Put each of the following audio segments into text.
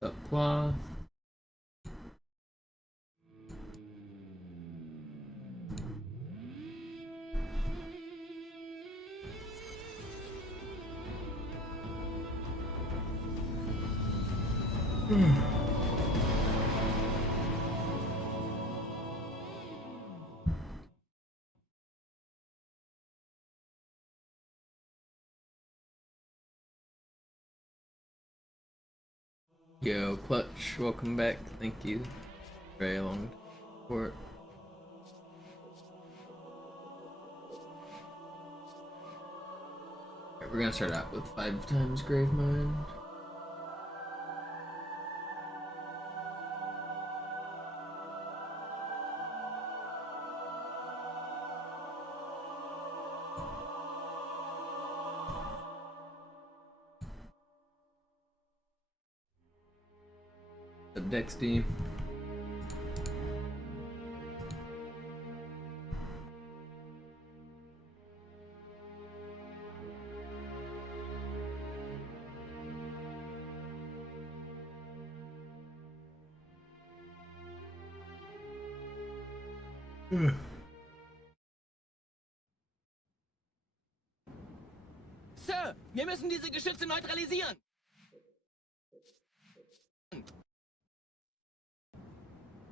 Up cloth. Yo, Clutch, welcome back. Thank you. Very long support. Alright, we're gonna start out with 5 times Gravemind. Dexty. Sir, wir müssen diese Geschütze neutralisieren.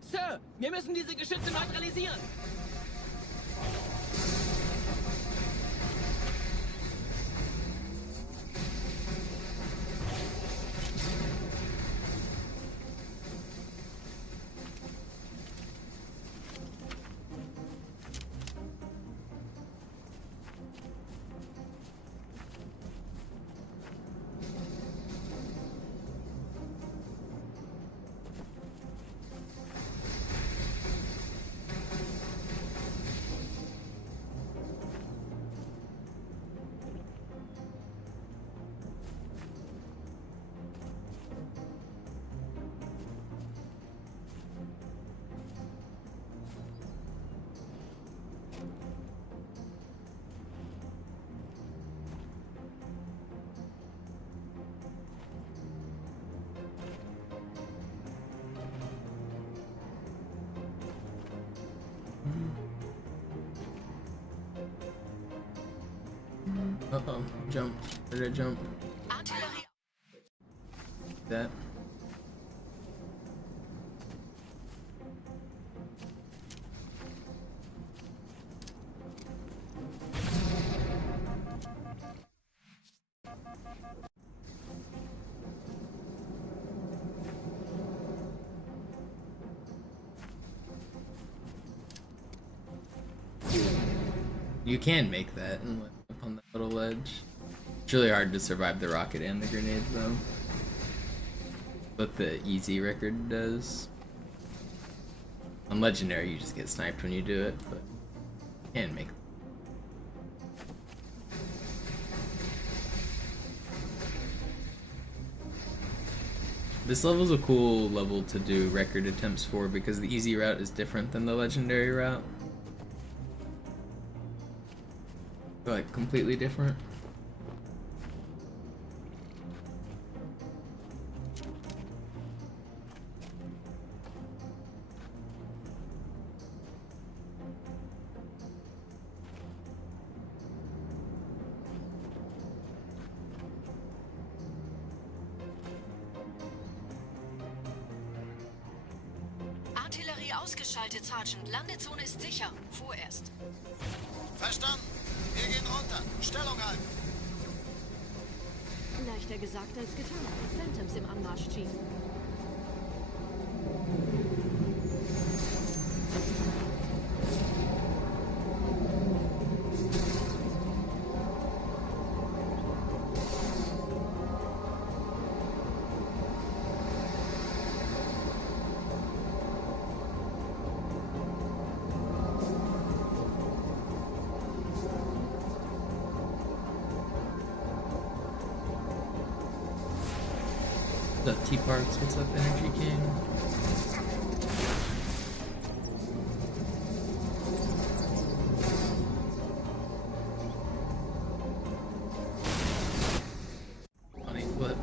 Sir, wir müssen diese Geschütze neutralisieren. Uh-oh, jump. Did I jump? That. You can make that and live up on that little ledge. It's really hard to survive the rocket and the grenade though. But the easy record does. On legendary you just get sniped when you do it, but you can make it. This level's a cool level to do record attempts for because the easy route is different than the legendary route. Like completely different. Artillerie ausgeschaltet, Sergeant. Landezone ist sicher. Vorerst. Verstanden. Wir gehen runter. Stellung halten. Leichter gesagt als getan. Phantoms im Anmarsch, Chief. The T-Parks, what's up, Energy King? Funny flip.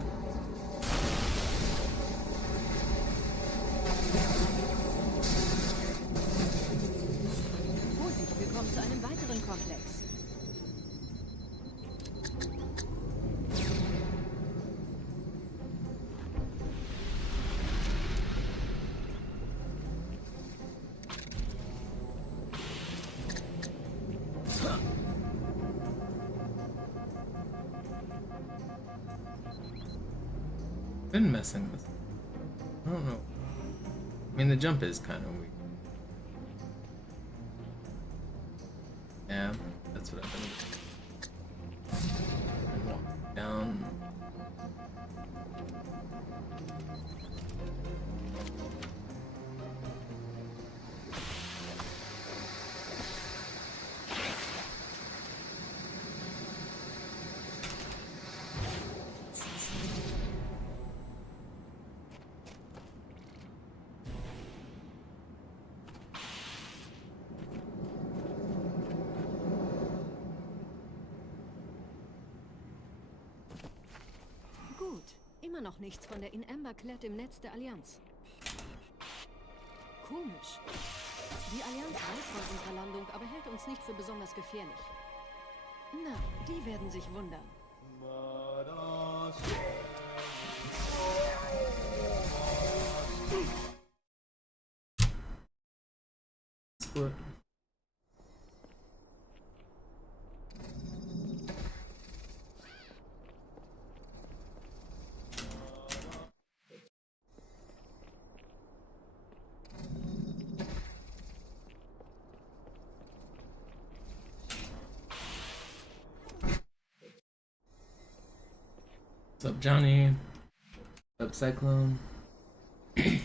Been messing with it. I don't know. I mean, the jump is kind of weird. Yeah, that's what I've been doing. Walk down. Immer noch nichts von der In-Amber-Klett im Netz der Allianz. Komisch. Die Allianz weiß von unserer Landung, aber hält uns nicht für besonders gefährlich. Na, die werden sich wundern. Gut. What's up, Johnny? What's up, Cyclone? I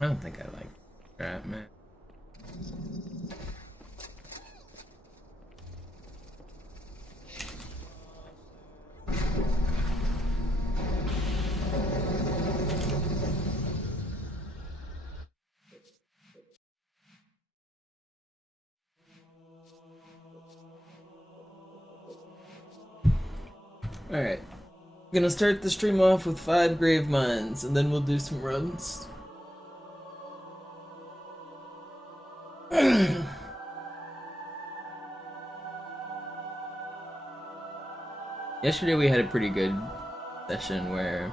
don't think I like strat, man. Alright. I'm gonna start the stream off with 5 Graveminds, and then we'll do some runs. Yesterday we had a pretty good session where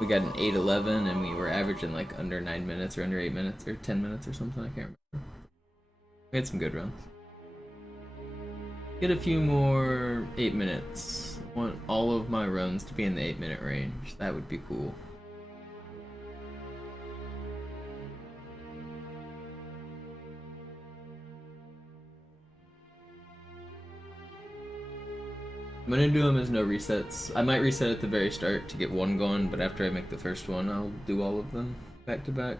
we got an 8-11 and we were averaging like under 9 minutes or under 8 minutes or 10 minutes or something, I can't remember. We had some good runs. Get a few more 8 minutes. I want all of my runs to be in the 8-minute range. That would be cool. I'm gonna do them as no resets. I might reset at the very start to get one going, but after I make the first one, I'll do all of them back to back.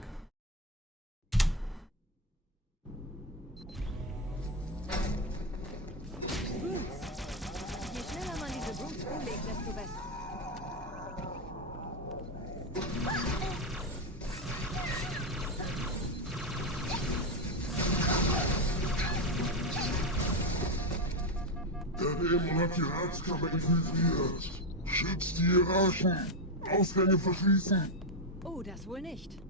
Der Dämon hat die Ratskammer infiltriert. Schützt die Hierarchen. Ausgänge verschließen. Oh, das wohl nicht.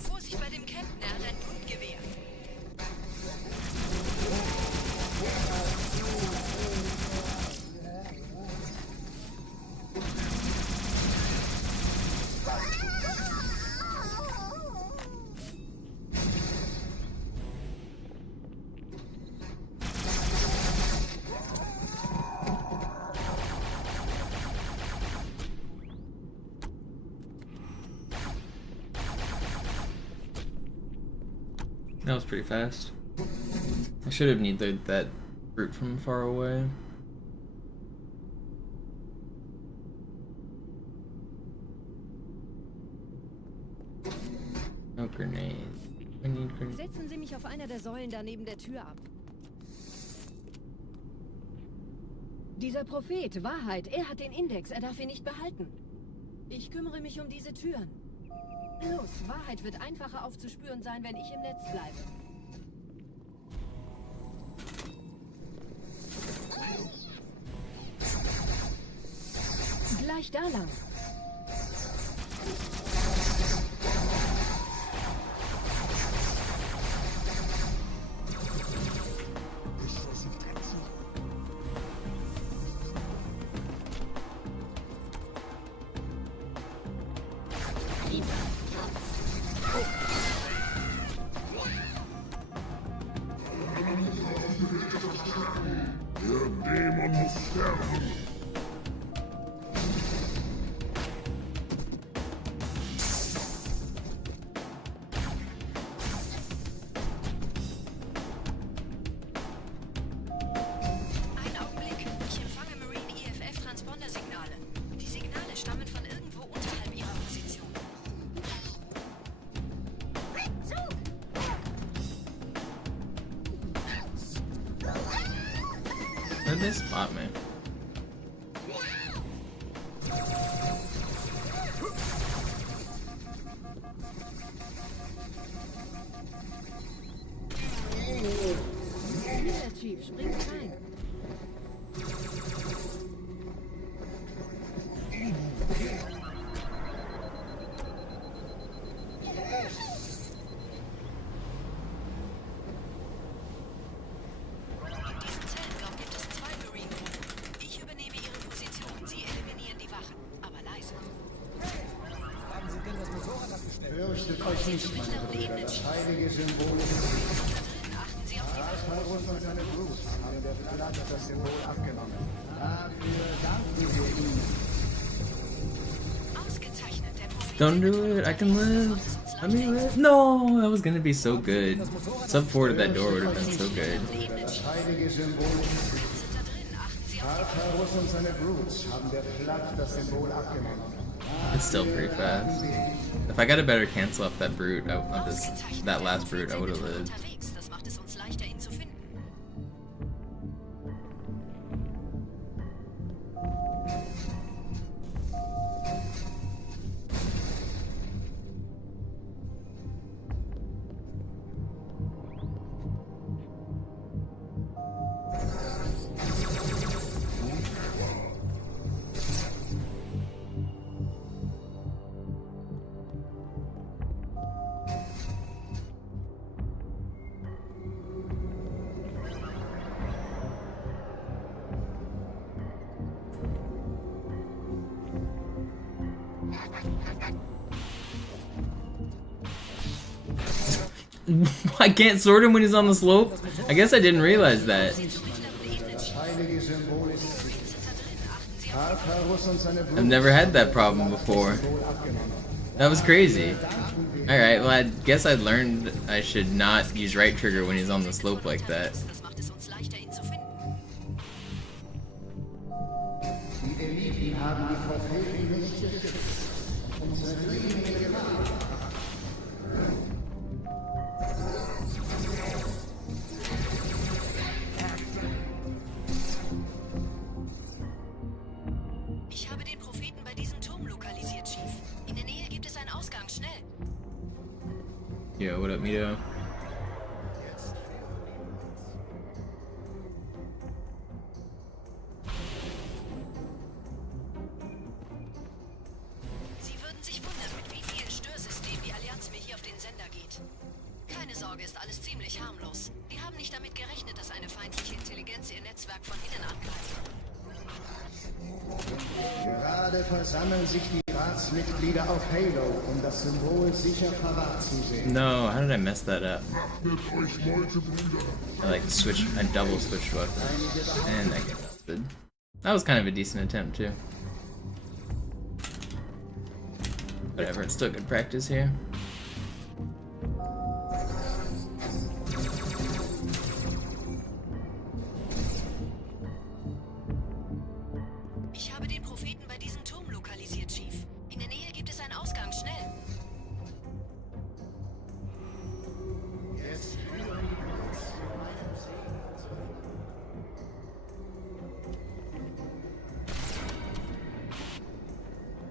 Vorsicht bei dem Captain, er hat ein Punktgewehr. That was pretty fast. I should have needed that brute from far away. No grenade. I need grenade. Setzen Sie mich auf einer der Säulen da neben der Tür ab. Dieser Prophet, Wahrheit, er hat den Index, er darf ihn nicht behalten. Ich kümmere mich um diese Türen. Los, Wahrheit wird einfacher aufzuspüren sein, wenn ich im Netz bleibe. gleich da lang. Der Dämon muss sterben. Einen Augenblick. Ich empfange Marine EFF-Transponder-Signale. Die Signale stammen von irgendwo unterhalb ihrer Position. How did they spot me? Hier, Chief, springen Sie rein. In diesem Zellenblock gibt es 2 Marine-Gruppen. Ich übernehme ihre Position. Sie eliminieren die Wachen. Aber leise. Haben Sie denn das Motorrad abgestellt? Fürchtet euch nicht, meine Brüder, das heilige Symbol ist Achten Sie auf die Wachen. Alpharus und seine Brut haben der Platte das Symbol abgenommen. Dafür danken wir ihnen. Ausgezeichnet. Der Prophet Don't do it, I can live. Let me live. No, that was gonna be so good. Sub 4 to that door would have been so good. Das heilige Symbol ist sind da drin. Achten Sie auf Alpharus und seine Brut haben der Platte das Symbol abgenommen. It's still pretty fast. If I got a better cancel off that brute, that last brute, I would have lived. unterwegs. Das macht es uns leichter, ihn zu finden. I can't sort him when he's on the slope? I guess I didn't realize that. Das heilige Symbol ist Alpharus und seine Brut I've never had that problem before. That was crazy. Alright, well I guess I learned I should not use right trigger when he's on the slope like that. Das macht es uns leichter, ihn zu finden. Die Eliten haben die Propheten nicht geschützt und zerrieben ihre Gewalt. Ich habe den Propheten bei diesem Turm lokalisiert, Chief. In der Nähe gibt es einen Ausgang. Schnell. Yo, what up, Mito? Sie würden sich wundern, mit wie vielen Störsystemen die Allianz mir hier auf den Sender geht. Keine Sorge, ist alles ziemlich harmlos. Die haben nicht damit gerechnet, dass eine feindliche Intelligenz ihr Netzwerk von innen angreift. Gerade versammeln sich die Ratsmitglieder auf Halo, um das Symbol sicher verwahrt zu sehen. No, how did I mess that up? Wappnet euch, Leute, Brüder. I double switched weapons. And I get busted. That was kind of a decent attempt too. Whatever, it's still good practice here. Ich habe den Propheten bei diesem Turm lokalisiert, Chief. In der Nähe gibt es einen Ausgang. Schnell.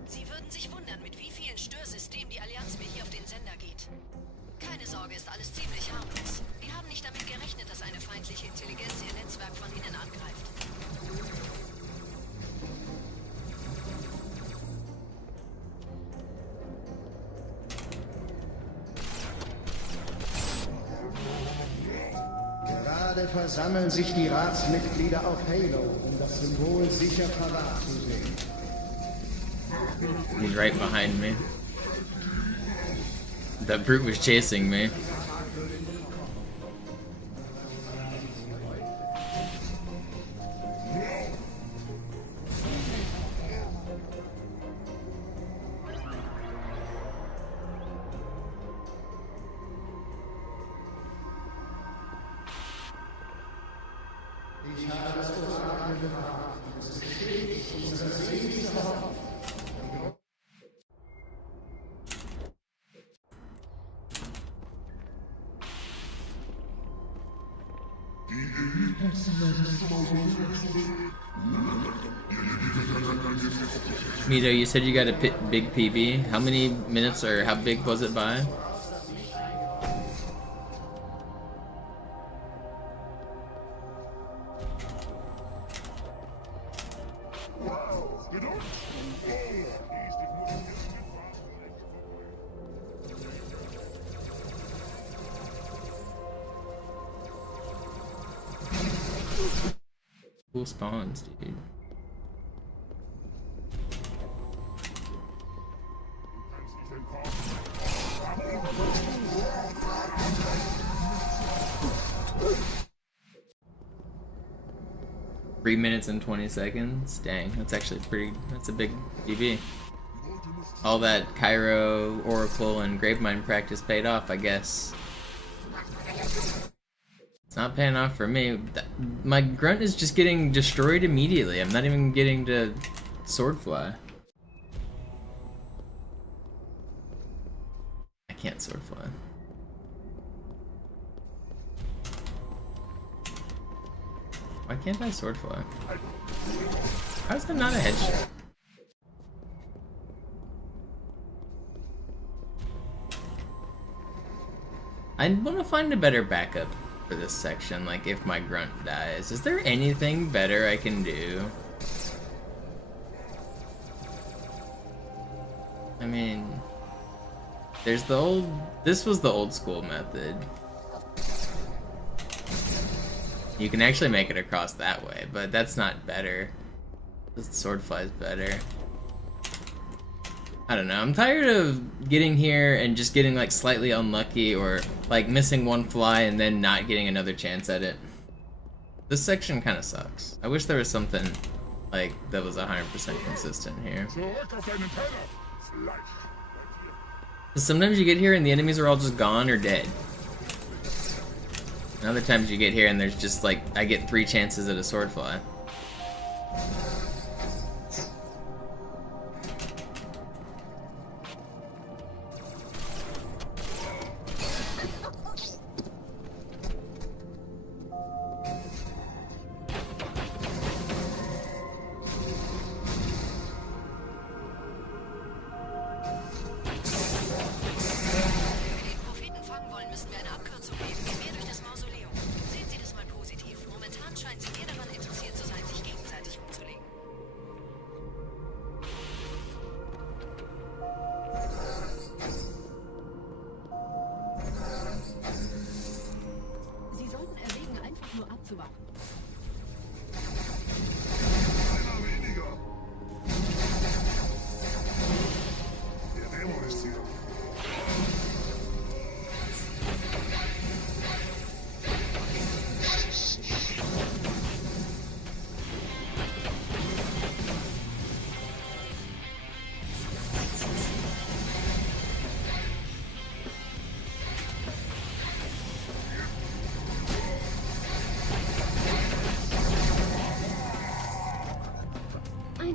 Sie würden sich wundern, mit wie vielen Störsystemen die Allianz mir hier auf den versammeln sich die Ratsmitglieder auf Halo, um das Symbol sicher verwahrt zu sehen. He's right behind me. That brute was chasing me. Ich habe das Orakel bewahrt. Es bestätigt unsere seligste Hoffnung. Mito, you said you got a big PB. How many minutes or how big was it by? Cool spawns, dude. Three minutes and 20 seconds? Dang, that's actually that's a big PB. All that Cairo, Oracle, and Gravemind practice paid off, I guess. It's not paying off for me. My grunt is just getting destroyed immediately. I'm not even getting to swordfly. I can't swordfly. Why can't I swordfly? How is that not a headshot? I want to find a better backup for this section, like if my grunt dies. Is there anything better I can do? I mean, there's the this was the old school method. You can actually make it across that way, but that's not better. This swordfly is better. I don't know, I'm tired of getting here and just getting like slightly unlucky or like missing one fly and then not getting another chance at it. This section kind of sucks. I wish there was something like that was 100% consistent here. Sometimes you get here and the enemies are all just gone or dead. And other times you get here and there's just like, I get 3 chances at a swordfly.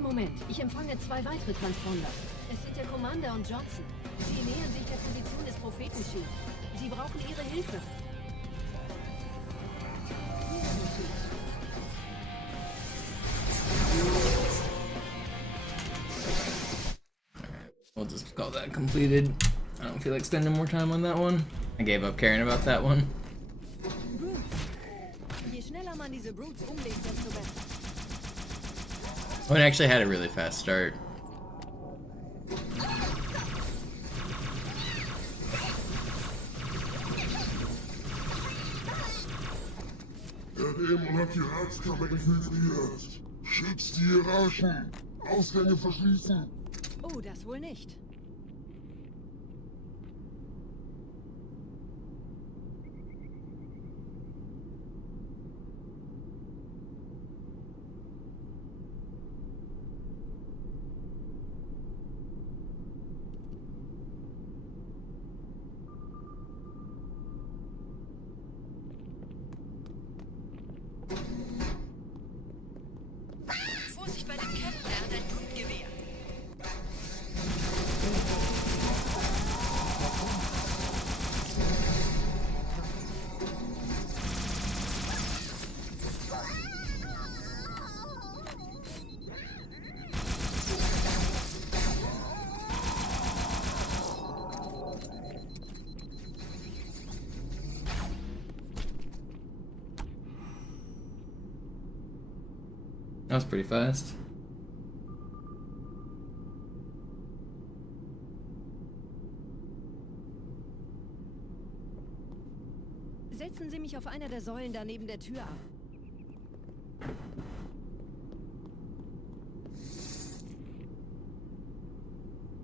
Moment, ich empfange 2 weitere Transponder. Es sind der Commander und Johnson. Sie nähern sich der Position des Prophetenschiffs. Sie brauchen Ihre Hilfe. We'll just call that completed. I don't feel like spending more time on that one. I gave up caring about that one. Je schneller man diese Brutes umlegt, desto besser. Oh, it actually had a really fast start. Dämon hat die Ratskammer infiltriert. Schützt die Hierarchen. Ausgänge verschließen. Oh, das wohl nicht. Vorsicht bei dem Captain, er hat ein Grundgewehr. That was pretty fast. Setzen Sie mich auf einer der Säulen da neben der Tür ab.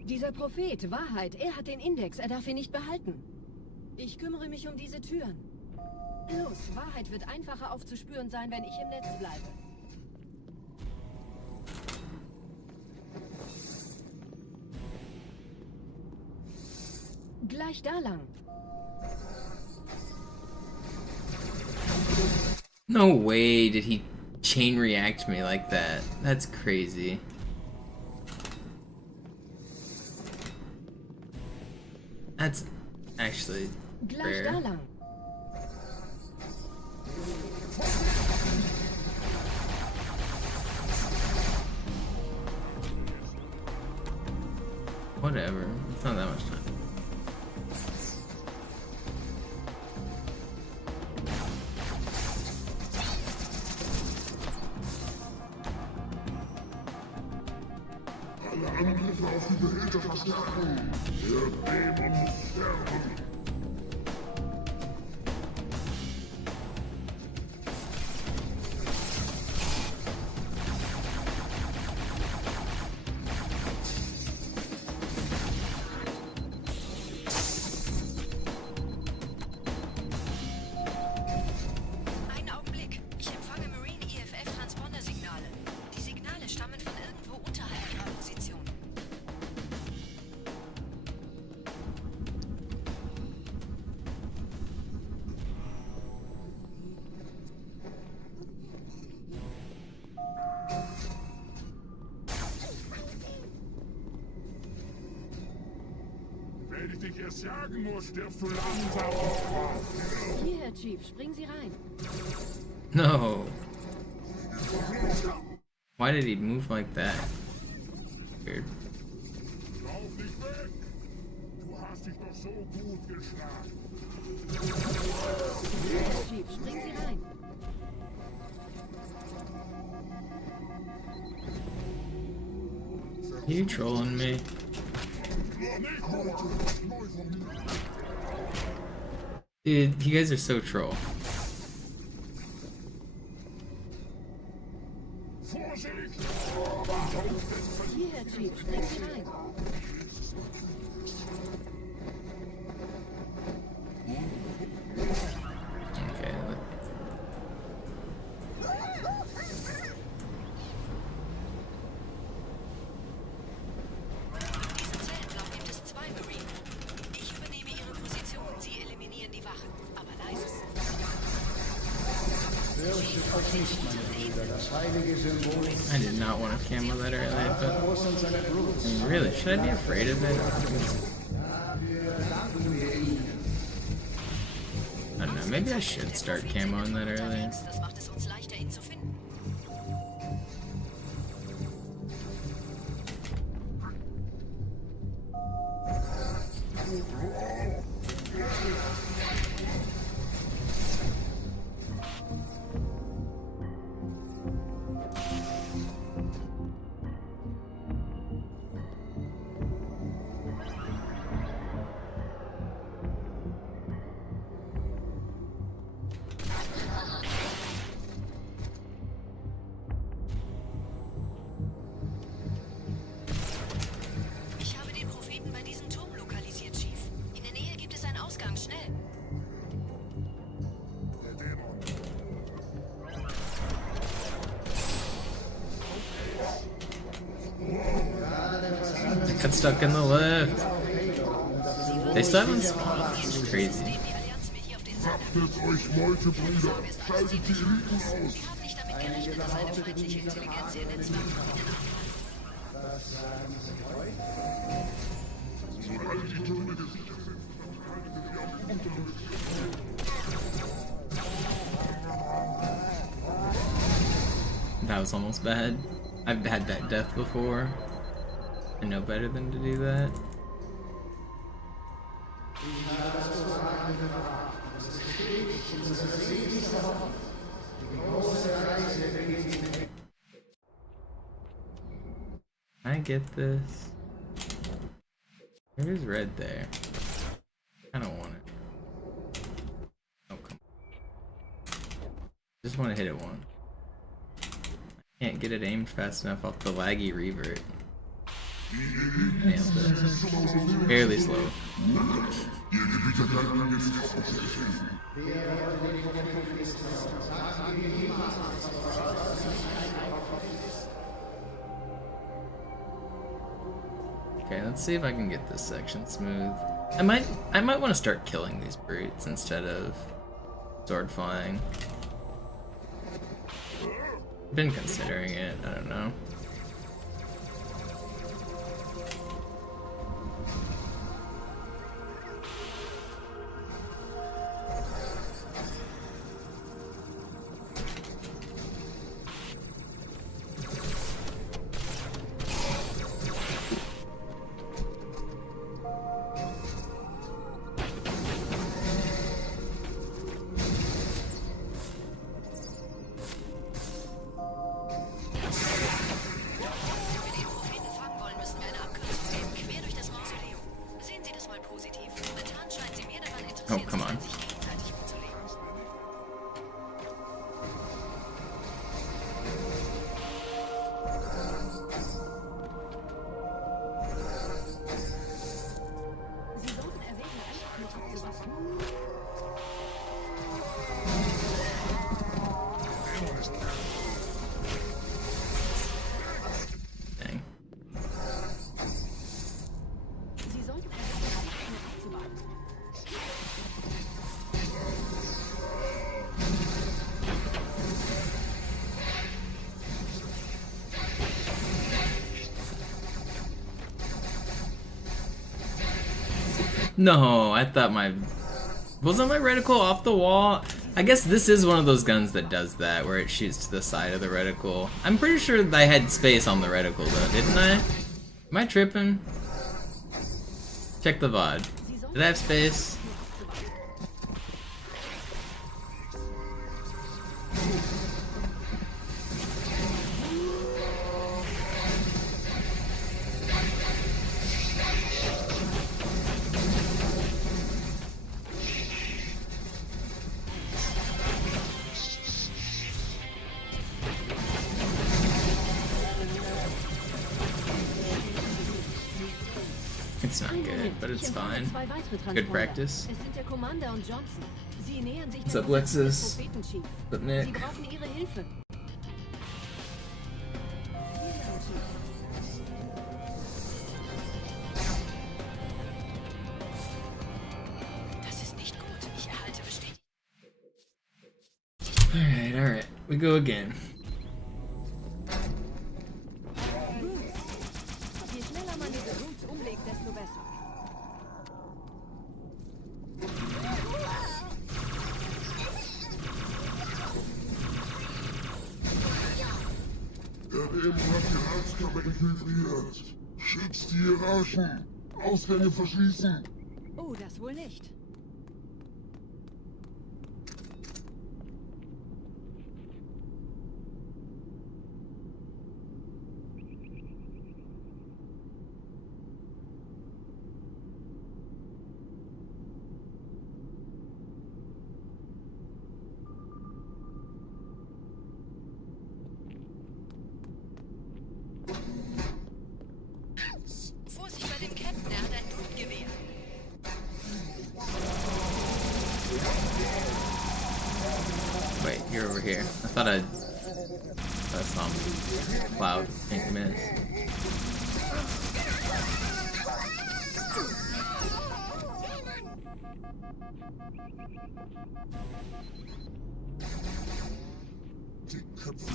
Dieser Prophet, Wahrheit, er hat den Index, er darf ihn nicht behalten. Ich kümmere mich um diese Türen. Los, Wahrheit wird einfacher aufzuspüren sein, wenn ich im Netz bleibe. Gleich da lang. No way did he chain react me like that. That's crazy. That's actually Gleich da rare. lang. Whatever. It's not that much time. Alle Angriffe auf die Behälter verstärken. Der Dämon muss sterben. Einen Augenblick. Ich empfange Marine EFF-Transponder-Signale. Die Signale stammen von irgendwo unterhalb ihrer Position. Wenn ich dich erst jagen muss, stirbst du langsam und schwach. Hier, Herr Chief, springen Sie rein. No. Why did he move like that? Weird. Lauf nicht weg! Du hast dich doch so gut geschlagen. Hier, Herr Chief, springen Sie rein. You trolling me? Dude, you guys are so troll. Vorsicht! Hier, Herr Chief, springen Sie rein. Okay. In diesem Zeltblock gibt es 2 Marine. Ich übernehme Ihre Position. Sie eliminieren die Wachen. Aber leise. Fürchtet euch nicht, meine Brüder, das heilige Symbol ist I did not want to camo that earlier, but Vaterus und seine Brut. I mean, really, should I be afraid of it? Dafür danken wir ihnen. I don't know, maybe I should start camoing that earlier. Das macht es uns leichter, ihn zu finden. Got stuck in the lift. They still haven't spawned, which is crazy. Wappnet euch, Meutebrüder! Schaltet die Eliten aus! Sobald die Türme gesichert sind, verteidigen wir auch den Unterricht. That was almost bad. I've had that death before. I know better than to do that. Can I get this? There is red there. I don't want it. Oh, come on. Just want to hit it once. Can't get it aimed fast enough off the laggy revert. Nailed it. Fairly slow. Okay, let's see if I can get this section smooth. I might want to start killing these brutes instead of Swordflying. Been considering it, I don't know. Oh, come on. Dang. No, I thought wasn't my reticle off the wall? I guess this is one of those guns that does that, where it shoots to the side of the reticle. I'm pretty sure I had space on the reticle though, didn't I? Am I tripping? Check the VOD. Did I have space? It's not good, but it's fine. Good practice. What's up, Lexus? What's up, Nick? Alright, we go again. Eben hat die Heizkammer infiltriert. Schützt die Hierarchen. Ausgänge verschließen. Oh, das wohl nicht. Vorsicht bei dem Captain, er hat ein Blutgewehr. Wait, you're over here. I thought I saw him. Cloud. Pink miss. Die Köpfe.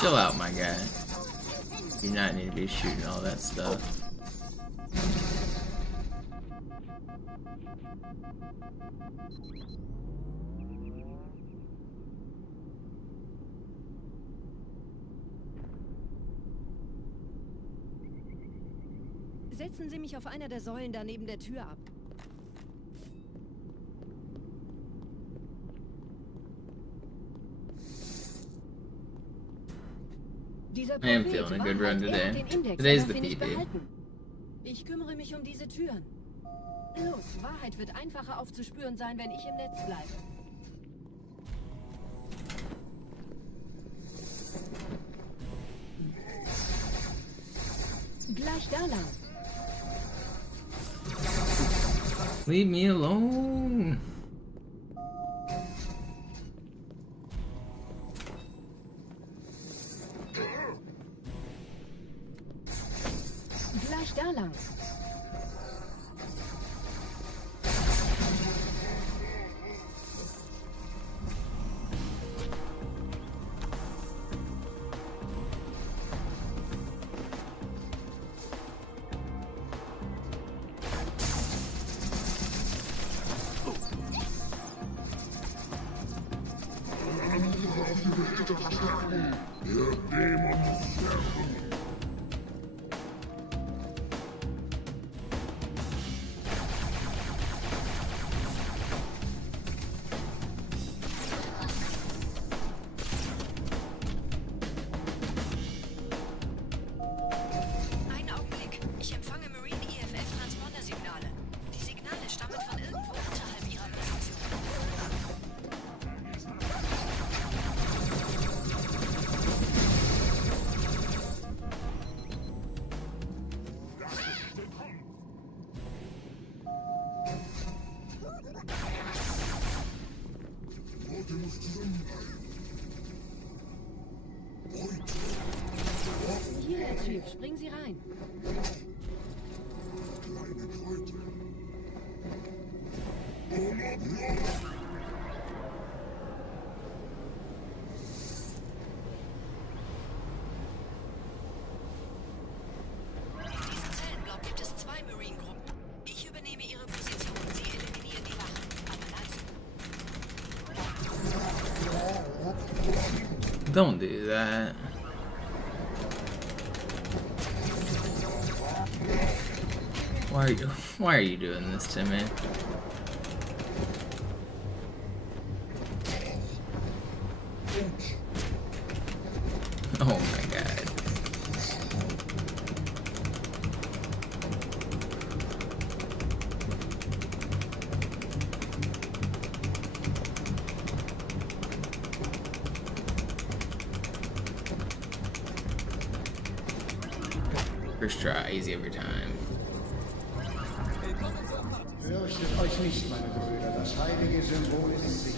Chill out, my guy. You do not need to be shooting all that stuff. Setzen Sie mich auf einer der Säulen da neben der Tür ab. Dieser I am Prophet feeling a good Wahrheit, run er hat today. den Index, Today's er darf the ihn nicht PP. behalten. Ich kümmere mich um diese Türen. Los, Wahrheit wird einfacher aufzuspüren sein, wenn ich im Netz bleibe. Gleich da lang. Leave me alone. Gleich da lang. Der Dämon muss sterben. Einen Augenblick. Ich empfange Marine EFF-Transponder-Signale. Die Signale stammen von irgendwo unterhalb ihrer Position. Leute muss zusammenbleiben. Hier, Herr Chief, springen Sie rein. Kleine Kröte. In diesem Zellenblock gibt es 2 Marine-Gruppen. Ich übernehme ihre Position. Sie eliminieren die Wachen. Aber leise. Don't do that. Why are you doing this to me? Oh my god. First try, easy every time. Fürchtet euch nicht, meine Brüder, das heilige Symbol ist sicher.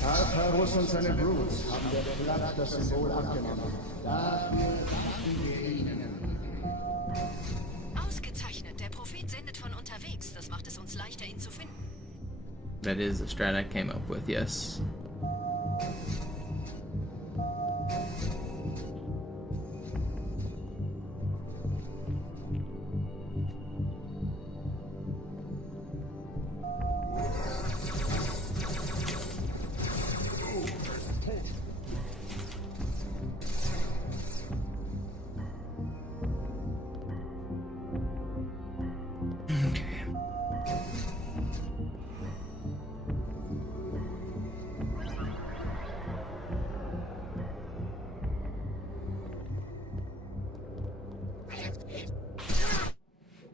Tartarus und seine Brutes haben der Platt das Symbol abgenommen. Dafür danken wir ihnen. Ausgezeichnet. Der Prophet sendet von unterwegs. Das macht es uns leichter, ihn zu finden. That is the strat I came up with, yes.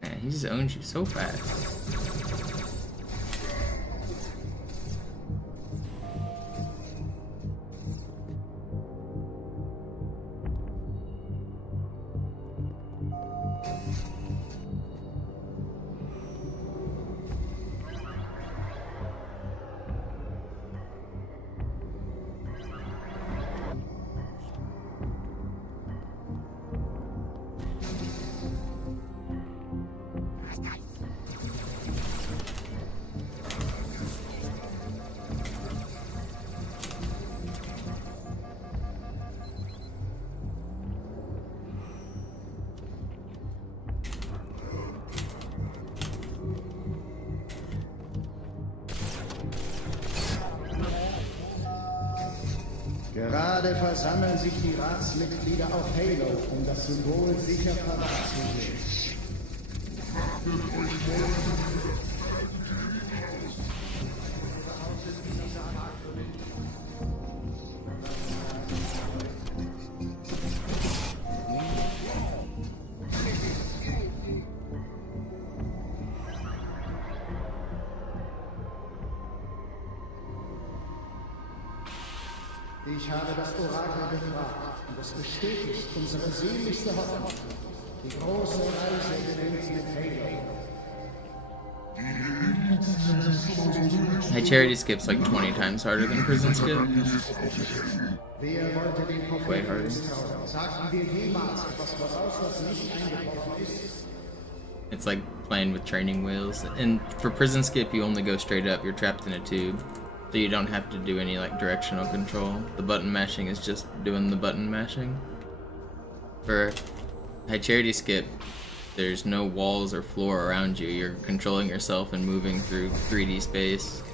Man, he just owns you so fast. Gerade versammeln sich die Ratsmitglieder auf Halo, um das Symbol sicher verwahrt zu sehen. Ich habe das Orakel gefragt und es bestätigt unsere sehnlichste Hoffnung. Die große Reise beginnt mit Halo. My charity skip's like 20 times harder than prison skip. Wer wollte den Way harder. Propheten sagten wir jemals etwas voraus, was nicht eingetroffen ist? It's like playing with training wheels. And for prison skip, you only go straight up. You're trapped in a tube. So you don't have to do any like directional control. The button mashing is just doing the button mashing. For high charity skip, there's no walls or floor around you. You're controlling yourself and moving through 3D space.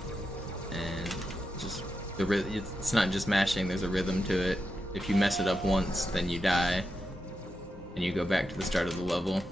And just it's not just mashing, there's a rhythm to it. If you mess it up once, then you die. And you go back to the start of the level.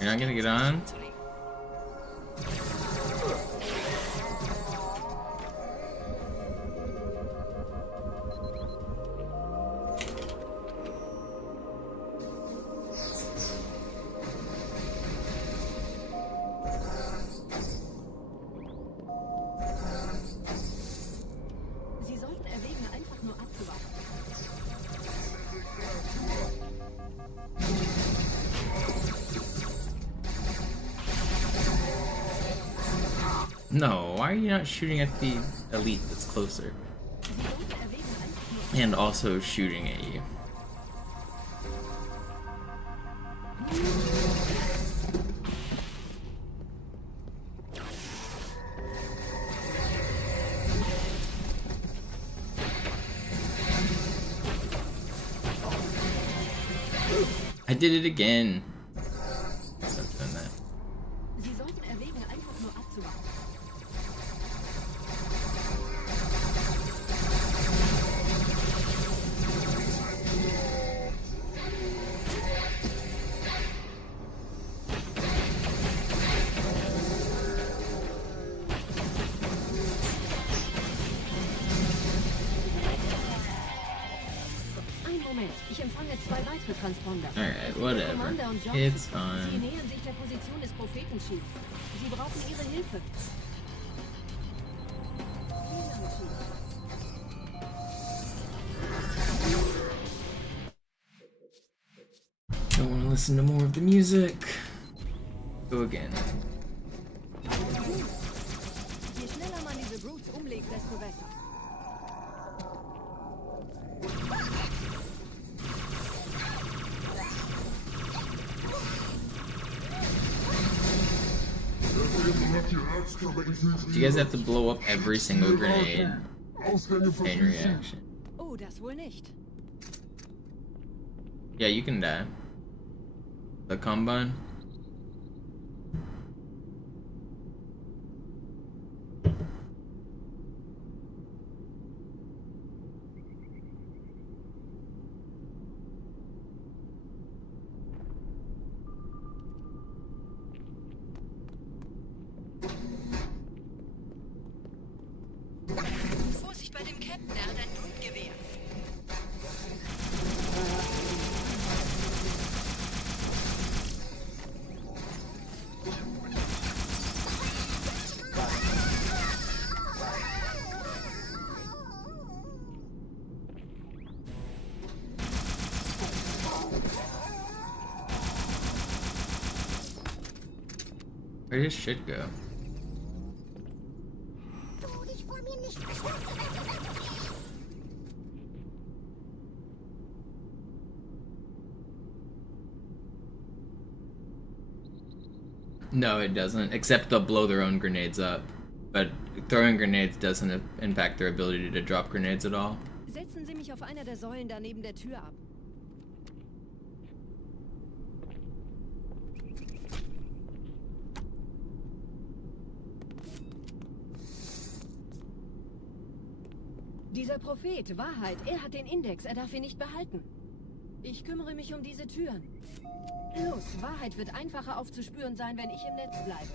You're not gonna get on? Sie sollten erwägen, einfach nur abzuwarten. No, why are you not shooting at the elite that's closer? And also shooting at you. I did it again. Stop doing that. Sie sollten erwägen, einfach nur abzuwarten. Ein Moment, ich empfange 2 weitere Transponder. Alright, whatever. Commander und Johnson. It's Sie fine. nähern sich der Position des Prophetenchiefs. Sie brauchen Ihre Hilfe. Vielen Chief. Don't want to listen to more of the music. Go again. Je schneller man diese Brutes umlegt, desto besser. Do you guys have to blow up every single grenade? Chain reaction. Oh, das wohl nicht. Yeah, you can die. The combine. Vorsicht bei dem Captain, er hat ein Blutgewehr. Where does shit go? No, it doesn't. Except they'll blow their own grenades up. But throwing grenades doesn't impact their ability to drop grenades at all. Setzen Sie mich auf einer der Säulen da neben der Tür ab. Dieser Prophet, Wahrheit, er hat den Index, er darf ihn nicht behalten. Ich kümmere mich um diese Türen. Los, Wahrheit wird einfacher aufzuspüren sein, wenn ich im Netz bleibe.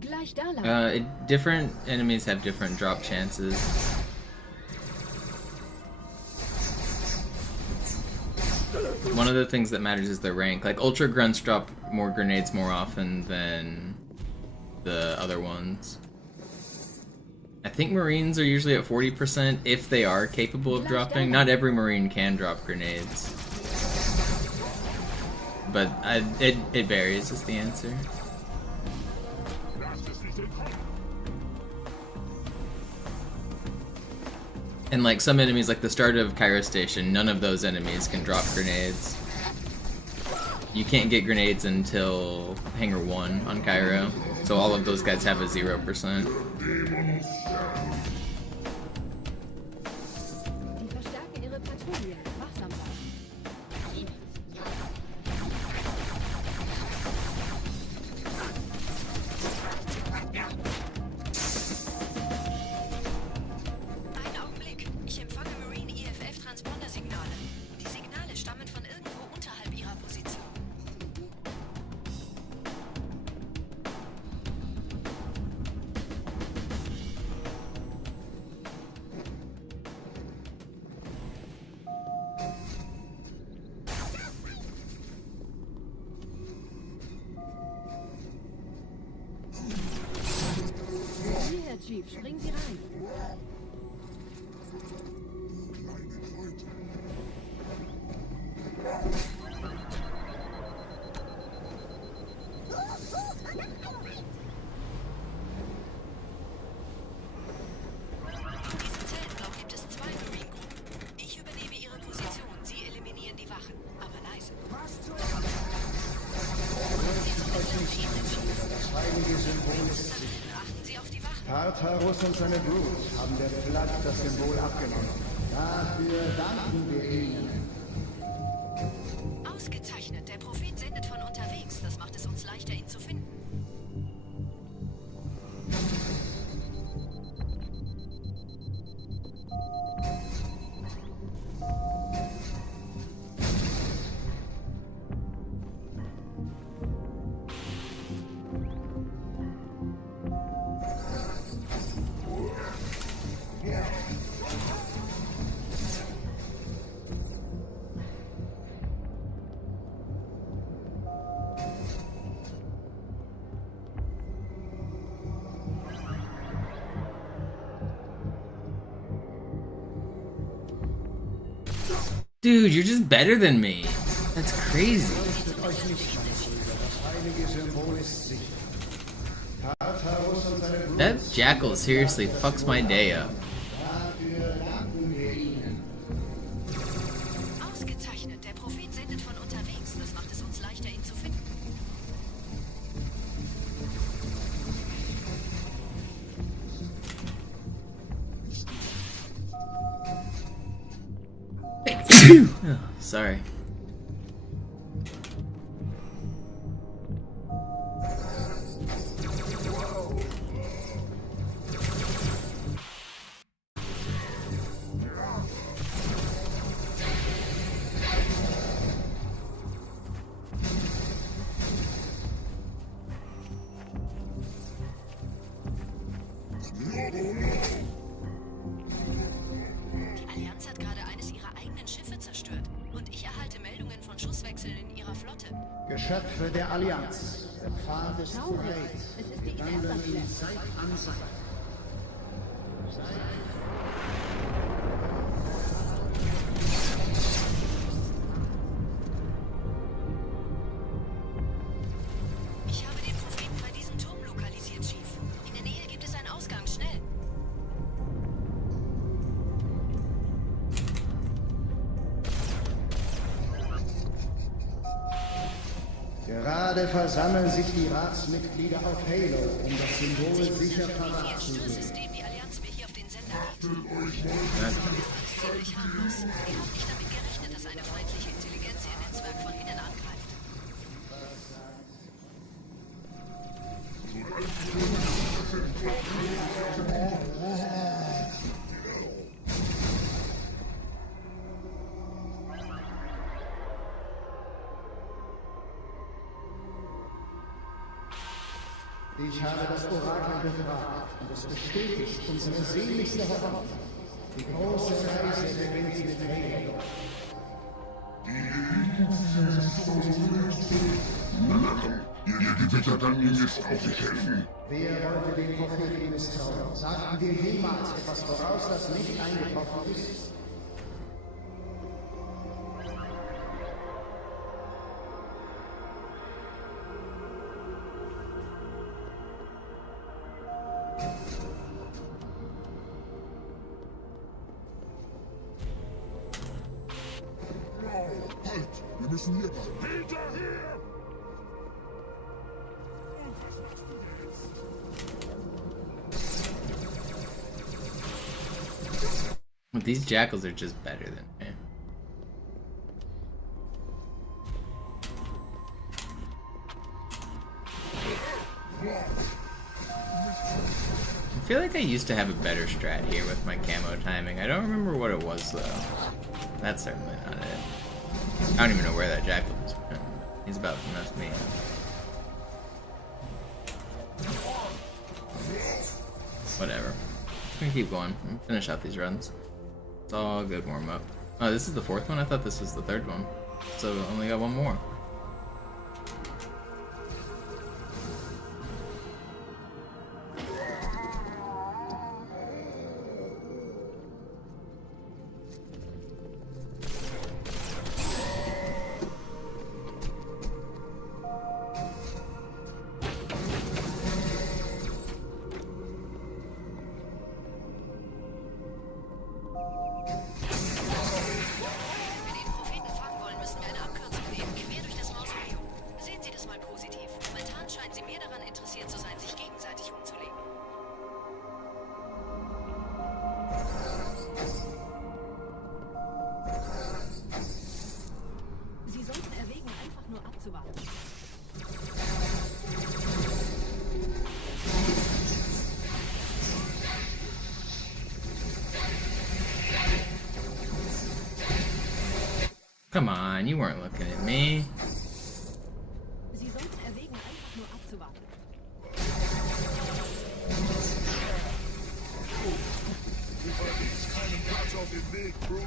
Gleich da lang. Different enemies have different drop chances. One of the things that matters is their rank. Like, Ultra Grunts drop more grenades more often than the other ones. I think Marines are usually at 40% if they are capable of dropping. Not every Marine can drop grenades. But it varies is the answer. And like some enemies, like the start of Cairo Station, none of those enemies can drop grenades. You can't get grenades until Hangar 1 on Cairo, so all of those guys have a 0%. Chief, springen Sie rein. In diesem Zeltblock gibt es 2 Marine-Gruppen. Ich übernehme ihre Position. Sie eliminieren die Wachen. Aber leise. Achten Sie auf die Wachen. Tartarus und seine Brutes haben der Flat das Symbol abgenommen. Dafür danken wir ihnen. Ausgezeichnet. Der Prophet sendet von unterwegs. Das macht es uns leichter, ihn zu finden. Dude, you're just better than me. That's crazy. That jackal seriously fucks my day up. Ausgezeichnet. Der Prophet sendet von unterwegs. Das macht es uns leichter, ihn zu finden. Oh, sorry. Die Allianz hat gerade eines ihrer eigenen Schiffe zerstört. Und ich erhalte Meldungen von Schusswechseln in ihrer Flotte. Geschöpfe der Allianz. Der Pfad ist Traurig. breit. Es ist die Wandern Elferschwester. ihn Zeit an Zeit. Ich habe den Propheten bei diesem Turm lokalisiert, Chief. In der Nähe gibt es einen Ausgang. Schnell. Gerade versammeln sich die Ratsmitglieder auf Halo, um das Symbol sicher parat zu sehen. System die Allianz mir hier auf den Sender bietet. Das ist ziemlich harmlos. Ihr habt nicht damit gerechnet, dass eine feindliche Intelligenz ihr Netzwerk von innen angreift. Ich habe das Orakel gefragt und es bestätigt unsere sehnlichste Hoffnung. Die große Reise beginnt mit Halo. Ihr Gewitter kann mir jetzt auch nicht helfen. Wer wollte den Propheten misstrauen? Sagten wir jemals etwas voraus, das nicht eingetroffen ist? Halt! Wir müssen hier bleiben. Hinterher! Well, these jackals are just better than me. I feel like I used to have a better strat here with my camo timing. I don't remember what it was though. That's certainly not it. I don't even know where that jackal is. He's about to mess me up. Whatever. I'm gonna keep going. I'm gonna finish out these runs. It's all good warm up. Oh, this is the fourth one? I thought this was the third one. So only got one more. Come on, you weren't looking at me. Sie sollten erwägen, einfach nur abzuwarten. Keinen Platz auf dem Weg, Bro.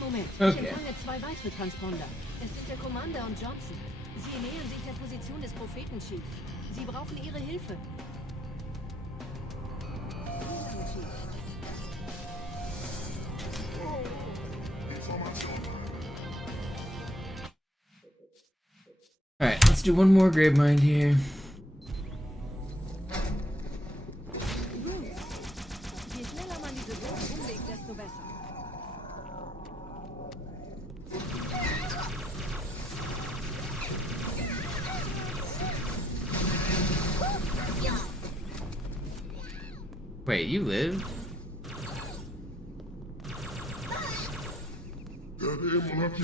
Moment. Okay. Ich empfange 2 weitere Transponder. Es sind der Commander und Johnson. Sie nähern sich der Position des Propheten, Chief. Sie brauchen Ihre Hilfe. Alright, let's do one more Gravemind here. Je schneller man diese Wurf umlegt, desto besser. Wait, you lived?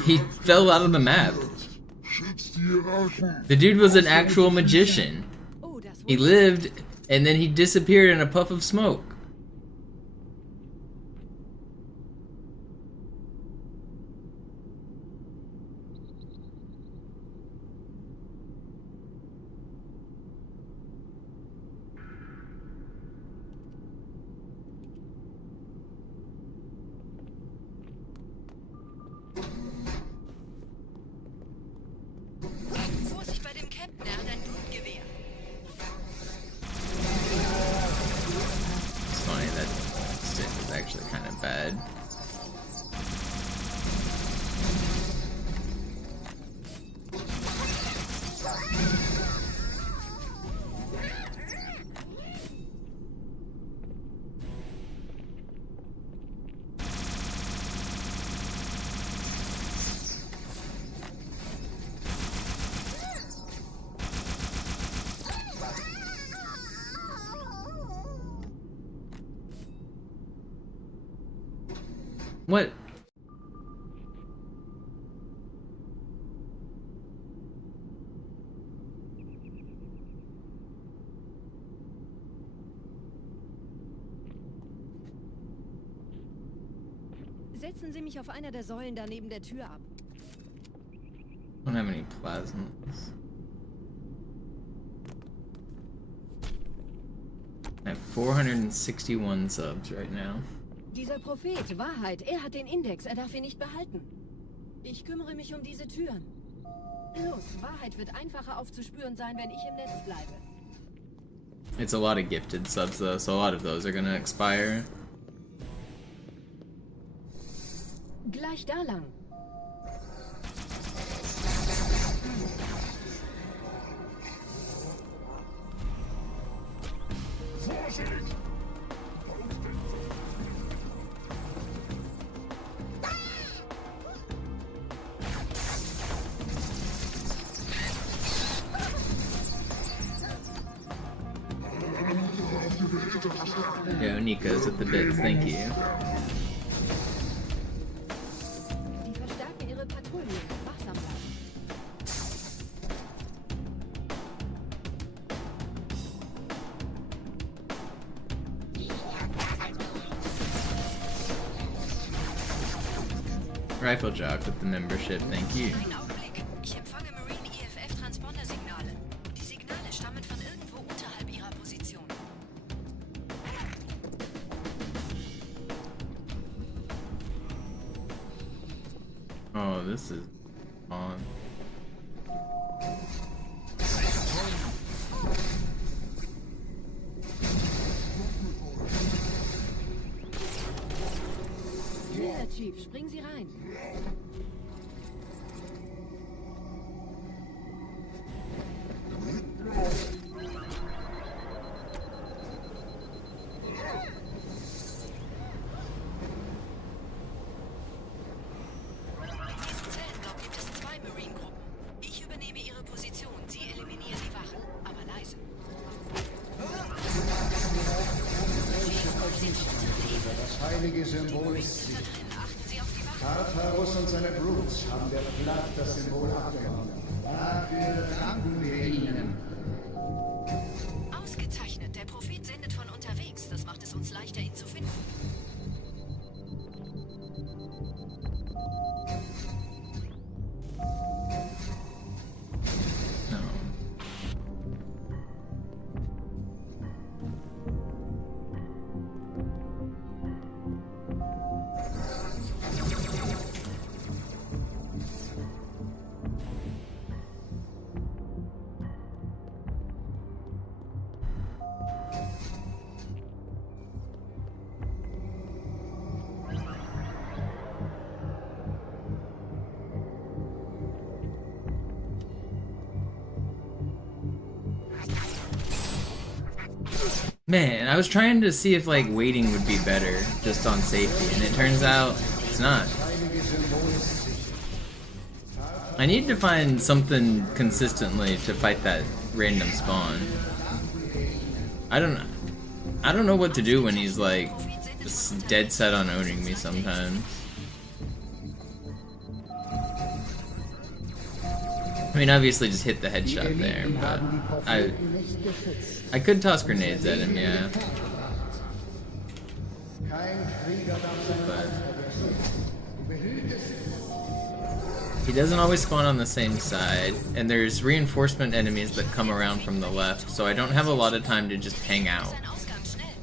He fell out of the map. The dude was an actual magician. He lived, and then he disappeared in a puff of smoke. Vorsicht bei dem Captain, er hat ein Blutgewehr. It's funny that stick is actually kind of bad. What? Setzen Sie mich auf einer der Säulen da neben der Tür ab. I don't have any plasmas. I have 461 subs right now. Dieser Prophet, Wahrheit, er hat den Index, er darf ihn nicht behalten. Ich kümmere mich um diese Türen. Los, Wahrheit wird einfacher aufzuspüren sein, wenn ich im Netz bleibe. It's a lot of gifted subs though, so a lot of those are gonna expire. Gleich da lang. Yo, Nico's with the bits, thank you. Die verstärken ihre Patrouillen. Wachsam bleiben. Rifle Jock with the membership, thank you. Einen Augenblick. Ich empfange Marine EFF-Transponder-Signale. Die Signale stammen von irgendwo unterhalb ihrer Position. Oh, this is on. Ja, Chief, springen Sie rein. In diesem Zellenblock gibt es 2 Marine-Gruppen. Ich übernehme ihre Position. Sie eliminieren die Wachen, aber leise. Das heilige Symbol ist sicher. Achten Sie auf die Wachen. Tartarus und seine Brutes haben der Platt das Symbol abgenommen. Dafür danken wir ihnen. Ausgezeichnet. Der Prophet sendet von unterwegs. Das macht es uns leichter, ihn zu finden. No. Man, I was trying to see if like waiting would be better just on safety, and it turns out it's not. I need to find something consistently to fight that random spawn. I don't know what to do when he's like just dead set on owning me sometimes. I mean, obviously just hit the headshot there, but I could toss grenades at him, yeah. But he doesn't always spawn on the same side, and there's reinforcement enemies that come around from the left, so I don't have a lot of time to just hang out. Sein Ausgang schnell.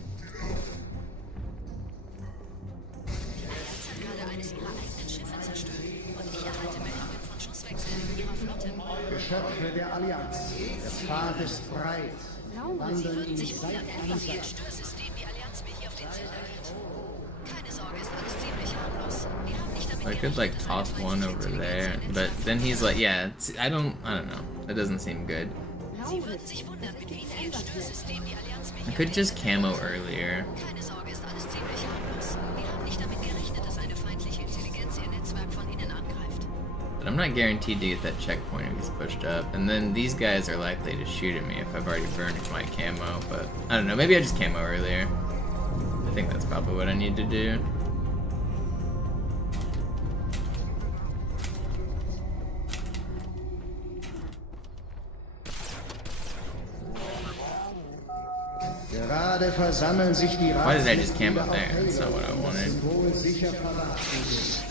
Die Allianz hat gerade eines ihrer eigenen Schiffe zerstört. Und ich erhalte Meldungen von Schusswechseln in ihrer Flotte. Geschöpfe der Allianz. Der Pfad ist breit. Sie würden sich wundern, wie viel Störsystem die Allianz mir hier auf den Sender lädt. Keine Sorge, ist alles ziemlich harmlos. Wir haben nicht damit I could like toss one over there, but then he's like, yeah, I don't know. That doesn't seem good. Sie würden sich wundern, mit wie viel Störsystem die Allianz mir I hier could just camo earlier. Keine Sorge, ist alles ziemlich harmlos. Wir haben nicht damit gerechnet, dass eine feindliche Intelligenz ihr Netzwerk von innen angreift. But I'm not guaranteed to get that checkpoint if he's pushed up. And then these guys are likely to shoot at me if I've already burned my camo. But I don't know, maybe I just camo earlier. I think that's probably what I need to do. Gerade versammeln sich die Why did I just camp Ratsmitglieder up there? auf That's not what I Halo, um das wanted. Symbol sicher verraten will.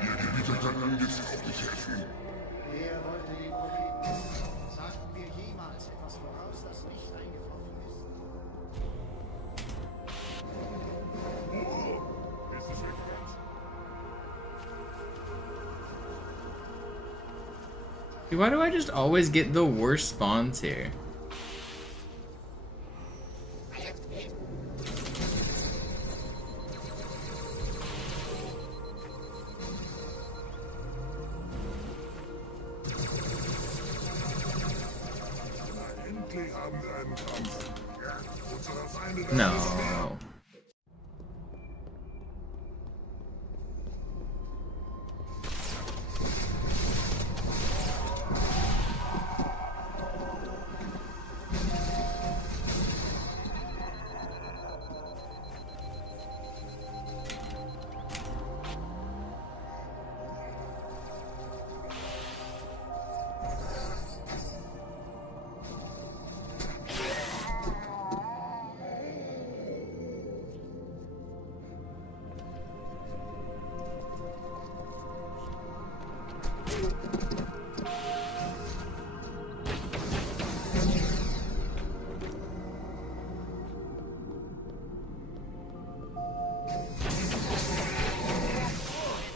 Ihr Gebieter kann jetzt auch nicht helfen. Wer wollte die Propheten? Sagten wir jemals etwas voraus, das nicht eingetroffen ist? Dude, why do I just always get the worst spawns here? Endlich haben wir einen Kampf. Ja, unsere Feinde No.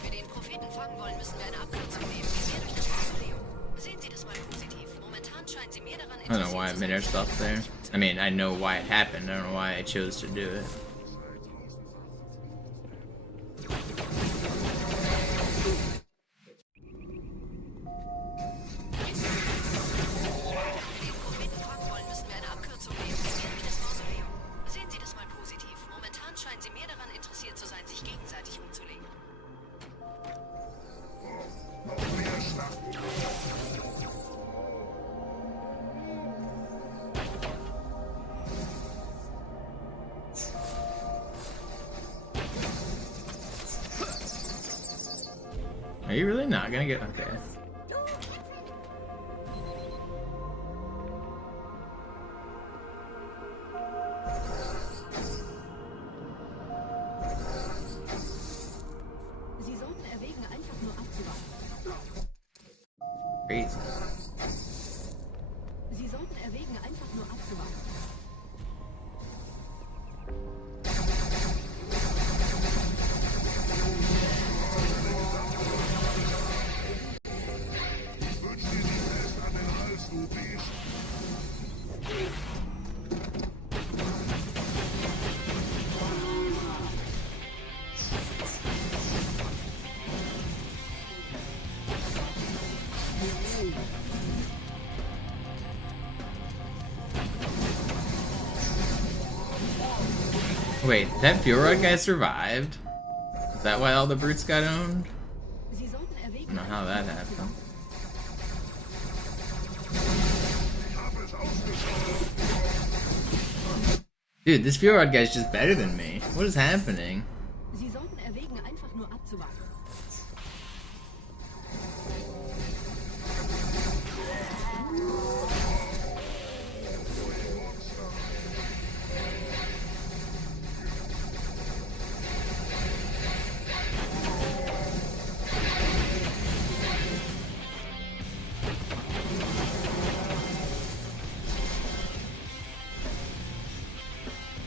Wenn wir den Propheten fangen wollen, müssen wir eine Abkürzung nehmen. Quer durch das Mausoleum. Sehen Sie das mal positiv. Momentan scheint sie mehr daran I don't know why I made our interessiert stuff there. I mean, I know why it happened. I don't know why I chose to do it. den Propheten fangen wollen, müssen wir eine Abkürzung nehmen. Quer durch das Mausoleum. Sehen Sie das mal positiv. Momentan scheint sie mehr daran interessiert zu sein, sich gegenseitig umzulegen. Are you really not gonna get okay? Sie sollten erwägen, einfach nur abzuwarten. Crazy. Sie sollten erwägen, einfach nur abzuwarten. Wait, that Fjord guy survived? Is that why all the brutes got owned? Sie sollten I erwägen, don't know how that happened. Dude, this Fjord guy's just better than me. What is happening? Sie sollten erwägen, einfach nur abzuwarten.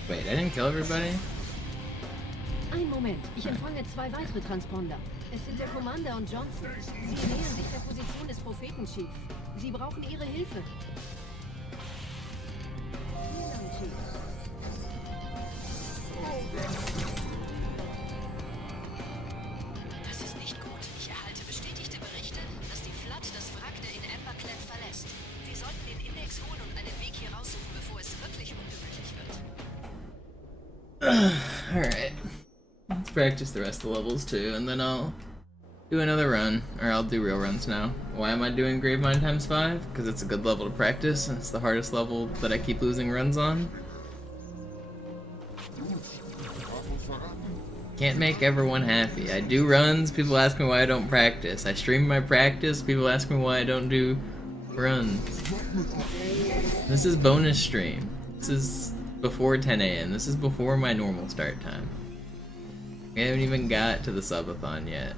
Wait, I didn't kill everybody? Ein Moment, ich empfange 2 weitere Transponder. Es sind der Commander und Johnson. Sie nähern sich der Position des Propheten, Chief. Sie brauchen Ihre Hilfe. Vielen Dank, Chief. Das ist nicht gut. Ich erhalte Alright. Let's practice the rest of the levels too, and then I'll do another run. Or I'll do real runs now. Why am I doing Gravemind times 5? Because it's a good level to practice, and it's the hardest level that I keep losing runs on. Can't make everyone happy. I do runs, people ask me why I don't practice. I stream my practice, people ask me why I don't do runs. This is bonus stream. This is before 10 AM. This is before my normal start time. We haven't even got to the Subathon yet.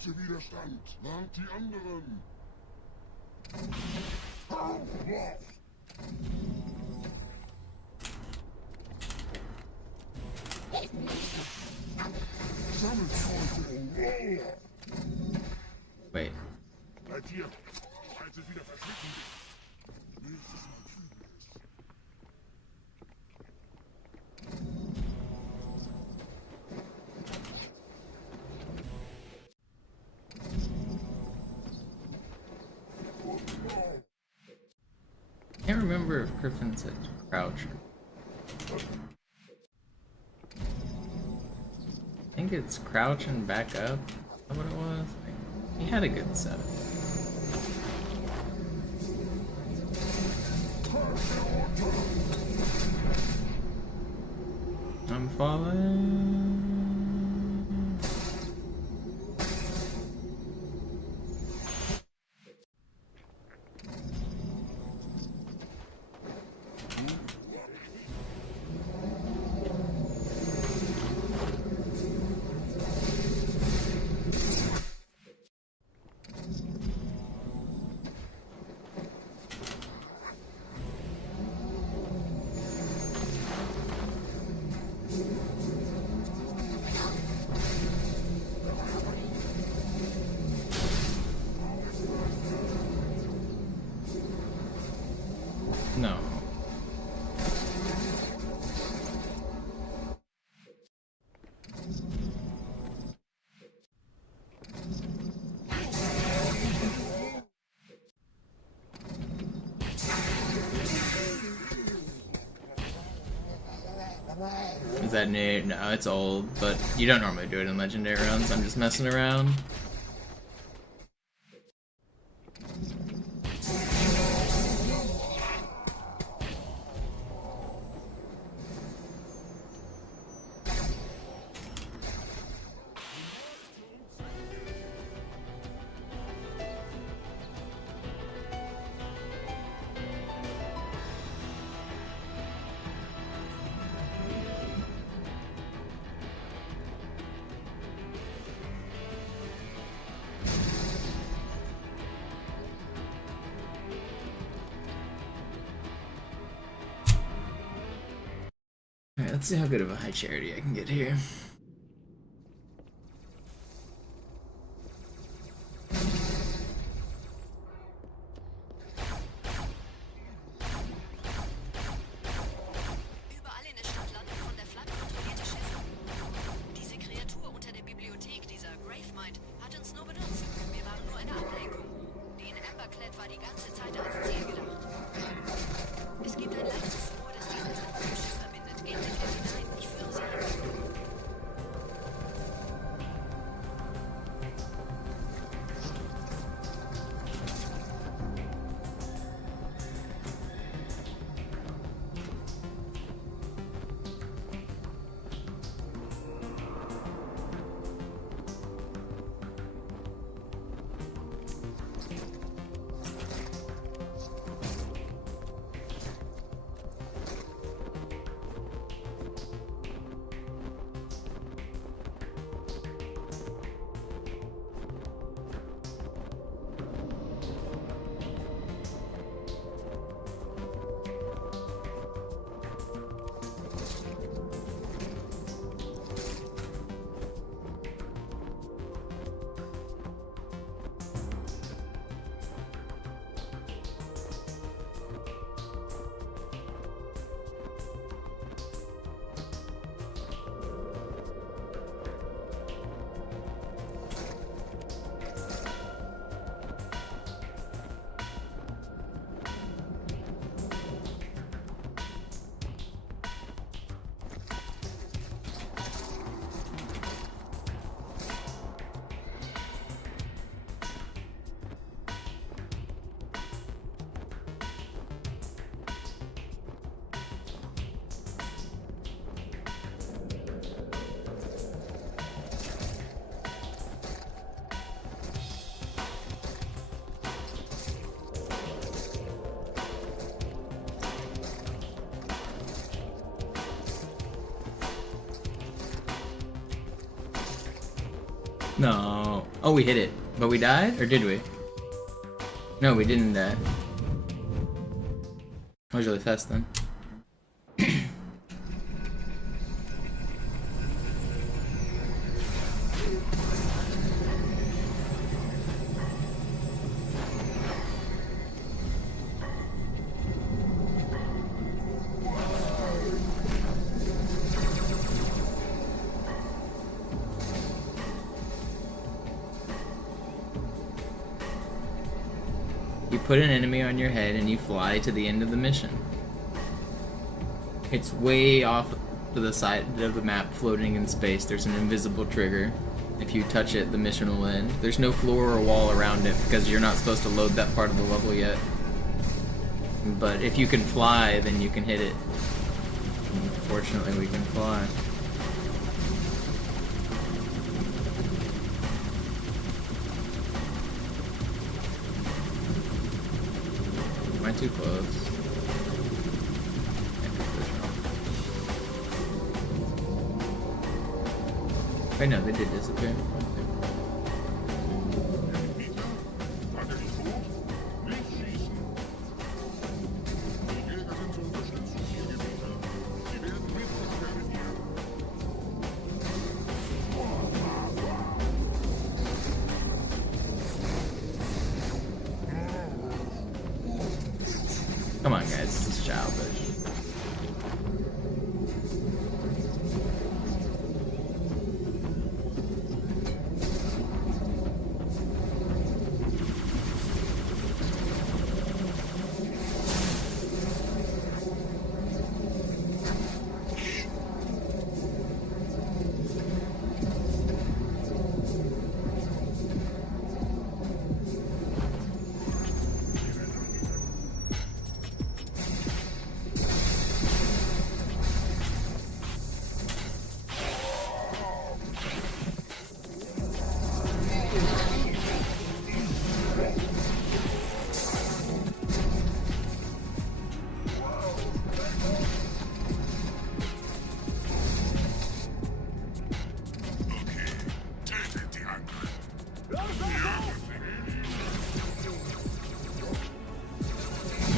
Widerstand, warnt die anderen! Wait. Bleib hier, falls es wieder verschwinden wird. Nächstes Mal fühle es. I can't remember if Griffin said crouch. I think it's crouch and back up. Is that what it was? He had a good setup. I'm falling. No. Is that new? No, it's old, but you don't normally do it in legendary runs. I'm just messing around. Alright, let's see how good of a high charity I can get here. Überall in der Stadt landen von der Flood kontrollierte Schiffe. Diese Kreatur unter der Bibliothek, dieser Gravemind, hat uns nur benutzt. Wir waren nur eine Ablenkung. Die in Amberclad war die ganze Zeit als Ziel gedacht. Es gibt ein leichtes Rohr, das diesen Sand mit dem Schiff verbindet. Gehen Sie wieder hinein. Ich führe Sie hin. No. Oh, we hit it. But we died? Or did we? No, we didn't die. That was really fast then. You put an enemy on your head and you fly to the end of the mission. It's way off to the side of the map, floating in space. There's an invisible trigger. If you touch it, the mission will end. There's no floor or wall around it because you're not supposed to load that part of the level yet. But if you can fly, then you can hit it. Fortunately, we can fly. Am I too close? Wait, no, they did disappear. Come on, guys, this is childish.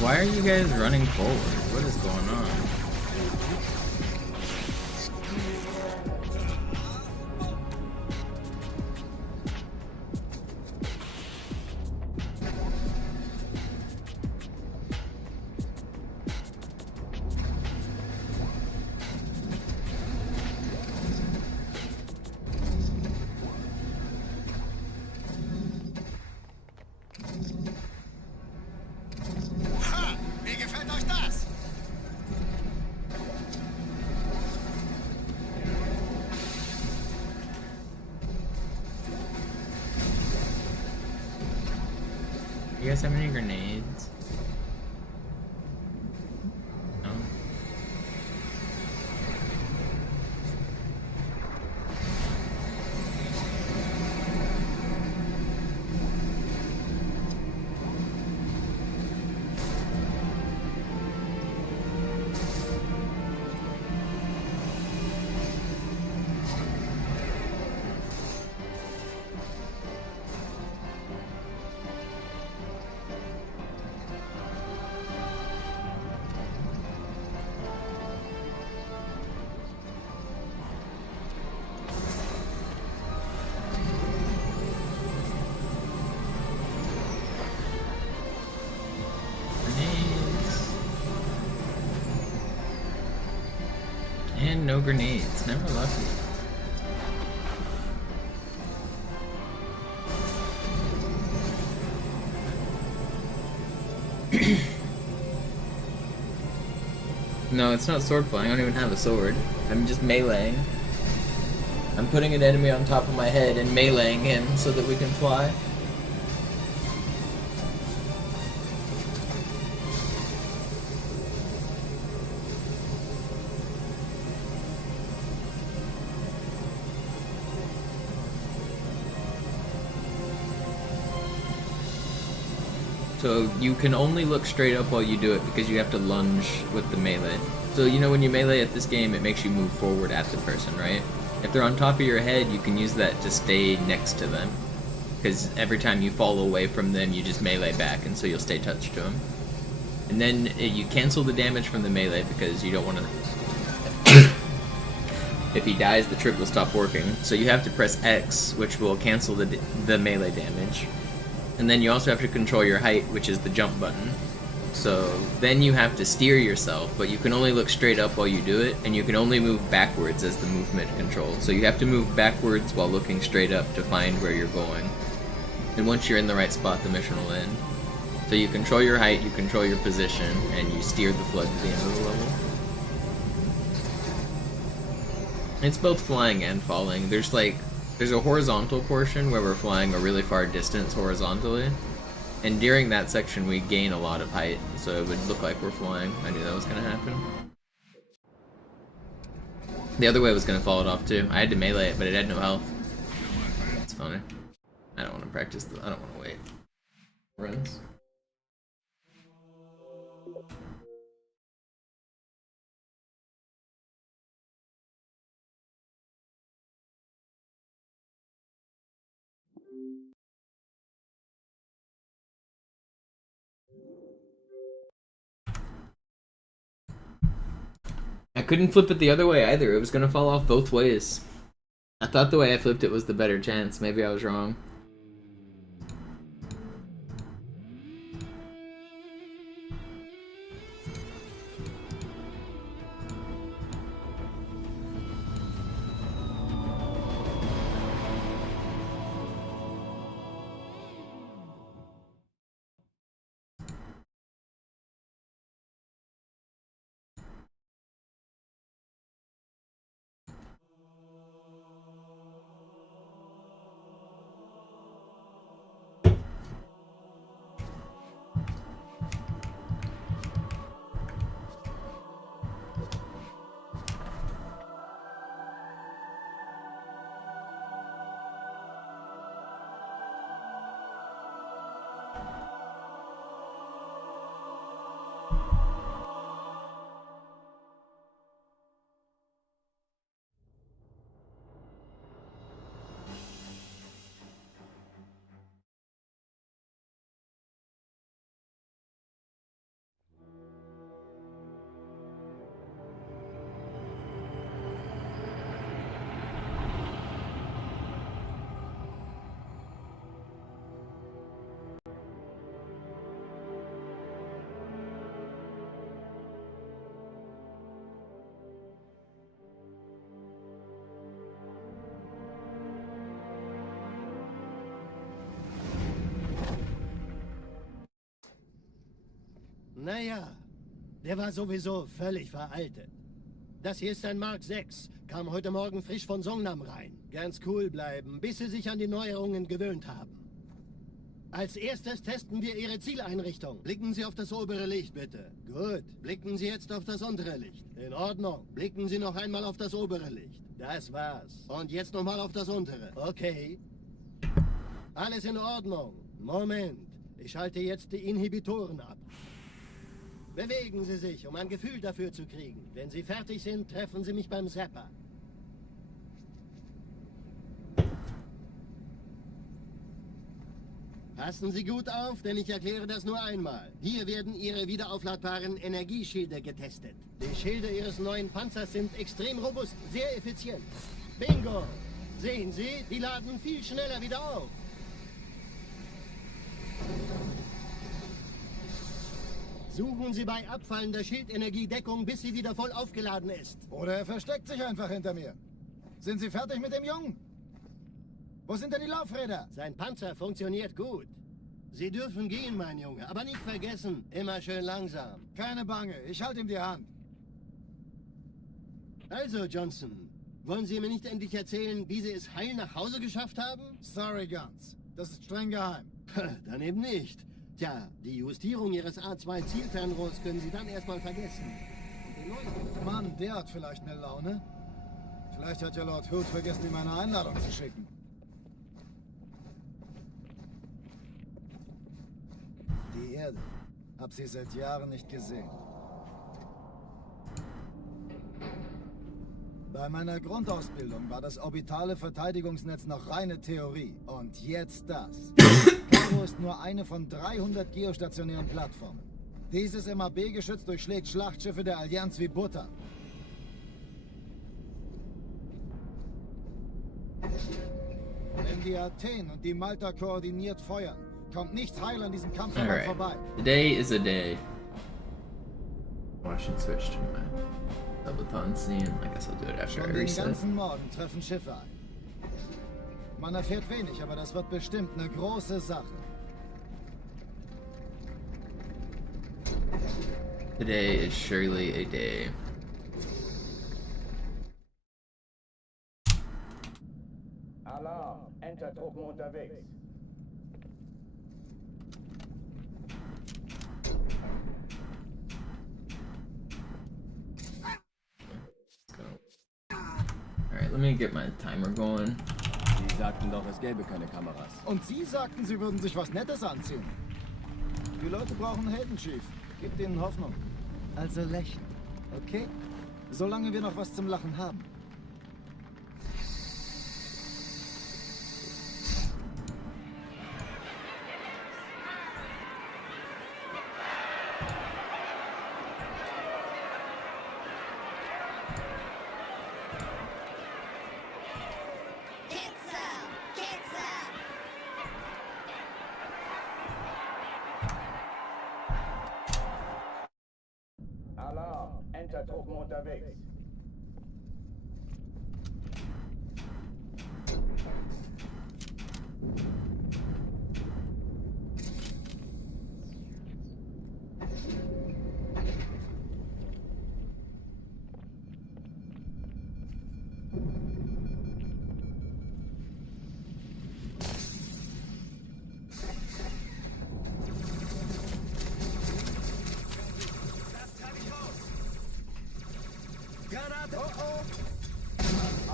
Why are you guys running forward? What is going on? Wie gefällt euch das? You guys have any grenades? No? Grenades. And no grenades. Never lucky. No, it's not sword flying. I don't even have a sword. I'm just meleeing. I'm putting an enemy on top of my head and meleeing him so that we can fly. So you can only look straight up while you do it because you have to lunge with the melee. So you know when you melee at this game, it makes you move forward at the person, right? If they're on top of your head, you can use that to stay next to them. Because every time you fall away from them, you just melee back, and so you'll stay touched to them. And then you cancel the damage from the melee because you don't want to... If he dies, the trick will stop working. So you have to press X, which will cancel the melee damage. And then you also have to control your height, which is the jump button. So then you have to steer yourself, but you can only look straight up while you do it, and you can only move backwards as the movement control. So you have to move backwards while looking straight up to find where you're going. And once you're in the right spot, the mission will end. So you control your height, you control your position, and you steer the flood to the end of the level. It's both flying and falling. There's a horizontal portion where we're flying a really far distance horizontally. And during that section we gain a lot of height, so it would look like we're flying. I knew that was gonna happen. The other way was gonna fall it off too. I had to melee it, but it had no health. It's funny. I don't want to practice. I don't want to wait. Runs. I couldn't flip it the other way either. It was gonna fall off both ways. I thought the way I flipped it was the better chance. Maybe I was wrong. Naja, der war sowieso völlig veraltet. Das hier ist ein Mark 6. Kam heute Morgen frisch von Songnam rein. Ganz cool bleiben, bis Sie sich an die Neuerungen gewöhnt haben. Als erstes testen wir Ihre Zieleinrichtung. Blicken Sie auf das obere Licht, bitte. Gut. Blicken Sie jetzt auf das untere Licht. In Ordnung. Blicken Sie noch einmal auf das obere Licht. Das war's. Und jetzt nochmal auf das untere. Okay. Alles in Ordnung. Moment. Ich schalte jetzt die Inhibitoren ab. Bewegen Sie sich, um ein Gefühl dafür zu kriegen. Wenn Sie fertig sind, treffen Sie mich beim Zapper. Passen Sie gut auf, denn ich erkläre das nur einmal. Hier werden Ihre wiederaufladbaren Energieschilde getestet. Die Schilde Ihres neuen Panzers sind extrem robust, sehr effizient. Bingo! Sehen Sie, die laden viel schneller wieder auf. Suchen Sie bei abfallender Schildenergie Deckung, bis sie wieder voll aufgeladen ist. Oder er versteckt sich einfach hinter mir. Sind Sie fertig mit dem Jungen? Wo sind denn die Laufräder? Sein Panzer funktioniert gut. Sie dürfen gehen, mein Junge, aber nicht vergessen, immer schön langsam. Keine Bange, ich halte ihm die Hand. Also, Johnson, wollen Sie mir nicht endlich erzählen, wie Sie es heil nach Hause geschafft haben? Sorry, Guns. Das ist streng geheim. Dann eben nicht. Tja, die Justierung Ihres A2-Zielfernrohrs können Sie dann erstmal vergessen. Mann, der hat vielleicht eine Laune. Vielleicht hat ja Lord Hood vergessen, ihm eine Einladung zu schicken. Die Erde. Hab sie seit Jahren nicht gesehen. Bei meiner Grundausbildung war das orbitale Verteidigungsnetz noch reine Theorie. Und jetzt das. Cairo ist nur eine von 300 geostationären Plattformen. Dieses MAB-Geschütz durchschlägt Schlachtschiffe der Allianz wie Butter. Wenn die Athen und die Malta koordiniert feuern, kommt nichts heil an diesem Kampfverband vorbei. Today is a day. Oh, I should switch to my Subathon scene. I guess I'll do it after I Den reset. ganzen Morgen treffen Schiffe ein. Man erfährt wenig, aber das wird bestimmt eine große Sache. Today is surely a day. Alarm, Enter-Truppen unterwegs. Alright, let me get my timer going. Sie sagten doch, es gäbe keine Kameras. Und Sie sagten, Sie würden sich was Nettes anziehen. Die Leute brauchen Helden, Chief. Gebt ihnen Hoffnung. Also lächeln, okay? Solange wir noch was zum Lachen haben. Alarm, Enter-Truppen unterwegs.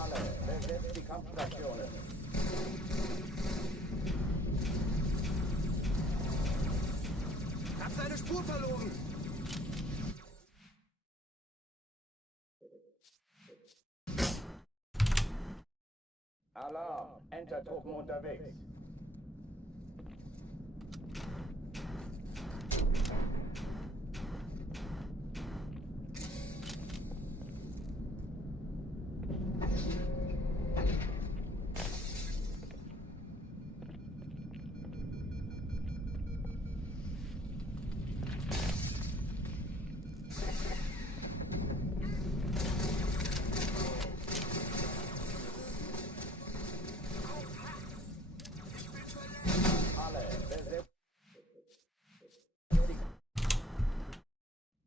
Alle, besetzt die Kampfstationen. Hab seine Spur verloren! Alarm, Enter-Truppen unterwegs.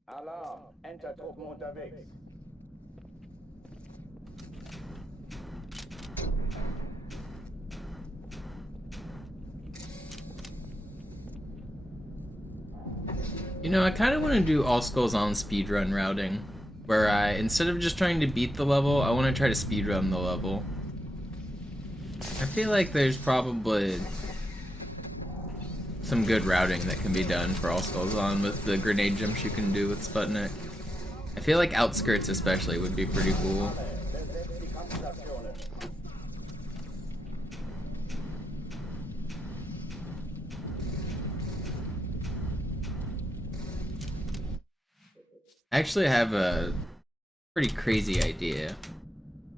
Alarm, Enter-Truppen unterwegs. You know, I kind of want to do all skulls on speedrun routing, where I, instead of just trying to beat the level, I want to try to speedrun the level. I feel like there's probably some good routing that can be done for all skulls on with the grenade jumps you can do with Sputnik. I feel like Outskirts especially would be pretty cool. Besetzt die Kampfstationen. I actually have a pretty crazy idea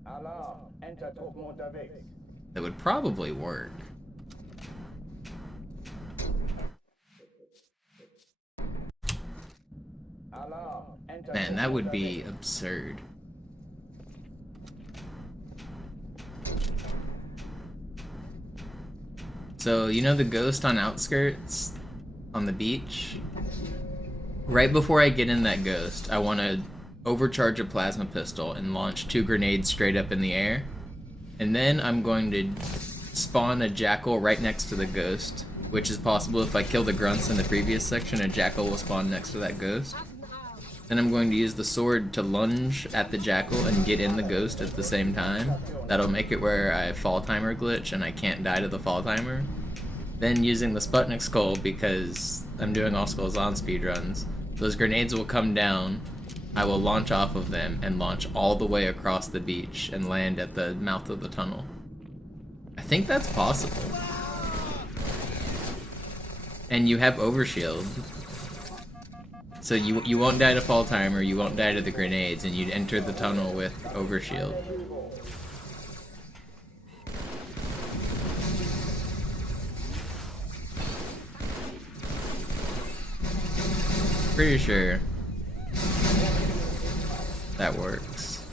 Alarm, Enter-Truppen unterwegs. that would probably work. Alarm, Enter-Truppen Man, that would be unterwegs. absurd. So, you know the ghost on Outskirts? On the beach? Right before I get in that ghost, I want to overcharge a plasma pistol and launch 2 grenades straight up in the air. And then I'm going to spawn a jackal right next to the ghost, which is possible if I kill the grunts in the previous section, a jackal will spawn next to that ghost. Then I'm going to use the sword to lunge at the jackal and get in the ghost at the same time. That'll make it where I fall timer glitch and I can't die to the fall timer. Then using the Sputnik skull, because I'm doing all skulls on speedruns, those grenades will come down I will launch off of them and launch all the way across the beach and land at the mouth of the tunnel. I think that's possible. And you have overshield. So you won't die to fall timer, you won't die to the grenades, and you'd enter the tunnel with overshield. Pretty sure that works.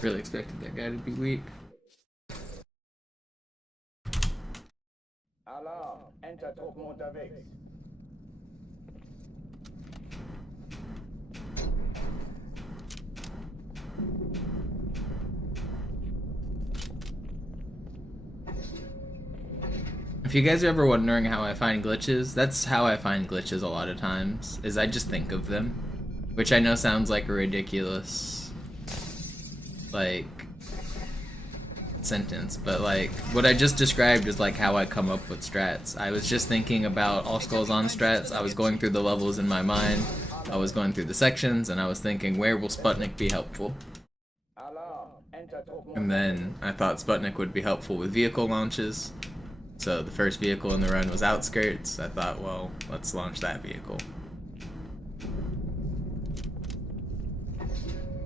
Really expected that guy to be weak. Alarm! Enter-Truppen unterwegs. If you guys are ever wondering how I find glitches, that's how I find glitches a lot of times, is I just think of them. Which I know sounds like a ridiculous, like, sentence, but like, what I just described is like how I come up with strats. I was just thinking about all skulls on strats, I was going through the levels in my mind, I was going through the sections, and I was thinking, where will Sputnik be helpful? And then I thought Sputnik would be helpful with vehicle launches. So the first vehicle in the run was Outskirts. I thought, well, let's launch that vehicle.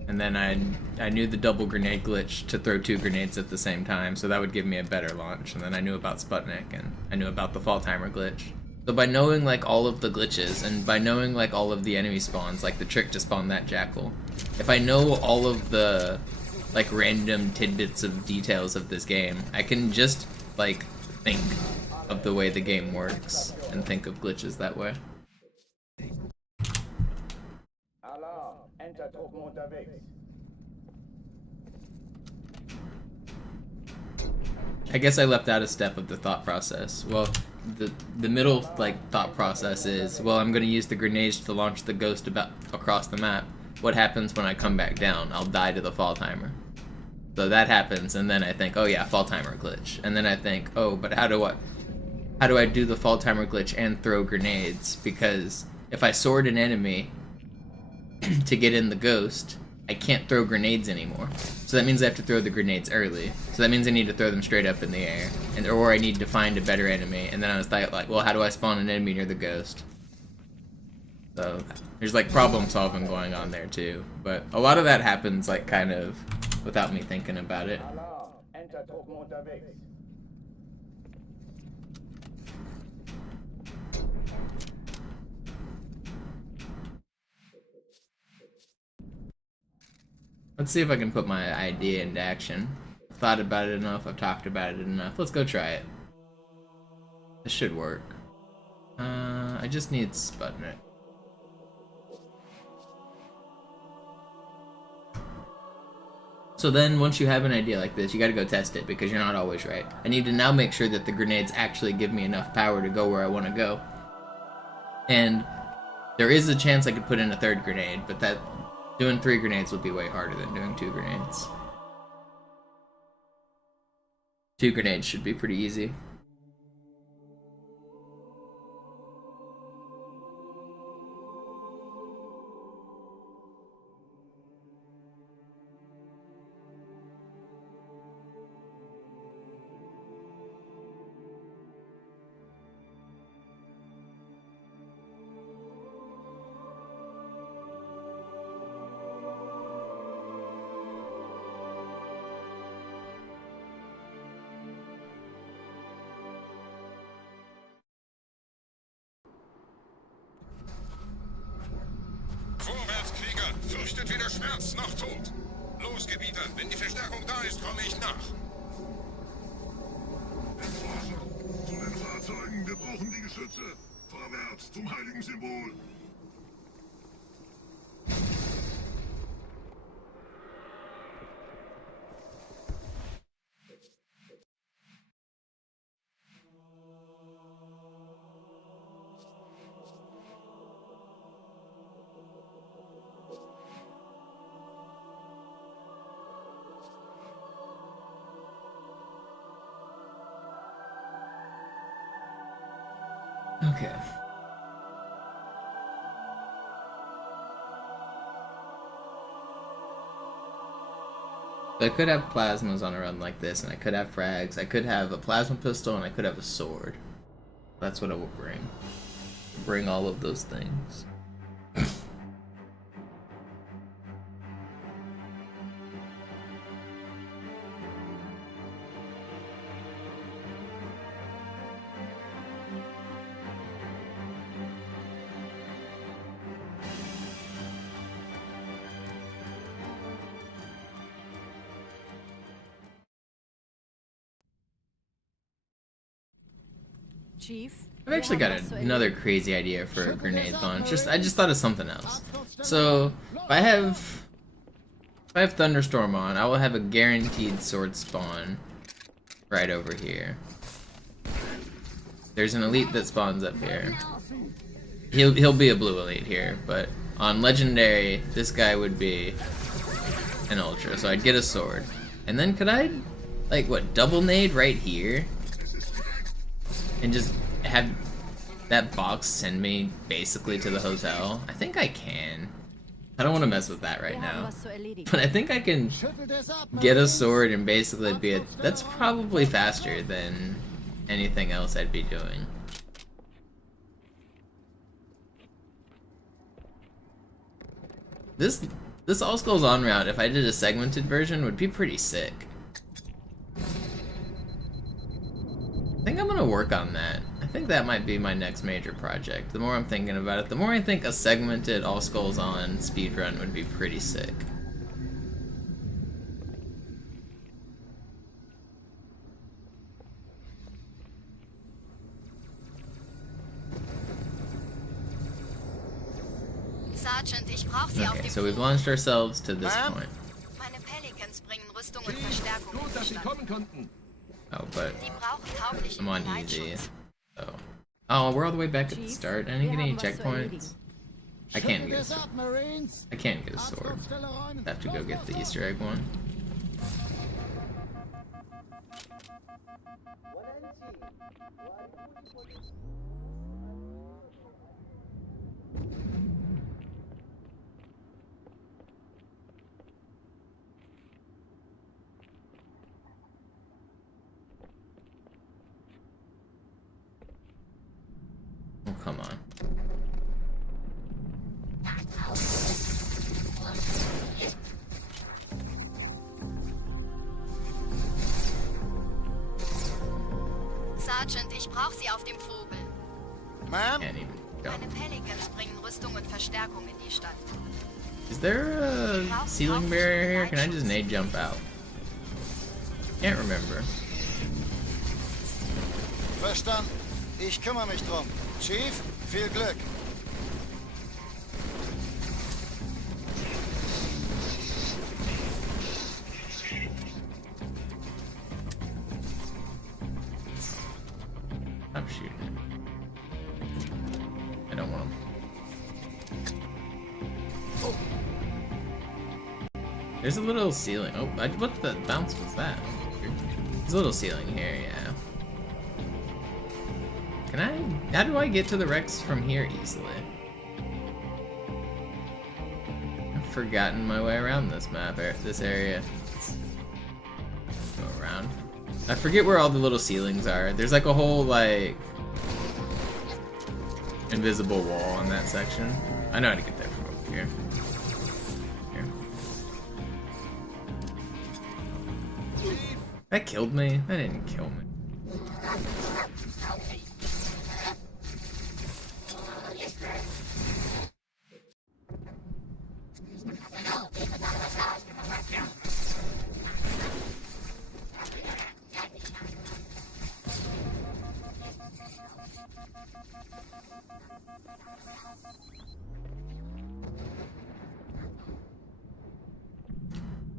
And then I knew the double grenade glitch to throw 2 grenades at the same time, so that would give me a better launch. And then I knew about Sputnik, and I knew about the fall timer glitch. So by knowing like all of the glitches, and by knowing like all of the enemy spawns, like the trick to spawn that jackal, if I know all of the like random tidbits of details of this game, I can just like think of the way the game works and think of glitches that way. Alarm! Enter-Truppen unterwegs. I guess I left out a step of the thought process. Well, the middle like thought process is, well, I'm gonna use the grenades to launch the ghost about across the map. What happens when I come back down? I'll die to the fall timer. So that happens, and then I think, oh yeah, fall timer glitch. And then I think, oh, but how do I do the fall timer glitch and throw grenades? Because if I sword an enemy to get in the ghost, I can't throw grenades anymore. So that means I have to throw the grenades early. So that means I need to throw them straight up in the air, or I need to find a better enemy. And then I was like, well, how do I spawn an enemy near the ghost? So there's like problem solving going on there too. But a lot of that happens like kind of without me thinking about it. Alarm! Enter-Truppen unterwegs. Let's see if I can put my idea into action. I've thought about it enough, I've talked about it enough. Let's go try it. This should work. I just need Sputnik. So then, once you have an idea like this, you gotta go test it, because you're not always right. I need to now make sure that the grenades actually give me enough power to go where I want to go. And there is a chance I could put in a 3rd grenade, but doing 3 grenades would be way harder than doing 2 grenades. 2 grenades should be pretty easy. Vorwärts, Krieger! Fürchtet weder Schmerz noch Tod! Los, Gebieter! Wenn die Verstärkung da ist, komme ich nach! Entforscher! Zu den Fahrzeugen! Wir brauchen die Geschütze! Vorwärts, zum heiligen Symbol! Okay. So I could have plasmas on a run like this, and I could have frags. I could have a plasma pistol, and I could have a sword. That's what I will bring. Bring all of those things. Chief, I've actually got another crazy idea for a grenade launch. I just thought of something else. So if I have Thunderstorm on, I will have a guaranteed sword spawn right over here. There's an elite that spawns up here. He'll be a blue elite here, but on legendary, this guy would be an ultra. So I'd get a sword, and then could I, like, what, double nade right here? And just have that box send me basically to the hotel? I think I can. I don't want to mess with that right now. But I think I can get a sword and basically be a... That's probably faster than anything else I'd be doing. This All Skulls On route, if I did a segmented version, would be pretty sick. I think I'm gonna work on that. I think that might be my next major project. The more I'm thinking about it, the more I think a segmented All Skulls On speedrun would be pretty sick. Sergeant, ich brauche Sie auf Okay, dem so we've launched ourselves to this point. Meine Pelicans bringen Rüstung und Verstärkung in Gut, die dass Sie Stadt. kommen konnten. Oh, but Die brauchen tauglichen I'm on easy. Leitschutz. So. Oh, we're all the way back at the Chief, start. I didn't get wir any haben was zu checkpoints. I can't get a sword. Up, Marines. I can't get a sword. I have to go get the Easter egg one. Oh, come on. Sergeant, ich brauche Sie auf dem Vogel. Ma'am? Can't even jump. Meine Pelicans bringen Rüstung und Verstärkung in die Stadt. Is there a ceiling barrier here? Can I just nade jump out? Can't remember. Verstanden. Ich kümmere mich drum. Chief, viel Glück. Stop shooting. I don't want him. Oh. There's a little ceiling. Oh, what the bounce was that? There's a little ceiling here, yeah. Can I? How do I get to the Rex from here easily? I've forgotten my way around this map, this area. Go around. I forget where all the little ceilings are. There's like a whole, like, invisible wall in that section. I know how to get there from over here. Here. That killed me? That didn't kill me.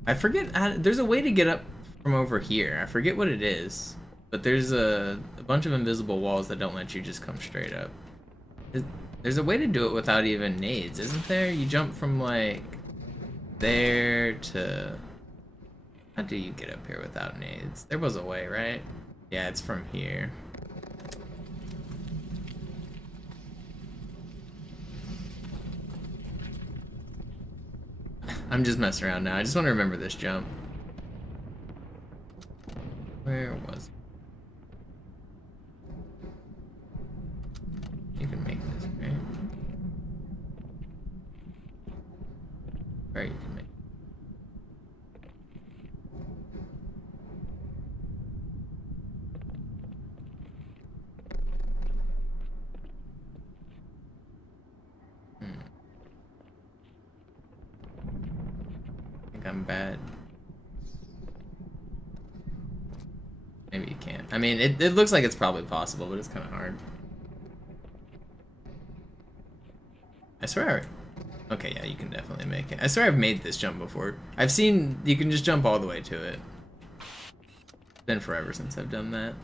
I forget, there's a way to get up from over here. I forget what it is, but there's a bunch of invisible walls that don't let you just come straight up. There's a way to do it without even nades, isn't there? You jump from, like, there to... How do you get up here without nades? There was a way, right? Yeah, it's from here. I'm just messing around now. I just want to remember this jump. Where was it? You can make this, right? Or you can make I think I'm bad. Maybe you can't. I mean, it looks like it's probably possible, but it's kind of hard. I swear. Okay, yeah, you can definitely make it. I swear I've made this jump before. I've seen you can just jump all the way to it. It's been forever since I've done that.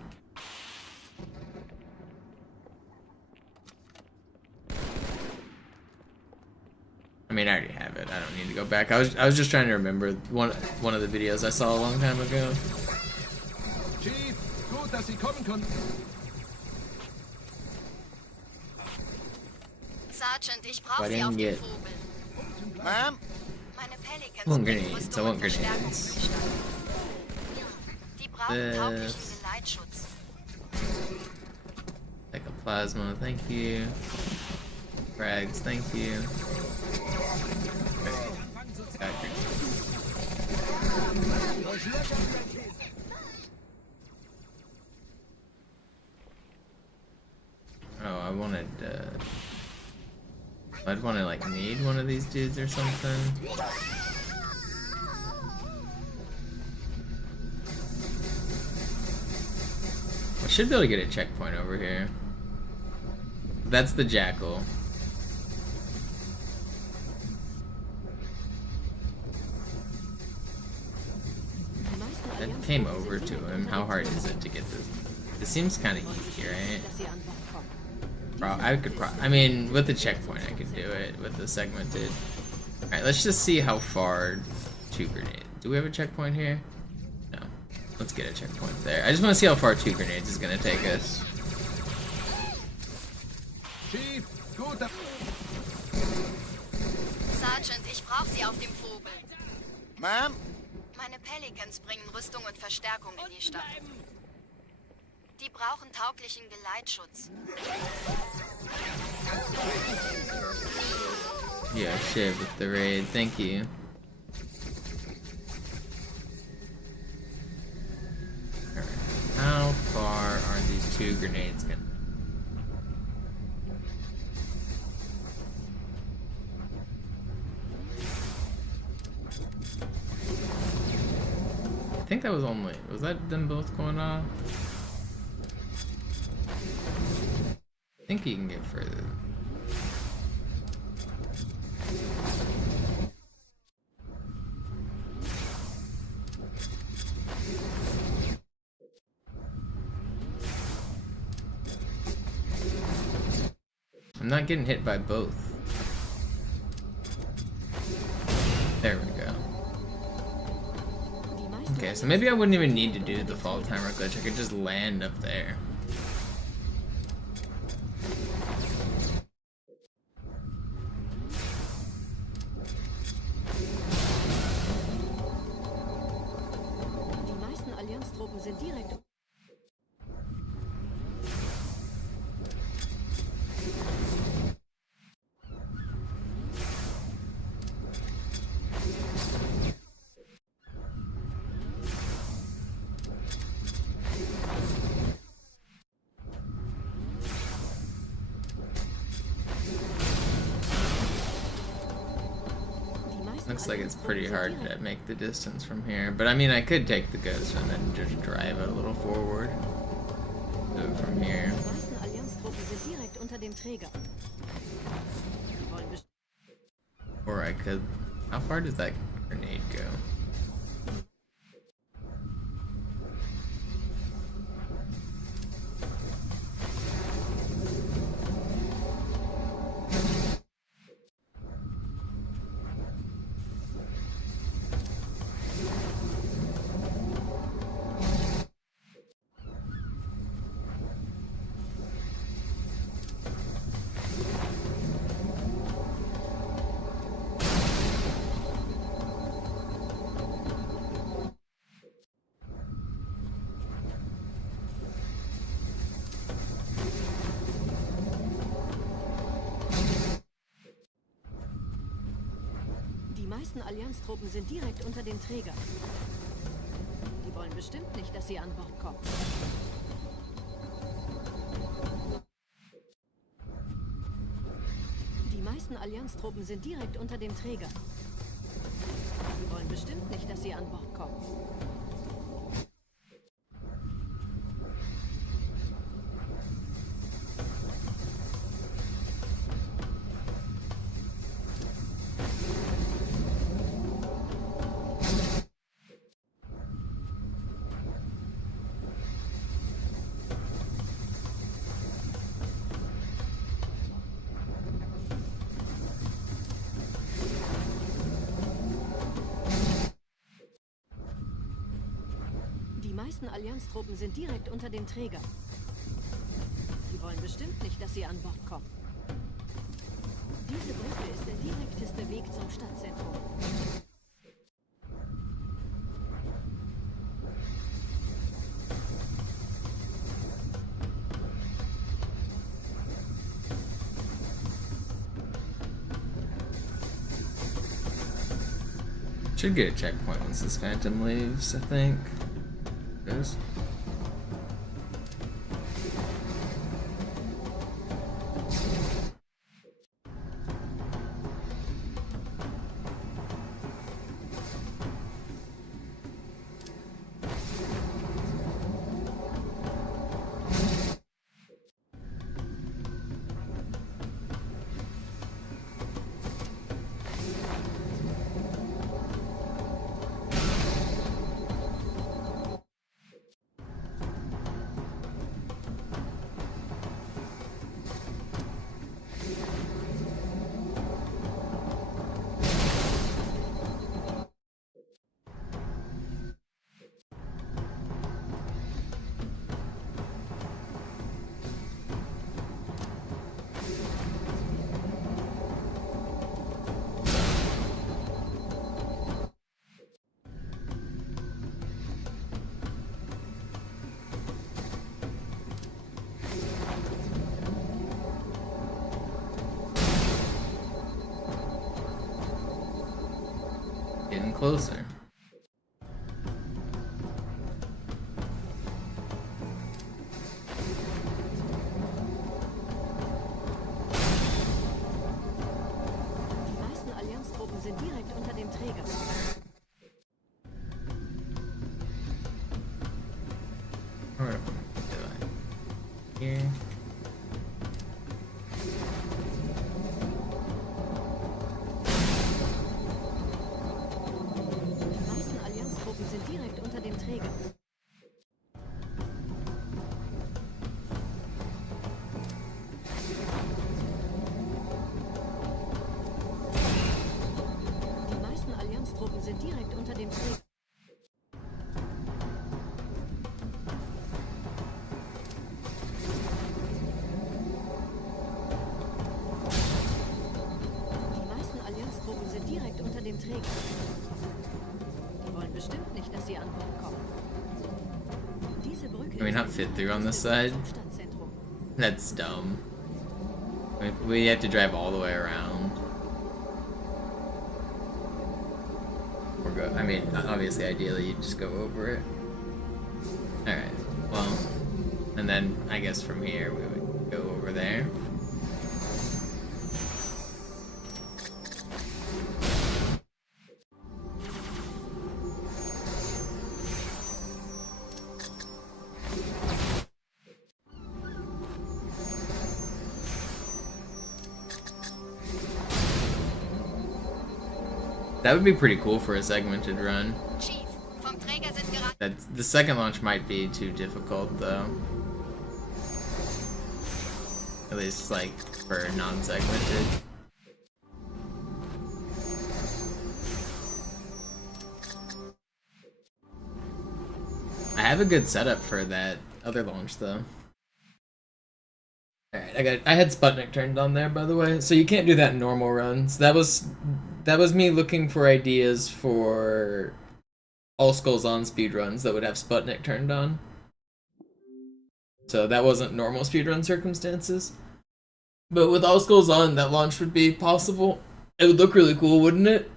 I mean, I already have it. I don't need to go back. I was just trying to remember one of the videos I saw a long time ago. Chief, gut, dass Sie kommen konnten. Sergeant, ich brauche Sie auf dem Vogel. Ma'am? Meine Pelicans Won't bringen grenades, Rüstung I und want Verstärkung in grenades. die Stadt. Die brauchen tauglichen Geleitschutz. Like a plasma, thank you. Frags, thank you. Got oh, I wanted, I'd want to, like, need one of these dudes or something. I should be able to get a checkpoint over here. That's the jackal. I came over to him. How hard is it to get this? It seems kind of easy, right? I mean, with the checkpoint, I could do it with the segmented. All right, let's just see how far 2 grenades. Do we have a checkpoint here? No. Let's get a checkpoint there. I just want to see how far 2 grenades is gonna take us. Chief, gut. Sergeant, ich brauche Sie auf dem Vogel. Ma'am? Meine Pelicans bringen Rüstung und Verstärkung in die Stadt. Die brauchen tauglichen Geleitschutz. Yeah, shit with the raid. Thank you. Alright. How far are these 2 grenades gonna? I think that was only. Was that them both going off? I think you can get further. I'm not getting hit by both. There we go. Okay, so maybe I wouldn't even need to do the fall timer glitch. I could just land up there. Die meisten Allianztruppen sind direkt. Looks like it's pretty hard to make the distance from here, but I mean I could take the ghost and then just drive it a little forward. Do it from here. Die meisten Allianztruppen sind direkt unter dem Träger. Or I could... How far does that grenade go? meisten Allianztruppen sind direkt unter dem Träger. Die wollen bestimmt nicht, dass sie an Bord kommen. Die meisten Allianztruppen sind direkt unter dem Träger. Die wollen bestimmt nicht, dass sie an Bord kommen. Die meisten Allianztruppen sind direkt unter dem Träger. Die wollen bestimmt nicht, dass sie an Bord kommen. Diese Brücke ist der direkteste Weg zum Stadtzentrum. Should get a checkpoint once this phantom leaves, I think. Goes. Getting closer. Die meisten Allianztruppen sind direkt unter dem Träger. Alright. Here. Die meisten Allianztruppen sind direkt unter dem Träger. Die meisten Allianztruppen sind direkt unter dem Träger. Die meisten Allianztruppen sind direkt unter dem Träger. Die wollen bestimmt nicht, dass sie an Bord kommen. Diese Brücke Can we not ist fit through on this der Weg side? zum Stadtzentrum. That's dumb. We have to drive all the way around. Or go. I mean, obviously, ideally, you just go over it. Alright, well. And then, I guess from here, we would go over there. That would be pretty cool for a segmented run. Chief, vom Träger sind gerade... That's, the second launch might be too difficult, though. At least, like, for non-segmented. I have a good setup for that other launch, though. Alright, I had Sputnik turned on there, by the way. So you can't do that in normal runs. That was me looking for ideas for All Skulls On speedruns that would have Sputnik turned on. So that wasn't normal speedrun circumstances. But with All Skulls On, that launch would be possible. It would look really cool, wouldn't it?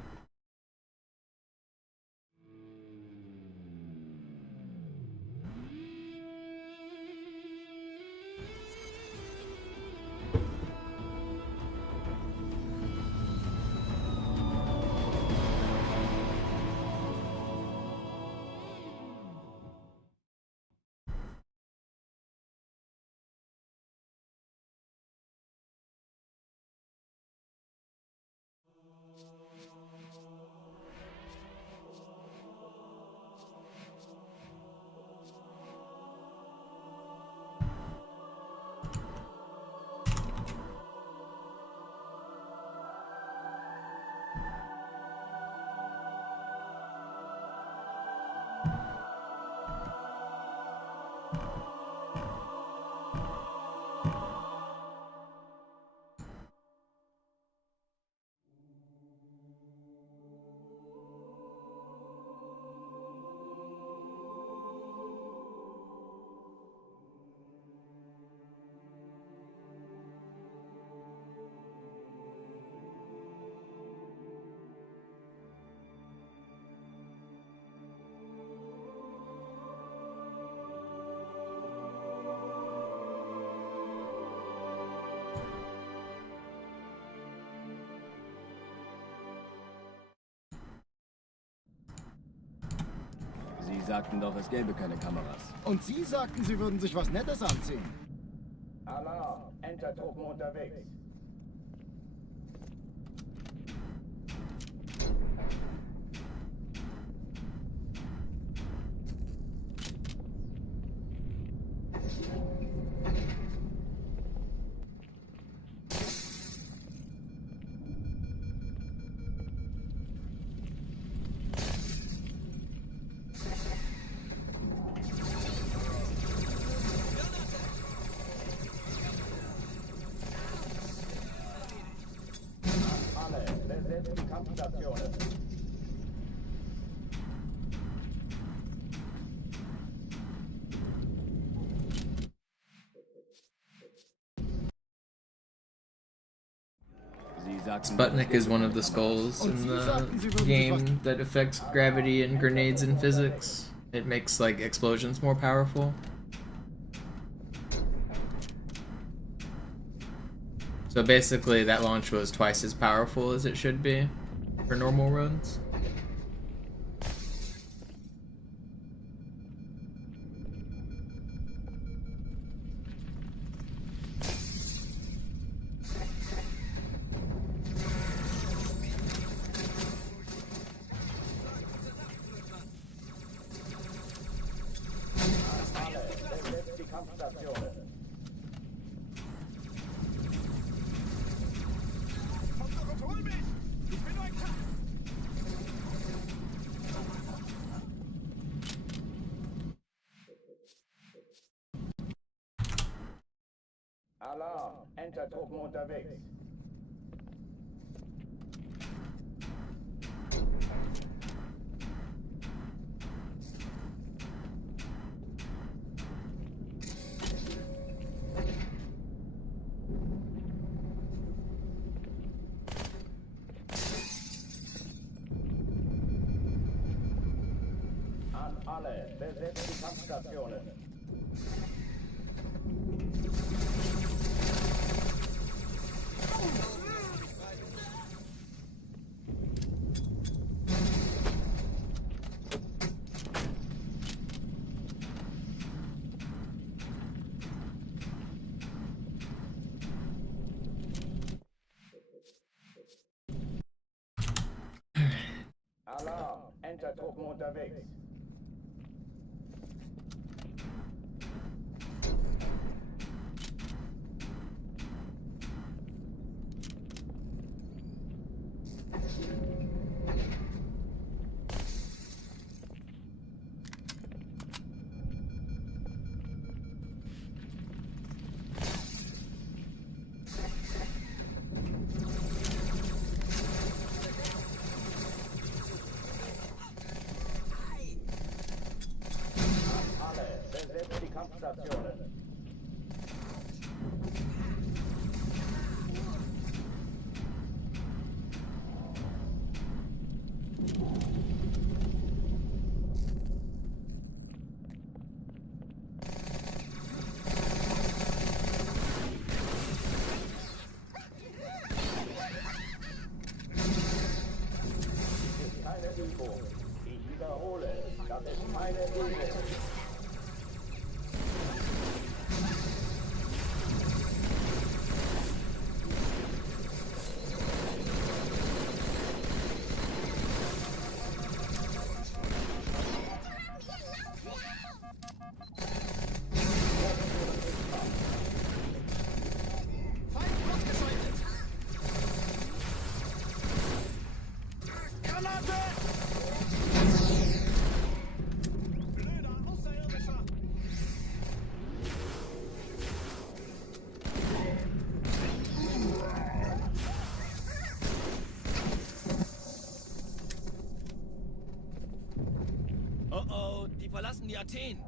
sagten doch, es gäbe keine Kameras. Und Sie sagten, Sie würden sich was Nettes anziehen. Alarm, Entertruppen unterwegs. Alle, besetzt die Kampfstationen. Sie sagten Sputnik is one of the skulls in the game that affects gravity and grenades and physics. It makes like explosions more powerful. So basically that launch was twice as powerful as it should be for normal runs. Alle, besetzt die Kampfstationen. Komm doch und hol mich! Ich bin nur ein Kampf! Alarm, Entertruppen unterwegs. An alle, besetzt die Kampfstationen. Alarm, Entertruppen unterwegs. Alle, besetzt die Kampfstationen. Das ist keine Übung. Ich wiederhole, das ist keine Übung. Oh oh, die verlassen die Athen.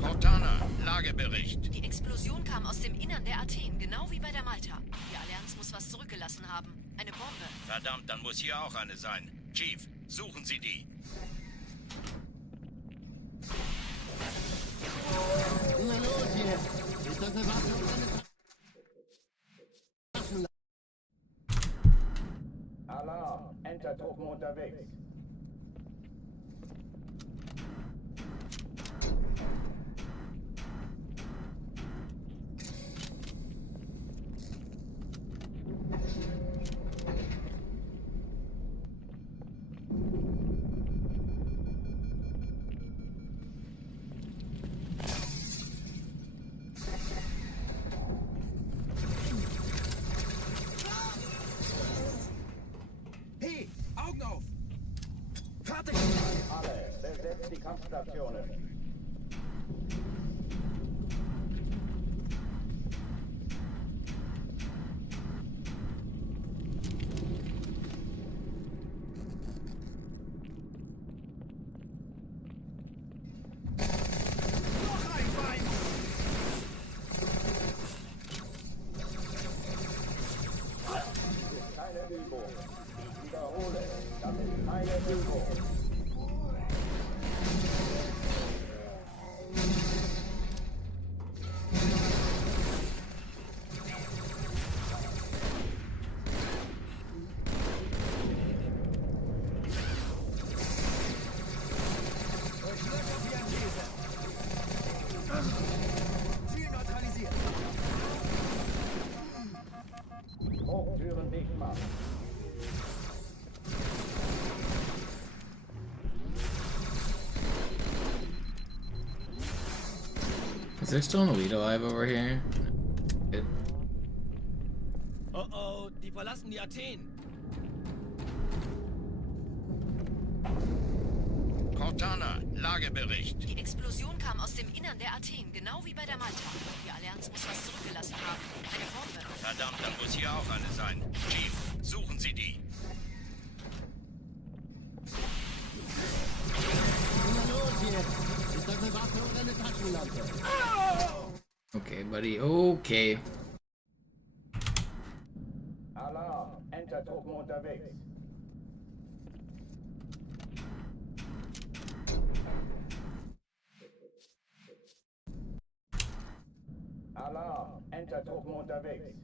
Cortana, Lagebericht. Die Explosion kam aus dem Innern der Athen, genau wie bei der Malta. Die Allianz muss was zurückgelassen haben. Eine Bombe. Verdammt, dann muss hier auch eine sein. Chief, suchen Sie die. Na los jetzt! Ist das eine Waffe oder eine Alarm, Enter-Truppen unterwegs. Hey, Augen auf! Fertig! Alle, besetzt die Kampfstationen. Noch ein Bein! Keine Übung. Ich wiederhole, das ist keine Übung. Durchlöscht wie ein Laser! Ziel neutralisiert! Hochtüren dicht machen. Is there still an elite alive over here? Good. Oh oh, die verlassen die Athen! Cortana, Lagebericht. Die Explosion kam aus dem Innern der Athen, genau wie bei der Malta. Die Allianz muss was zurückgelassen haben. Eine Bombe. Verdammt, dann muss hier auch eine sein. Chief, suchen Sie die. Na los jetzt! Ist das eine Waffe oder eine Taschenlampe? Okay, buddy. Okay. Alarm, Enter-Truppen unterwegs. Alarm, Enter-Truppen unterwegs.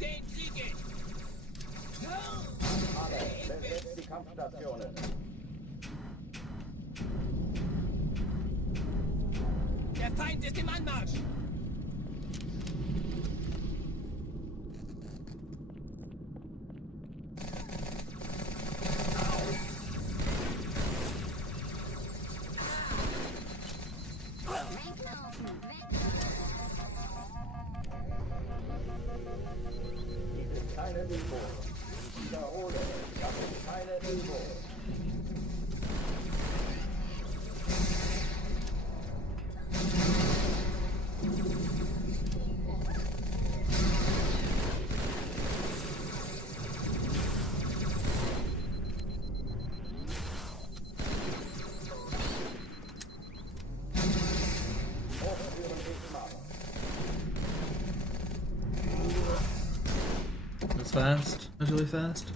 Den kriege ich! Alle, besetzt die Kampfstationen. Der Feind ist im Anmarsch! Dies ist keine Übung. Ich wiederhole, das ist keine Übung. Hochtüren dicht machen. That's fast. That's really fast.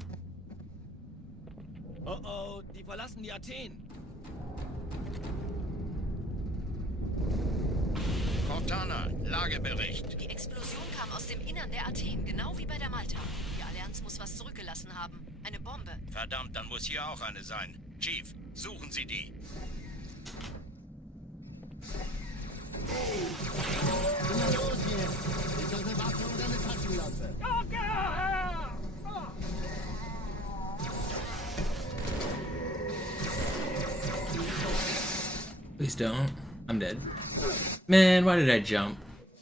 Oh oh, die verlassen die Athen! Cortana, Lagebericht. Die Explosion kam aus dem Innern der Athen, genau wie bei der Malta. Die Allianz muss was zurückgelassen haben. Eine Bombe. Verdammt, dann muss hier auch eine sein. Chief, suchen Sie die. Na los jetzt! Ist das eine Waffe oder eine Taschenlampe? Please don't. I'm dead. Man, why did I jump?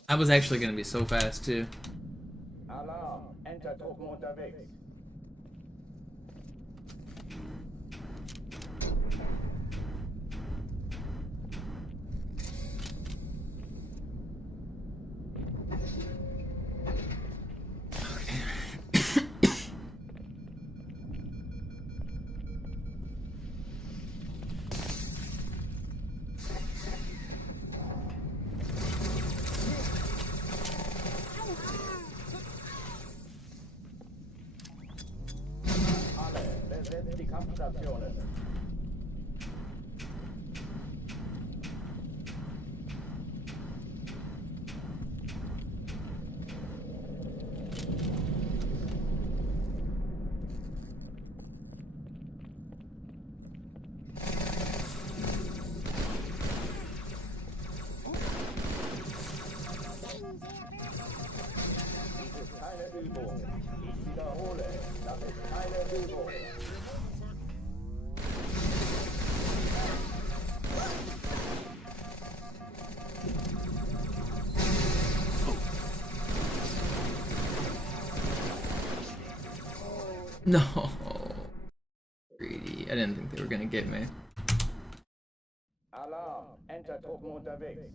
I was actually gonna be so fast too. Alarm, Enter-Truppen unterwegs. Kampfstationen. Keine Übung. Ich wiederhole, das ist keine Übung. No. Greedy. I didn't think they were gonna get me. Alarm, Entertruppen unterwegs.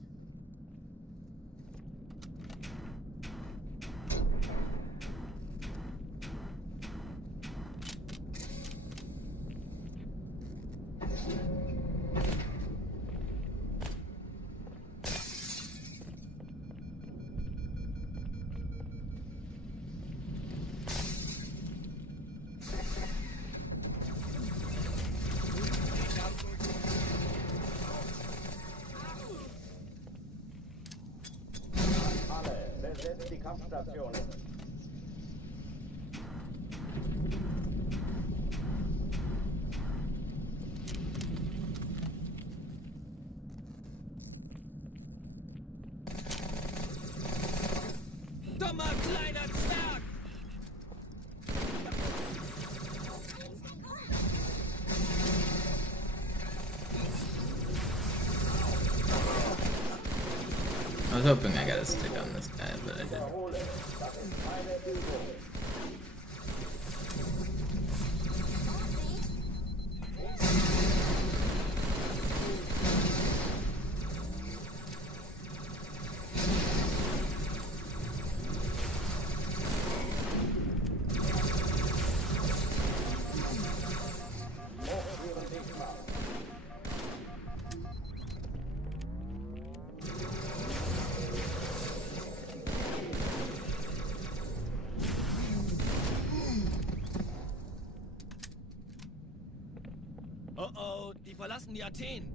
Alle, besetzt die Kampfstationen. Dummer kleiner Zwerg! I was hoping I got a stick on this guy, but I didn't. Wiederhole, das ist keine Übung. Hochführen Sigma. Oh oh, die verlassen die Athen.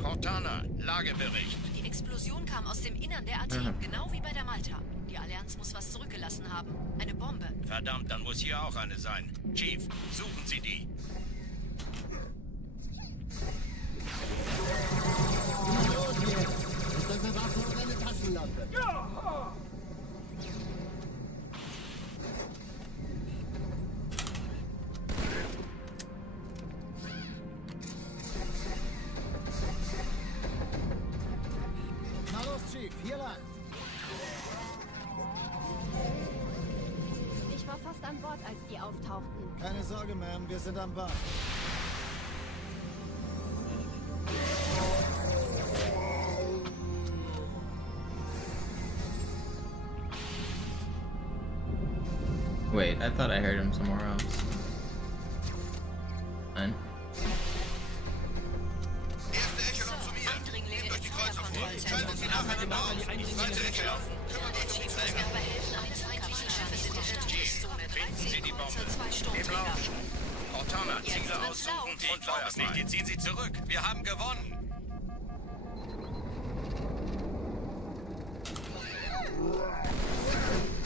Cortana, Lagebericht. Die Explosion kam aus dem Innern der Athen, genau wie bei der Malta. Die Allianz muss was zurückgelassen haben. Eine Bombe. Verdammt, dann muss hier auch eine sein. Chief, suchen Sie die. Los jetzt! Ist das eine Waffe oder eine Taschenlampe? Na los, Chief, hier lang! Ich war fast an Bord, als die auftauchten. Keine Sorge, Ma'am, wir sind am Band. Wait, I thought I heard him somewhere else. Fine. Erste Echelon zu mir. Eindringlinge Nehmt euch die im Kreuzer vor. Feuerkontrollzentrum. Schaltet sie nachher in Bau. Zweite Echelon. Kümmert euch um die Träger. Dabei helfen, alle feindlichen Schiffe sind in der Todeszone. Finden Sie 13 die Bombe. Kreuzer, 2 Im Sturmträger. Laufen. Cortana, Ziele Jetzt wird's aussuchen laut. und Feuerfrei. Jetzt ziehen Sie zurück. Wir haben gewonnen.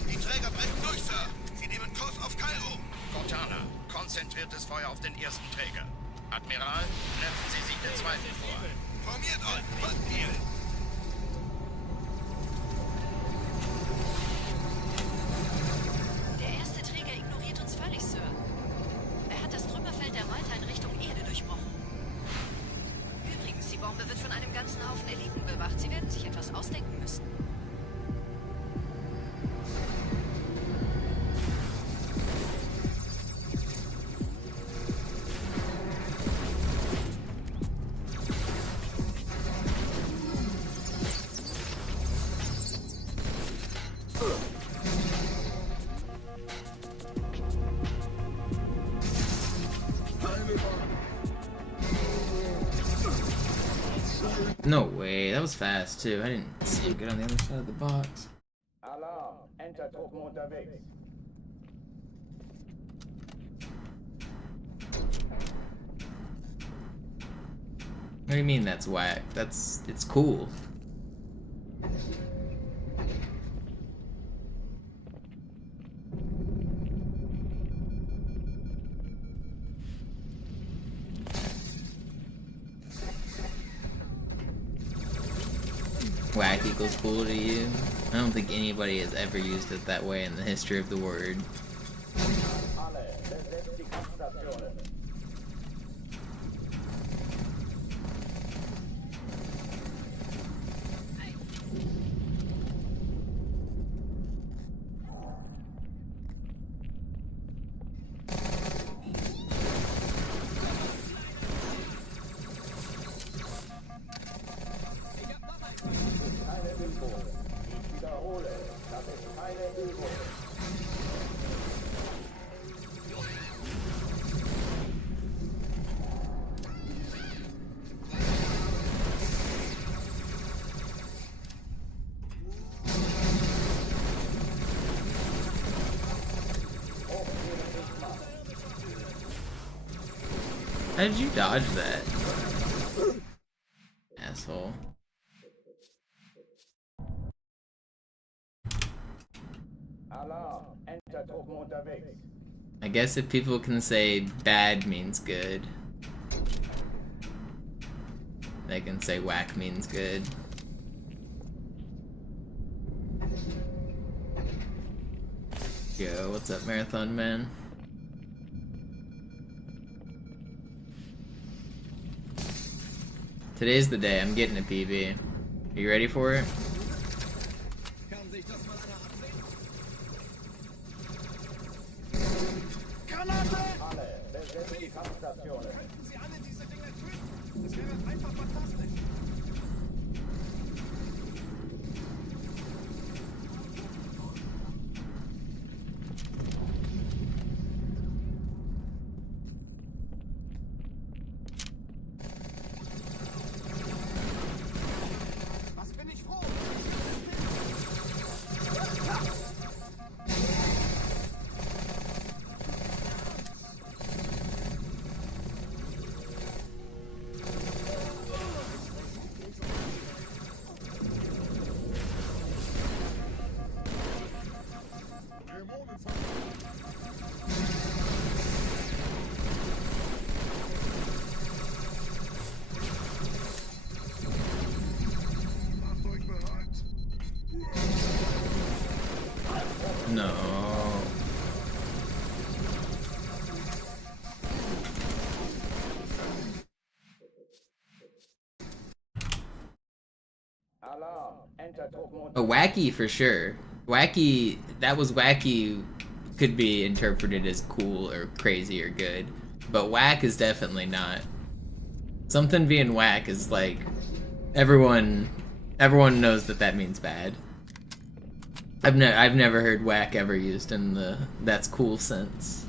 Die Träger brechen durch, Sir. Sie nehmen Kurs auf Kairo. Cortana, konzentriertes Feuer auf den ersten Träger. Admiral, knöpfen Sie sich den zweiten vor. Formiert euch, folgt mir. Der erste Träger ignoriert uns völlig, Sir. Er hat das Trümmerfeld der Malta in Richtung Erde durchbrochen. Übrigens, die Bombe wird von einem ganzen Haufen Eliten bewacht. Sie werden sich etwas ausdenken müssen. No way, that was fast too. I didn't see him get on the other side of the box. Alarm, Entertruppen unterwegs. What do you mean that's whack? It's cool. Whack equals cool to you? I don't think anybody has ever used it that way in the history of the word. How did you dodge that? Asshole. I guess if people can say bad means good, they can say whack means good. Yo, what's up, Marathon Man? Today's the day. I'm getting a PB. Are you ready for it? No. A wacky for sure. Wacky, that was wacky, could be interpreted as cool or crazy or good. But whack is definitely not. Something being whack is like, everyone knows that means bad. I've never heard whack ever used in the that's cool sense.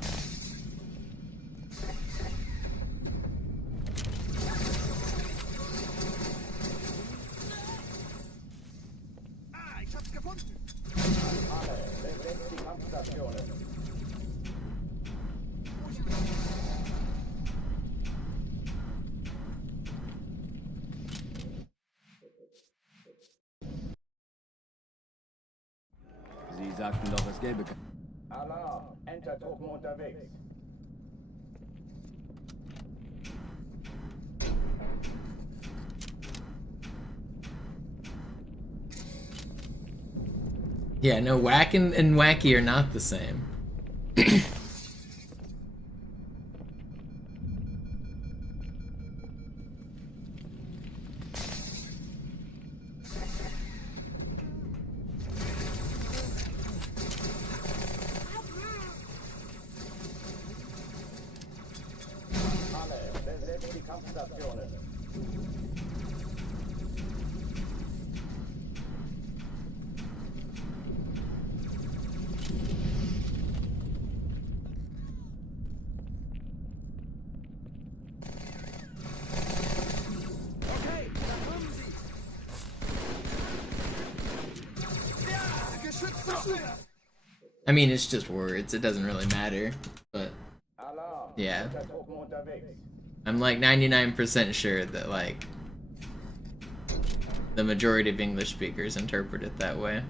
Sie sagten doch, es gäbe... Alarm! Entertruppen unterwegs. Yeah, no, whack and wacky are not the same. I mean, it's just words. It doesn't really matter. But yeah. I'm like 99% sure that like the majority of English speakers interpret it that way.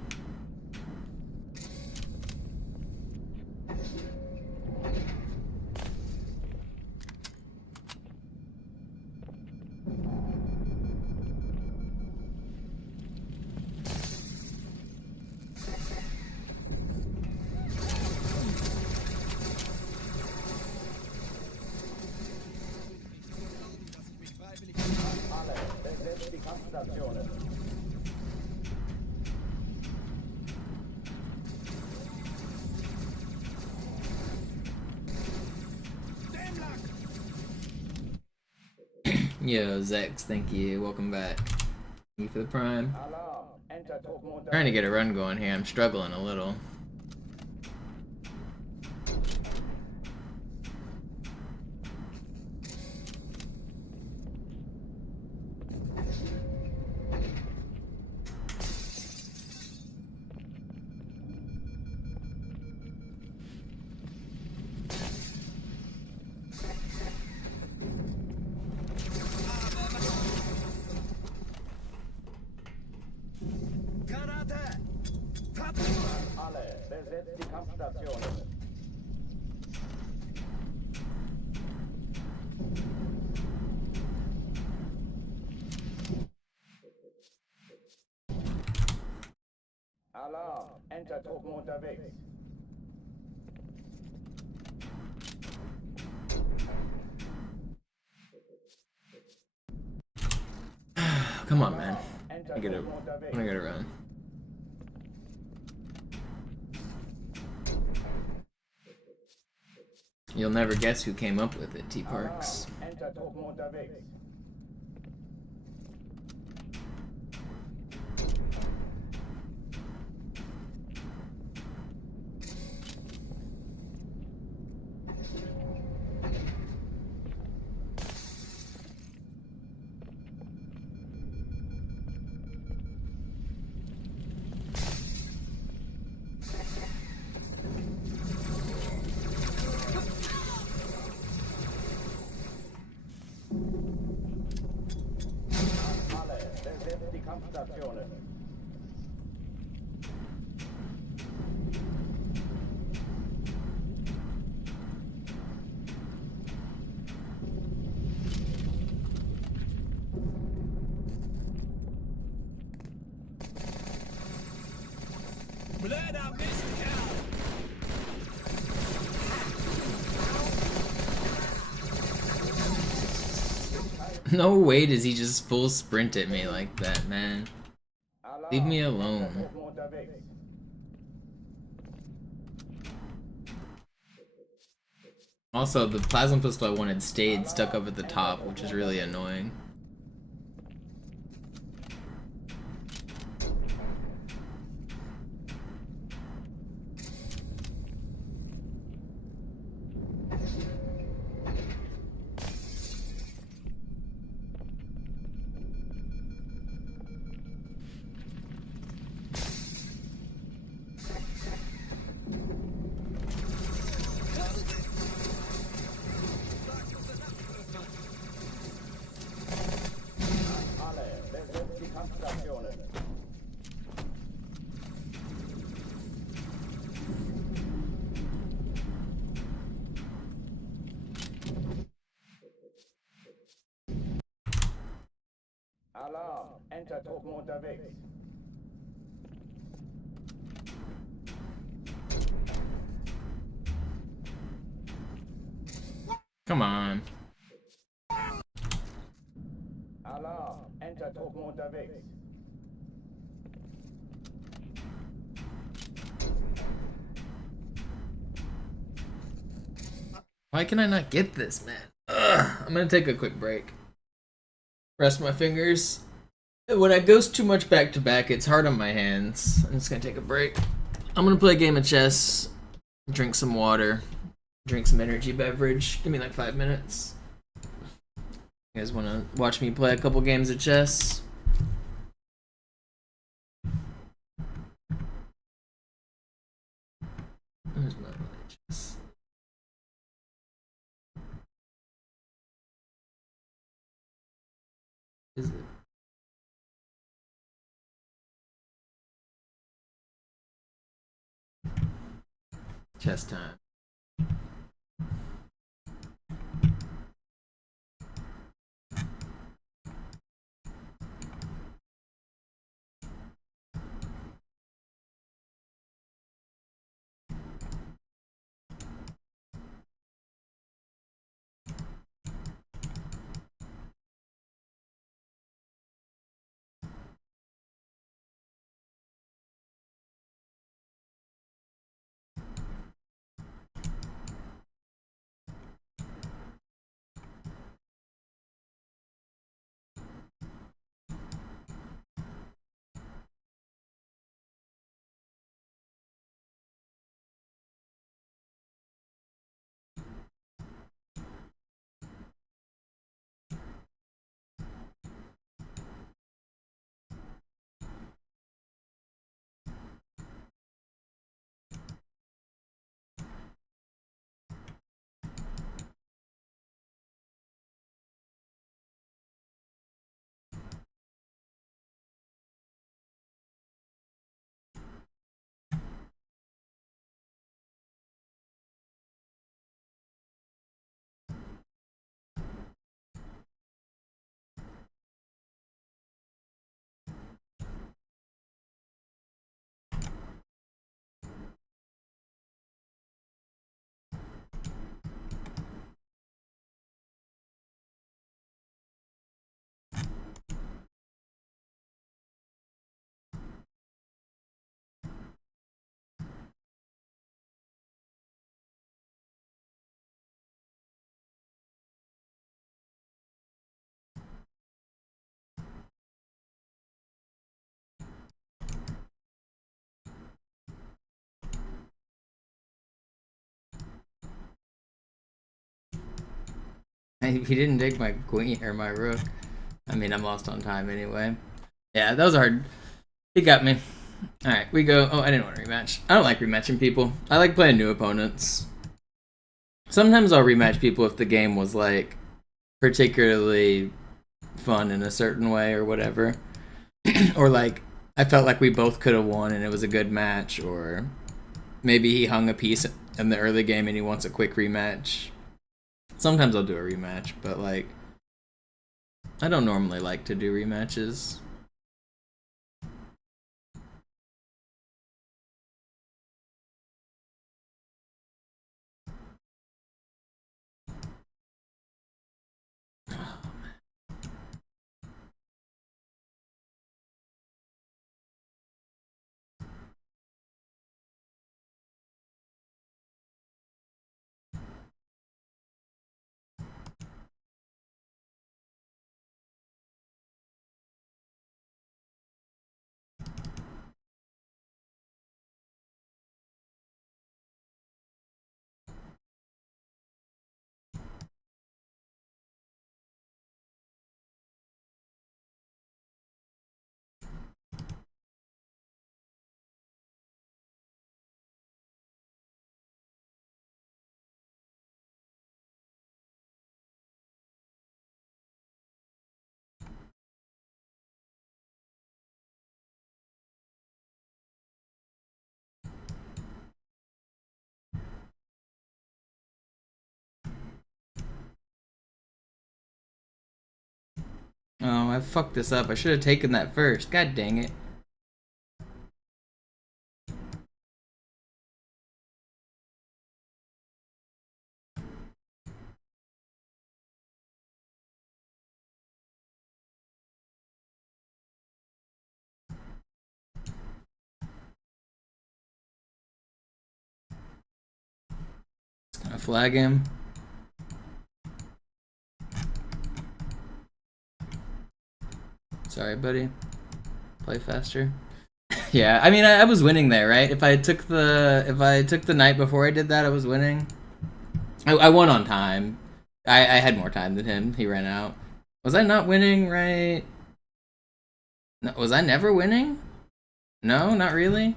Yo, Zex, thank you. Welcome back. Thank you for the prime. Trying to get a run going here. I'm struggling a little. Alarm, Enter-Truppen unterwegs. Come on, man. I gotta run. You'll never guess who came up with it, T Parks. Enter-Truppen unterwegs. No way does he just full sprint at me like that, man. Leave me alone. Also, the plasma pistol I wanted stayed stuck up at the top, which is really annoying. Alarm, Enter-Truppen unterwegs. Come on. Alarm, Enter-Truppen unterwegs. Why can I not get this, man? Ugh. I'm gonna take a quick break. Rest my fingers. When I goes too much back to back, it's hard on my hands. I'm just gonna take a break. I'm gonna play a game of chess, drink some water, drink some energy beverage. Give me like 5 minutes. You guys wanna watch me play a couple games of chess? Where's my chess? Is it? Chess time. He didn't take my queen or my rook. I mean, I'm lost on time anyway. Yeah, that was hard. He got me. Alright, we go. Oh, I didn't want to rematch. I don't like rematching people. I like playing new opponents. Sometimes I'll rematch people if the game was, like, particularly fun in a certain way or whatever. Or, like, I felt like we both could have won and it was a good match. Or maybe he hung a piece in the early game and he wants a quick rematch. Sometimes I'll do a rematch, but, like, I don't normally like to do rematches. Oh, I fucked this up. I should have taken that first. God dang it. Just gonna flag him. Sorry, buddy. Play faster. Yeah, I mean, I was winning there, right? If I took the night before I did that, I was winning. I won on time. I had more time than him. He ran out. Was I not winning, right? No, was I never winning? No, not really.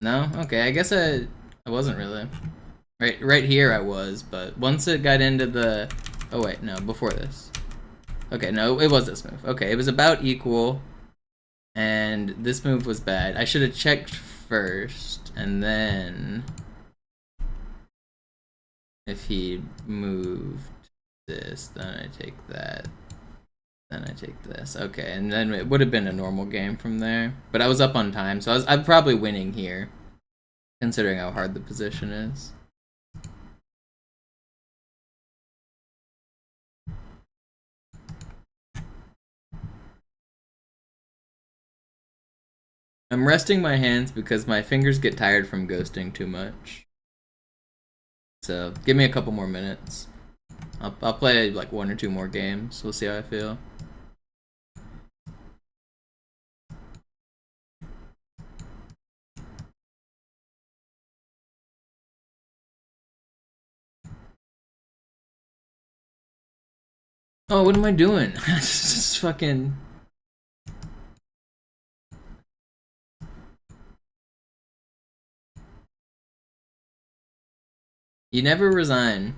No, okay. I guess I wasn't really. Right here I was, but once it got into the. Oh wait, no, before this. Okay, no, it was this move. Okay, it was about equal. And this move was bad. I should have checked first, and then if he moved this, then I take that. Then I take this. Okay, and then it would have been a normal game from there. But I was up on time, so I'm probably winning here, considering how hard the position is. I'm resting my hands because my fingers get tired from ghosting too much. So give me a couple more minutes. I'll play like 1 or 2 more games. We'll see how I feel. Oh, what am I doing? Just fucking... You never resign.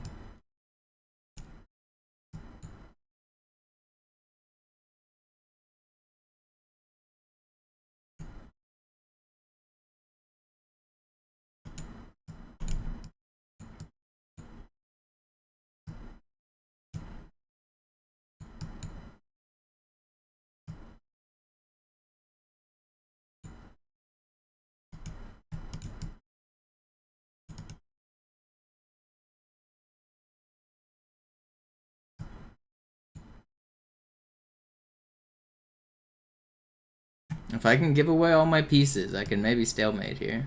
If I can give away all my pieces, I can maybe stalemate here.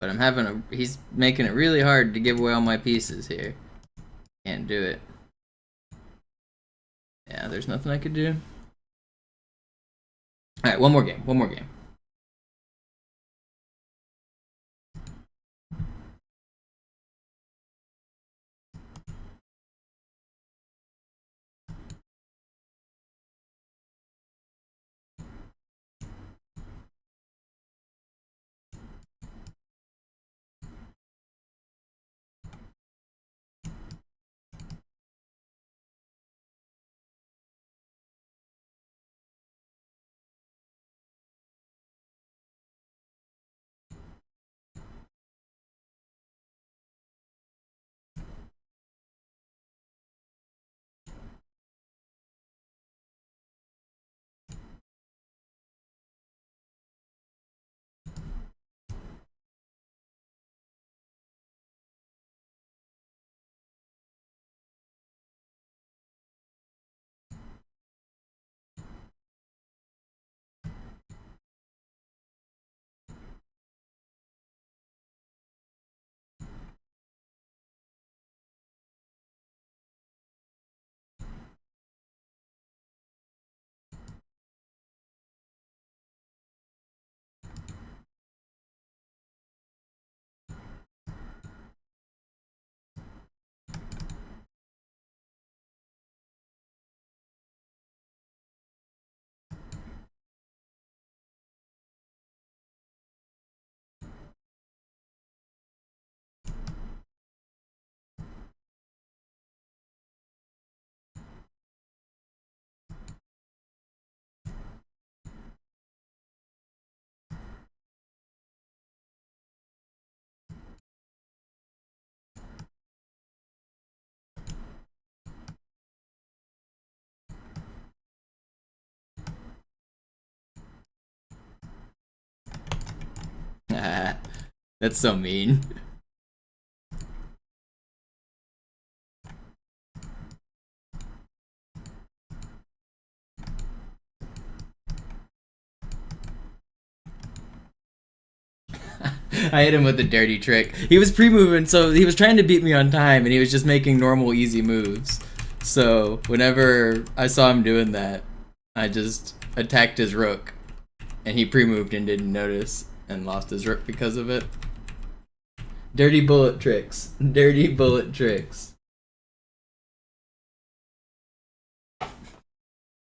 But I'm having a... He's making it really hard to give away all my pieces here. Can't do it. Yeah, there's nothing I could do. Alright, one more game. One more game. That's so mean. I hit him with a dirty trick. He was pre-moving, so he was trying to beat me on time, and he was just making normal, easy moves. So whenever I saw him doing that, I just attacked his rook, and he pre-moved and didn't notice, and lost his rook because of it. Dirty bullet tricks. Dirty bullet tricks.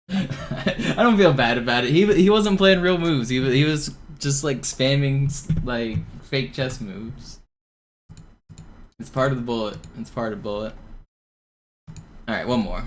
I don't feel bad about it. He wasn't playing real moves. He was just like spamming like fake chess moves. It's part of the bullet. It's part of bullet. All right, one more.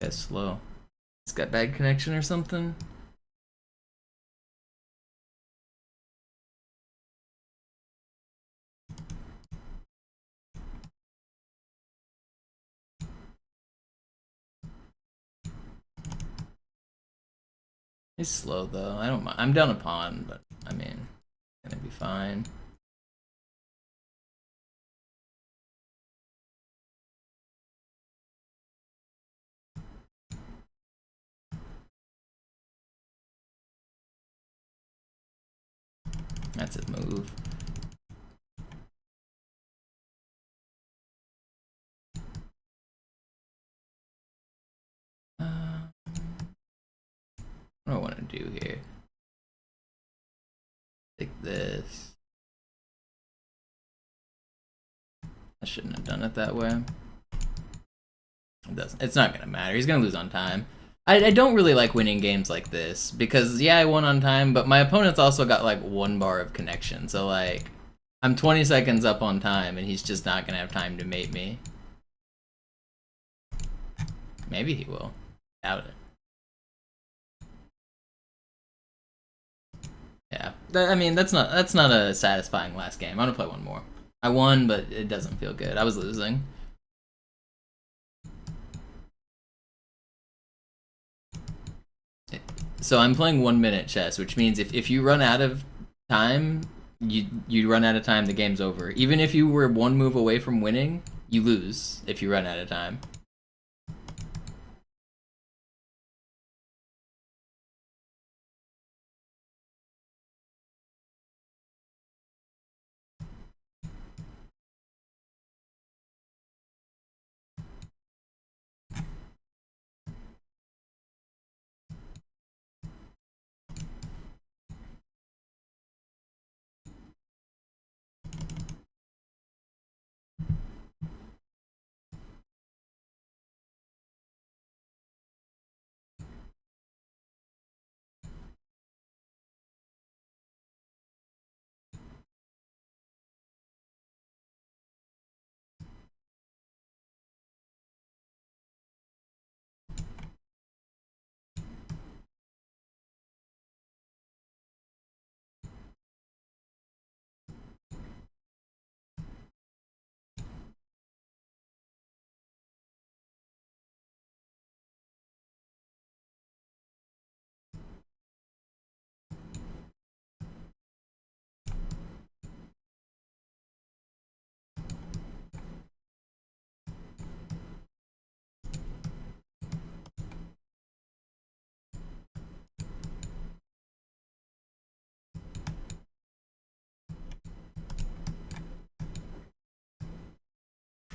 That's slow. It's got bad connection or something. It's slow though. I don't mind. I'm down a pawn, but I mean, it's gonna be fine. That's his move. What do I want to do here? Take this. I shouldn't have done it that way. It doesn't. It's not gonna matter. He's gonna lose on time. I don't really like winning games like this because yeah, I won on time, but my opponent's also got like 1 bar of connection. So like, I'm 20 seconds up on time, and he's just not gonna have time to mate me. Maybe he will. Doubt it. Yeah, I mean that's not a satisfying last game. I'm gonna play one more. I won, but it doesn't feel good. I was losing. So I'm playing 1 minute chess, which means if you run out of time, you run out of time, the game's over. Even if you were 1 move away from winning, you lose if you run out of time.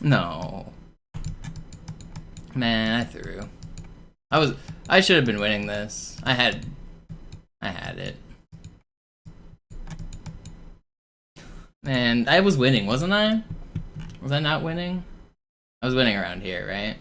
No. Man, I threw. I should have been winning this. I had it. Man, I was winning, wasn't I? Was I not winning? I was winning around here, right?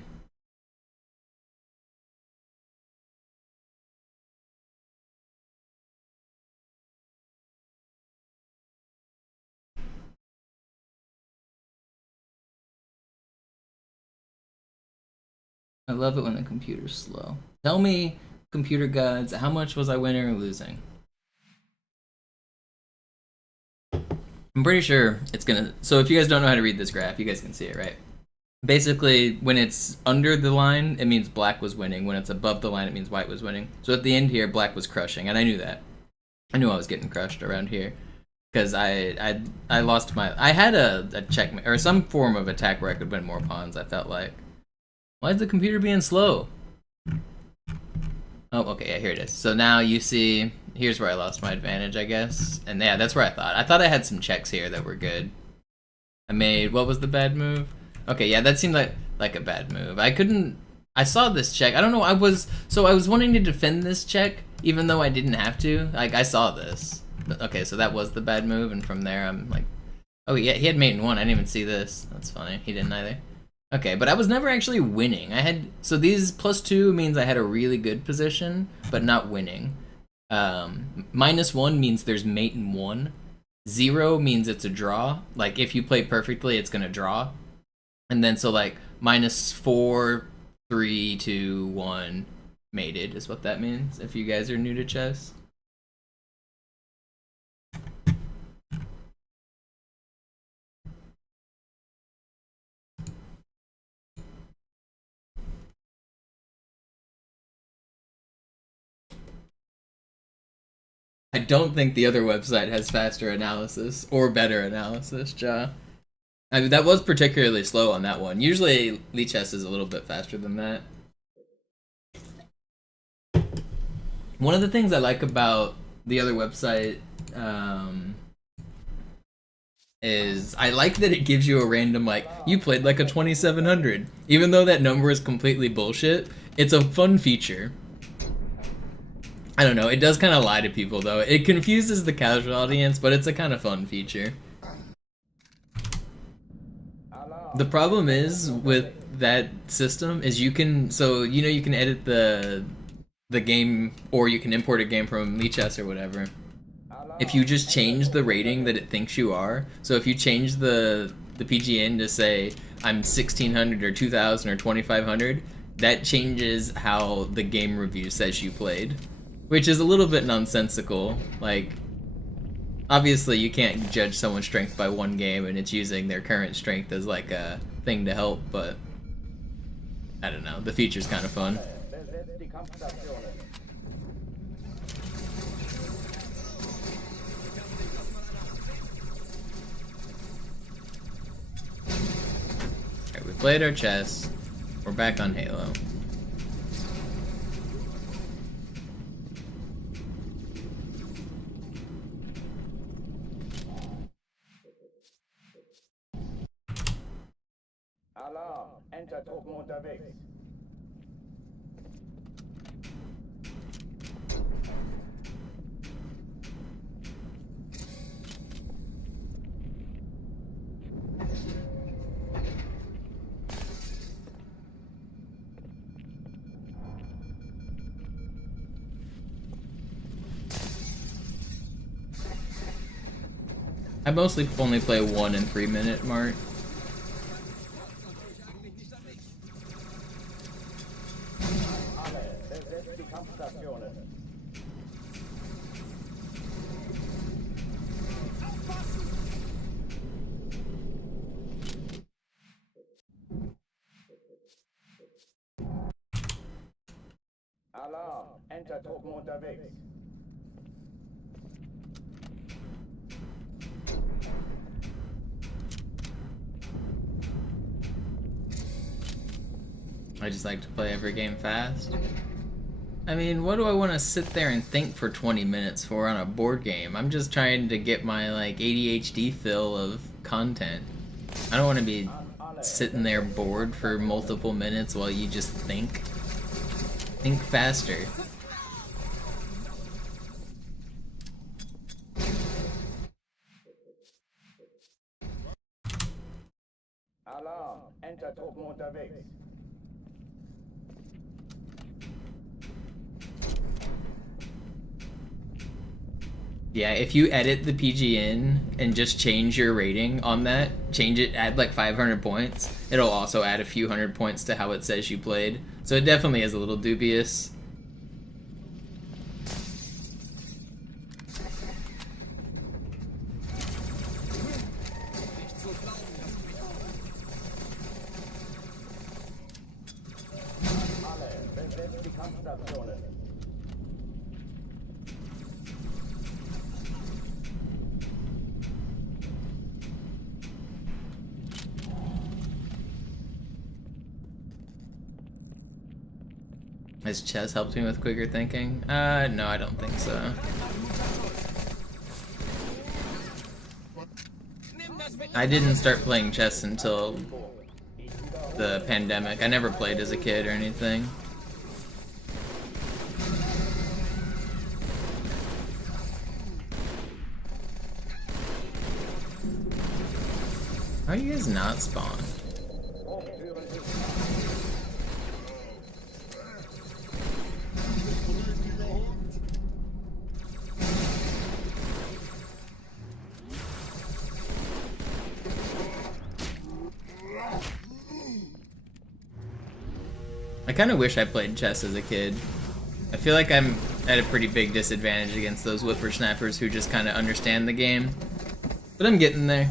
I love it when the computer's slow. Tell me, computer gods, how much was I winning or losing? I'm pretty sure it's gonna... So if you guys don't know how to read this graph, you guys can see it, right? Basically, when it's under the line, it means black was winning. When it's above the line, it means white was winning. So at the end here, black was crushing, and I knew that. I knew I was getting crushed around here. Because I lost my... I had a checkmate, or some form of attack where I could win more pawns, I felt like. Why is the computer being slow? Oh, okay, yeah, here it is. So now you see, here's where I lost my advantage, I guess. And yeah, that's where I thought. I thought I had some checks here that were good. I made, what was the bad move? Okay, yeah, that seemed like a bad move. I saw this check. I don't know, I was wanting to defend this check, even though I didn't have to. Like, I saw this. Okay, so that was the bad move, and from there I'm like, oh yeah, he had mate in 1. I didn't even see this. That's funny. He didn't either. Okay, but I was never actually winning. So these +2 means I had a really good position, but not winning. -1 means there's mate in 1. 0 means it's a draw. Like, if you play perfectly, it's gonna draw. And then, so like, -4, 3, 2, 1, mated is what that means if you guys are new to chess. I don't think the other website has faster analysis or better analysis, Ja. I mean, that was particularly slow on that one. Usually, Lichess is a little bit faster than that. One of the things I like about the other website is I like that it gives you a random, like, you played like a 2700. Even though that number is completely bullshit, it's a fun feature. I don't know, it does kind of lie to people though. It confuses the casual audience, but it's a kind of fun feature. The problem is with that system is you can, so you know you can edit the game, or you can import a game from Lichess or whatever. If you just change the rating that it thinks you are, so if you change the PGN to say I'm 1600 or 2000 or 2500, that changes how the game review says you played, which is a little bit nonsensical. Like, obviously you can't judge someone's strength by one game and it's using their current strength as like a thing to help, but I don't know, the feature's kind of fun. Alright, we played our chess, we're back on Halo. Alarm! Enter-Truppen unterwegs. I mostly only play 1 and 3 minute mark. Alarm! Enter-Truppen unterwegs. I just like to play every game fast. I mean, what do I want to sit there and think for 20 minutes for on a board game? I'm just trying to get my, like, ADHD fill of content. I don't want to be sitting there bored for multiple minutes while you just think. Think faster. Alarm! Enter-Truppen unterwegs. Yeah, if you edit the PGN and just change your rating on that, change it, add like 500 points, it'll also add a few hundred points to how it says you played. So it definitely is a little dubious. Has chess helped me with quicker thinking? No, I don't think so. I didn't start playing chess until the pandemic. I never played as a kid or anything. How are you guys not spawned? I I kind of wish I played chess as a kid. I feel like I'm at a pretty big disadvantage against those whippersnappers who just kind of understand the game. But I'm getting there.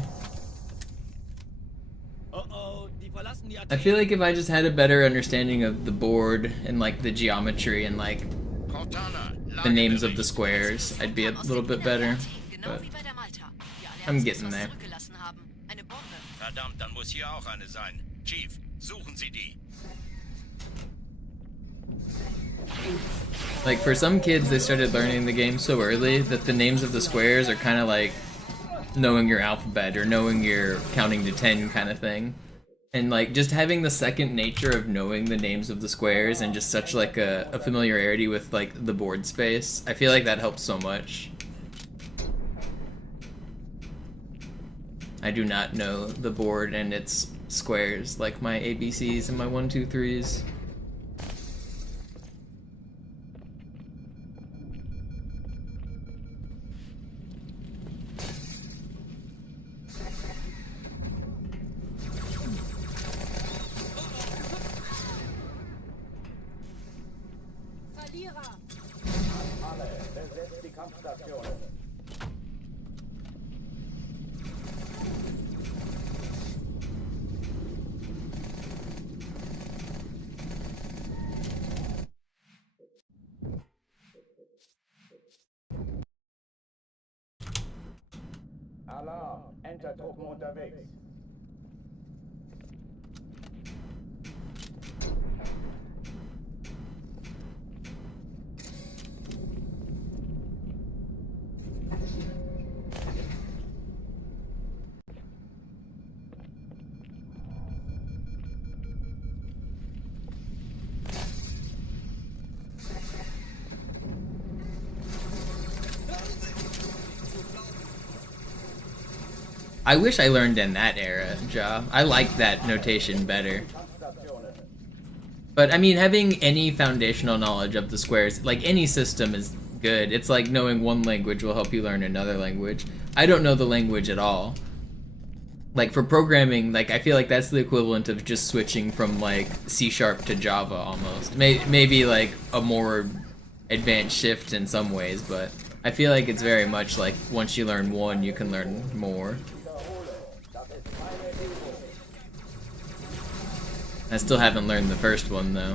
I feel like if I just had a better understanding of the board and like the geometry and like the names of the squares, I'd be a little bit better. But I'm getting there. Verdammt, dann muss hier auch eine sein. Chief, suchen Sie die. Like for some kids, they started learning the game so early that the names of the squares are kind of like knowing your alphabet or knowing your counting to 10 kind of thing. And like just having the second nature of knowing the names of the squares and just such like a familiarity with like the board space, I feel like that helps so much. I do not know the board and its squares like my ABCs and my 1, 2, 3s. Alarm, Enter-Truppen unterwegs. I wish I learned in that era, Ja. I like that notation better. But I mean, having any foundational knowledge of the squares, like any system is good. It's like knowing one language will help you learn another language. I don't know the language at all. Like for programming, like I feel like that's the equivalent of just switching from like C# to Java almost. Maybe like a more advanced shift in some ways, but I feel like it's very much like once you learn one, you can learn more. I still haven't learned the first one though.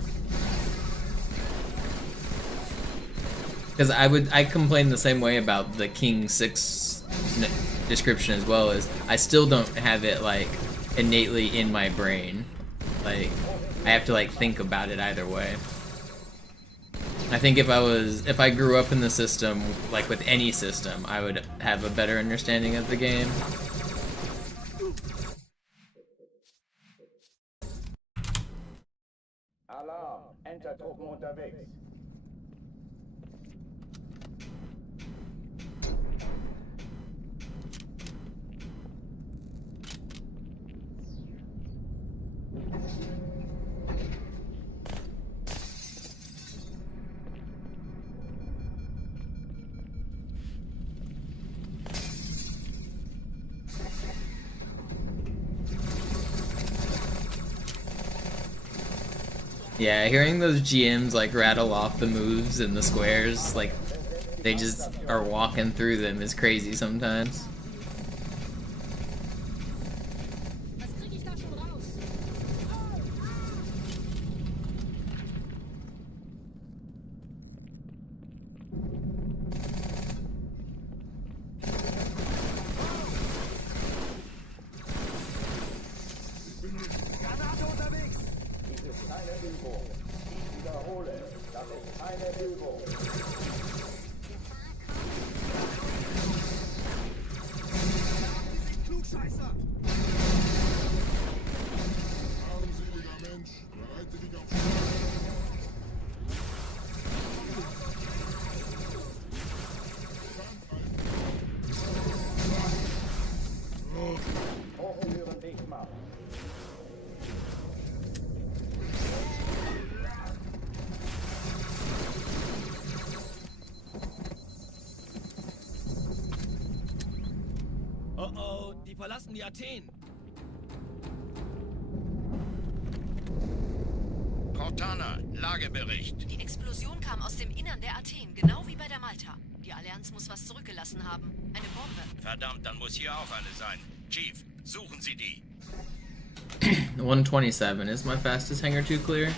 Because I complain the same way about the King 6 description as well, as I still don't have it like innately in my brain. Like I have to like think about it either way. I think if I grew up in the system, like with any system, I would have a better understanding of the game. Alarm, Enter-Truppen unterwegs. Yeah, hearing those GMs like rattle off the moves and the squares, like they just are walking through them is crazy sometimes. Oh, die verlassen die Athen. Cortana, Lagebericht. Die Explosion kam aus dem Innern der Athen, genau wie bei der Malta. Die Allianz muss was zurückgelassen haben. Eine Bombe. Verdammt, dann muss hier auch eine sein. Chief, suchen Sie die. 127. Is my fastest hangar 2 clear?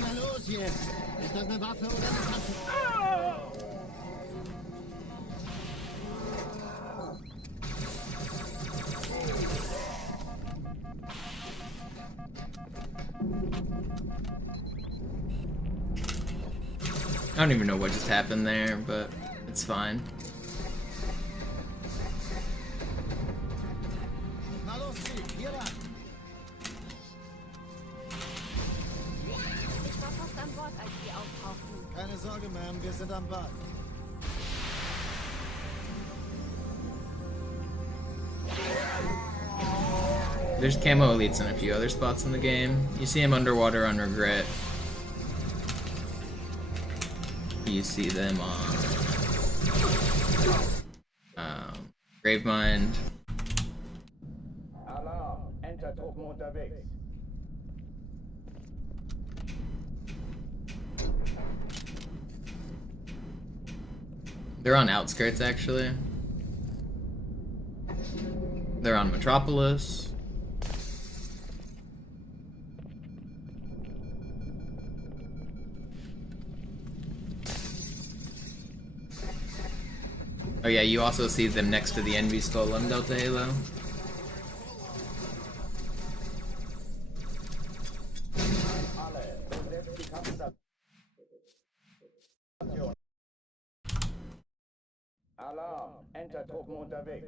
Na los jetzt! Ist das eine Waffe oder eine Tasse? I don't even know what just happened there, but it's fine. Na los, Chief, hier lang! Ich war fast an Bord, als die auftauchten. Keine Sorge, Ma'am, wir sind am Ball. There's camo elites in a few other spots in the game. You see them underwater on Regret. You see them on Gravemind. Alarm! Enter-Truppen unterwegs. They're on Outskirts, actually. They're on Metropolis. Oh yeah, you also see them next to the Envy Skull on Delta Halo. Alarm! Enter-Truppen unterwegs.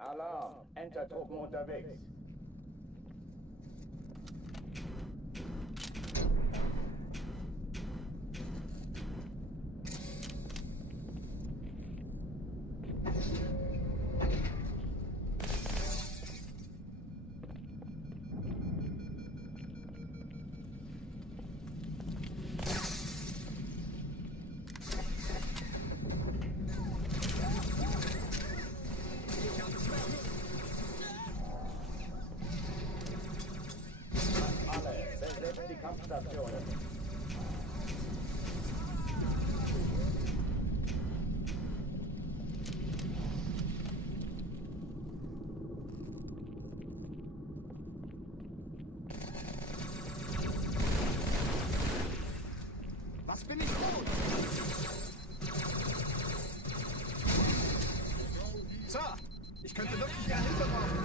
Alarm! Enter-Truppen unterwegs. Die Kampfstationen. Was bin ich tot? Sir, ich könnte wirklich Ihre Hilfe brauchen.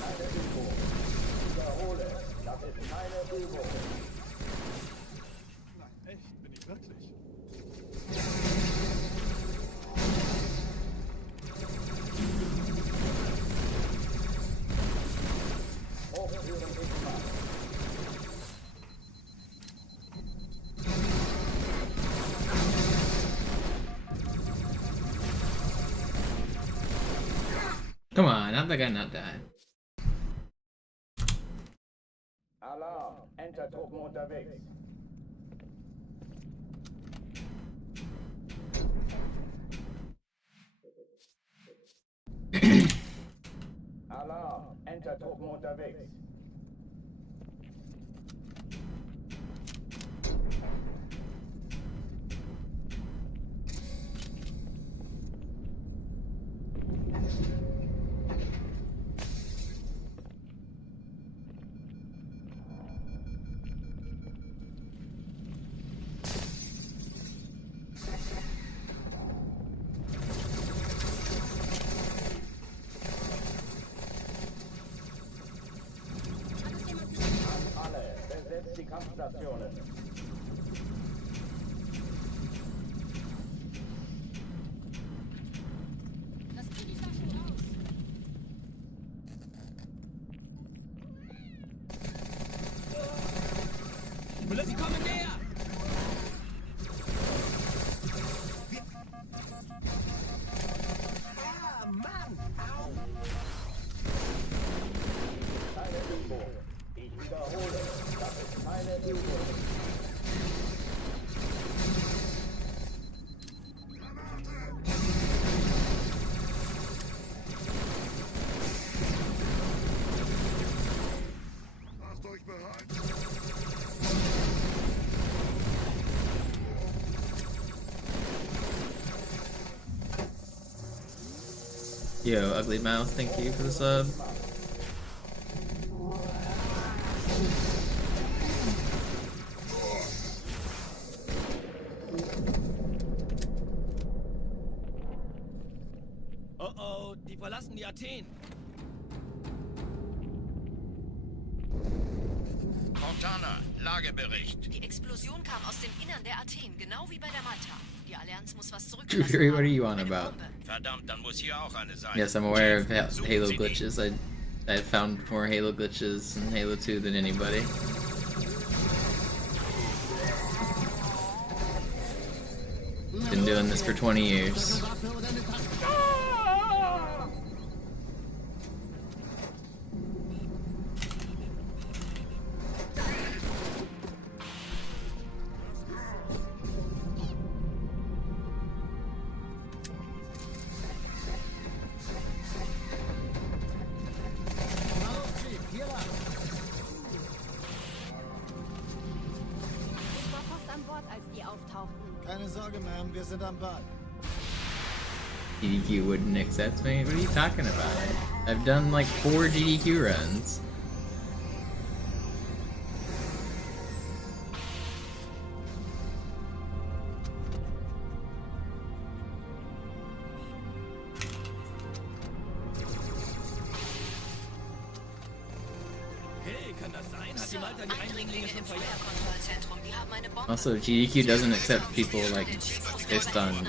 Keine Übung. Wiederhole. Das ist keine Übung. Nein, echt, bin ich wirklich. Hochführen Igma. Come on, how'd that guy not die? Alarm! Enter-Truppen unterwegs. Alarm! Enter-Truppen unterwegs. Sie kommen näher! Ah, Mann! Au! Keine Übung. Ich wiederhole, das ist keine Übung. Macht euch bereit. Yo, Ugly Mouth, thank you for the sub. Oh oh, die verlassen die Athen. Cortana, Lagebericht. Die Explosion kam aus dem Innern der Athen, genau wie bei der Malta. Die Allianz muss was True zurücklassen. Fury, what are you on about? Verdammt, dann muss hier auch eine sein. Yes, I'm aware of Suchen Halo Sie die. glitches. I found more Halo glitches in Halo 2 than anybody. Been doing this for 20 years. Ich war fast an Bord, als die auftauchten. Keine Sorge, Ma'am, wir sind am Ball. GDQ wouldn't accept me? What are you talking about? I've done like 4 GDQ runs. Hey, kann das sein? Hat die Sir, Malta die Eindringlinge Eindringlinge schon im verjagt? Feuerkontrollzentrum, die haben eine Bombe. Also, GDQ doesn't accept people like based on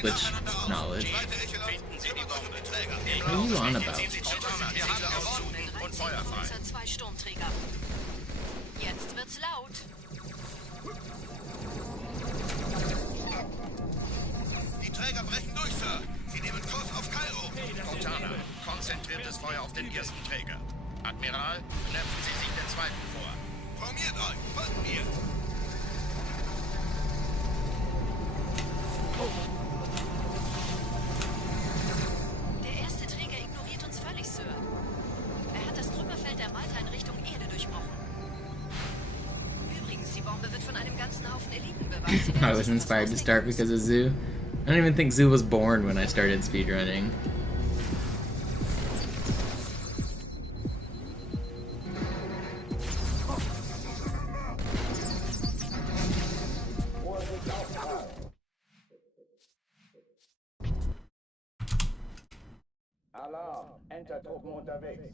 glitch knowledge. Finden Sie die Bombe. What are you on about? Cortana, wir haben Auszug und Feuer frei. Unser 2 Sturmträger. Jetzt wird's laut. Die Träger brechen durch, Sir. Sie nehmen Kurs auf Kairo. Cortana, konzentriertes Feuer auf den ersten Träger. Admiral, knöpfen Sie sich den zweiten vor. Formiert euch. Folgt mir. Der erste Träger ignoriert uns völlig, Sir. Er hat das Trümmerfeld der Malta in Richtung Erde durchbrochen. Übrigens, die Bombe wird von einem ganzen Haufen Eliten bewahrt. I was inspired to start because of Zoo. I don't even think Zoo was born when I started speedrunning. Alarm, Entertruppen unterwegs.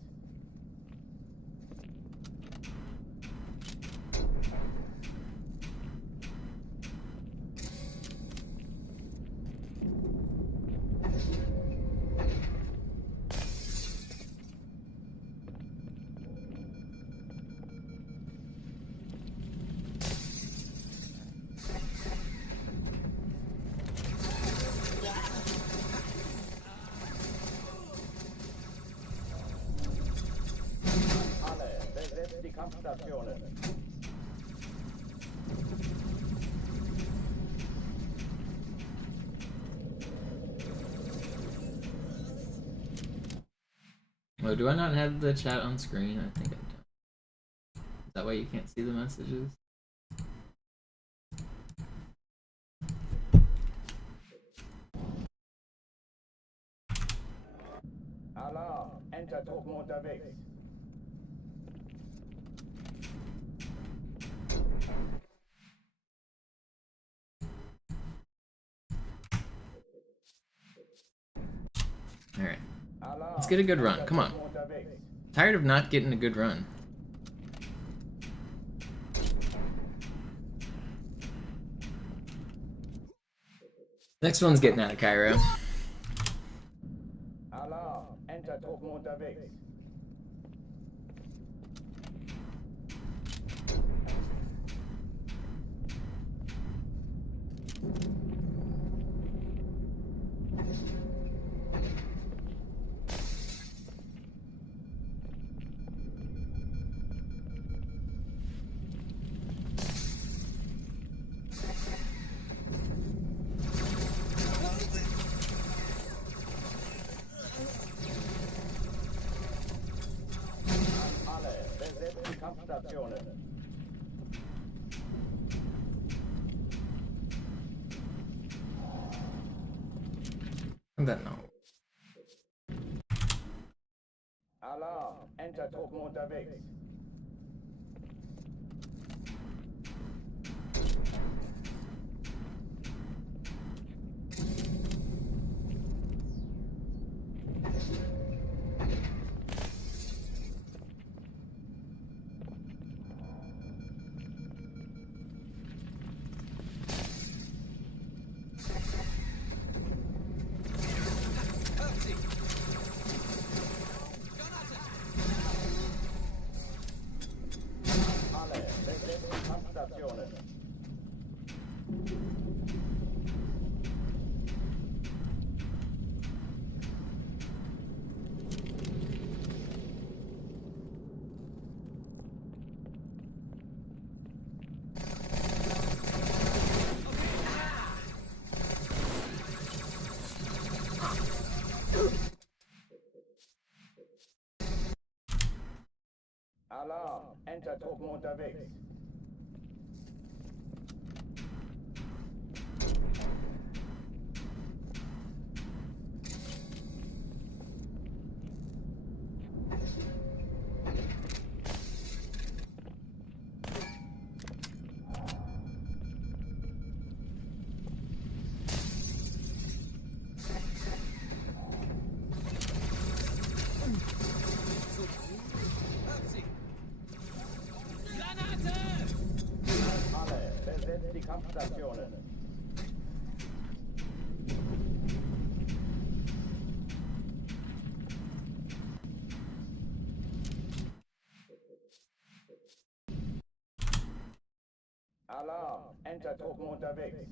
Alle, besetzt die Kampfstationen. Oh, do I not have the chat on screen? I think I don't. Is that why you can't see the messages? Alarm, Entertruppen unterwegs. Alright. Alarm, Let's get a good run. Come on. Entertruppen unterwegs. Tired of not getting a good run. Next one's getting out of Cairo. Alarm! Enter-Truppen unterwegs. Alle, besetzt die Kampfstationen. Then no. Alarm! Enter-Truppen unterwegs. Alle, besetzt die Kampfstationen. Alarm! Enter-Truppen unterwegs. Alle, besetzt die Kampfstationen. Alarm! Enter-Truppen unterwegs.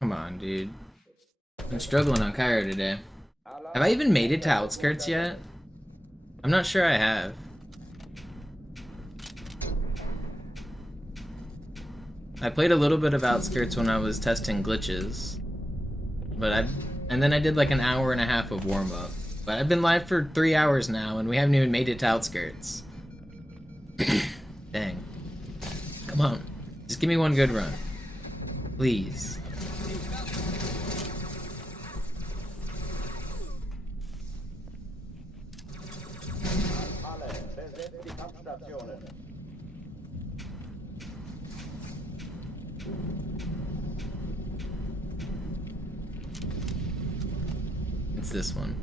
Come on, dude. I'm struggling on Cairo today. Have I even made it to Outskirts yet? I'm not sure I have. I played a little bit of Outskirts when I was testing glitches. And then I did like an hour and a half of warm-up. But I've been live for 3 hours now and we haven't even made it to Outskirts. Dang. Come on. Just give me one good run. Please. Alle, besetzt die Kampfstationen. It's this one.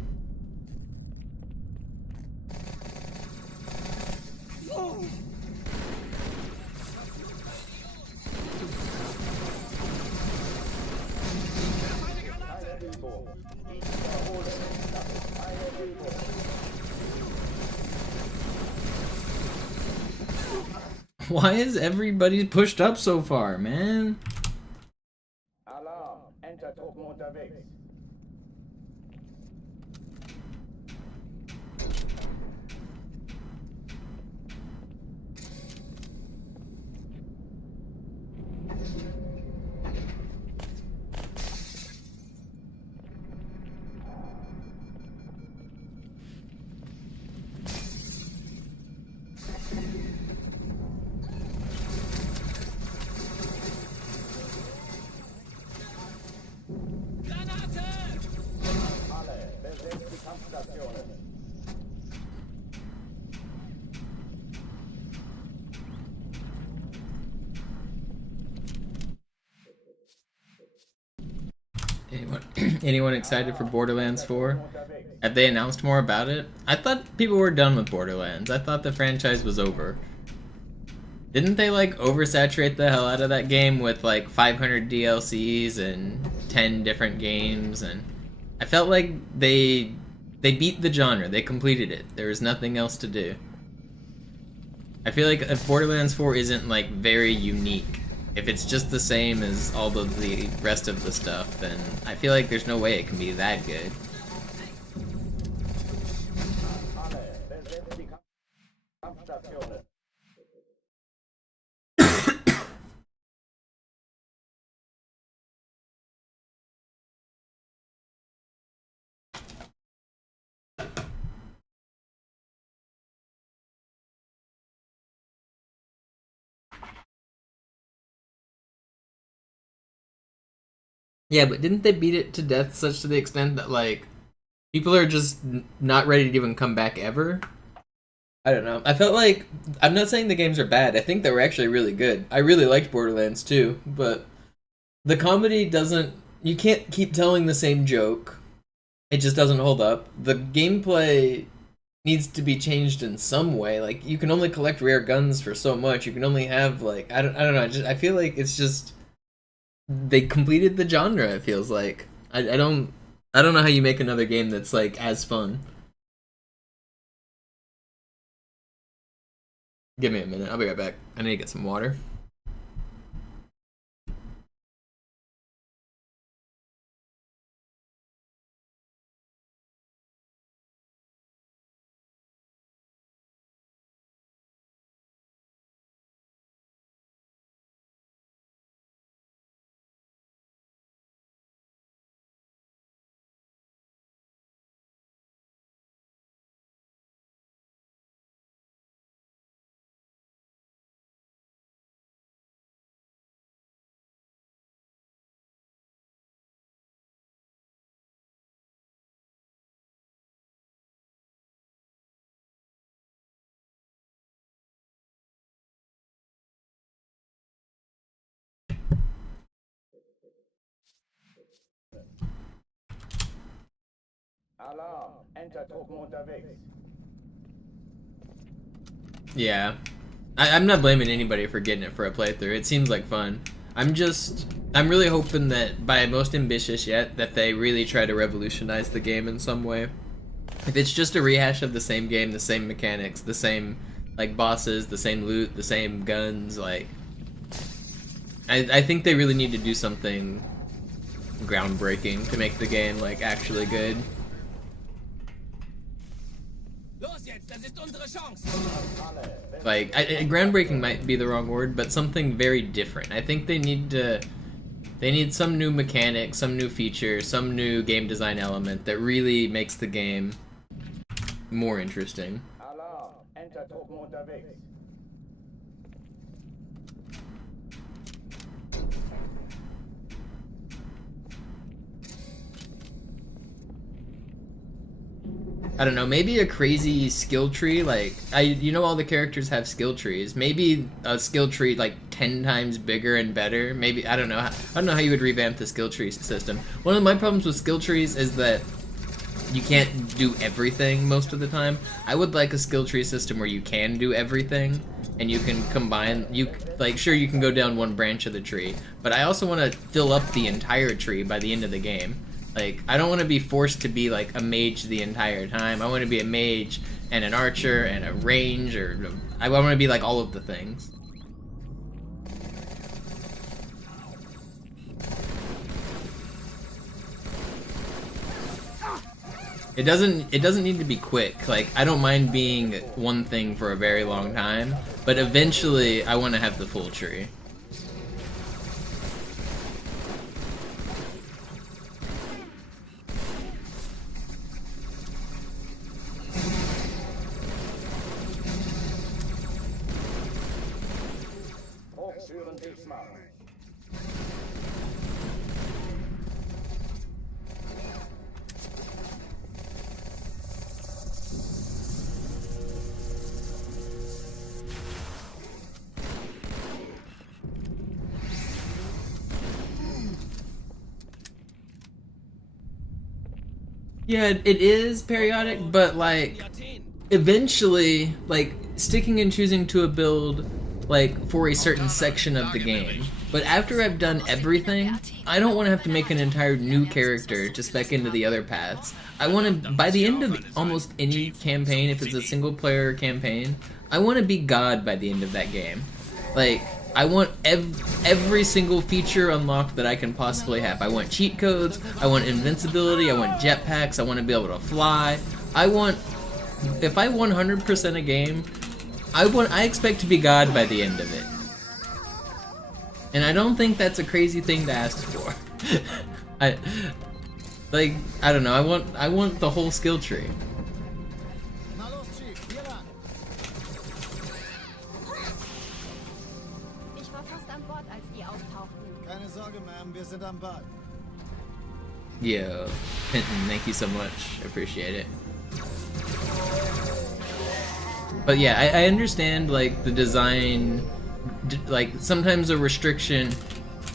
Why is everybody pushed up so far, man? Alarm! Enter-Truppen unterwegs. Anyone excited for Borderlands 4? Have they announced more about it? I thought people were done with Borderlands. I thought the franchise was over. Didn't they like oversaturate the hell out of that game with like 500 DLCs and 10 different games, and I felt like they beat the genre. They completed it. There was nothing else to do. I feel like if Borderlands 4 isn't like very unique, if it's just the same as all of the rest of the stuff, then I feel like there's no way it can be that good. Yeah, but didn't they beat it to death such to the extent that, like, people are just not ready to even come back ever? I don't know. I felt like, I'm not saying the games are bad. I think they were actually really good. I really liked Borderlands 2, but the comedy doesn't, you can't keep telling the same joke. It just doesn't hold up. The gameplay needs to be changed in some way. Like, you can only collect rare guns for so much. You can only have, like, I don't know. I feel like it's just, they completed the genre, it feels like. I don't know how you make another game that's like as fun. Give me a minute, I'll be right back. I need to get some water. Alarm! Enter-Truppen unterwegs. Yeah. I'm not blaming anybody for getting it for a playthrough. It seems like fun. I'm really hoping that by most ambitious yet, that they really try to revolutionize the game in some way. If it's just a rehash of the same game, the same mechanics, the same like bosses, the same loot, the same guns, like I think they really need to do something groundbreaking to make the game like actually good. Like, groundbreaking might be the wrong word, but something very different. I think they need some new mechanic, some new feature, some new game design element that really makes the game more interesting. Alarm! Enter-Truppen unterwegs. I don't know, maybe a crazy skill tree, like, you know all the characters have skill trees. Maybe a skill tree like 10 times bigger and better. Maybe, I don't know how you would revamp the skill tree system. One of my problems with skill trees is that you can't do everything most of the time. I would like a skill tree system where you can do everything, and you can combine, sure, you can go down one branch of the tree, but I also want to fill up the entire tree by the end of the game. Like, I don't want to be forced to be, like, a mage the entire time. I want to be a mage and an archer and a range, or I want to be, like, all of the things. It doesn't need to be quick. Like, I don't mind being one thing for a very long time, but eventually I want to have the full tree. Yeah, it is periodic, but like eventually, like sticking and choosing to a build like for a certain section of the game. But after I've done everything, I don't want to have to make an entire new character to spec into the other paths. I want to, by the end of almost any campaign, if it's a single player campaign, I want to be God by the end of that game. Like, I want every single feature unlocked that I can possibly have. I want cheat codes, I want invincibility, I want jetpacks, I want to be able to fly. I want, if I 100% a game, I expect to be God by the end of it. And I don't think that's a crazy thing to ask for. I don't know, I want the whole skill tree. Ich war fast an Bord, als die auftauchten. Keine Sorge, Ma'am, wir sind am Ball. Yo, Hinton, thank you so much. I appreciate it. But yeah, I understand like the design, like sometimes a restriction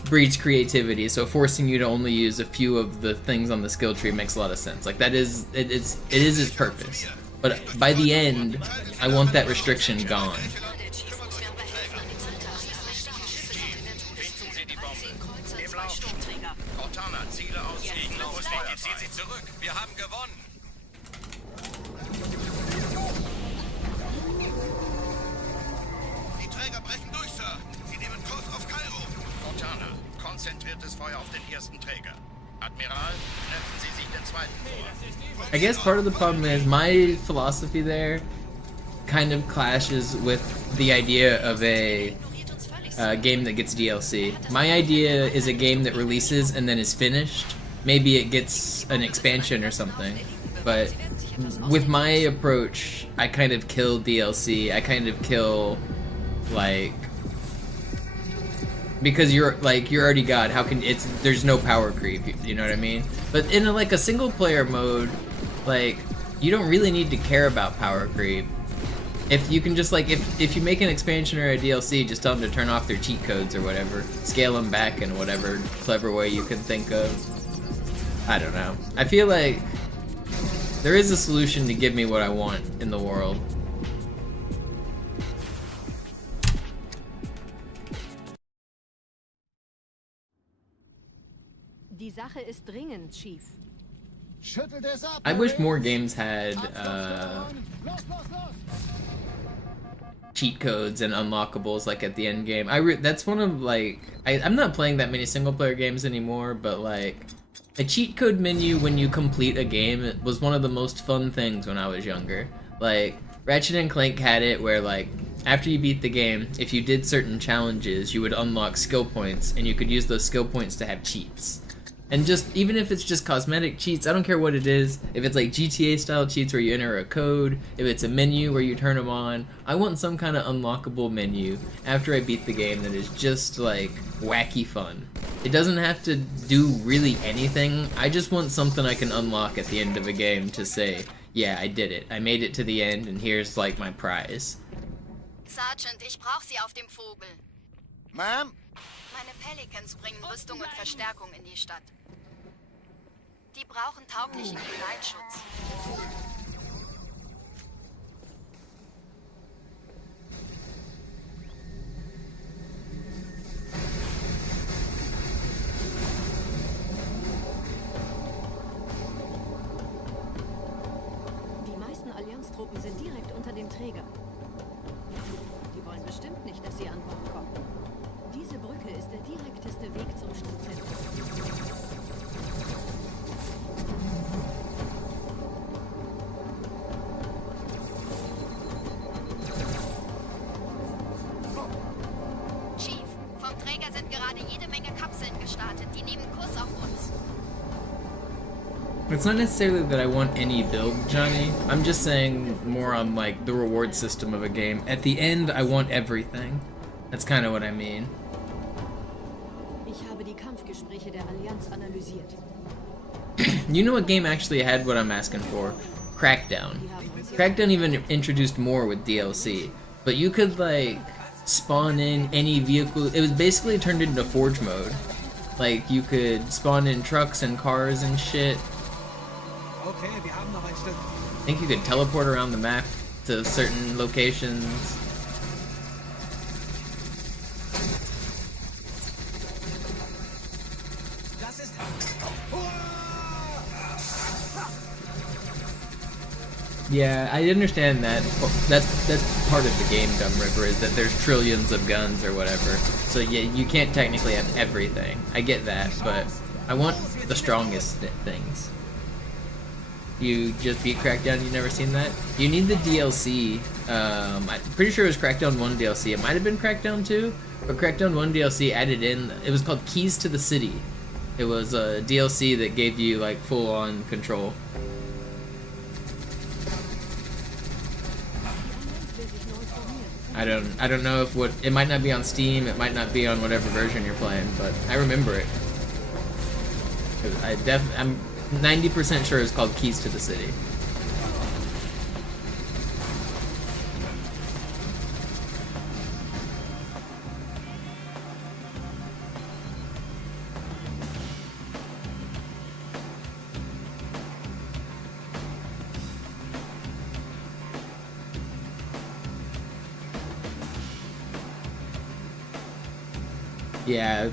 breeds creativity, so forcing you to only use a few of the things on the skill tree makes a lot of sense. Like that is, it is its purpose. But by the end, I want that restriction gone. Cortana, Ziele ausgegen. Los, ziehen Sie zurück. Wir haben gewonnen. Die Träger brechen durch, Sir. Sie nehmen Kurs auf Kairo. Cortana, konzentriertes Feuer auf den ersten Träger. Admiral, knöpfen Sie sich den zweiten vor. I guess part of the problem is my philosophy there kind of clashes with the idea of a game that gets DLC. My idea is a game that releases and then is finished. Maybe it gets an expansion or something. But with my approach, I kind of kill DLC. I kind of kill, like, because you're already God. How can there's no power creep, you know what I mean? But in like a single player mode, like you don't really need to care about power creep. If you can just like, if you make an expansion or a DLC, just tell them to turn off their cheat codes or whatever, scale them back in whatever clever way you can think of. I don't know. I feel like there is a solution to give me what I want in the world. Die Sache ist dringend, Chief. Schüttelt es ab! I wish more games had cheat codes and unlockables like at the end game. That's one of like I'm not playing that many single player games anymore, but like a cheat code menu when you complete a game, it was one of the most fun things when I was younger. Like Ratchet and Clank had it where like after you beat the game, if you did certain challenges, you would unlock skill points and you could use those skill points to have cheats. And just, even if it's just cosmetic cheats, I don't care what it is. If it's like GTA style cheats where you enter a code, if it's a menu where you turn them on, I want some kind of unlockable menu after I beat the game that is just like wacky fun. It doesn't have to do really anything. I just want something I can unlock at the end of a game to say, yeah, I did it. I made it to the end and here's like my prize. Sergeant, ich brauch Sie auf dem Vogel. Ma'am? Meine Pelicans bringen Rüstung und Verstärkung in die Stadt. Die brauchen tauglichen Geleitschutz. Die meisten Allianztruppen sind direkt unter dem Träger. Die wollen bestimmt nicht, dass sie an Bord kommen. Diese Brücke ist der direkteste Weg zum Stadtzentrum. Chief, vom Träger sind gerade jede Menge Kapseln gestartet. Die nehmen Kurs auf uns. It's not necessarily that I want any build, Johnny. I'm just saying more on like the reward system of a game. At the end, I want everything. That's kind of what I mean. Ich habe die Kampfgespräche der Allianz analysiert. You know what game actually had what I'm asking for? Crackdown. Crackdown even introduced more with DLC. But you could like spawn in any vehicle. It was basically turned into Forge mode. Like you could spawn in trucks and cars and shit. Okay, wir haben noch ein Stück. I think you could teleport around the map to certain locations. Das ist... Yeah, I understand that. That's part of the game, Gum River, is that there's trillions of guns or whatever. So yeah, you can't technically have everything. I get that, but I want the strongest things. You just beat Crackdown, you've never seen that? You need the DLC. I'm pretty sure it was Crackdown 1 DLC. It might have been Crackdown 2, but Crackdown 1 DLC added in, it was called Keys to the City. It was a DLC that gave you like full-on control. I don't know if it might not be on Steam, it might not be on whatever version you're playing, but I remember it. I'm 90% sure it's called Keys to the City. Yeah.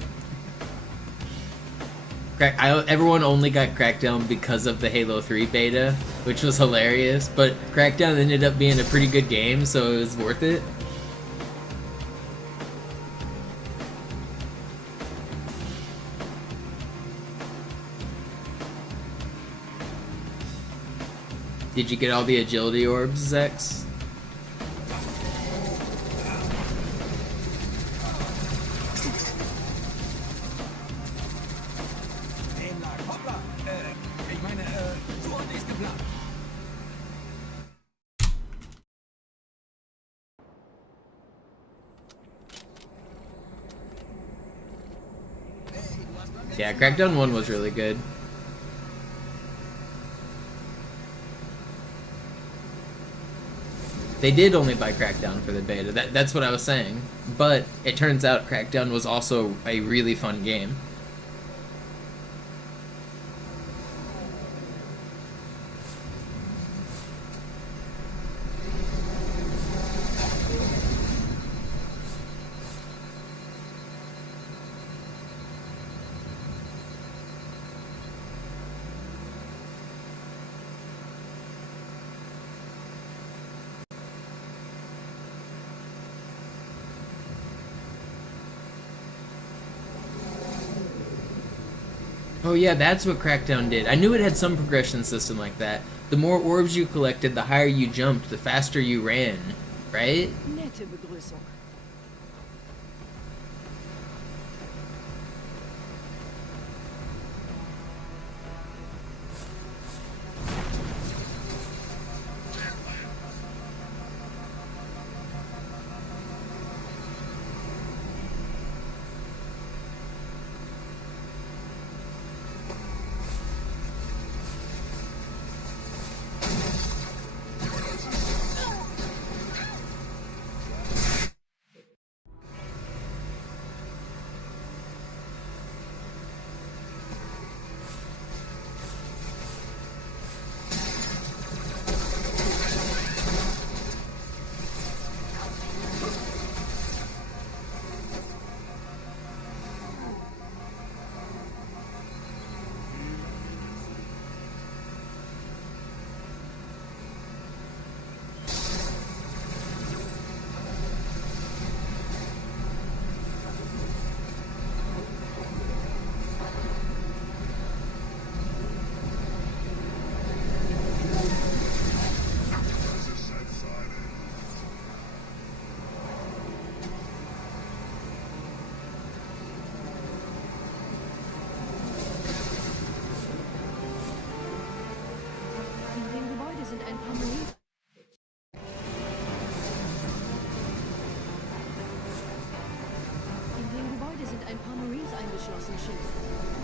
Everyone only got Crackdown because of the Halo 3 beta, which was hilarious, but Crackdown ended up being a pretty good game, so it was worth it. Did you get all the agility orbs, Zex? Yeah, Crackdown 1 was really good. They did only buy Crackdown for the beta, that's what I was saying. But it turns out Crackdown was also a really fun game. Oh yeah, that's what Crackdown did. I knew it had some progression system like that. The more orbs you collected, the higher you jumped, the faster you ran, right? Nette Begrüßung.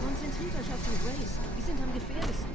Konzentriert euch auf die Race. Die sind am gefährlichsten.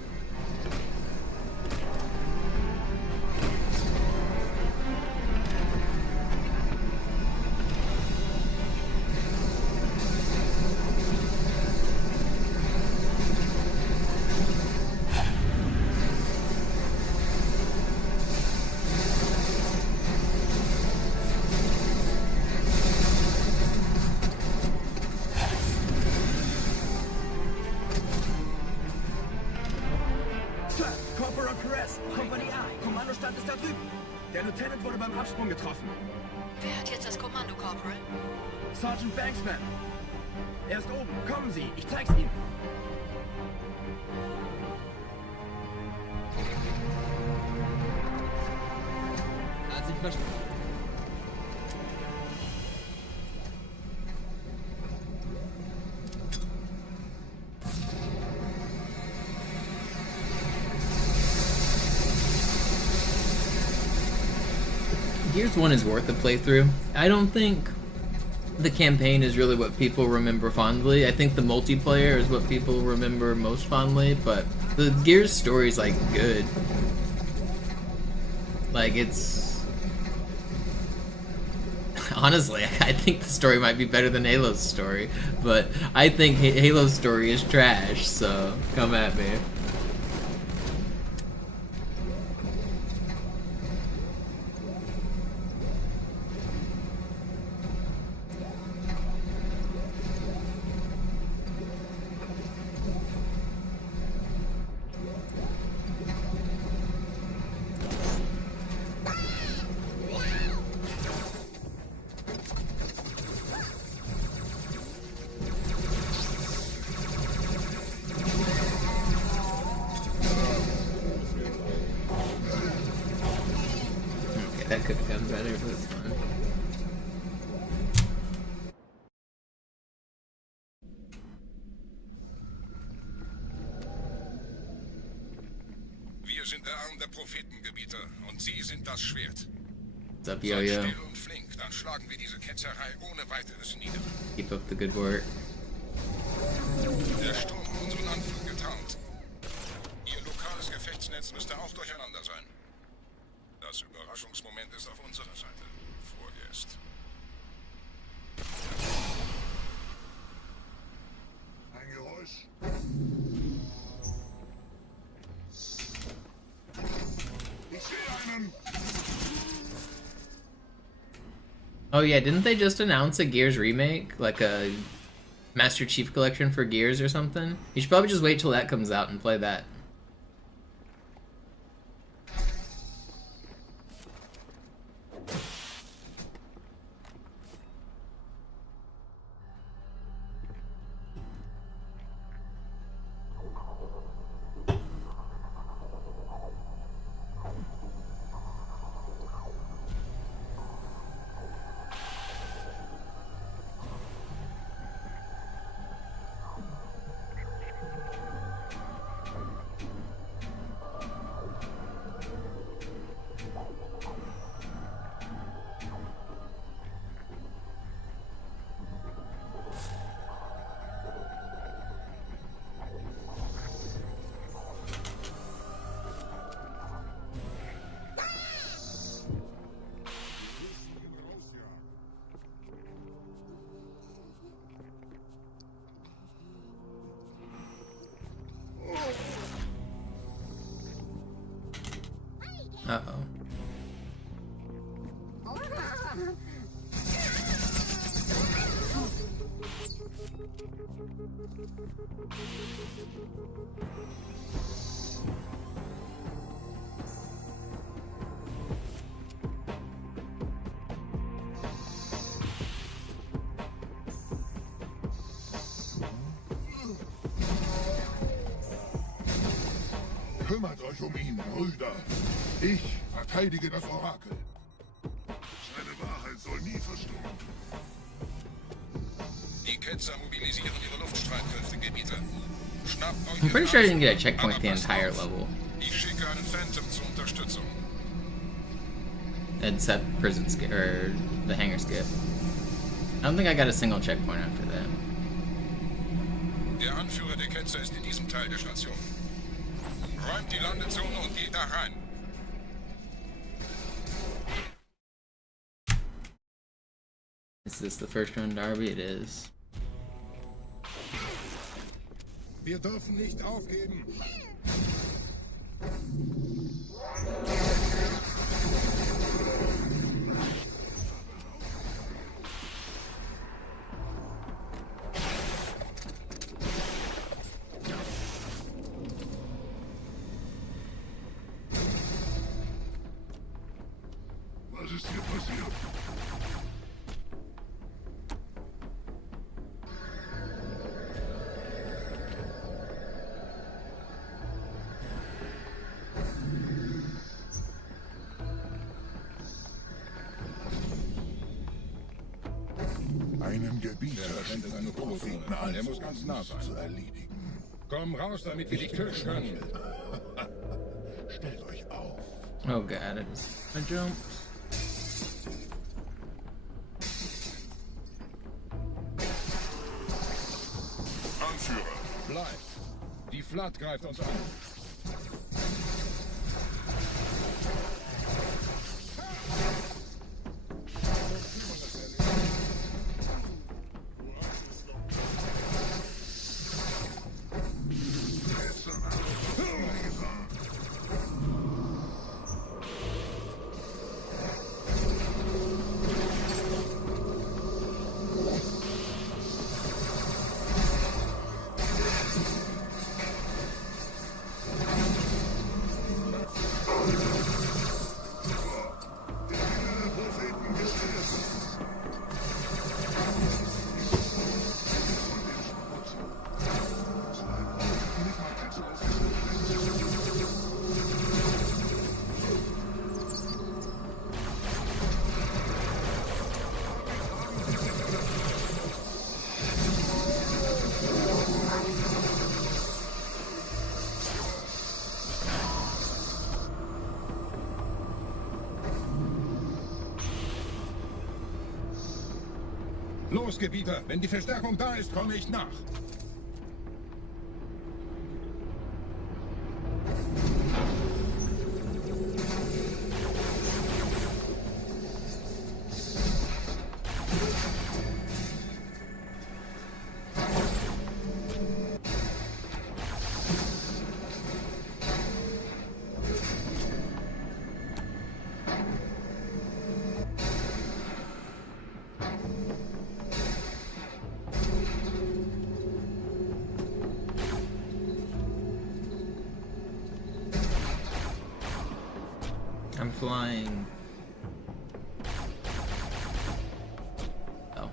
Sir, Corporal Perez, Kompanie A, Kommandostand ist da drüben. Der Lieutenant wurde beim Absprung getroffen. Wer hat jetzt das Kommando, Corporal? Sergeant Banksman. Er ist oben. Kommen Sie, ich zeig's Ihnen. Hat sich verstanden. Gears 1 is worth a playthrough. I don't think the campaign is really what people remember fondly. I think the multiplayer is what people remember most fondly, but the Gears story is like good. Like it's... Honestly, I think the story might be better than Halo's story, but I think Halo's story is trash, so come at me. That could have gone better, but it's fine. Wir sind der Arm der Prophetengebieter und Sie sind das Schwert. What's up, Seid Yo-Yo? still und flink, dann schlagen wir diese Ketzerei ohne weiteres nieder. Keep up the good work. Der Sturm hat unseren Anflug getarnt. Ihr lokales Gefechtsnetz müsste auch durcheinander sein. Das Überraschungsmoment ist auf unserer Seite. Vorerst. Ein Geräusch. Ich sehe einen. Oh yeah, didn't they just announce a Gears remake? Like a Master Chief Collection for Gears or something? You should probably just wait till that comes out and play that. Uh-oh. Kümmert euch um ihn, Brüder. Ich verteidige das Orakel. Seine Wahrheit soll nie verstummen. Die Ketzer mobilisieren ihre Luftstreitkräfte, Gebieter. Schnappt euch I'm pretty sure I didn't get a Panzer, checkpoint aber the passt entire auf. level. Ich schicke einen Phantom zur Unterstützung. Except prison skip, or the hangar skip. I don't think I got a single checkpoint after that. Der Anführer der Ketzer ist in diesem Teil der Station. Räumt die Landezone und geht da rein. Is this the first run derby? It is. Wir dürfen nicht aufgeben. Einen Gebieter rennt seine Propheten an. Er muss ganz nah sein. Zu erledigen. Komm raus, damit wir dich töten können. Stellt euch auf. Oh god, I jumped. Anführer, bleibt. Die Flat greift uns an. Los, Gebieter! Wenn die Verstärkung da ist, komme ich nach. I'm flying. Oh.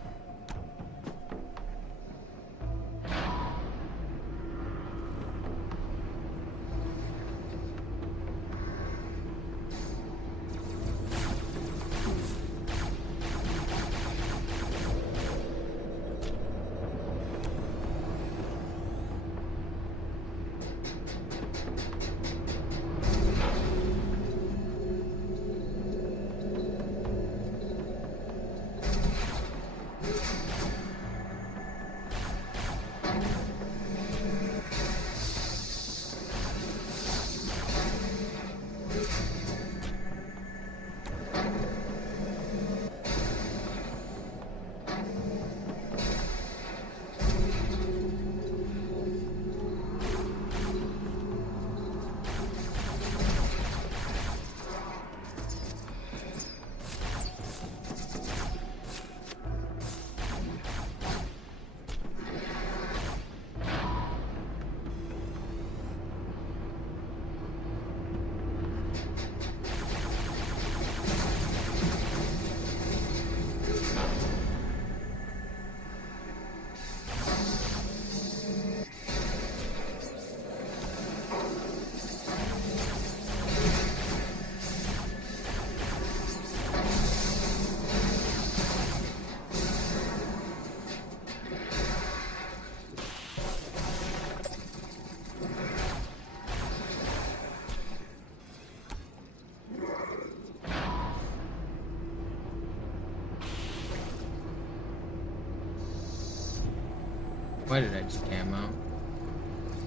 Why did I just camo?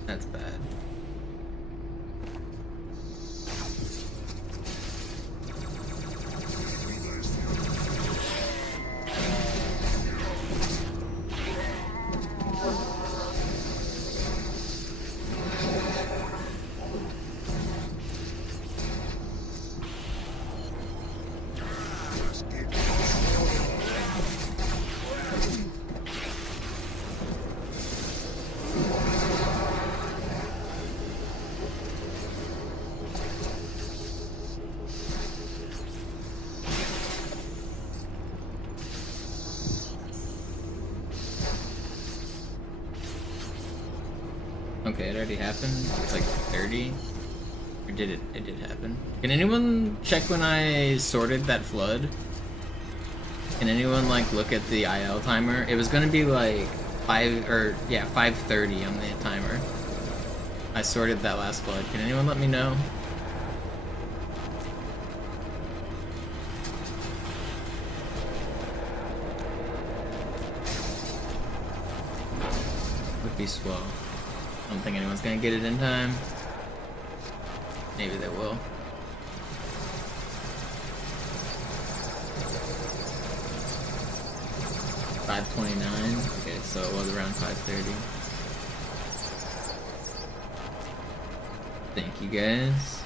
That's bad. Okay, it already happened. It's like 30. Or did it? It did happen. Can anyone check when I sorted that flood? Can anyone like look at the IL timer? It was gonna be like 5:30 on the timer. I sorted that last flood. Can anyone let me know? Would be swell. I don't think anyone's gonna get it in time. Maybe they will. $5:29. Okay, so it was around 5:30. Thank you guys.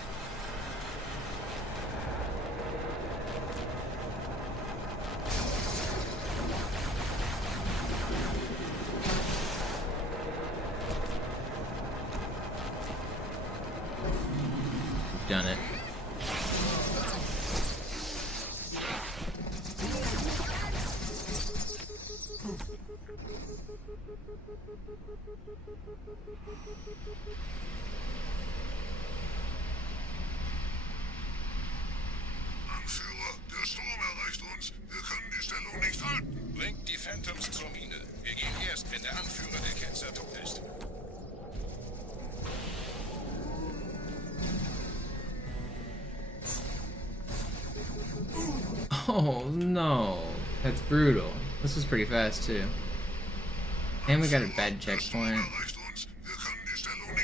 Done it. Anführer, der Sturm erreicht uns. Wir können die Stellung nicht halten. Bringt die Phantoms zur Mine. Wir gehen erst, wenn der Anführer der Ketzer tot ist. Oh no, that's brutal. This was pretty fast too. And we got a bad checkpoint.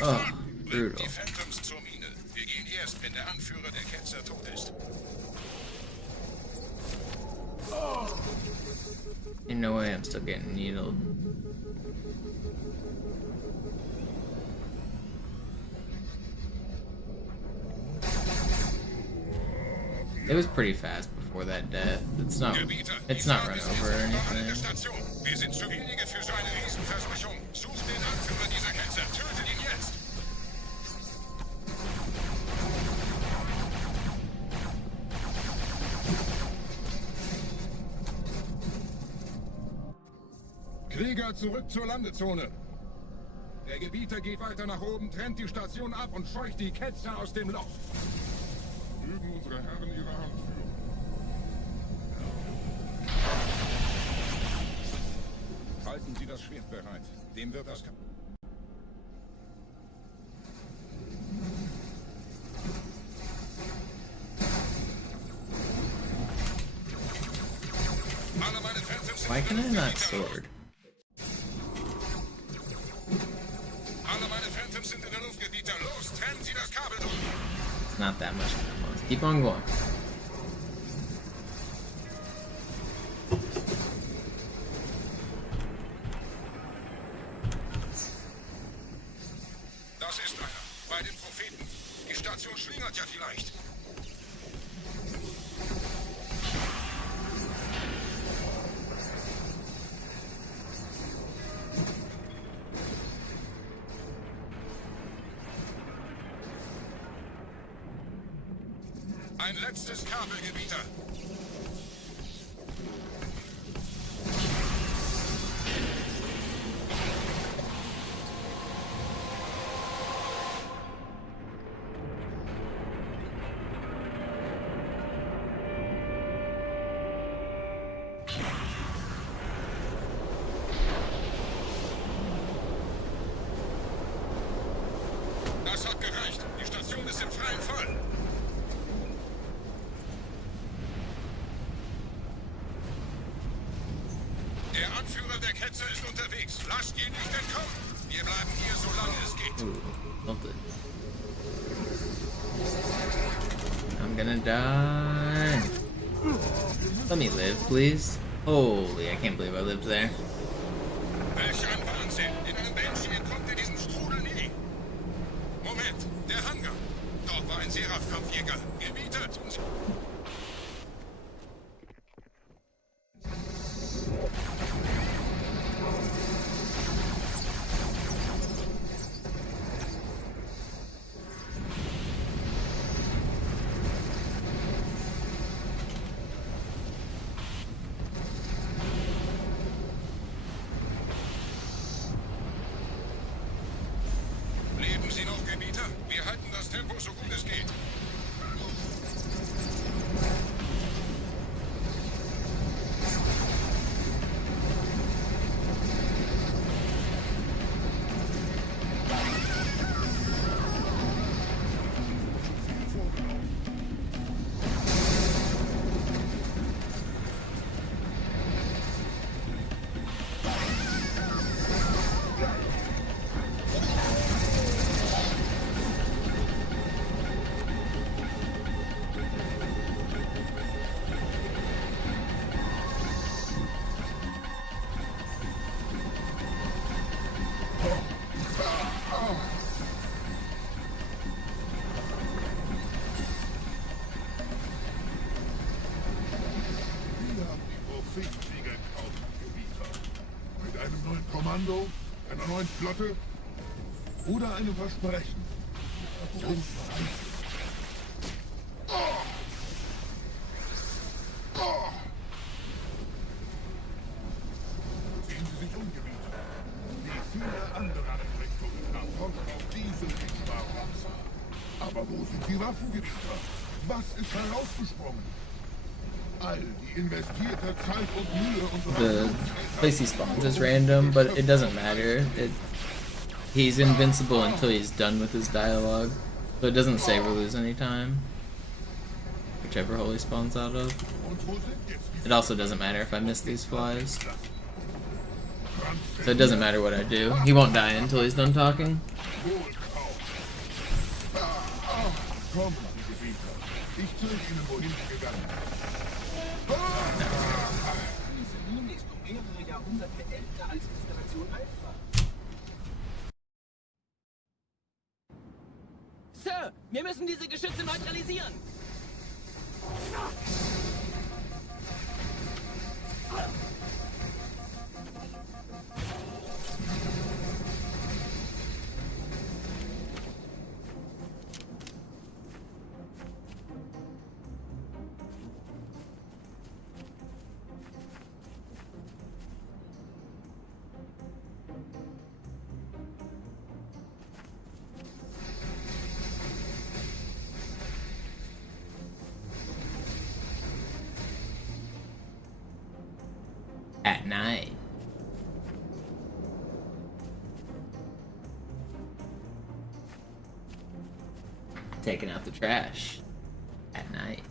Oh, brutal. Die Phantoms zur Mine. Wir gehen erst, wenn der Anführer der Ketzer tot ist. In no way I'm still getting needled. It was pretty fast before that death. It's not run over or anything. Wir sind zu wenige für so eine Riesenverseuchung. Sucht den Anführer dieser Ketzer. Tötet ihn jetzt. Krieger, zurück zur Landezone. Der Gebieter geht weiter nach oben, trennt die Station ab und scheucht die Ketzer aus dem Loch. Mögen unsere Herren ihre Hand führen. Halten Sie das Schwert bereit. Dem wird das... Why can I not sword? Alle meine Phantoms sind in der Luft, Gebieter. Los, trennen Sie das Kabel durch. It's not that much. Let's keep on going. Das ist einer. Bei den Propheten. Die Station schlingert ja vielleicht. Ein letztes Kabel, Gebieter. Das hat gereicht. Die Station ist im freien Fall. Der Anführer der Ketzer ist unterwegs. Lasst ihn nicht entkommen. Wir bleiben hier, solange es geht. Ooh, something. I'm gonna die. Let me live, please. Holy, I can't believe I lived there. Welch ein Wahnsinn. In einem Banshee entkommt ihr diesem Strudel nie. Moment, der Hangar. Dort war ein Seraph-Kampfjäger. Gebieter, tun Sie... Kommando, einer neuen Flotte oder einem Versprechen? Ganz bereit. Sehen Sie sich um, Gebieter. Wie viele andere Einrichtungen erforschen auf diesem Sparwasser. Aber wo sind die Waffen, Gebieter? Was ist herausgesprungen? All die investierte Zeit und Mühe unserer... The place he spawns is random, but it doesn't matter. He's invincible until he's done with his dialogue. So it doesn't say we lose any time. Whichever hole he spawns out of. It also doesn't matter if I miss these flies. So it doesn't matter what I do. He won't die until he's done talking. Sir, wir müssen diese Geschütze neutralisieren. At night. Taking out the trash. At night.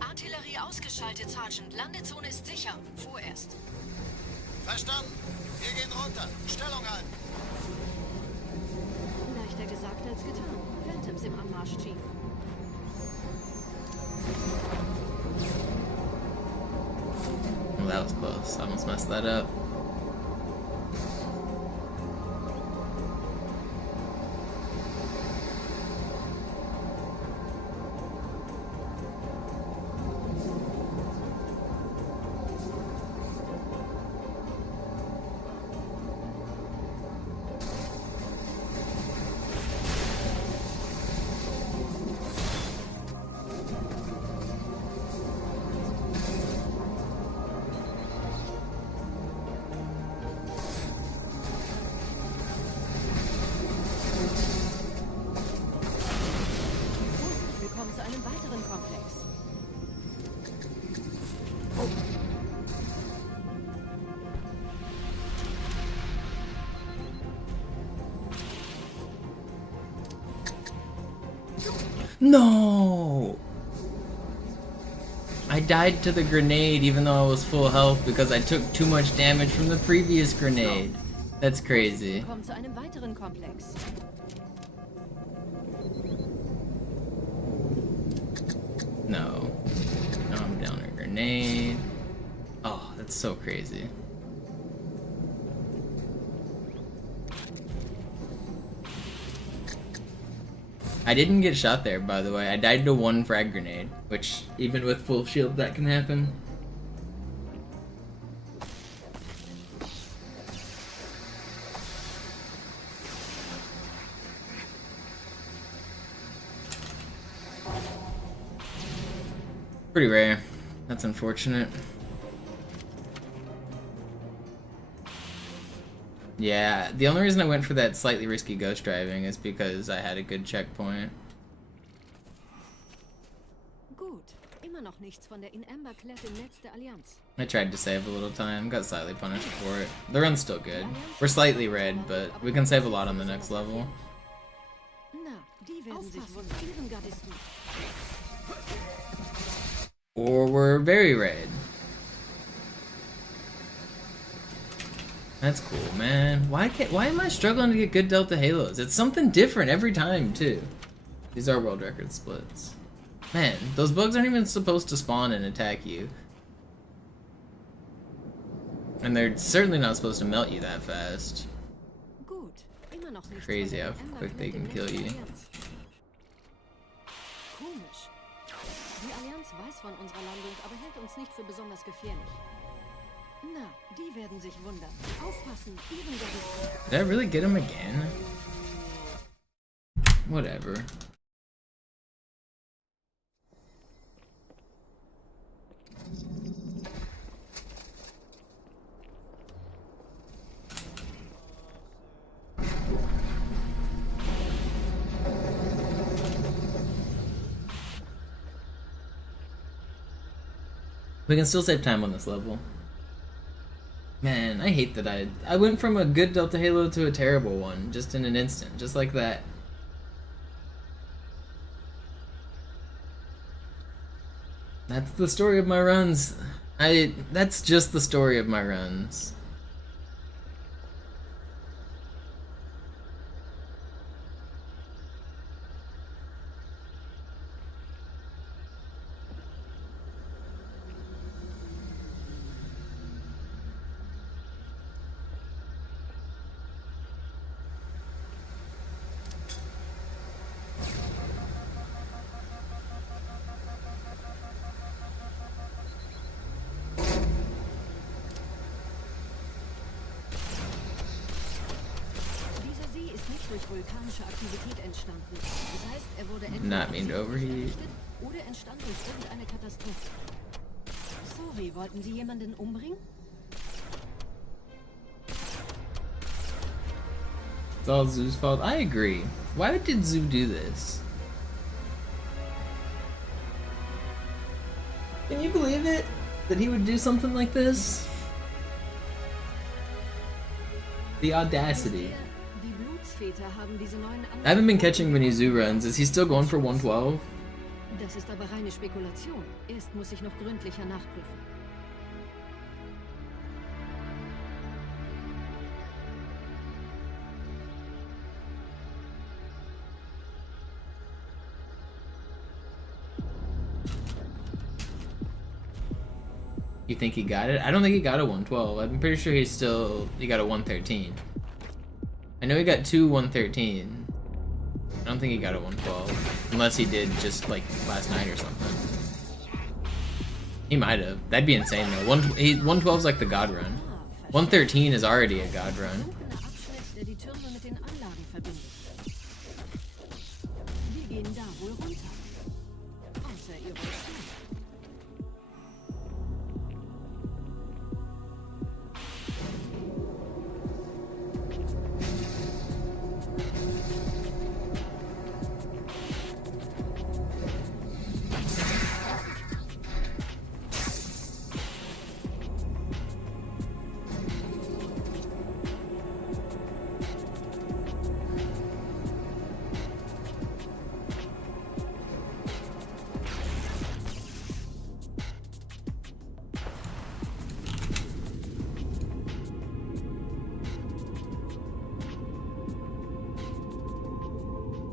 Artillerie ausgeschaltet, Sergeant. Landezone ist sicher. Vorerst. Verstanden. Wir gehen runter. Stellung halten. Leichter gesagt als getan. Phantoms im Anmarsch, Chief. Well, that was close. I almost messed that up. Willkommen zu einem weiteren Komplex. No! I died to the grenade even though I was full health because I took too much damage from the previous grenade. That's crazy. Willkommen zu einem weiteren Komplex. No. Now I'm down a grenade. Oh, that's so crazy. I didn't get shot there, by the way. I died to one frag grenade, which even with full shield that can happen. Pretty rare. That's unfortunate. Yeah, the only reason I went for that slightly risky ghost driving is because I had a good checkpoint. Gut. Immer noch nichts von der in Amber Clef im Netz der Allianz. I tried to save a little time, got slightly punished for it. The run's still good. We're slightly red, but we can save a lot on the next level. Na, die werden sich wundern, Gardisten. Or we're very red. That's cool, man. Why am I struggling to get good Delta Halos? It's something different every time, too. These are world record splits. Man, those bugs aren't even supposed to spawn and attack you. And they're certainly not supposed to melt you that fast. Gut, immer noch nichts Crazy von how der quick they can kill you. Komisch. Die Allianz weiß von unserer Landung, aber hält uns nicht für besonders gefährlich. Na, die werden sich wundern. Aufpassen, ihren Gericht. Did I really get him again? Whatever. We can still save time on this level. Man, I hate that I went from a good Delta Halo to a terrible one, just in an instant, just like that. That's the story of my runs. That's just the story of my runs. Durch vulkanische Aktivität entstanden. Das heißt, er wurde Not mean to overheat. Oder entstand durch irgendeine Katastrophe. Sorry, wollten Sie jemanden umbringen? It's all Zoo's fault. I agree. Why did Zoo do this? Can you believe it? That he would do something like this? The audacity. I haven't been catching many Zoo runs. Is he still going for 112? Das ist aber reine Spekulation. Erst muss ich noch gründlicher nachprüfen. You think he got it? I don't think he got a 112. I'm pretty sure he got a 113. I know he got two 113. I don't think he got a 112. Unless he did just like last night or something. He might have. That'd be insane though. 112's like the God run. 113 is already a God run.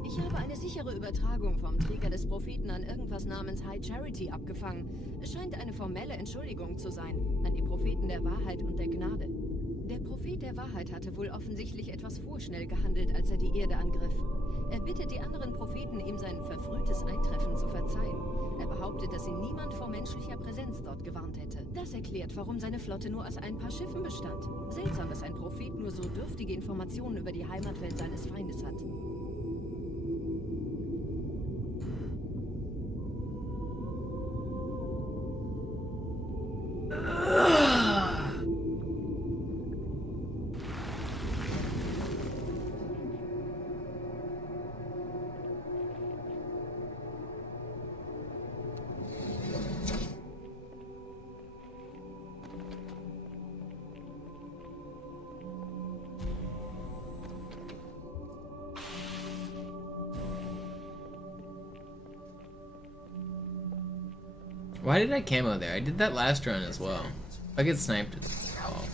Ich habe eine sichere Übertragung vom Träger des Propheten an irgendwas namens High Charity abgefangen. Es scheint eine formelle Entschuldigung zu sein, an die Propheten der Wahrheit und der Gnade. Der Prophet der Wahrheit hatte wohl offensichtlich etwas vorschnell gehandelt, als er die Erde angriff. Er bittet die anderen Propheten, ihm sein verfrühtes Eintreffen zu verzeihen. Er behauptet, dass ihn niemand vor menschlicher Präsenz dort gewarnt hätte. Das erklärt, warum seine Flotte nur aus ein paar Schiffen bestand. Seltsam, dass ein Prophet nur so dürftige Informationen über die Heimatwelt seines Feindes hat. Why did I camo there? I did that last run as well. If I get sniped, it's off.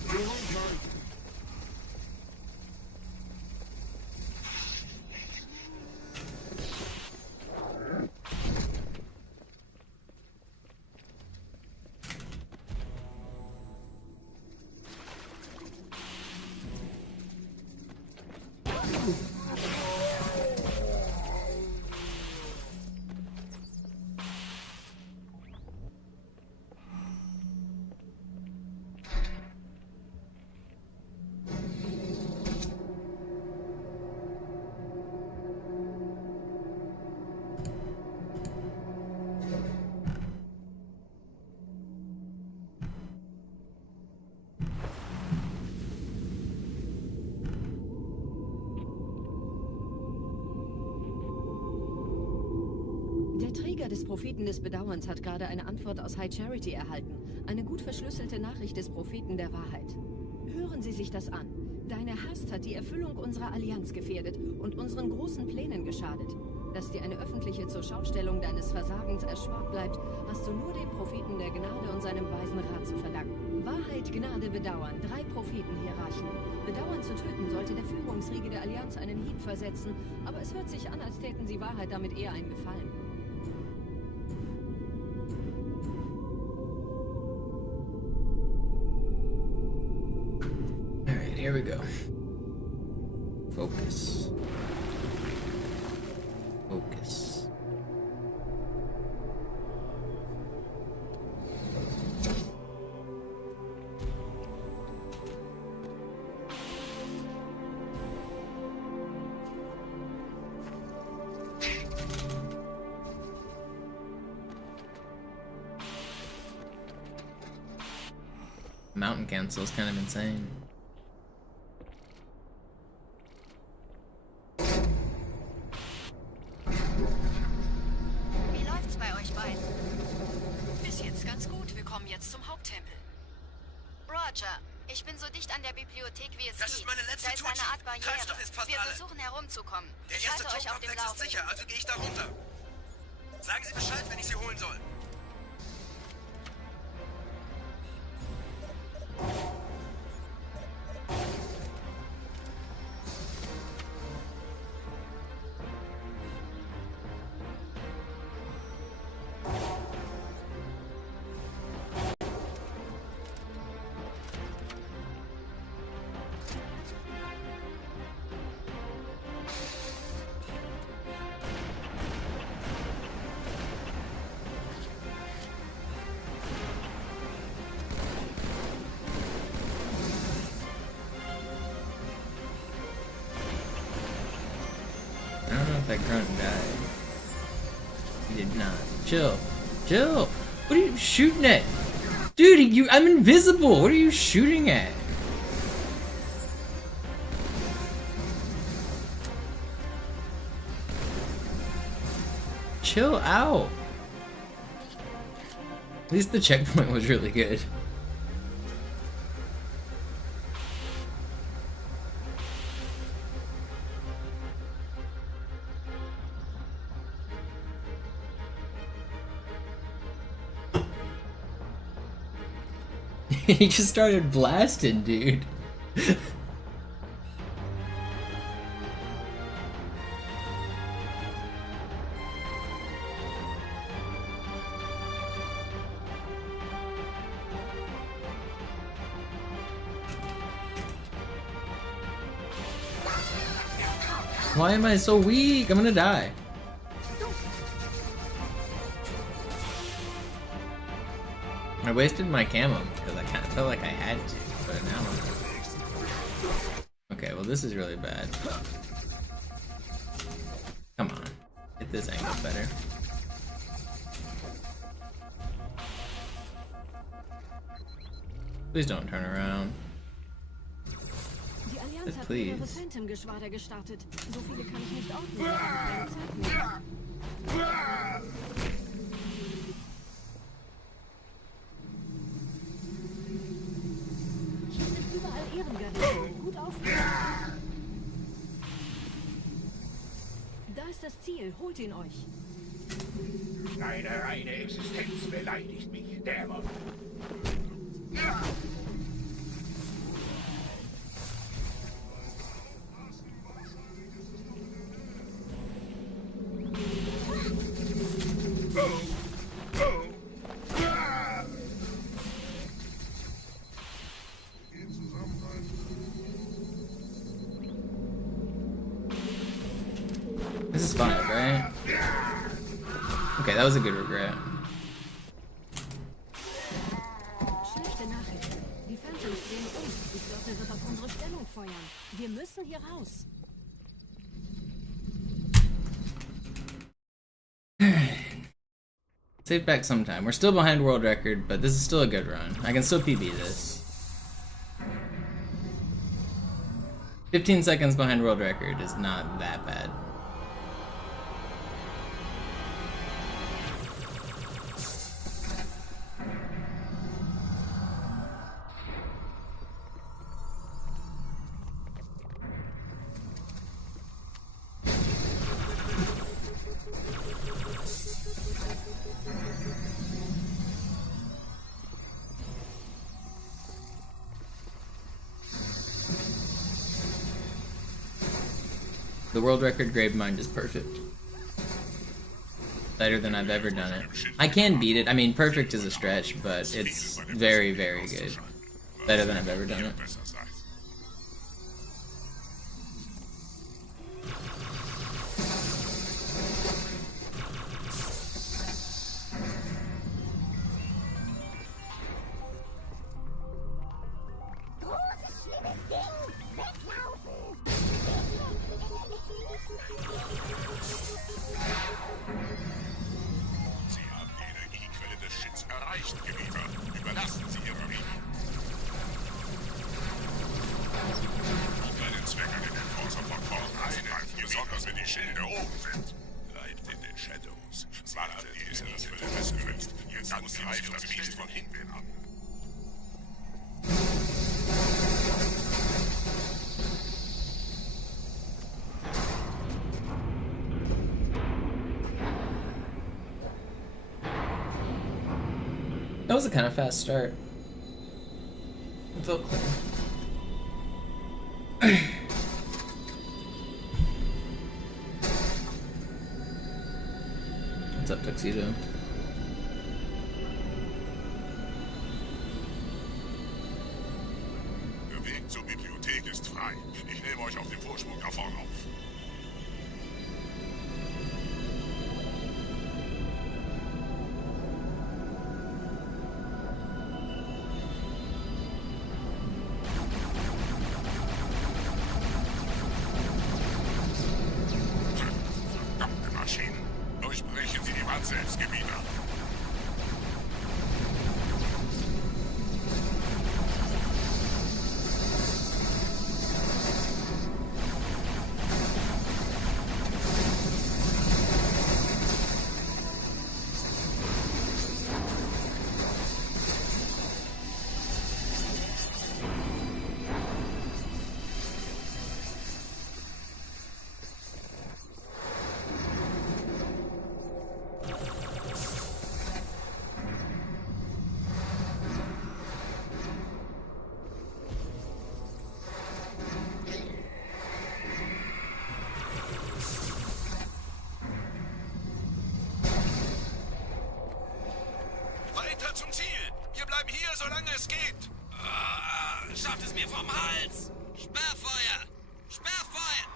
Der Träger des Propheten des Bedauerns hat gerade eine Antwort aus High Charity erhalten. Eine gut verschlüsselte Nachricht des Propheten der Wahrheit. Hören Sie sich das an. Deine Hast hat die Erfüllung unserer Allianz gefährdet und unseren großen Plänen geschadet. Dass dir eine öffentliche Zurschaustellung deines Versagens erspart bleibt, hast du nur dem Propheten der Gnade und seinem weisen Rat zu verdanken. Wahrheit, Gnade, Bedauern. 3 Prophetenhierarchen. Bedauern zu töten sollte der Führungsriege der Allianz einen Hieb versetzen, aber es hört sich an, als täten sie Wahrheit damit eher einen Gefallen. Alright, here we go. Focus. Focus. Mountain Council is kind of insane. Wie läuft's bei euch beiden? Bis jetzt ganz gut. Wir kommen jetzt zum Haupttempel. Roger, ich bin so dicht an der Bibliothek wie es geht. Das ist meine letzte Da ist eine Art Barriere. Treibstoff ist fast Wir alle. versuchen herumzukommen. Der Ich erste halte euch auf dem Turmkomplex ist Laufenden. sicher, also gehe ich da runter. Sagen Sie Bescheid, wenn ich Sie holen soll. I don't know if that grunt died. He did not. Chill. Chill! What are you shooting at? Dude, I'm invisible! What are you shooting at? Chill out! At least the checkpoint was really good. He just started blasting, dude. Why am I so weak? I'm gonna die. I wasted my camo because I kind of felt like I had to, but now okay, well this is really bad. Come on, get this angle better. Please don't turn around. Die Allianz hat Please. mehrere Phantom-Geschwader gestartet. So viele kann ich nicht ordnen. Keine Zeit mehr. Hier sind überall Ehrengarnisten. Gut aufpassen. Da ist das Ziel. Holt ihn euch. Deine reine Existenz beleidigt mich, Dämon. 5, right? Okay, that was a good regret. Schlechte Nachricht. Die Phantoms drehen um. Die Flotte wird auf unsere Stellung feuern. Wir müssen hier raus. Save back sometime. We're still behind world record, but this is still a good run. I can still PB this. 15 seconds behind world record is not that bad. The world record Gravemind is perfect. Better than I've ever done it. I can beat it. I mean, perfect is a stretch, but it's very, very good. Better than I've ever done it. Überlassen Sie Ihre Riemen. Kleinen Zweck an den Enforcer von vornherein. Besonders wenn die Schilde oben sind. Bleibt in den Shadows. Wartet, bis ihr das für den Rest gewinnt. Jetzt muss greift das Biest von hinten an. That was a kind of fast start. It felt clear. What's up, Tuxedo? Der Weg zur Bibliothek ist frei. Ich nehme euch auf dem Vorsprung da vorne auf. Durchbrechen Sie die Wand selbst, Gebieter. Zum Ziel! Wir bleiben hier, solange es geht! Schafft es mir vom Hals! Sperrfeuer! Sperrfeuer!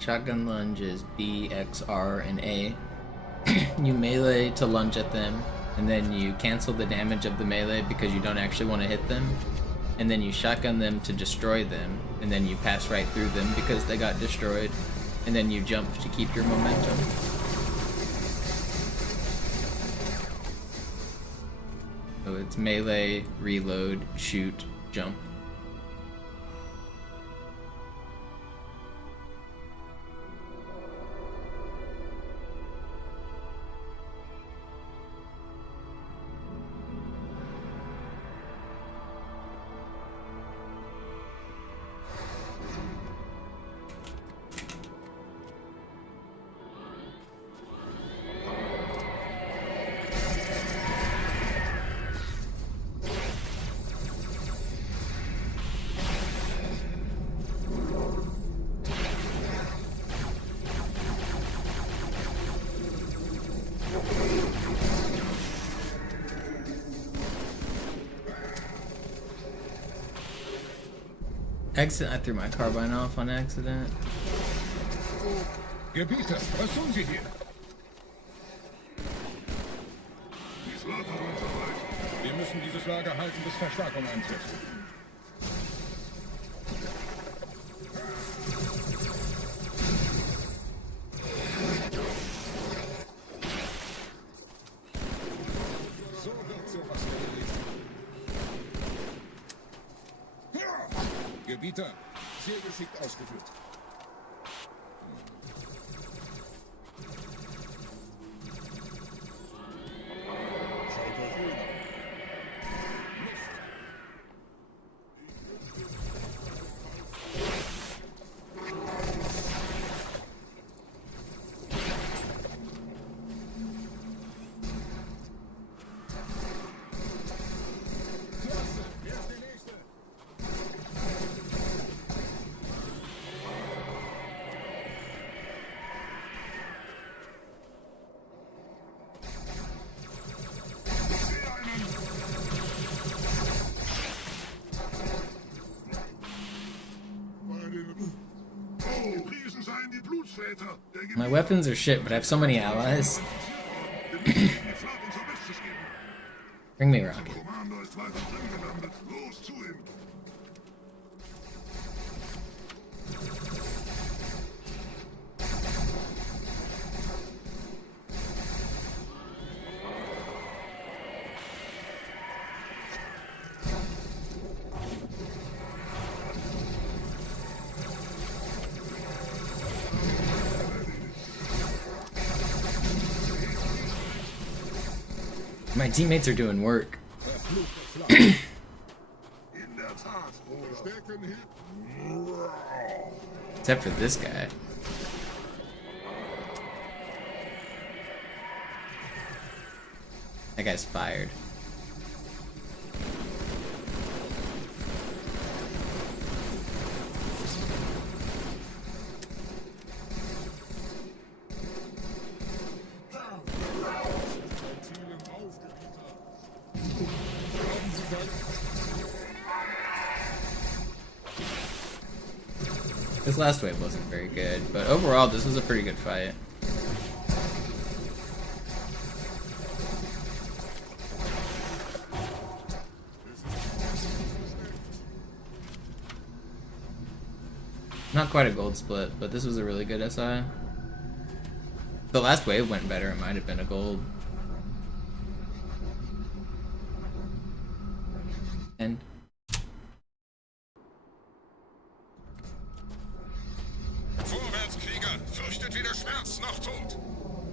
Shotgun lunge is B, X, R, and A. You melee to lunge at them, and then you cancel the damage of the melee because you don't actually want to hit them. And then you shotgun them to destroy them, and then you pass right through them because they got destroyed. And then you jump to keep your momentum. So it's melee, reload, shoot, jump. I threw my carbine off on accident. Gebieter, was tun Sie hier? Dies Lager unser Wald. Wir müssen dieses Lager halten, bis Verstärkung eintrifft. So wird sowas erledigt. Gebieter, sehr geschickt ausgeführt. Schaut euch rüber. Klasse, wer ist der Nächste? My weapons are shit, but I have so many allies. Bring me rocket. My teammates are doing work. Except for this guy. That guy's fired. This last wave wasn't very good, but overall this was a pretty good fight. Not quite a gold split, but this was a really good SI. The last wave went better, it might have been a gold. And Vorwärts, Krieger! Fürchtet weder Schmerz noch Tod!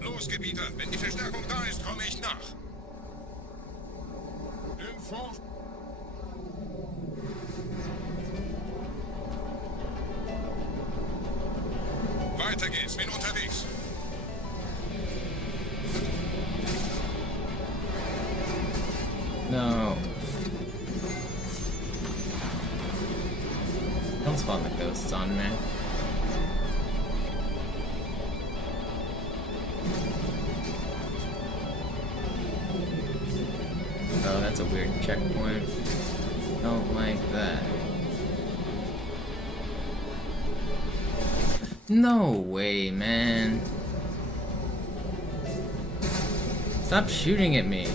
Los, Gebieter! Wenn die Verstärkung da ist, komme ich nach! Weiter geht's, bin unterwegs! no. Don't spawn the ghosts on me. Oh, that's a weird checkpoint. Don't like that. No way, man. Stop shooting at me.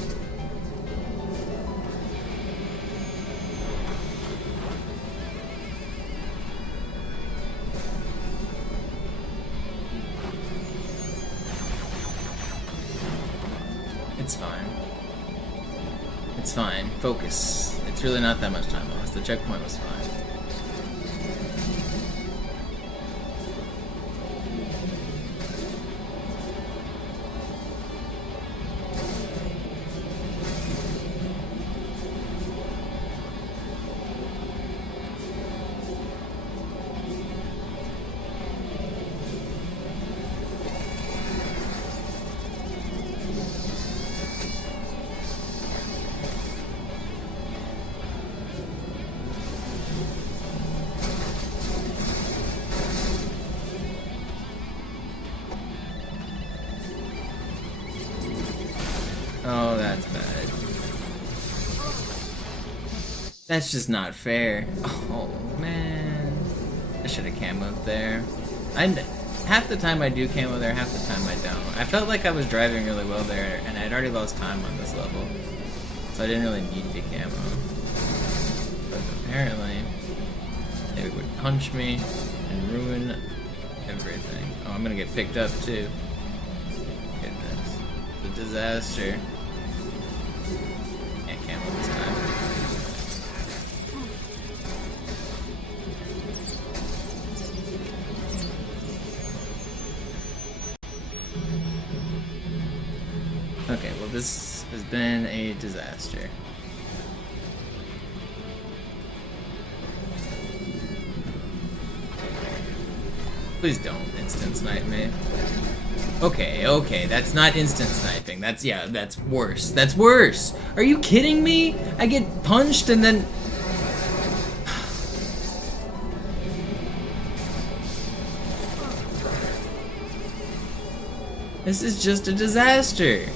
It's fine. It's fine. Focus. It's really not that much time lost. The checkpoint was fine. Oh, that's bad. That's just not fair. Oh, man. I should have camoed there. Half the time I do camo there, half the time I don't. I felt like I was driving really well there, and I'd already lost time on this level. So I didn't really need to camo. But apparently, they would punch me and ruin everything. Oh, I'm gonna get picked up too. Goodness. The disaster. Can't camo this time. Okay, well this has been a disaster. Please don't instant snipe me. Okay, that's not instant sniping. That's worse. That's worse! Are you kidding me? I get punched and then... This is just a disaster!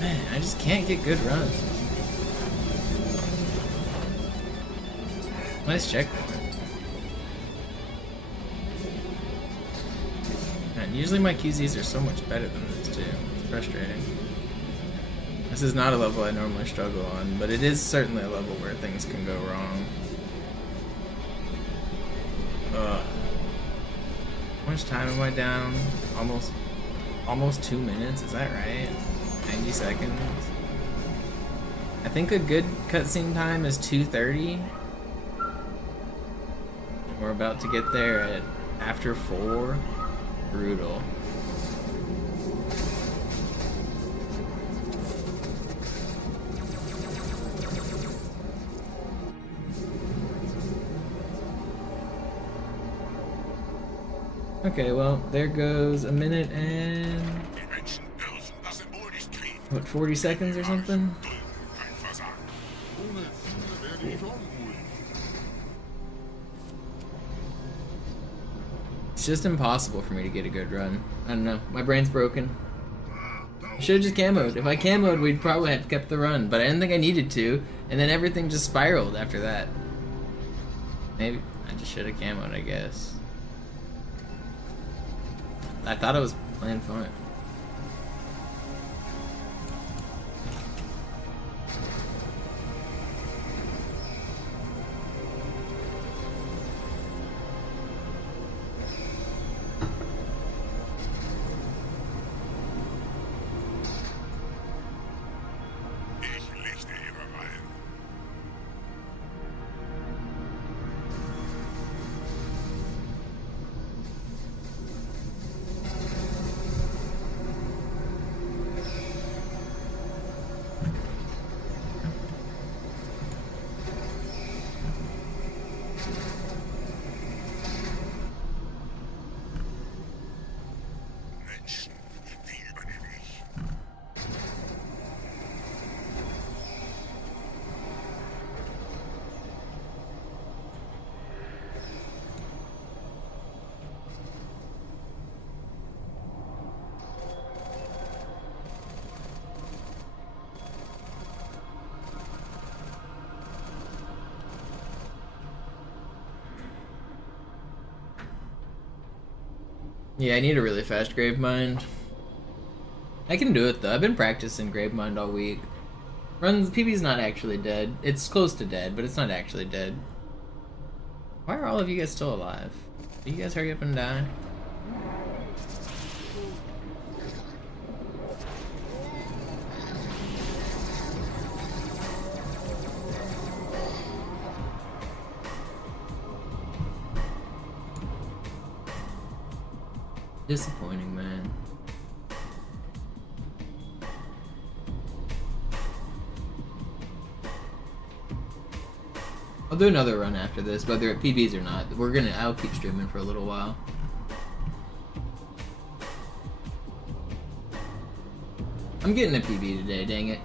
Man, I just can't get good runs. Nice checkpoint. Man, usually my QZs are so much better than this too. It's frustrating. This is not a level I normally struggle on, but it is certainly a level where things can go wrong. Ugh. How much time am I down? Almost 2 minutes, is that right? 90 seconds? I think a good cutscene time is 2:30. We're about to get there at after 4. Brutal. Okay, well, there goes a minute and... what, 40 seconds or something? It's just impossible for me to get a good run. I don't know. My brain's broken. I should have just camoed. If I camoed, we'd probably have kept the run, but I didn't think I needed to, and then everything just spiraled after that. Maybe I just should have camoed, I guess. I thought I was playing fine. Yeah, I need a really fast Gravemind. I can do it though. I've been practicing Gravemind all week. Runs PB's not actually dead. It's close to dead, but it's not actually dead. Why are all of you guys still alive? Do you guys hurry up and die? Disappointing, man. I'll do another run after this, whether it PBs or not. I'll keep streaming for a little while. I'm getting a PB today, dang it.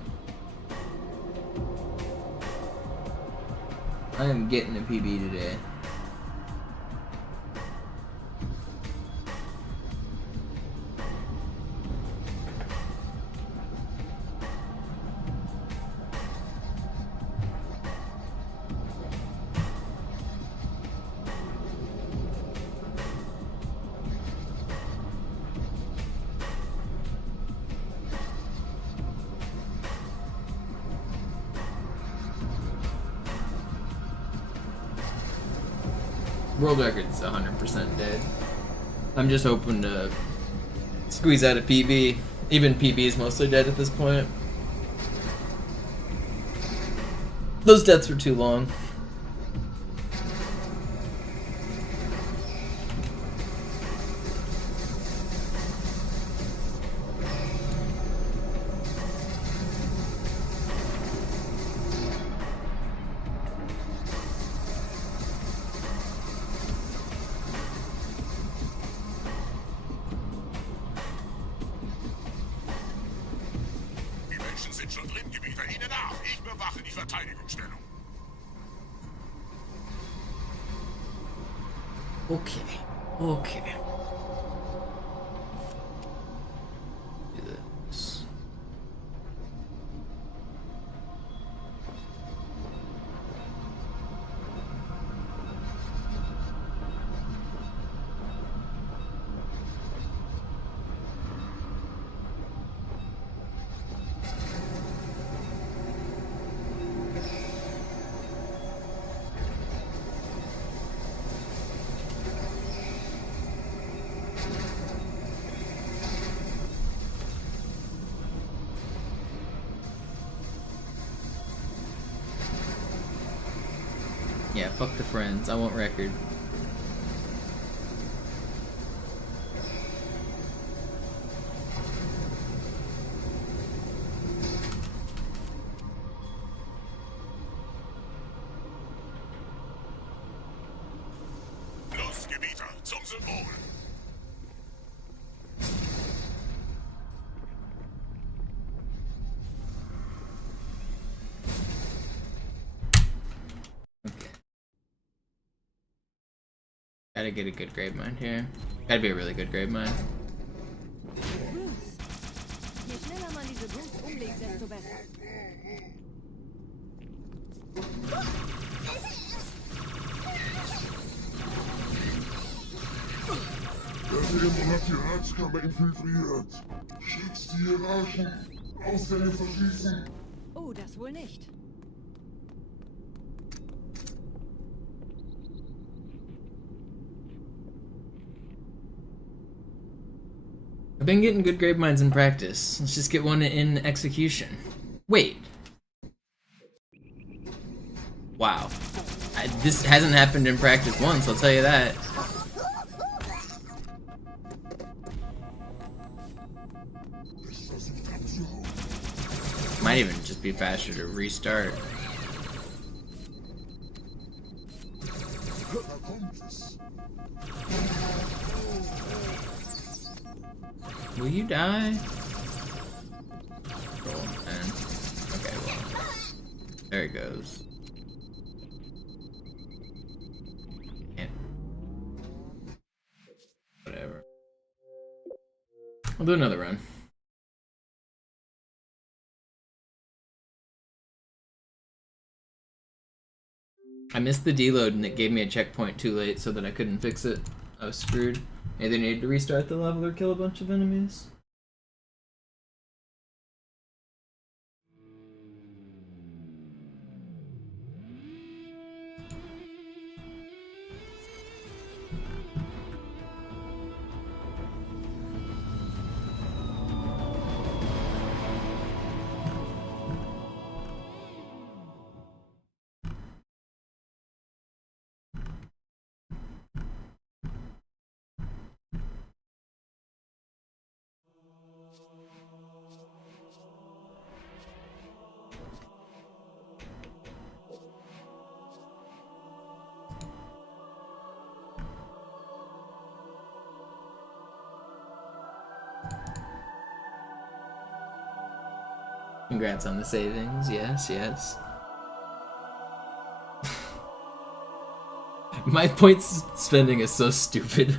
I am getting a PB today. World record's 100% dead. I'm just hoping to squeeze out a PB. Even PB is mostly dead at this point. Those deaths were too long. Okay. Okay. Do this. Yeah, fuck the friends. I want record. Los, Gebieter, zum Symbol! Gotta get a good Gravemind here. Gotta be a really good Gravemind. Je schneller man diese Boots umlegt, desto besser. Der Dämon hat die Ratskammer infiltriert. Schützt die Hierarchen. Ausfälle verschließen. Oh, das wohl nicht. I've been getting good Graveminds in practice. Let's just get one in execution. Wait. Wow. This hasn't happened in practice once, I'll tell you that. Might even just be faster to restart. Will you die? Cool, man. Okay, well. There it goes. Can't. Whatever. I'll do another run. I missed the deload and it gave me a checkpoint too late so that I couldn't fix it. I was screwed. Either need to restart the level or kill a bunch of enemies. Congrats on the savings. Yes, yes. My points spending is so stupid.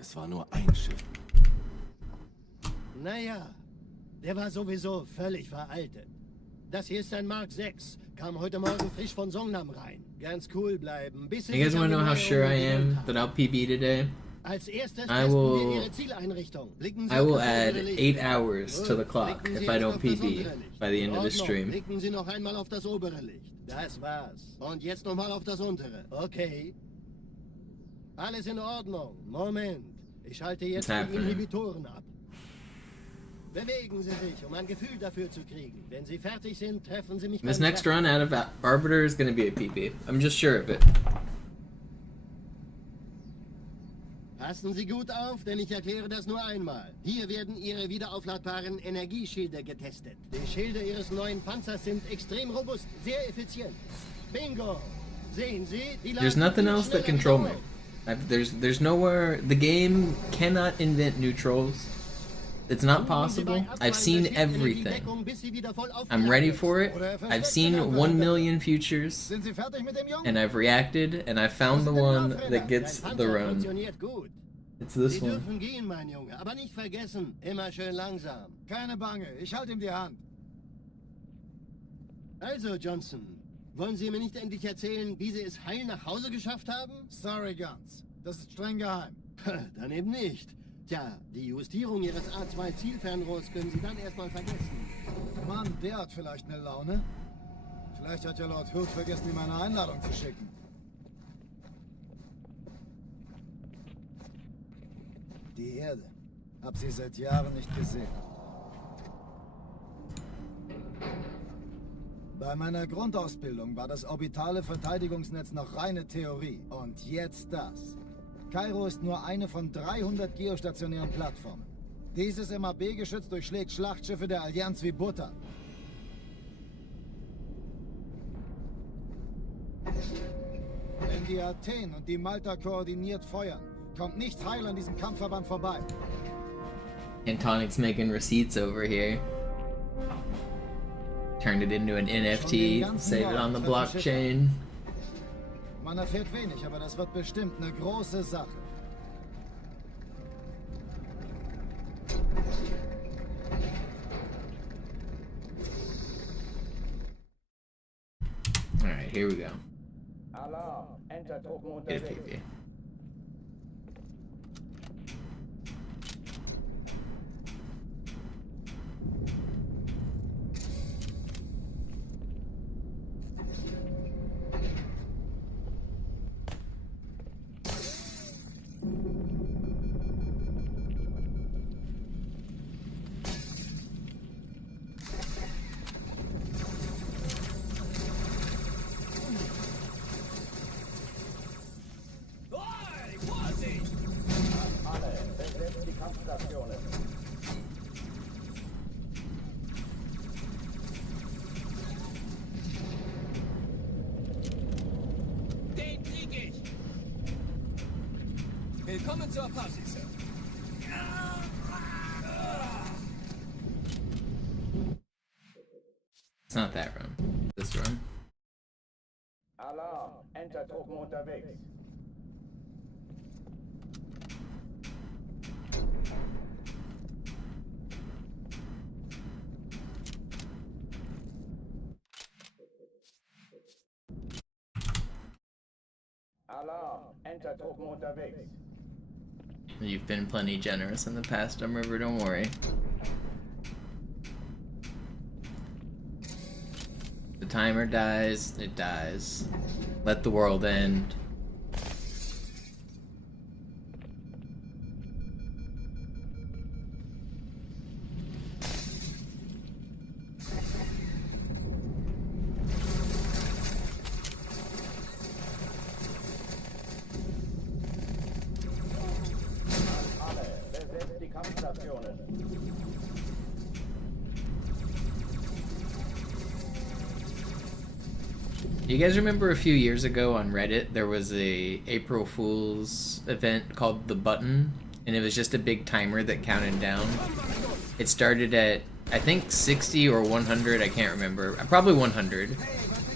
Es war nur ein Schiff. Naja, der war sowieso völlig veraltet. Das hier ist ein Mark 6. Kam heute Morgen frisch von Songnam rein. Ganz cool bleiben. Bis You guys want to know how sure I am that I'll PB today? Als erstes I testen wir will Ihre Zieleinrichtung. Blicken Sie I auf will das add obere Licht. 8 hours to the clock Blicken Sie if I erst don't auf das PB untere Licht. by the end of the In Ordnung. stream. Blicken Sie noch einmal auf das obere Licht. Das war's. Und jetzt nochmal auf das untere. Okay. Alles in Ordnung. Moment. Ich schalte jetzt die Inhibitoren ab. Bewegen Sie sich, um ein Gefühl dafür zu kriegen. Wenn Sie fertig sind, treffen Sie mich This beim next run out of Arbiter is going to be a PB. I'm just sure of it. Passen Sie gut auf, denn ich erkläre das nur einmal. Hier werden Ihre wiederaufladbaren Energieschilde getestet. Die Schilde Ihres neuen Panzers sind extrem robust, sehr effizient. Bingo! Sehen Sie, die There's nothing else that control me. There's nowhere. The game cannot invent new trolls. It's not possible. I've seen everything. I'm ready for it. I've seen 1 million futures, and I've reacted, and I found the one that gets the run. It's this Sie one. dürfen gehen, mein Junge, aber nicht vergessen, immer schön langsam. Keine Bange, ich halte ihm die Hand. Also, Johnson, wollen Sie mir nicht endlich erzählen, wie Sie es heil nach Hause geschafft haben? Sorry, Guns. Das ist streng geheim. Dann eben nicht. Tja, die Justierung Ihres A2-Zielfernrohrs können Sie dann erstmal vergessen. Mann, der hat vielleicht eine Laune. Vielleicht hat ja Lord Hood vergessen, ihm eine Einladung zu schicken. Die Erde. Hab sie seit Jahren nicht gesehen. Bei meiner Grundausbildung war das orbitale Verteidigungsnetz noch reine Theorie. Und jetzt das. Kairo ist nur eine von 300 geostationären Plattformen. Dieses MAB-Geschütz durchschlägt Schlachtschiffe der Allianz wie Butter. Wenn die Athen und die Malta koordiniert feuern, kommt nichts heil an diesem Kampfverband vorbei. Antonic's making receipts over here. Turned it into an NFT, save it on the blockchain. Man erfährt wenig, aber das wird bestimmt eine große Sache. Alright, here we go. Alarm. Enter-Truppen Get a unterwegs. PB. Willkommen zur Party, Sir. It's not that run. This run. Alarm! Enter-Truppen unterwegs. Alarm! Enter-Truppen unterwegs. You've been plenty generous in the past, Dumb River, don't worry. The timer dies, it dies. Let the world end. You guys remember a few years ago on Reddit there was a April Fool's event called The Button, and it was just a big timer that counted down. It started at I think 60 or 100, I can't remember, probably 100,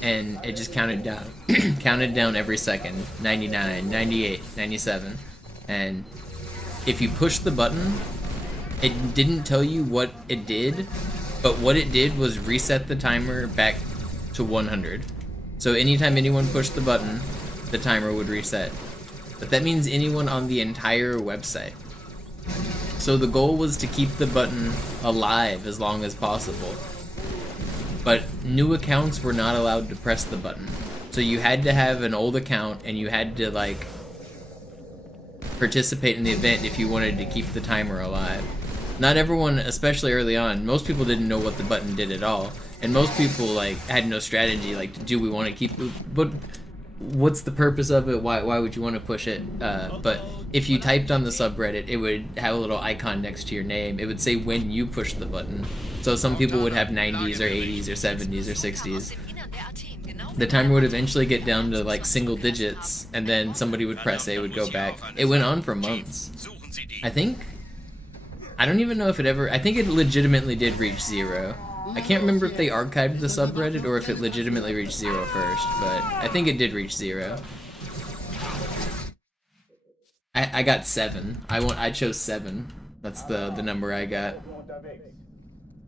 and it just counted down counted down every second. 99, 98, 97, and if you push the button, it didn't tell you what it did, but what it did was reset the timer back to 100. So anytime anyone pushed the button, the timer would reset. But that means anyone on the entire website. So the goal was to keep the button alive as long as possible. But new accounts were not allowed to press the button. So you had to have an old account and you had to like participate in the event if you wanted to keep the timer alive. Not everyone, especially early on, most people didn't know what the button did at all. And most people like had no strategy, like, do we want to keep it? But what's the purpose of it? Why would you want to push it? But if you typed on the subreddit, it would have a little icon next to your name. It would say when you push the button. So some people would have 90s or 80s or 70s or 60s. The timer would eventually get down to like single digits, and then somebody would press A, would go back. It went on for months. I don't even know if it ever, I think it legitimately did reach 0. I can't remember if they archived the subreddit or if it legitimately reached 0 first, but I think it did reach 0. I got 7. I chose 7. That's the number I got.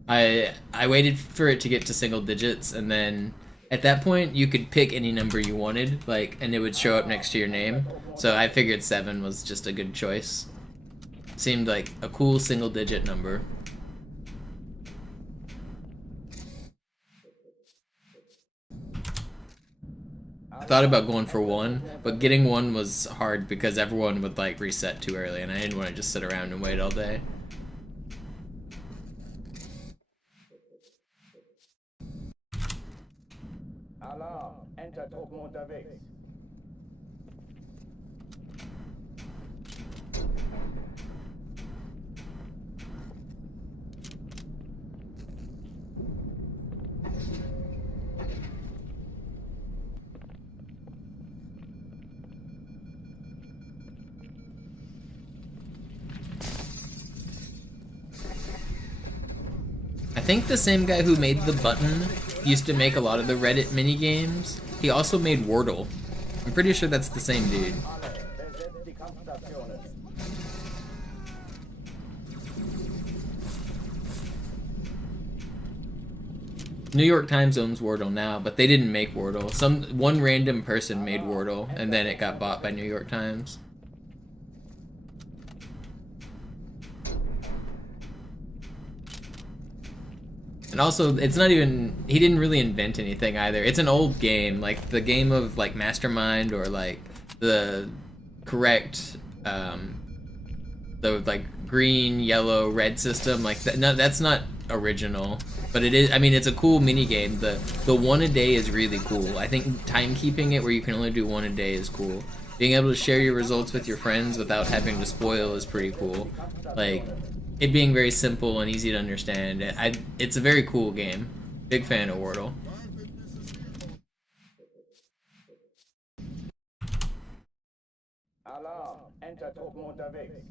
I waited for it to get to single digits, and then at that point you could pick any number you wanted, like, and it would show up next to your name. So I figured 7 was just a good choice. Seemed like a cool single digit number. I thought about going for 1, but getting 1 was hard because everyone would like reset too early, and I didn't want to just sit around and wait all day. Alarm! Enter-Truppen unterwegs. I think the same guy who made the button used to make a lot of the Reddit minigames. He also made Wordle. I'm pretty sure that's the same dude. New York Times owns Wordle now, but they didn't make Wordle. One random person made Wordle, and then it got bought by New York Times. And also, it's not even, he didn't really invent anything either. It's an old game, like the game of like Mastermind, or like the correct, the like green, yellow, red system. Like that, no, that's not original, but it is. I mean, it's a cool mini game. The 1 a day is really cool. I think timekeeping it where you can only do 1 a day is cool. Being able to share your results with your friends without having to spoil is pretty cool. Like, it being very simple and easy to understand. It's a very cool game. Big fan of Wordle. Alarm! Enter-Truppen unterwegs. unterwegs.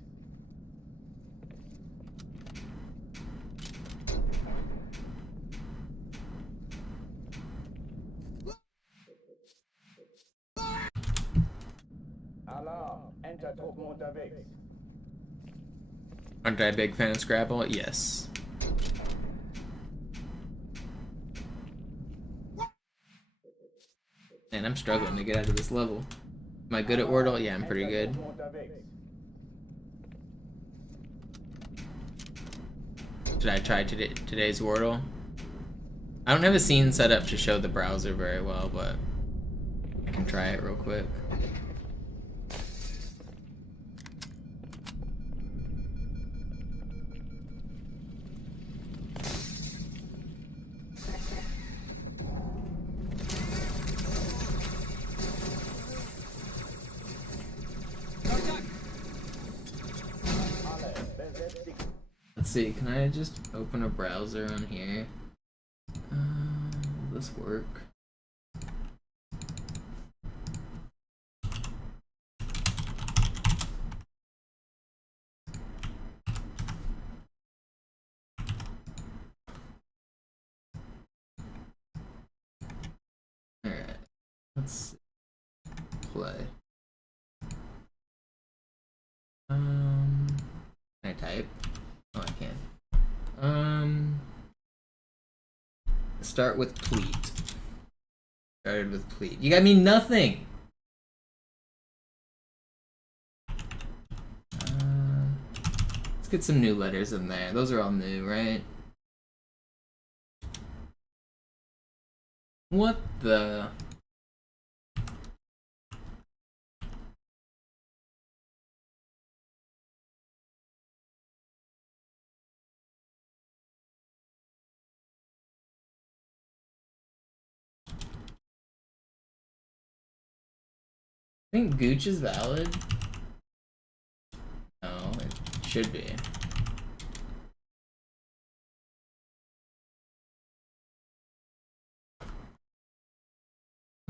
Alarm, Enter-Truppen unterwegs. Aren't I a big fan of Scrabble? Yes. Man, I'm struggling to get out of this level. Am I good at Wordle? Yeah, I'm pretty good. Should I try today's Wordle? I don't have a scene set up to show the browser very well, but I can try it real quick. Let's see, can I just open a browser on here? Will this work? Alright, let's see. Play. Can I type? Oh, I can. Start with pleat. Started with pleat. You got me nothing! Let's get some new letters in there. Those are all new, right? What the... I think Gooch is valid. No, it should be.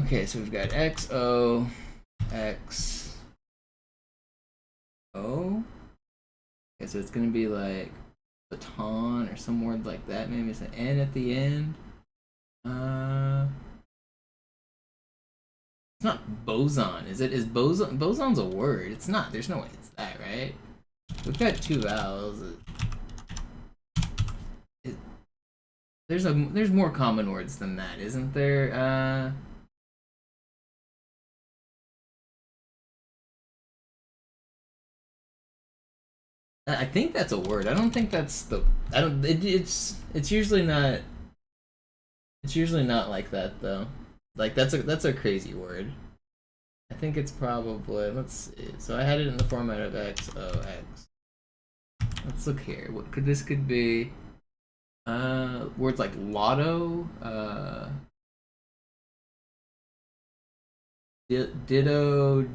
Okay, so we've got XO, X, O. Okay, so it's gonna be like baton or some word like that. Maybe it's an N at the end. It's not boson, is it? Is boson? Boson's a word. It's not. There's no way it's that, right? We've got two vowels. There's more common words than that, isn't there? I think that's a word. I don't think that's the. I don't. It's usually not. It's usually not like that though. Like that's a crazy word. I think it's probably, let's see. So I had it in the format of XOX. Let's look here. What could this could be? Words like lotto, ditto,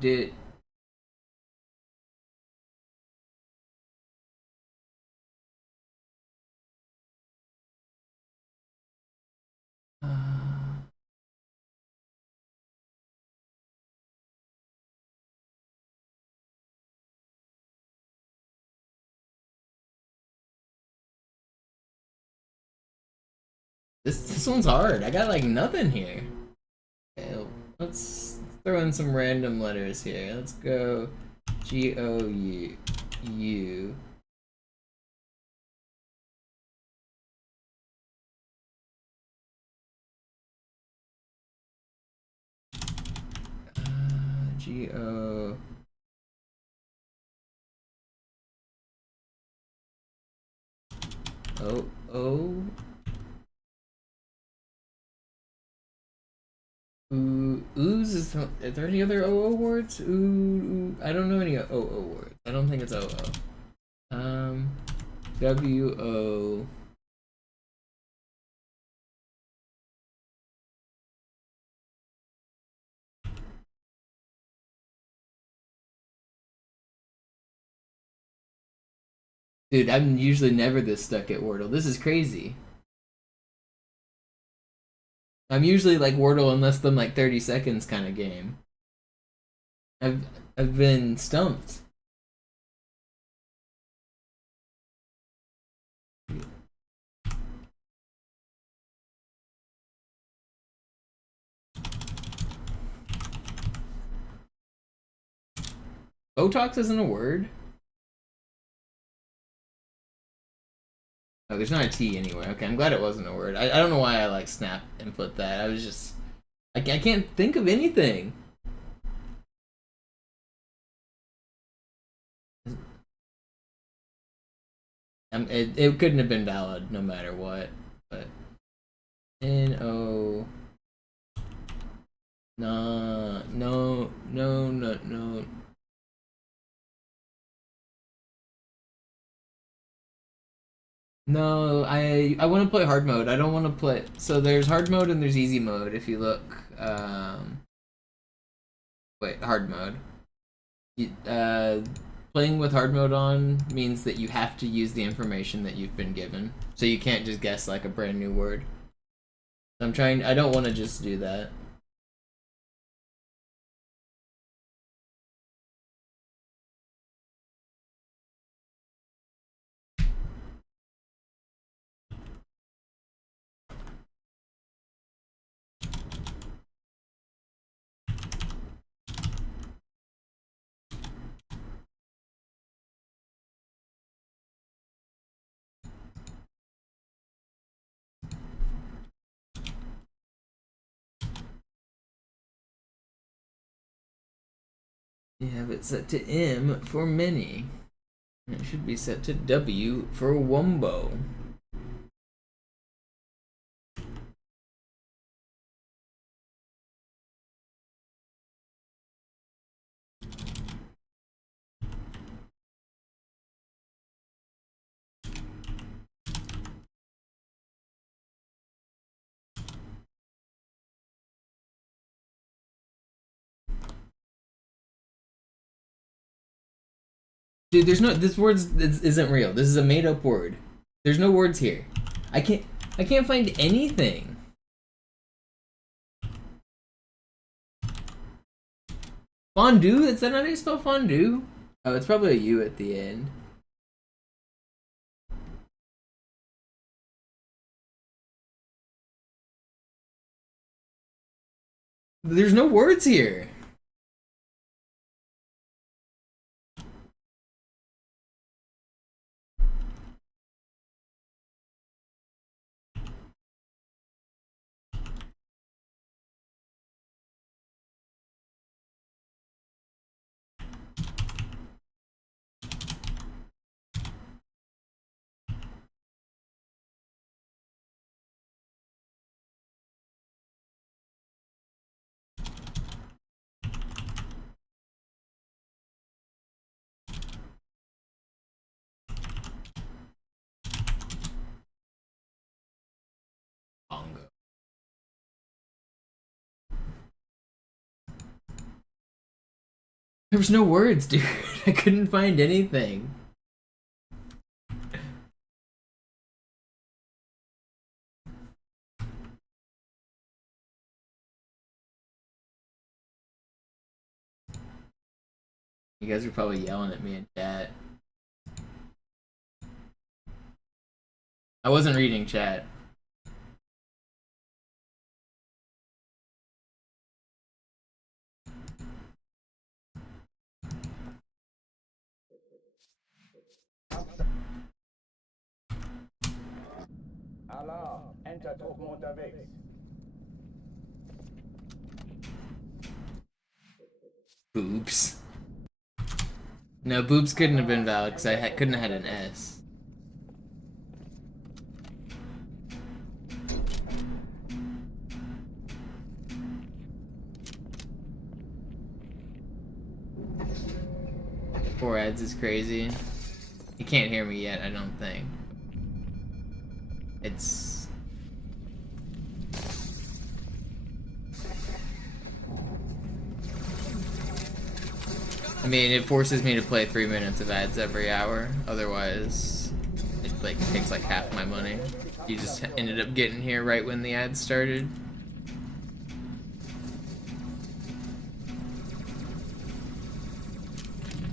This one's hard. I got like nothing here. Okay, let's throw in some random letters here. Let's go G-O-U. G-O... O... Ooze is there any other OO words? Ooh, I don't know any OO words. I don't think it's OO. WO. Dude, I'm usually never this stuck at Wordle. This is crazy. I'm usually like Wordle in less than like 30 seconds kind of game. I've been stumped. Botox isn't a word? Oh, there's not a T anywhere. Okay, I'm glad it wasn't a word. I don't know why I like snap input that. I was just... I can't think of anything. It couldn't have been valid no matter what, but... N-O... Nah, no. No, I want to play hard mode. I don't want to play... So there's hard mode and there's easy mode, if you look. Wait, hard mode. Playing with hard mode on means that you have to use the information that you've been given. So you can't just guess like a brand new word. I don't want to just do that. You have it set to M for many. It should be set to W for wombo. Dude, there's no... This word isn't real. This is a made-up word. There's no words here. I can't find anything. Fondue? Is that not how you spell fondue? Oh, it's probably a U at the end. There's no words here. There was no words, dude. I couldn't find anything. You guys are probably yelling at me in chat. I wasn't reading chat. Alarm, Enter-Truppen unterwegs. Boobs. No, boobs couldn't have been valid because I couldn't have had an S. Four ads is crazy. You can't hear me yet, I don't think. It's... I mean, it forces me to play 3 minutes of ads every hour. Otherwise, it like takes like half my money. You just ended up getting here right when the ads started.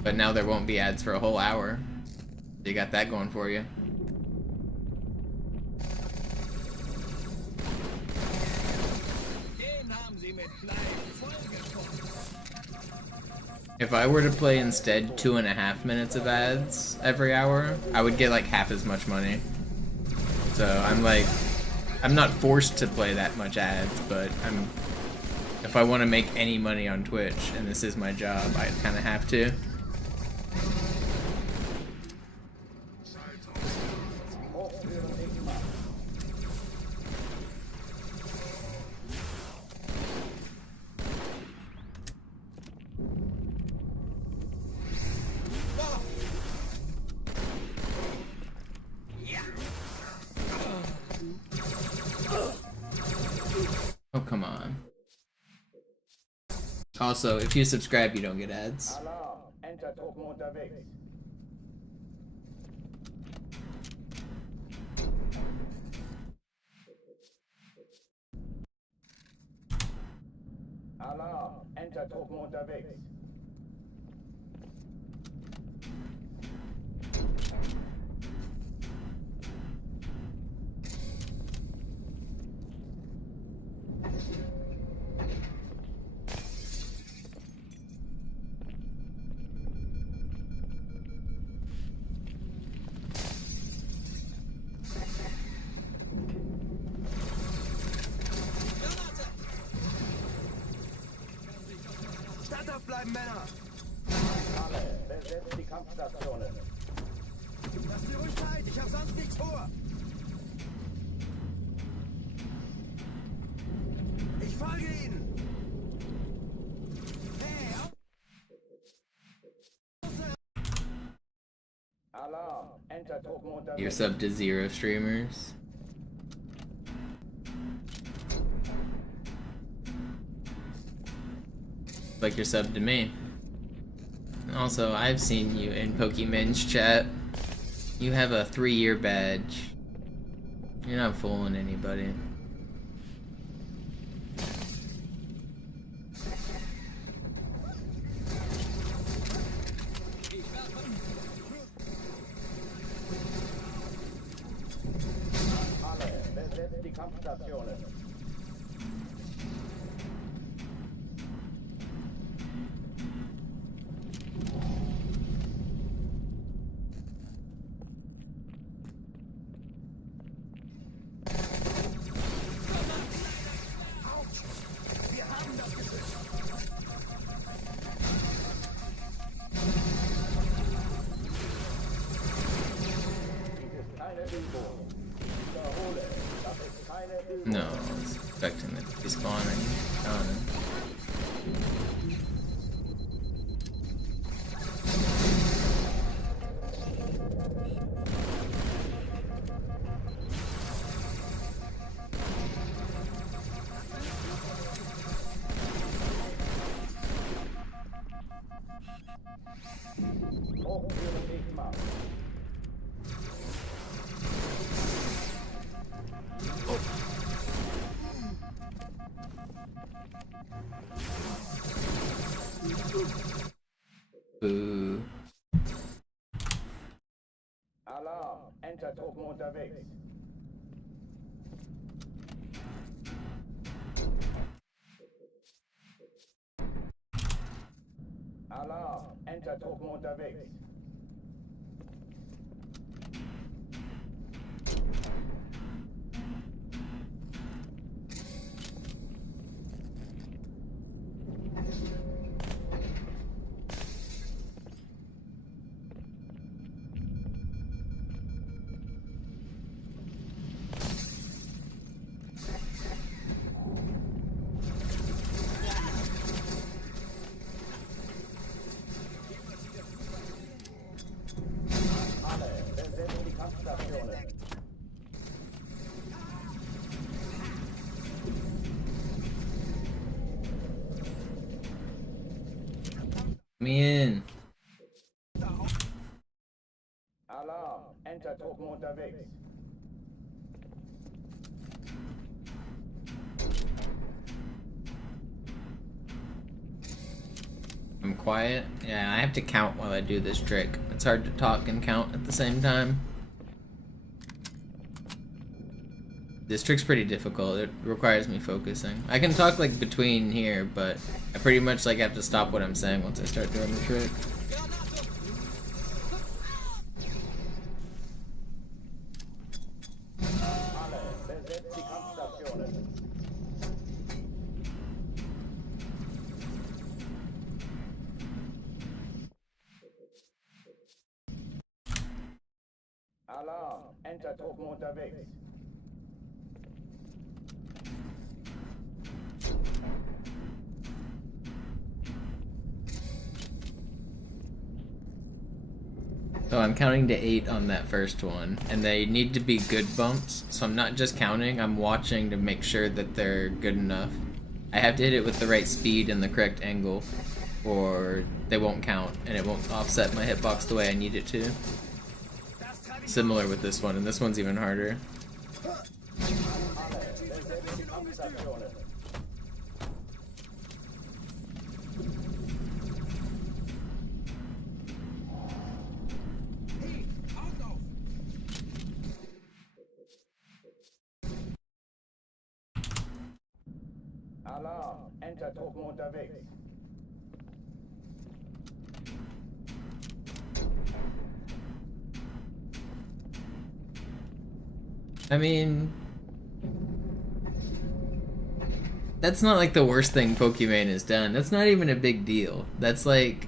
But now there won't be ads for a whole hour. So you got that going for you. If I were to play instead 2.5 minutes of ads every hour, I would get like half as much money. So I'm not forced to play that much ads, but if I want to make any money on Twitch, and this is my job, I kind of have to. Oh, come on. Also, if you subscribe, you don't get ads. Alarm! Enter-Truppen unterwegs. Alarm! Enter-Truppen unterwegs. Bleiben, Männer! Alle, besetzt die Kampfstationen. Lasst ihr ruhig Zeit, ich hab sonst nichts vor! Ich folge Ihnen! Hey, Alarm! Enter-Truppen unterwegs. You're sub to 0 streamers. Like you're sub to me. Also, I've seen you in Pokemon's chat. You have a 3-year badge. You're not fooling anybody. Alle, besetzt die Kampfstationen. No, I was expecting it to be spawning. Boo. Alarm! Enter-Truppen unterwegs. Alarm! Enter-Truppen unterwegs. Me in. Alarm! Enter-Truppen unterwegs. I'm quiet. Yeah, I have to count while I do this trick. It's hard to talk and count at the same time. This trick's pretty difficult. It requires me focusing. I can talk like between here, but I pretty much like have to stop what I'm saying once I start doing the trick. Alarm, Entertruppen unterwegs. So I'm counting to 8 on that first one, and they need to be good bumps, so I'm not just counting, I'm watching to make sure that they're good enough. I have to hit it with the right speed and the correct angle, or they won't count, and it won't offset my hitbox the way I need it to. Similar with this one, and this one's even harder. Alarm, Entertruppen unterwegs. I mean, that's not like the worst thing Pokimane has done. That's not even a big deal. That's like,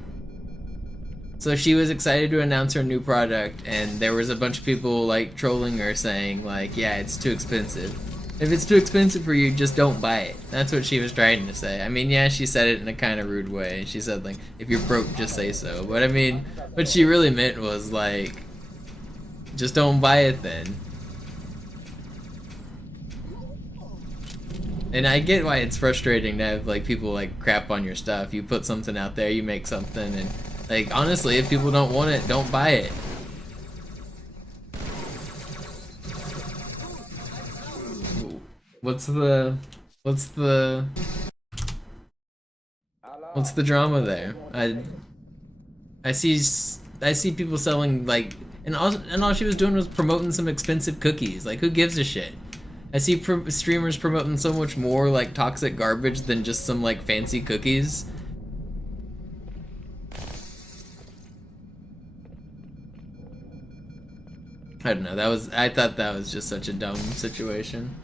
so she was excited to announce her new product, and there was a bunch of people like trolling her saying like, yeah, it's too expensive. If it's too expensive for you, just don't buy it. That's what she was trying to say. I mean, yeah, she said it in a kind of rude way. She said like, if you're broke, just say so. But I mean, what she really meant was like, just don't buy it then. And I get why it's frustrating to have like people like crap on your stuff. You put something out there, you make something, and like honestly, if people don't want it, don't buy it. What's the drama there? I see people selling like, and all she was doing was promoting some expensive cookies. Like, who gives a shit? I see streamers promoting so much more like toxic garbage than just some like fancy cookies. I don't know, I thought that was just such a dumb situation.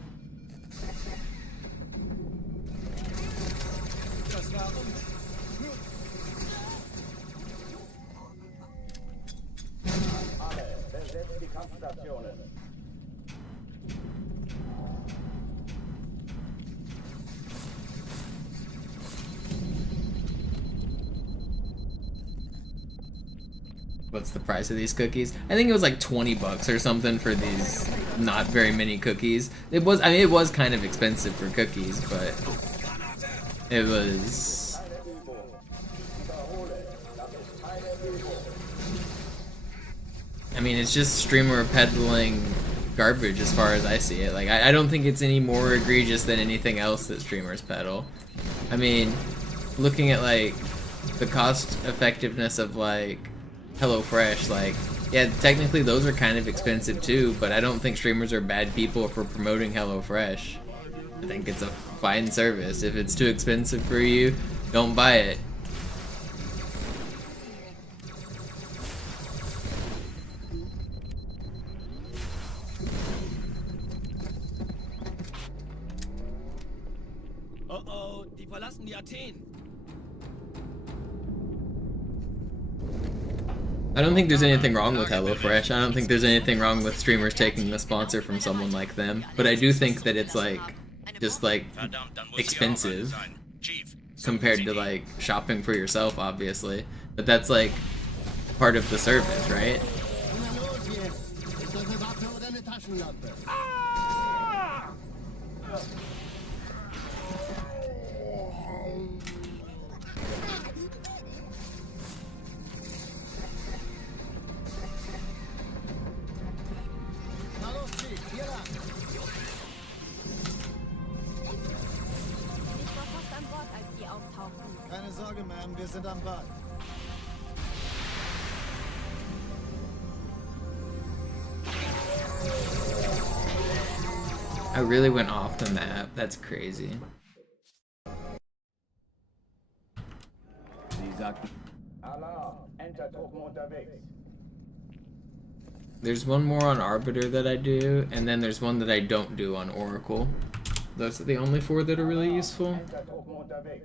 What's the price of these cookies? I think it was like 20 bucks or something for these not very many cookies. It was, I mean, it was kind of expensive for cookies, but it was... I mean, it's just streamer peddling garbage as far as I see it. Like, I don't think it's any more egregious than anything else that streamers peddle. I mean, looking at like the cost effectiveness of like HelloFresh, like, yeah, technically those are kind of expensive too, but I don't think streamers are bad people for promoting HelloFresh. I think it's a fine service. If it's too expensive for you, don't buy it. Oh, die verlassen die Athen. I don't think there's anything wrong with HelloFresh. I don't think there's anything wrong with streamers taking the sponsor from someone like them. But I do think that it's like, just like, expensive compared to like shopping for yourself, obviously. But that's like part of the service, right? Keine Sorge, Ma'am, wir sind am Bad. I really went off the map. That's crazy. Alarm, Entertruppen unterwegs. There's one more on Arbiter that I do, and then there's one that I don't do on Oracle. Those are the only 4 that are really useful. Entertruppen unterwegs.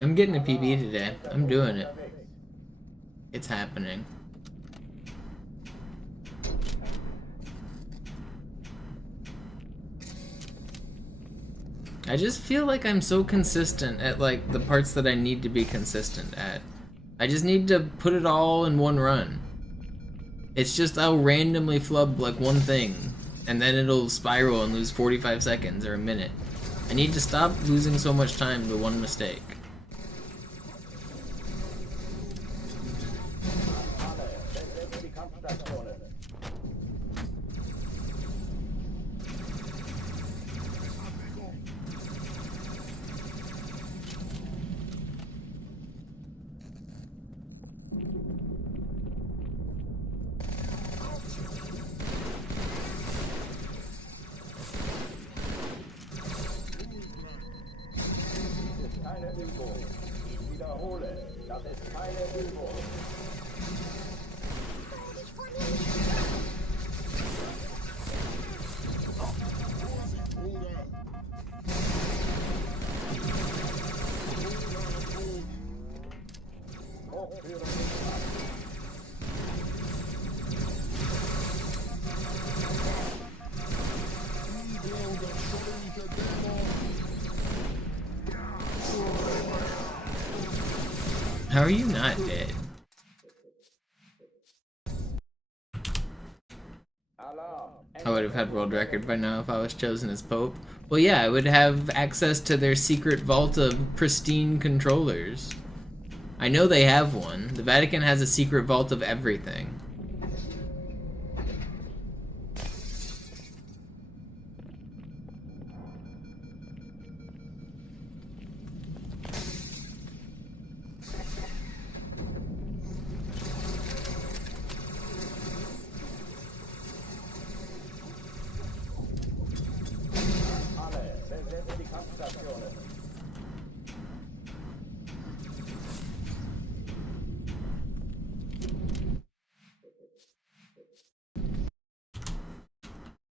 I'm getting a PB today. I'm doing it. It's happening. I just feel like I'm so consistent at like the parts that I need to be consistent at. I just need to put it all in one run. It's just I'll randomly flub like one thing and then it'll spiral and lose 45 seconds or a minute. I need to stop losing so much time to one mistake. How are you not dead? I would have had world record by now if I was chosen as Pope. Well, yeah, I would have access to their secret vault of pristine controllers. I know they have one. The Vatican has a secret vault of everything.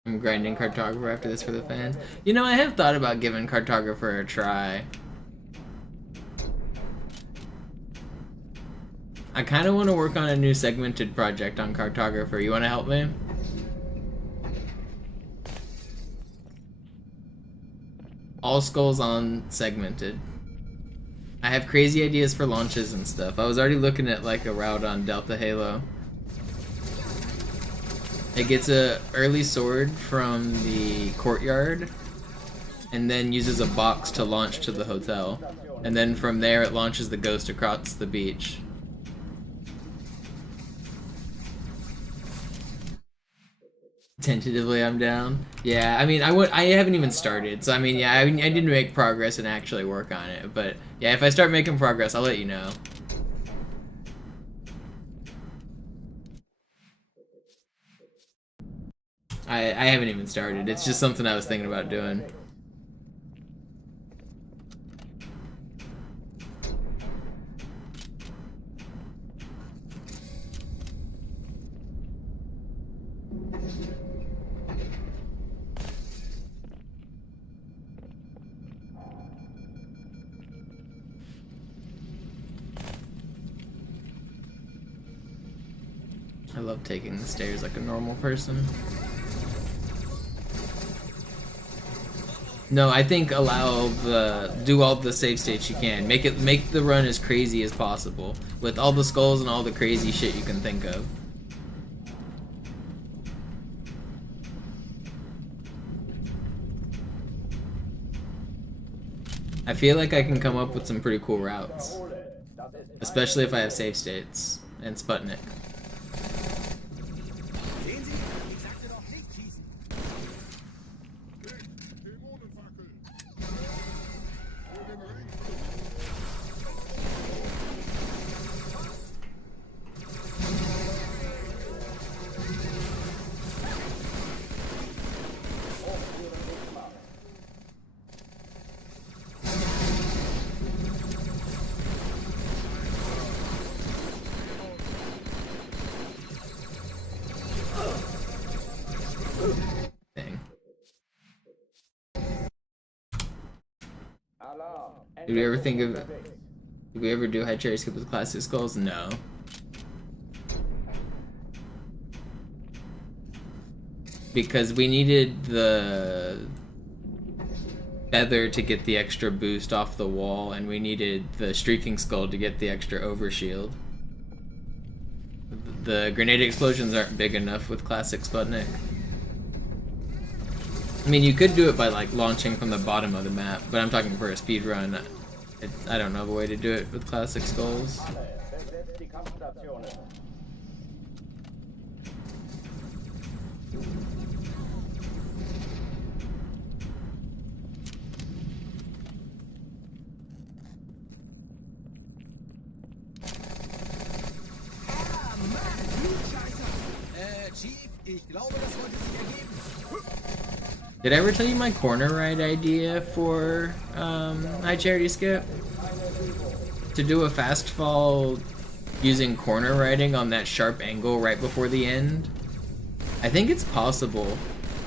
I'm grinding Cartographer after this for the fans. You know, I have thought about giving Cartographer a try. I kind of want to work on a new segmented project on Cartographer. You want to help me? All skulls on segmented. I have crazy ideas for launches and stuff. I was already looking at like a route on Delta Halo. It gets a early sword from the courtyard and then uses a box to launch to the hotel. And then from there it launches the ghost across the beach. Tentatively I'm down. Yeah, I mean I haven't even started. So I mean yeah, I didn't make progress and actually work on it. But yeah, if I start making progress, I'll let you know. I haven't even started. It's just something I was thinking about doing. I love taking the stairs like a normal person. No, I think do all the save states you can. Make the run as crazy as possible with all the skulls and all the crazy shit you can think of. I feel like I can come up with some pretty cool routes, especially if I have save states and Sputnik. Did we ever do high cherry skip with classic skulls? No. Because we needed the feather to get the extra boost off the wall, and we needed the streaking skull to get the extra overshield. The grenade explosions aren't big enough with classic Sputnik. I mean, you could do it by like launching from the bottom of the map, but I'm talking for a speed run. I don't know of a way to do it with classic skulls. Chief, ich glaube, das wollte sich ergeben. Did I ever tell you my corner ride idea for high charity skip? To do a fast fall using corner riding on that sharp angle right before the end? I think it's possible,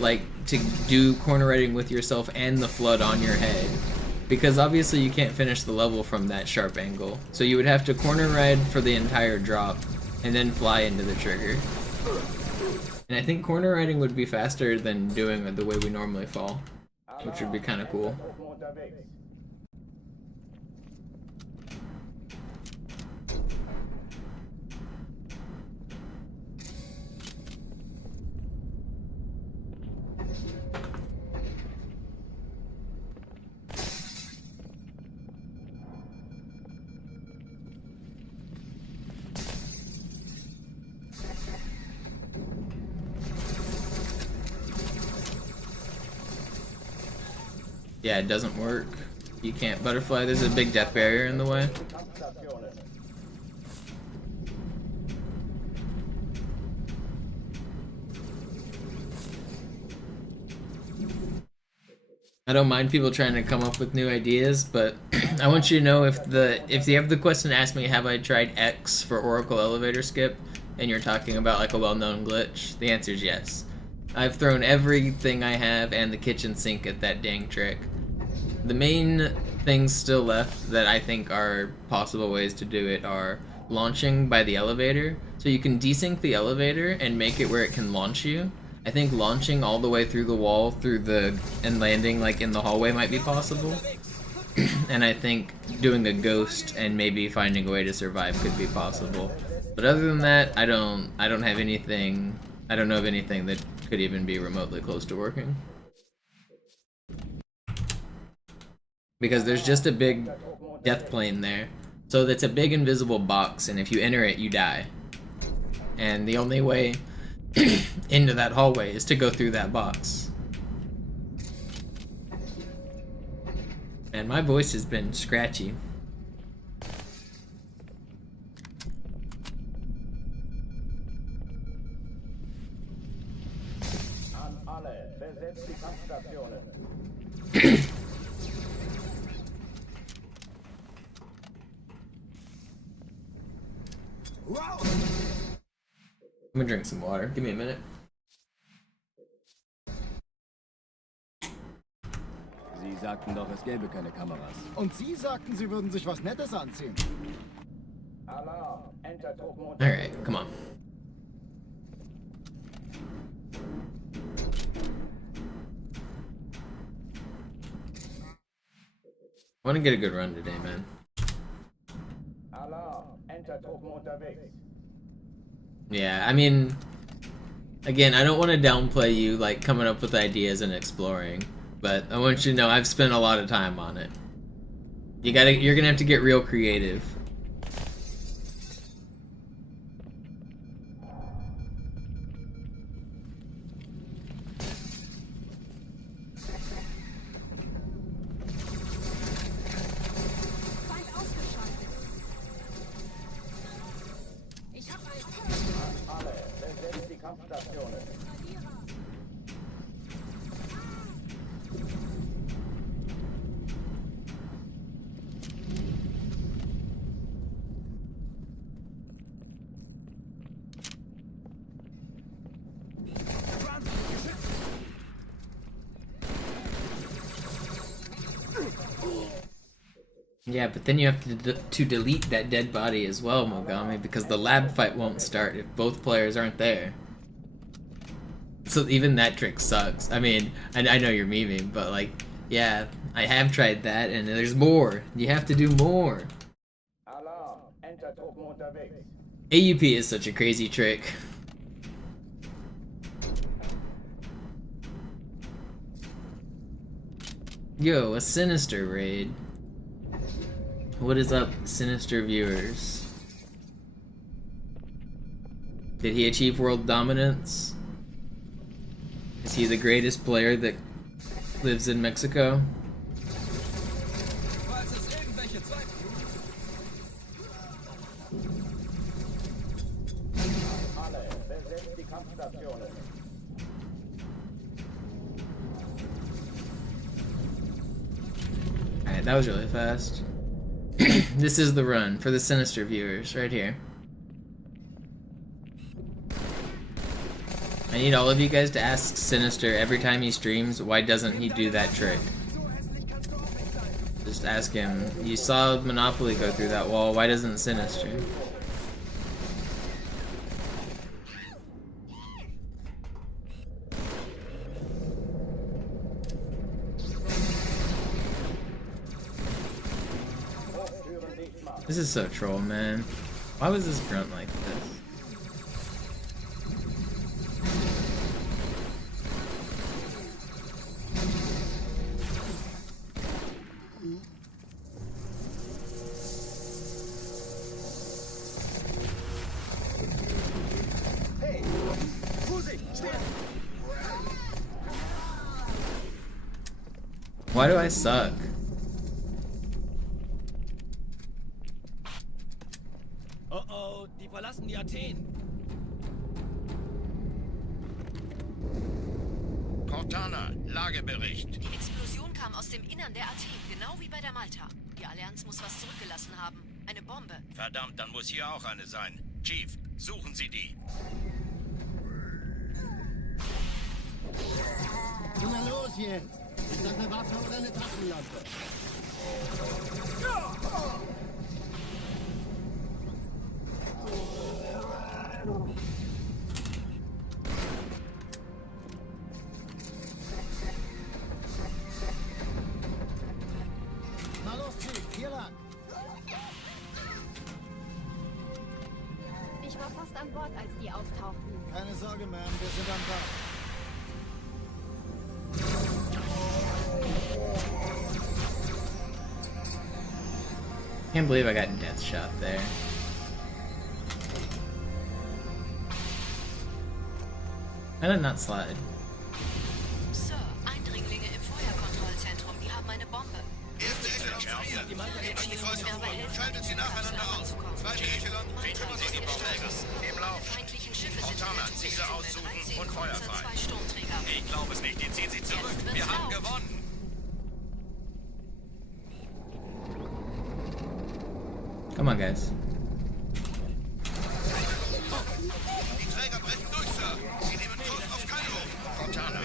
like, to do corner riding with yourself and the flood on your head. Because obviously you can't finish the level from that sharp angle. So you would have to corner ride for the entire drop and then fly into the trigger. And I think corner riding would be faster than doing it the way we normally fall, which would be kind of cool. Yeah, it doesn't work. You can't butterfly. There's a big death barrier in the way. I don't mind people trying to come up with new ideas, but I want you to know if you have the question to ask me, have I tried X for Oracle Elevator Skip, and you're talking about like a well-known glitch, the answer is yes. I've thrown everything I have and the kitchen sink at that dang trick. The main things still left that I think are possible ways to do it are launching by the elevator. So you can desync the elevator and make it where it can launch you. I think launching all the way through the wall and landing like in the hallway might be possible. And I think doing a ghost and maybe finding a way to survive could be possible. But other than that, I don't have anything. I don't know of anything that could even be remotely close to working. Because there's just a big death plane there. So that's a big invisible box, and if you enter it, you die. And the only way into that hallway is to go through that box. And my voice has been scratchy. I'm gonna drink some water. Give me a minute. Sie sagten doch, es gäbe keine Kameras. Und Sie sagten, Sie würden sich was Nettes anziehen. Alright, come on. want to get a good run today, man. Alarm, Enter-Truppen unterwegs. Yeah, I mean, again, I don't want to downplay you like coming up with ideas and exploring, but I want you to know I've spent a lot of time on it. You're gonna have to get real creative. Alle, besetzt die Kampfstationen. Yeah, but then you have to delete that dead body as well, Mogami, because the lab fight won't start if both players aren't there. So even that trick sucks. I mean, I know you're memeing, but like, yeah, I have tried that, and there's more. You have to do more. Alarm, Enter-Truppen unterwegs. AUP is such a crazy trick. Yo, a Sinister raid. What is up, Sinister viewers? Did he achieve world dominance? Is he the greatest player that lives in Mexico? Alle, besetzt die Kampfstationen. Alright, that was really fast. This is the run for the Sinister viewers, right here. I need all of you guys to ask Sinister every time he streams, why doesn't he do that trick? Just ask him, you saw Monopoly go through that wall, why doesn't Sinister? This is so troll, man. Why was this grunt like this? Hey, Vorsicht, stehen! Why do I suck? Oh, die verlassen die Athen. Cortana, Lagebericht. Die Explosion kam aus dem Innern der Athen, genau wie bei der Malta. Die Allianz muss was zurückgelassen haben. Eine Bombe. Verdammt, dann muss hier auch eine sein. Chief, suchen Sie die. Na los jetzt! Ist das eine Waffe oder eine Taschenlampe? Na los, Chief, hier lang. Ich war fast an Bord, als die auftauchten. Keine Sorge, Ma'am, wir sind am Bord. Can't believe I got death shot there. I did not slide. Sir, Eindringlinge im Feuerkontrollzentrum, die haben eine Bombe. Erste Echelon zu mir. Geht an die Kreuzung. Schaltet sie nacheinander aus. Zweite Echelon. Kümmern Sie die Bauträger. Im Lauf. Feindlichen Schiffe sind Cortana, in der Ziele Zone aussuchen 13, und Feuer frei. 2 Sturmträger. Ich glaube es nicht. Die ziehen Sie zurück. Jetzt wird's Wir haben laut. gewonnen. Come on, guys. Die Träger brechen durch, Sir. Sie nehmen Kurs auf Kairo. Cortana,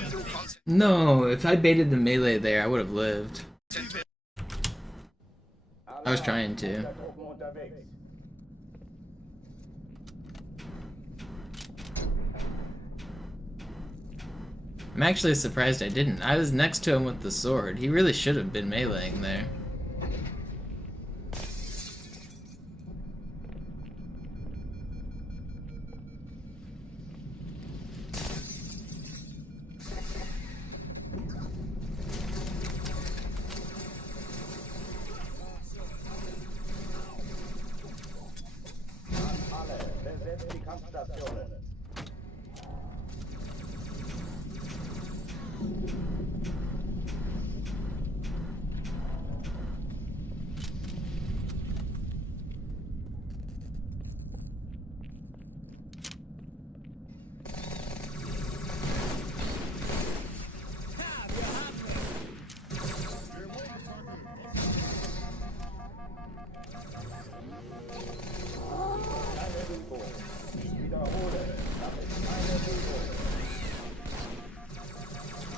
No, if I baited the melee there, I would have lived. I was trying to. Enter-Truppen unterwegs. I'm actually surprised I didn't. I was next to him with the sword. He really should have been meleeing there. Kampfstationen.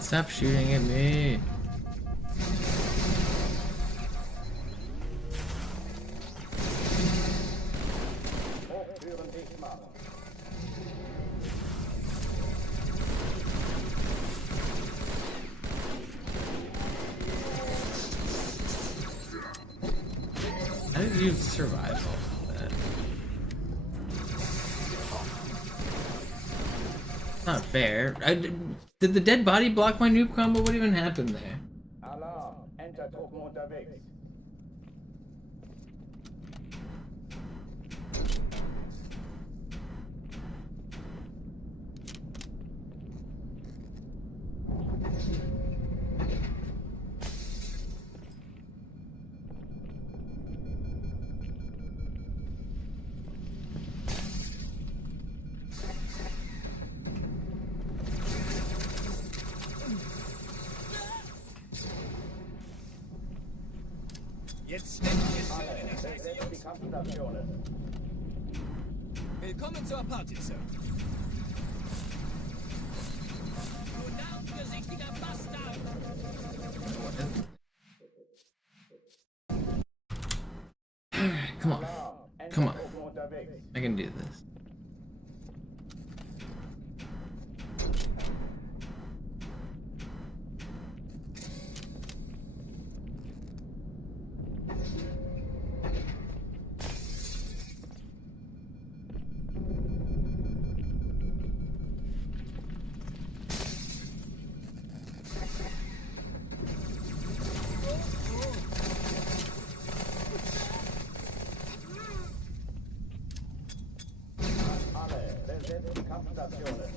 Stop shooting at me. Hochtüren dicht machen. How did you survive all of that? Not fair. Did the dead body block my noob combo? What even happened there? Alarm. Entertruppen unterwegs. Jetzt steckt ihr schön Alle, in der Scheiße, besetzt die Jungs. Kampfstationen. Willkommen zur Party, Sir. Du narrenfürsichtiger Bastard! Come on. Alarm. Come on. Entertruppen unterwegs. I can do this. Alle, besetzt die Kampfstationen.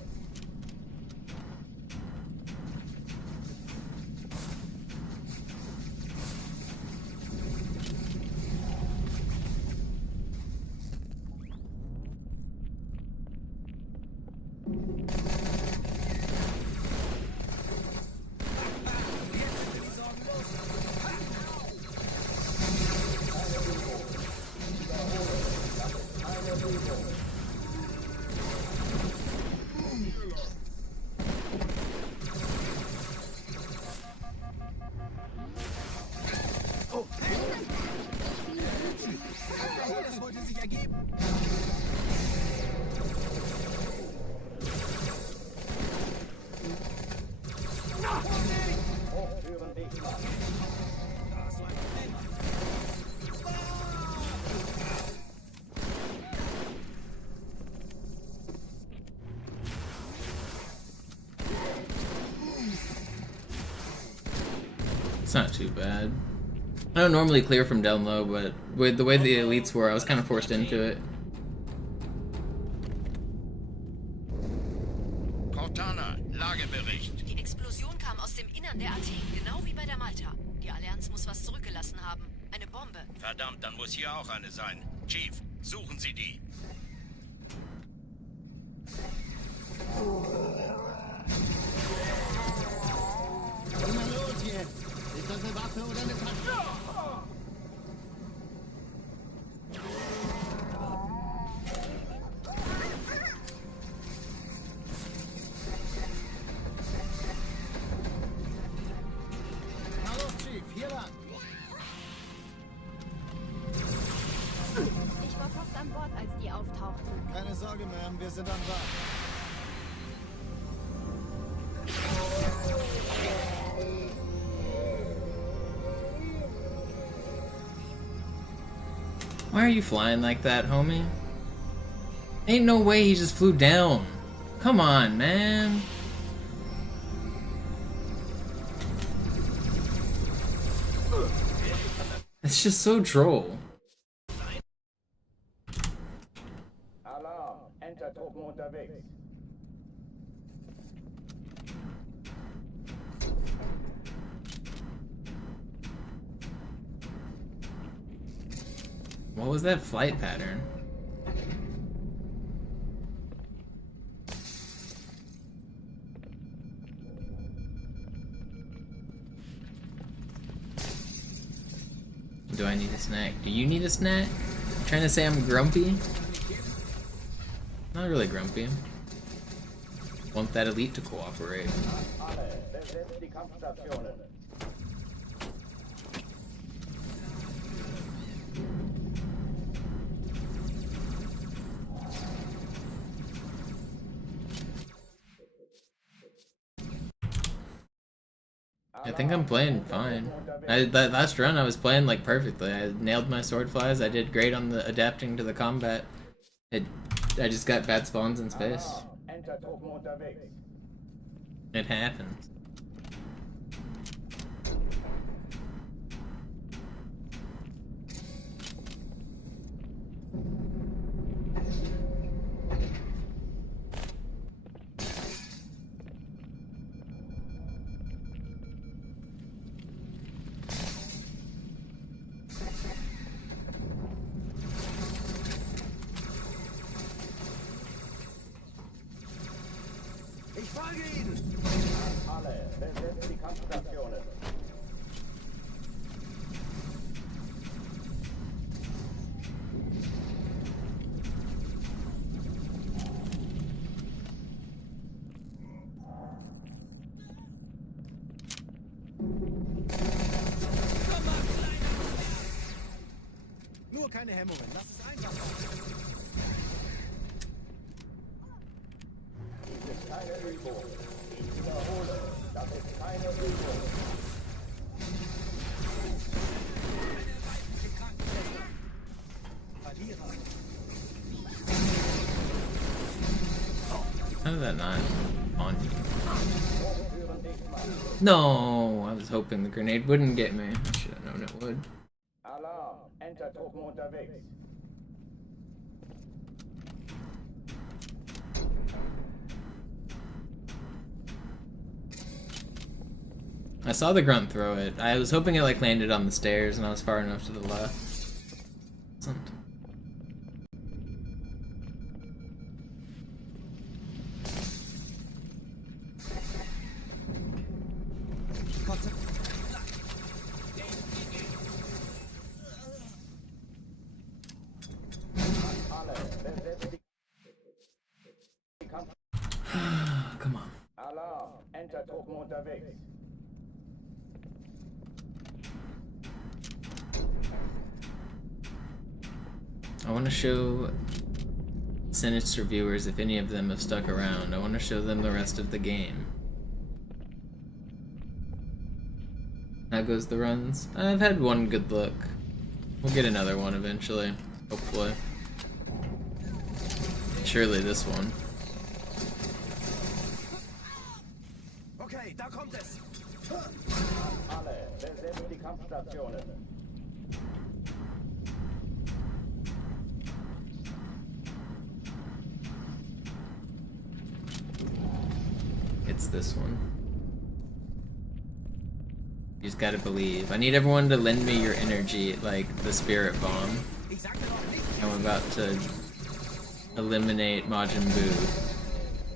Das wollte sich ergeben. Hochtüren dicht machen. Da ist so ein Problem. It's not too bad. I don't normally clear from down low, but with the way the elites were, I was kind of forced into it. Cortana, Lagebericht. Die Explosion kam aus dem Innern der Athen, genau wie bei der Malta. Die Allianz muss was zurückgelassen haben. Eine Bombe. Verdammt, dann muss hier auch eine sein. Chief, suchen Sie die. Komm mal los jetzt! Ist das eine Waffe oder eine Tasche? Na los, Chief, hier lang! Ich war fast an Bord, als die auftauchten. Keine Sorge, Ma'am, wir sind an Bord. Why are you flying like that, homie? Ain't no way he just flew down. Come on, man. It's just so droll. Alarm. Entertruppen unterwegs. What was that flight pattern? Do I need a snack? Do you need a snack? Trying to say I'm grumpy? Not really grumpy. Want that elite to cooperate. Alle, besetzt die Kampfstationen. I think I'm playing fine. That last run I was playing like perfectly. I nailed my sword flies. I did great on the adapting to the combat. I just got bad spawns in space. Entertruppen unterwegs. It happens. Ich folge Ihnen! Alle, besetzt die Kampfstationen. Nur keine Hemmungen, lass es einfach. Dies ist keine Übung. Ich wiederhole, das ist keine Übung. Verlierer. How did that not on you? No, I was hoping the grenade wouldn't get me. I should have known it would. Alarm, Entertruppen unterwegs. I saw the grunt throw it. I was hoping it like landed on the stairs and I was far enough to the left. Wasn't. Alle, besetzt die Kampf... Come on. Alarm, Entertruppen unterwegs. I want to show Sinister viewers, if any of them have stuck around, I want to show them the rest of the game. How goes the runs? I've had one good look. We'll get another one eventually, hopefully. Surely this one. Okay, da kommt es. Alle, besetzt die Kampfstationen. It's this one. You just gotta believe. I need everyone to lend me your energy, like the spirit bomb. I'm about to eliminate Majin Buu.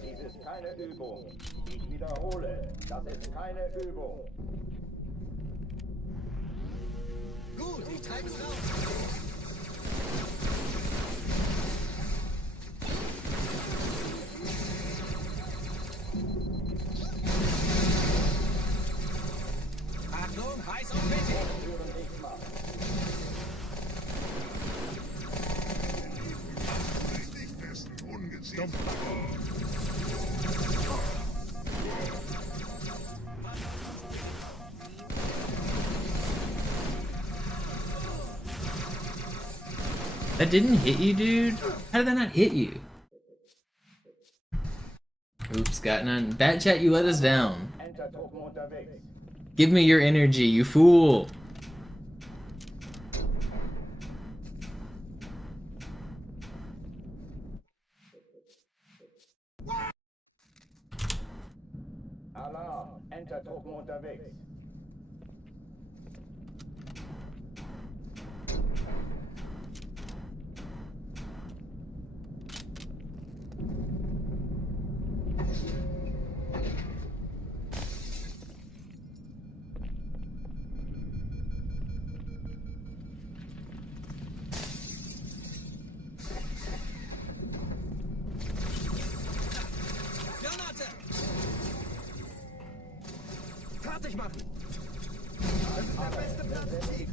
Dies ist keine Übung. Ich wiederhole, das ist keine Übung. Gut, ich treibe es raus. Achtung, heiß und fertig. That didn't hit you, dude? How did that not hit you? Oops, got none. Bat chat, you let us down. Entertruppen unterwegs. Give me your energy, you fool! Alarm, Entertruppen unterwegs.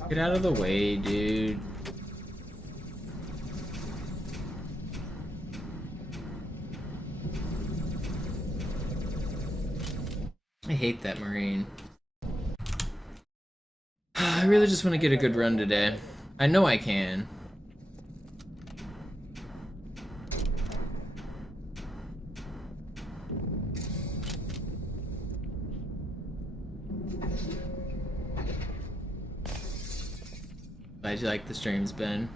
Get out of the way, dude. I hate that Marine. I really just want to get a good run today. I know I can. Glad you like the streams, Ben.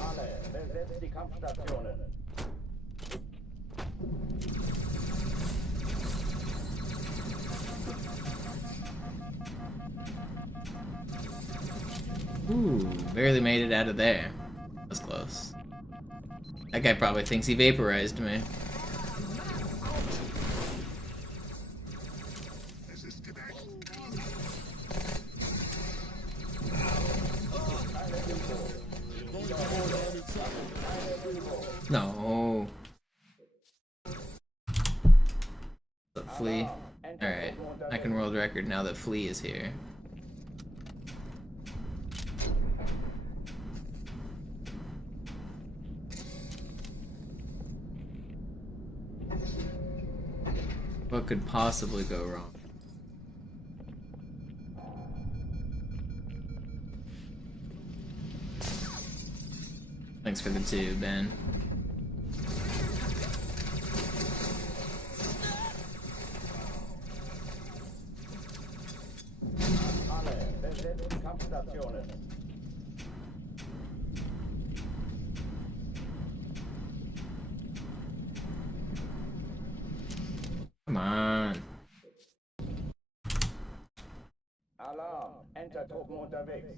Alle, besetzt die Kampfstationen. Ooh, barely made it out of there. That was close. That guy probably thinks he vaporized me. No. Flea. Alright, I can world record now that Flea is here. What could possibly go wrong? Thanks for the 2, Ben. Alle, besetzt die Kampfstationen. Come on. Alarm, Entertruppen unterwegs.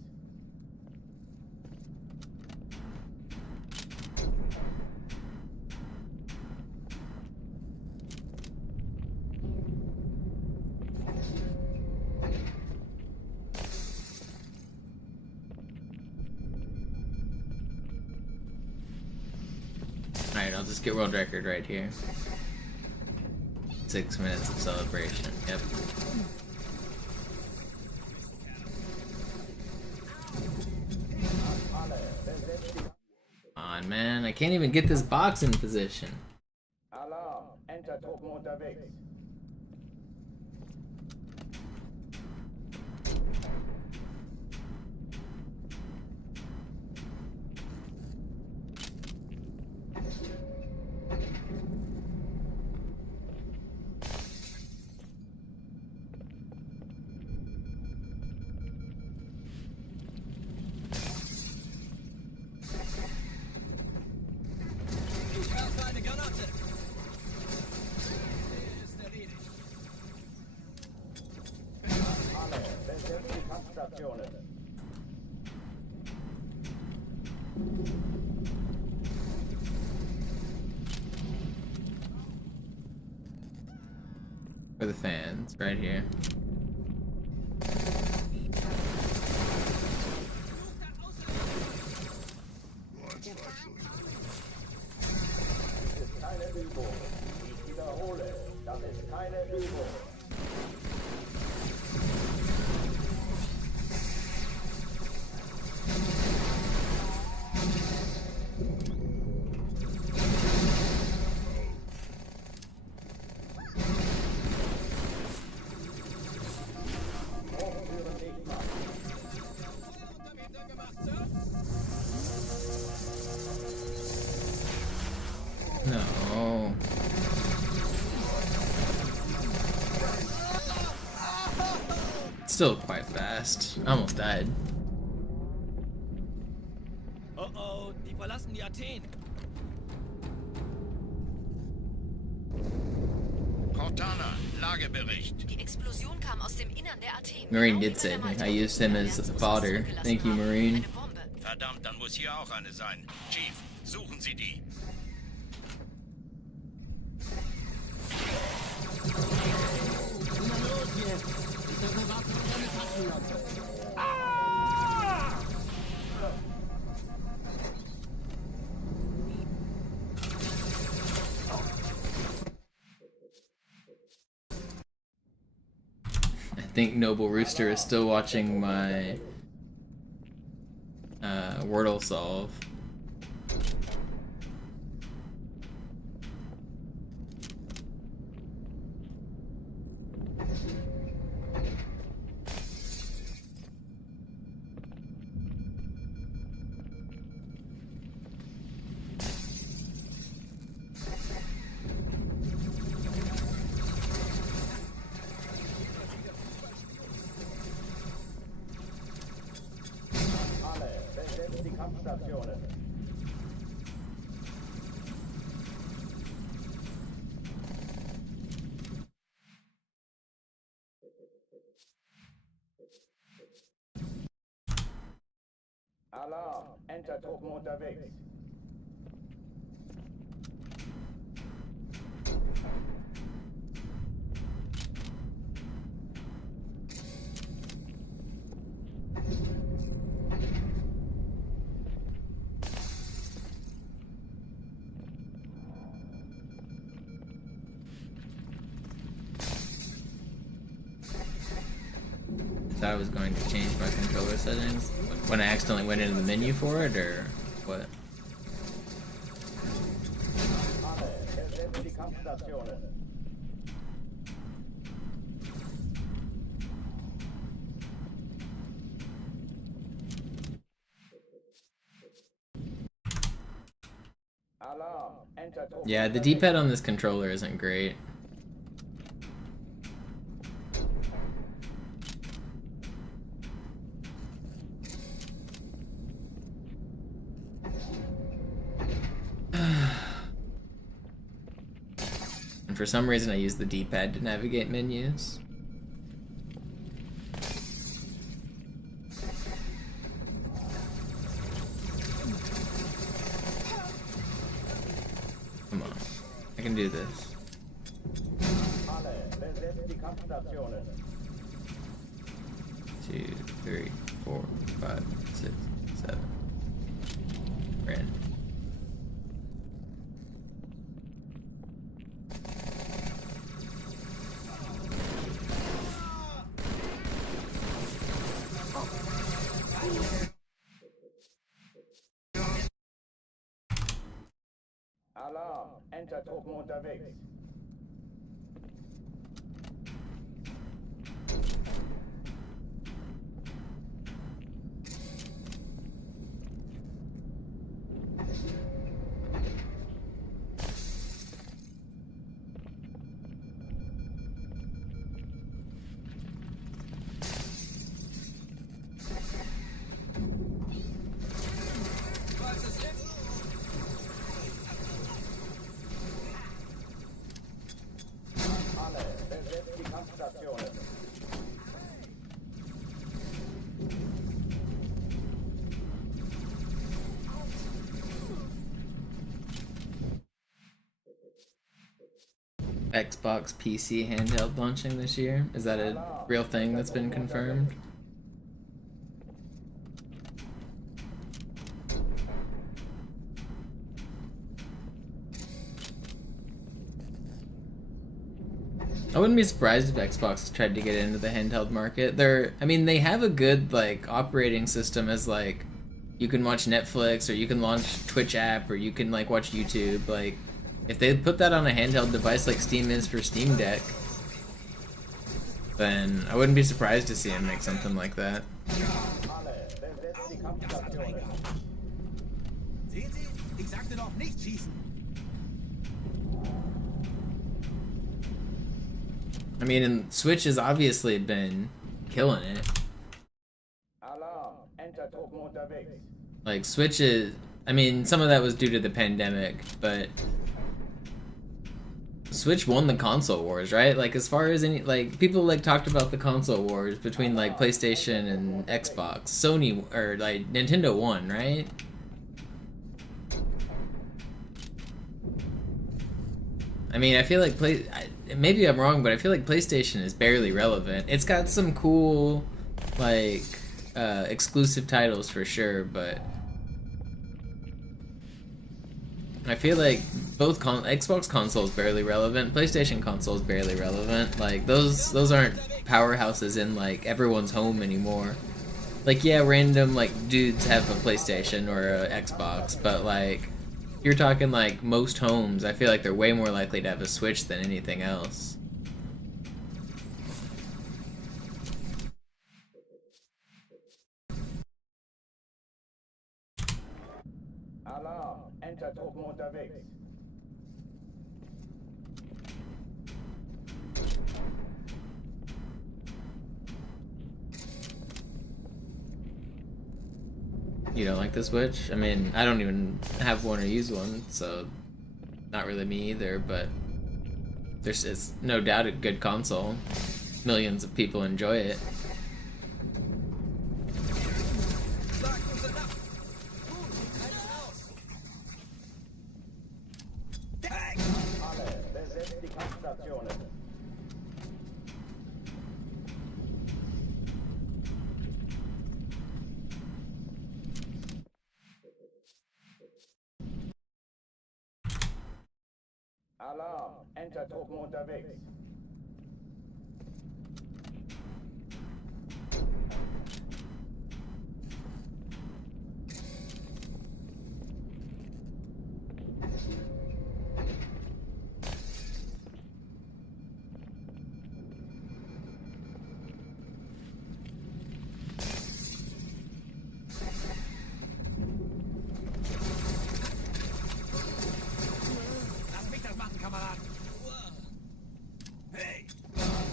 Alright, I'll just get world record right here. 6 minutes of celebration. Yep. Come on, man. I can't even get this box in position. Alarm, Entertruppen unterwegs. For the fans, right here. Das ist keine Übung. Ich wiederhole, das ist keine Übung. No. Still quite fast. I almost died. Oh oh, die verlassen die Athen. Cortana, Lagebericht. Die Explosion kam aus dem Innern der Athen. Marine did say I used him as fodder. Thank you, Marine. Verdammt, dann muss hier auch eine sein. Chief, suchen Sie die. Na los jetzt! Ich darf warten auf deine Taschenlampe. I think Noble Rooster is still watching my Wordle solve. Besetzt die Kampfstationen. Alarm! Entertruppen unterwegs. So I was going to change my controller settings when I accidentally went into the menu for it, or what? Besetzt die Kampfstationen. Alarm! Entertruppen. Yeah, the D-pad on this controller isn't great. And for some reason I use the D-pad to navigate menus. Come on, I can do this. Alle, besetzt die Kampfstationen. 2, 3, 4, 5, 6, 7. Ran. Alarm! Entertruppen unterwegs. Alle, besetzt die Kampfstationen. Xbox PC handheld launching this year? Is that a real thing that's been confirmed? I wouldn't be surprised if Xbox tried to get into the handheld market. I mean, they have a good like operating system as like you can watch Netflix or you can launch Twitch app or you can like watch YouTube. Like if they put that on a handheld device like Steam is for Steam Deck, then I wouldn't be surprised to see them make something like that. Alle, besetzt die Kampfstationen. Sehen Sie? Ich sagte doch nicht schießen. I mean, and Switch has obviously been killing it. Alarm. Enter Truppen unterwegs. Like, Switch is... I mean, some of that was due to the pandemic, but... Switch won the console wars, right? Like, as far as any... Like, people, like, talked about the console wars between, like, PlayStation and Xbox. Sony, or, like, Nintendo won, right? I mean, I feel like maybe I'm wrong, but I feel like PlayStation is barely relevant. It's got some cool, like, exclusive titles for sure, but I feel like both Xbox console is barely relevant, PlayStation console is barely relevant. Like, those aren't powerhouses in, like, everyone's home anymore. Like, yeah, random, like, dudes have a PlayStation or a Xbox, but, like, you're talking like most homes, I feel like they're way more likely to have a Switch than anything else. Alarm. Enter Truppen unterwegs. You don't like the Switch? I mean, I don't even have one or use one, so not really me either, but it's no doubt a good console. Millions of people enjoy it. Alle, besetzt die Kampfstationen. Alarm. Enter Truppen unterwegs.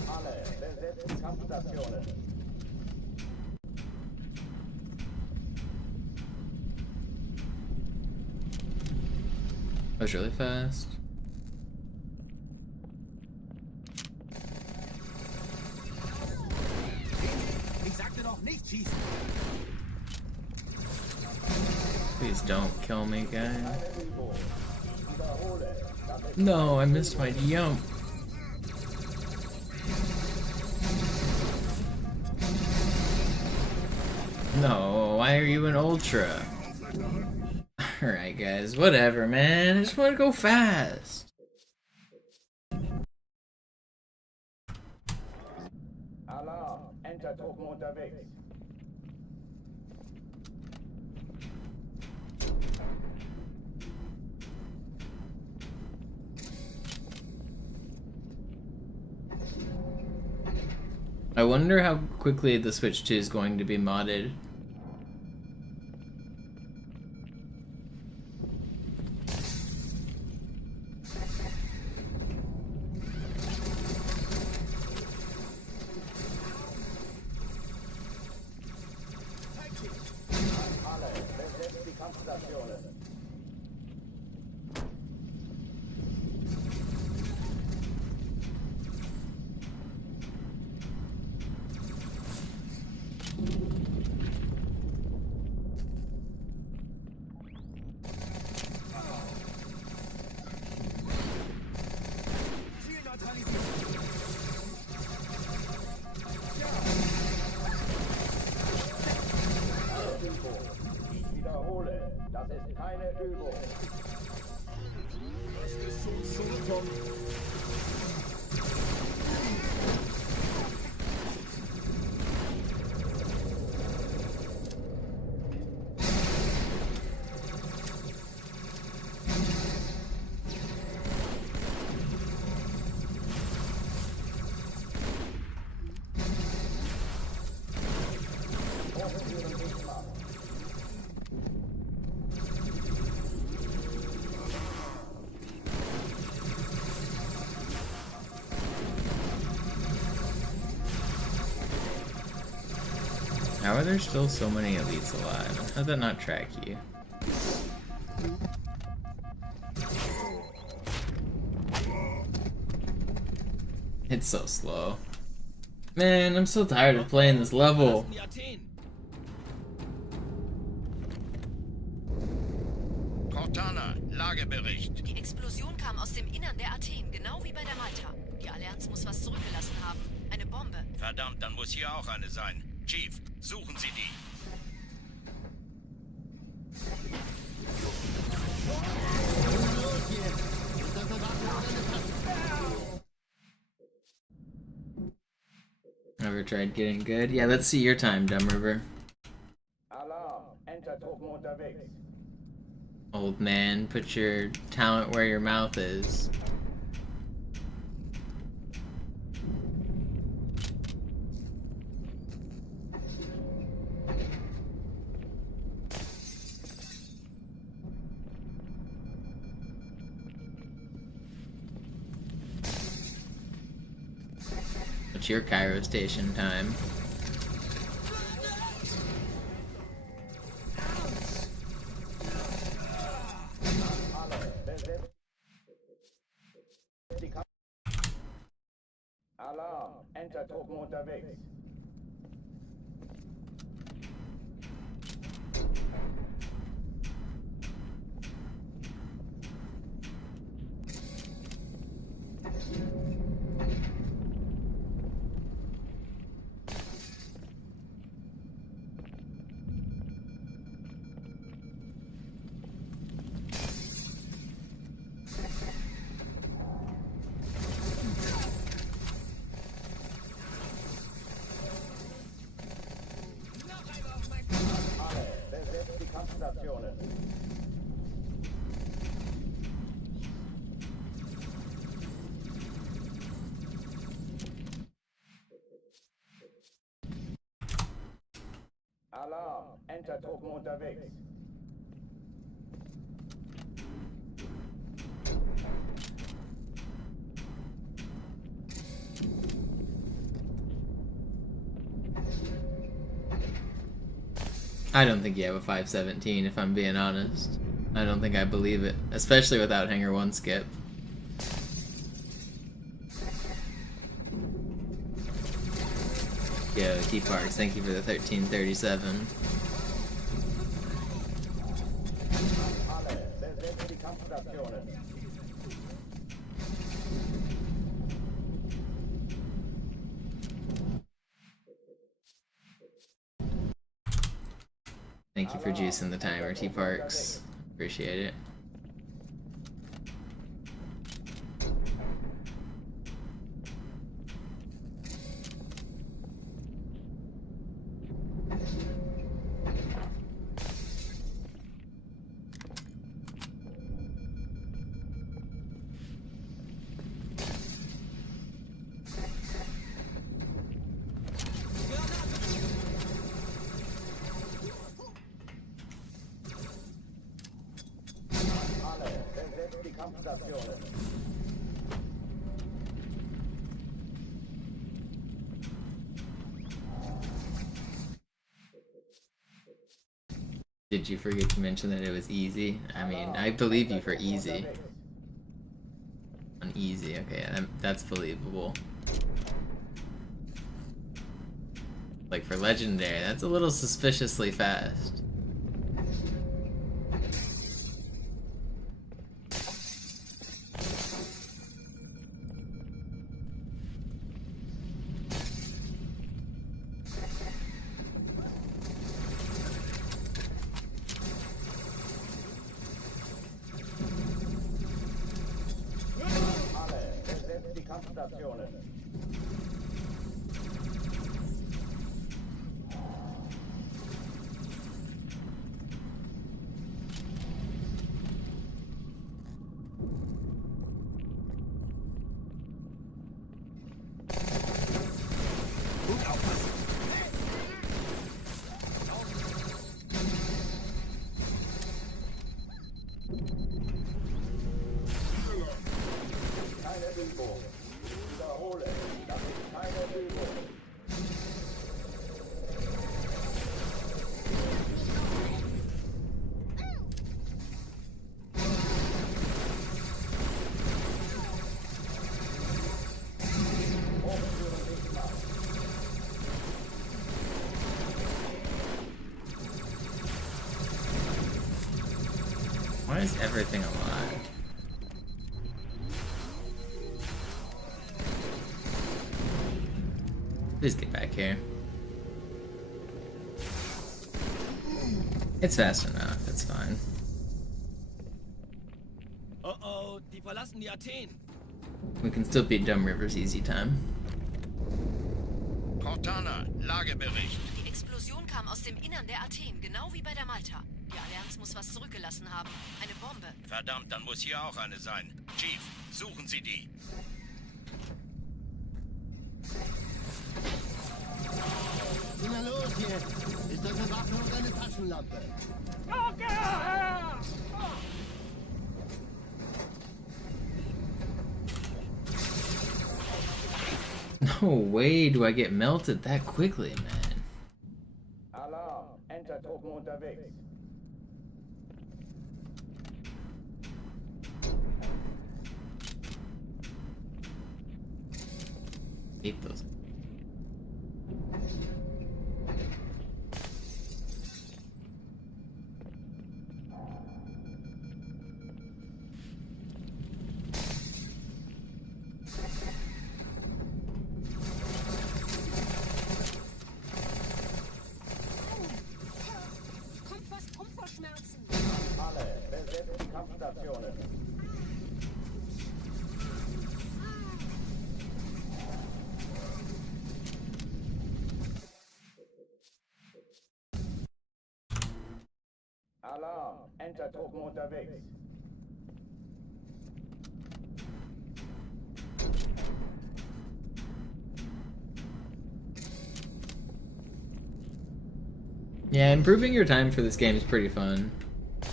Alle, besetzt die Kampfstationen. That was really fast. Ich sagte doch nicht schießen. Please don't kill me, guy. No, I missed my jump. No, why are you an ultra? Alright guys, whatever man, I just want to go fast. Alarm. Enter Truppen unterwegs. I wonder how quickly the Switch 2 is going to be modded. Alle, besetzt die Kampfstationen. Ziel neutralisiert. Ich wiederhole, das ist keine Übung. Das ist so Subathon. How are there still so many elites alive? How'd that not track you? It's so slow. Man, I'm so tired of playing this level. Cortana, Lagebericht. Die Explosion kam aus dem Innern der Athen, genau wie bei der Malta. Die Allianz muss was zurückgelassen haben. Eine Bombe. Verdammt, dann muss hier auch eine sein. Chief, suchen Sie die. Ever tried getting good? Yeah, let's see your time, Dumb River. Alarm, Enter-Truppen unterwegs. Old man, put your talent where your mouth is. What's your Cairo station time? Alarm, Enter-Truppen unterwegs. Alarm, Enter-Truppen unterwegs. I don't think you have a 517, if I'm being honest. I don't think I believe it, especially without Hanger 1 skip. Yo, T-Parks, thank you for the 1337. Thank you for juicing the timer, T-Parks. Appreciate it. Did you forget to mention that it was easy? I mean, I believe you for easy. On easy, okay, that's believable. Like for legendary, that's a little suspiciously fast. against everything alive. Please get back here. It's fast enough, it's fine. Oh, die verlassen die Athen. We can still beat Dumb River's easy time. Cortana, Lagebericht. Die Explosion kam aus dem Innern der Athen, genau wie bei der Malta. Die Allianz muss was zurückgelassen haben. Eine Bombe. Verdammt, dann muss hier auch eine sein. Chief, suchen Sie die. Na los jetzt! Ist das eine Waffe oder eine Taschenlampe? No way do I get melted that quickly, man. Alarm, Entertruppen unterwegs. Hate those. Alle, besetzt die Kampfstationen. Alarm, Entertruppen unterwegs. Yeah, improving your time for this game is pretty fun.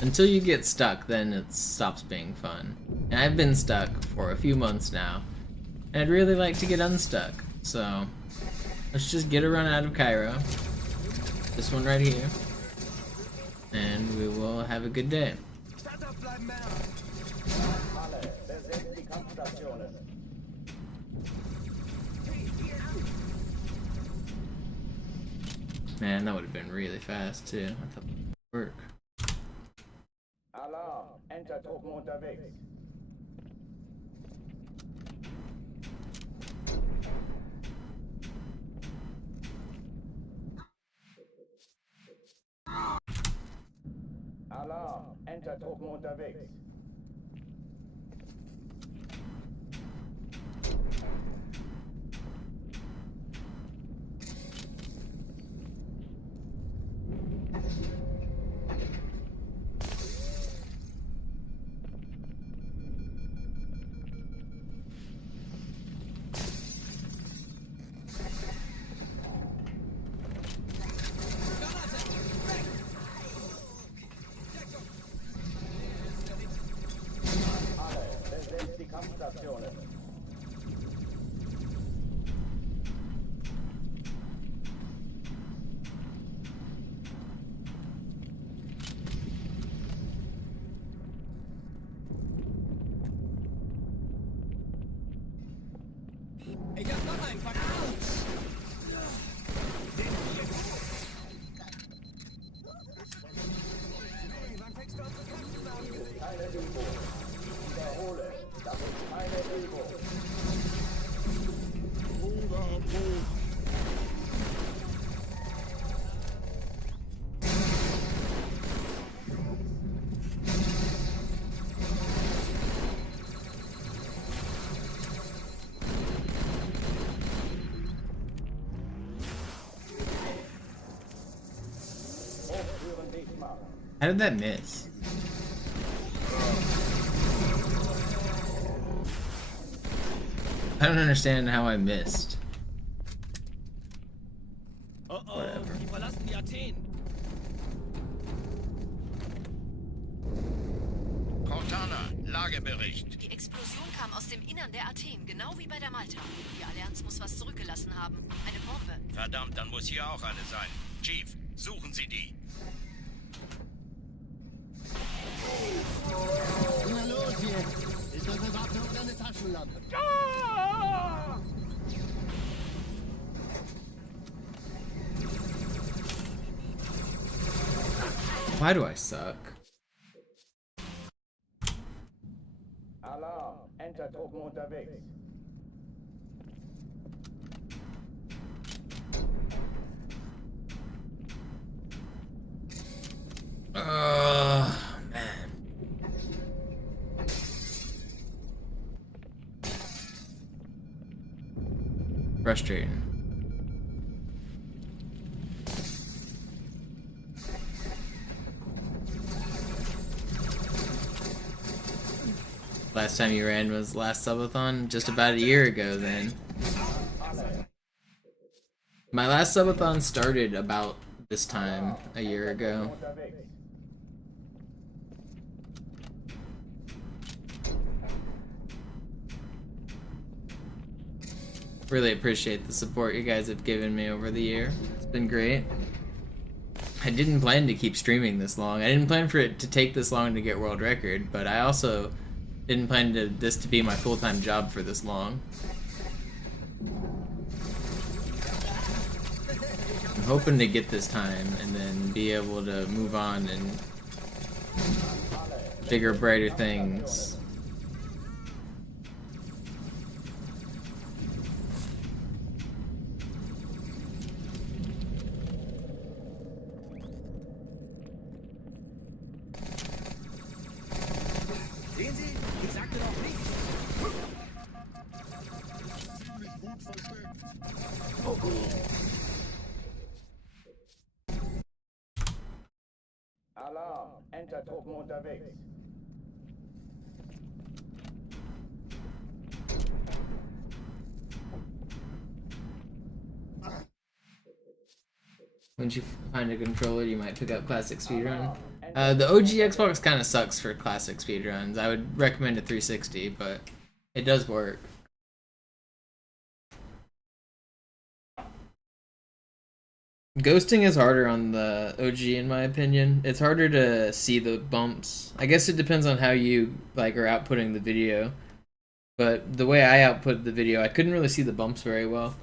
Until you get stuck, then it stops being fun. And I've been stuck for a few months now, and I'd really like to get unstuck. So, let's just get a run out of Cairo. This one right here. And we will have a good day. Alle, besetzt die Kampfstationen. Man, that would have been really fast too. I thought it would work. Alarm, Entertruppen unterwegs. Alarm, Entertruppen unterwegs. Besetzt die Kampfstationen. Ich hab noch einen verkauft. Keine Übung. Ich wiederhole, das ist keine Übung. Bruder, Bruder. Hochführen dich machen. How did that miss? I don't understand how I missed. Oh, die verlassen die Athen. Cortana, Lagebericht. Die Explosion kam aus dem Innern der Athen, genau wie bei der Malta. Die Allianz muss was zurückgelassen haben. Eine Bombe. Verdammt, dann muss hier auch eine sein. Chief, suchen Sie die. Na los jetzt! Ist das eine Waffe oder eine Taschenlampe? Why do I suck? Frustrating. Last time you ran was last Subathon, just about a year ago then. My last Subathon started about this time a year ago. Really appreciate the support you guys have given me over the year. It's been great. I didn't plan to keep streaming this long. I didn't plan for it to take this long to get world record, but I also didn't plan this to be my full-time job for this long. I'm hoping to get this time and then be able to move on and bigger, brighter things. Alarm, Entertruppen unterwegs. Once you find a controller, you might pick up classic speedrun. The OG Xbox kind of sucks for classic speedruns. I would recommend a 360, but it does work. Ghosting is harder on the OG in my opinion. It's harder to see the bumps. I guess it depends on how you like are outputting the video. But the way I output the video, I couldn't really see the bumps very well.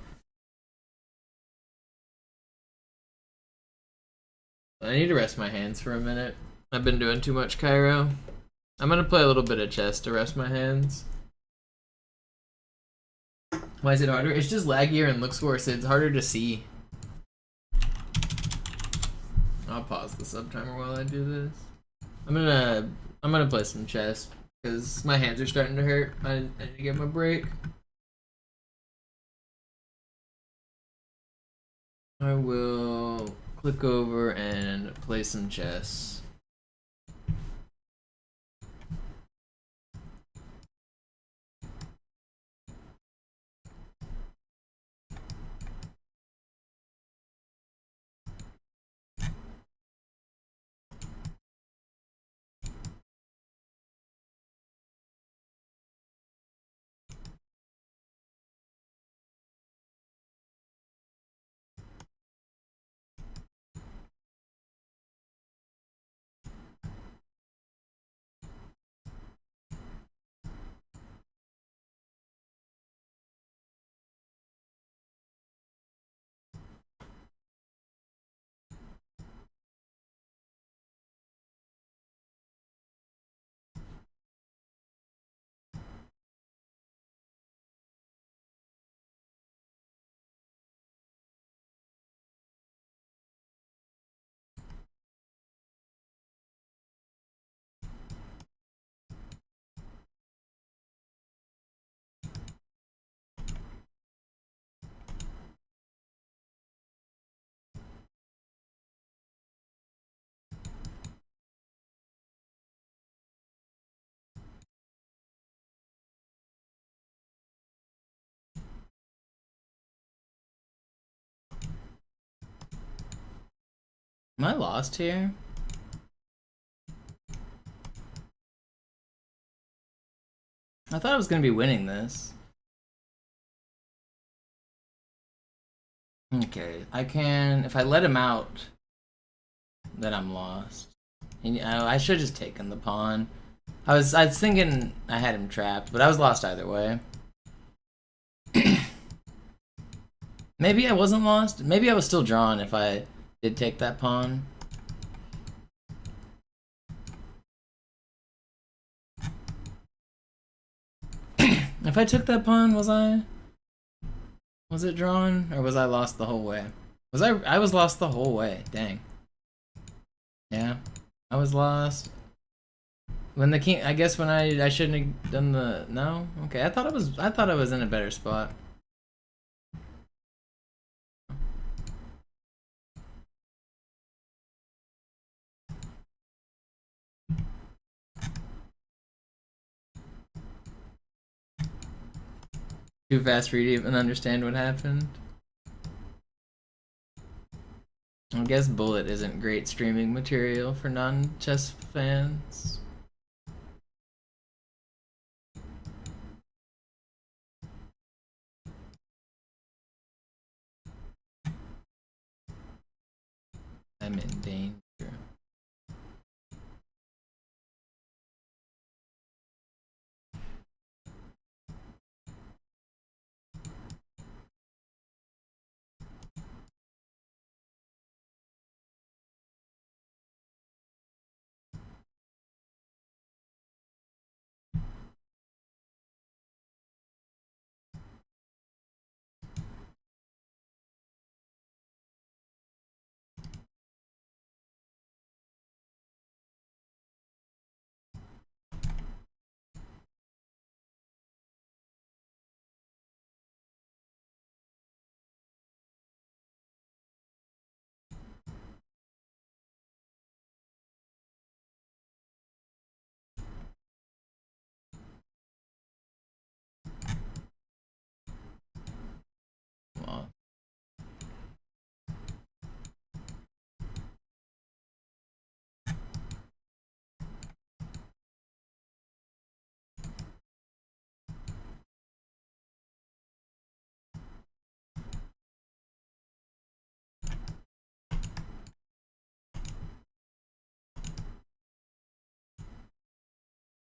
I need to rest my hands for a minute. I've been doing too much Cairo. I'm gonna play a little bit of chess to rest my hands. Why is it harder? It's just laggier and looks worse. It's harder to see. I'll pause the sub timer while I do this. I'm gonna play some chess because my hands are starting to hurt. I need to get my break. I will click over and play some chess. Am I lost here? I thought I was gonna be winning this. Okay, I can, if I let him out, then I'm lost. And, I should have just taken the pawn. I was thinking I had him trapped, but I was lost either way. Maybe I wasn't lost. Maybe I was still drawn if I did take that pawn. If I took that pawn, was it drawn, or was I lost the whole way? I was lost the whole way. Dang. Yeah, I was lost. When the king, I guess when I shouldn't have done the, no? Okay, I thought I was in a better spot. Too fast for you to even understand what happened. I guess Bullet isn't great streaming material for non-chess fans. I'm in danger. Wow.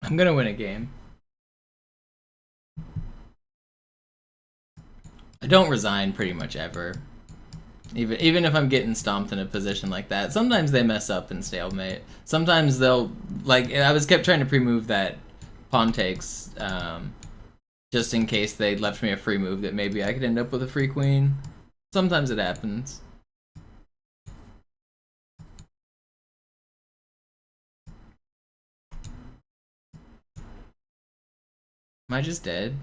I'm gonna win a game. I don't resign pretty much ever. Even if I'm getting stomped in a position like that. Sometimes they mess up in stalemate. Sometimes they'll, like, I was kept trying to pre-move that pawn takes, just in case they left me a free move that maybe I could end up with a free queen. Sometimes it happens. Am I just dead?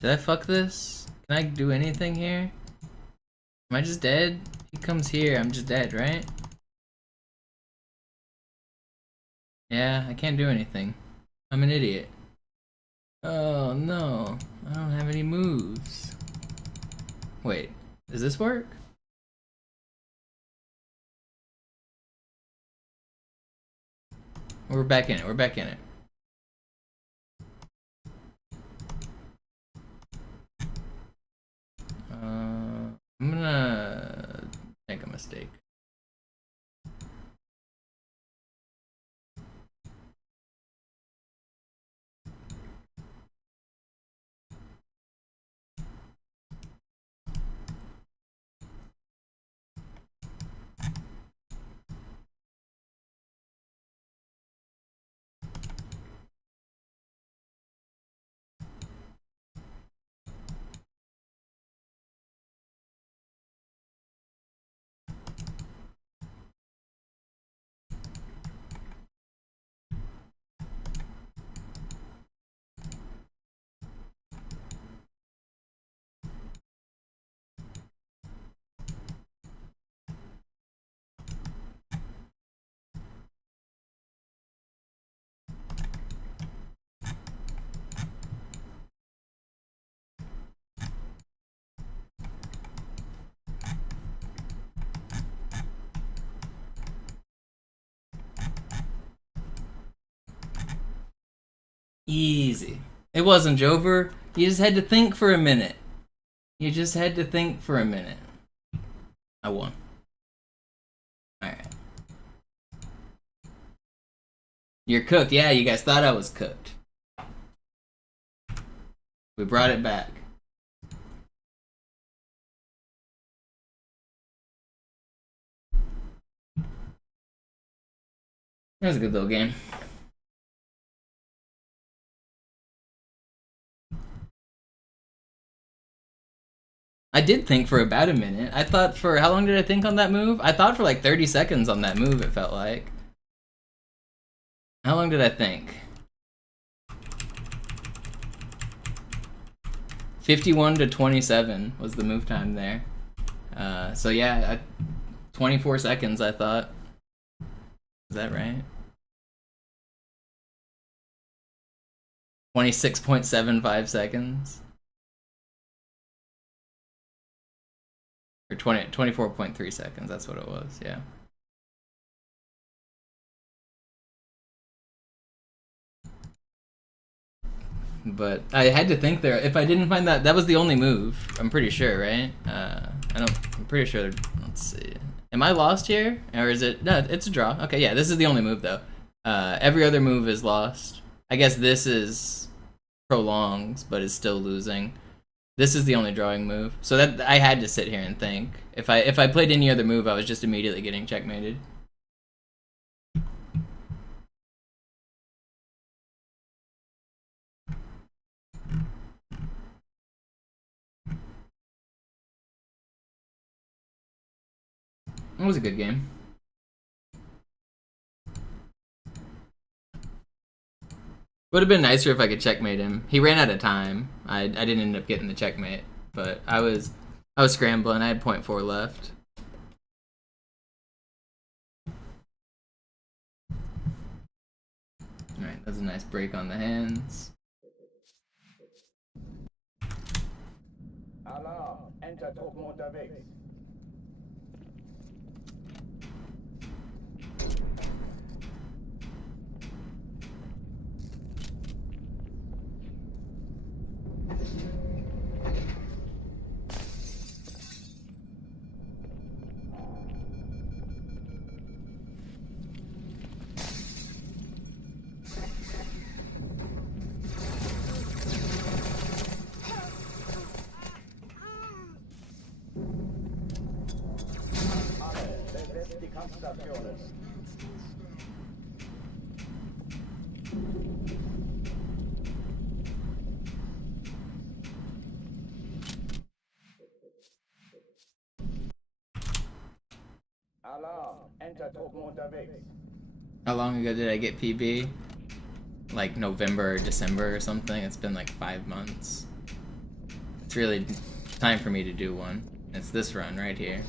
Did I fuck this? Can I do anything here? Am I just dead? He comes here, I'm just dead, right? Yeah, I can't do anything. I'm an idiot. Oh no, I don't have any moves. Wait, does this work? We're back in it, we're back in it. I'm gonna make a mistake. Easy. It wasn't over. You just had to think for a minute. You just had to think for a minute. I won. Alright. You're cooked. Yeah, you guys thought I was cooked. We brought it back. That was a good little game. I did think for about a minute. I thought for, how long did I think on that move? I thought for like 30 seconds on that move, it felt like. How long did I think? 51 to 27 was the move time there. So yeah, 24 seconds I thought. Is that right? 26.75 seconds. Or 24.3 seconds, that's what it was, yeah. But I had to think there, if I didn't find that was the only move, I'm pretty sure, right? I'm pretty sure, let's see. Am I lost here? Or is it, no, it's a draw. Okay, yeah, this is the only move though. Every other move is lost. I guess this is prolongs, but is still losing. This is the only drawing move. So that I had to sit here and think. If I played any other move, I was just immediately getting checkmated. It was a good game. Would have been nicer if I could checkmate him. He ran out of time. I didn't end up getting the checkmate, but I was scrambling. I had 0.4 left. All right, that's a nice break on the hands. Alarm, enter Truppen unterwegs. Alarm, enter Truppen unterwegs. How long ago did I get PB? Like November or December or something? It's been like 5 months. It's really time for me to do one. It's this run right here.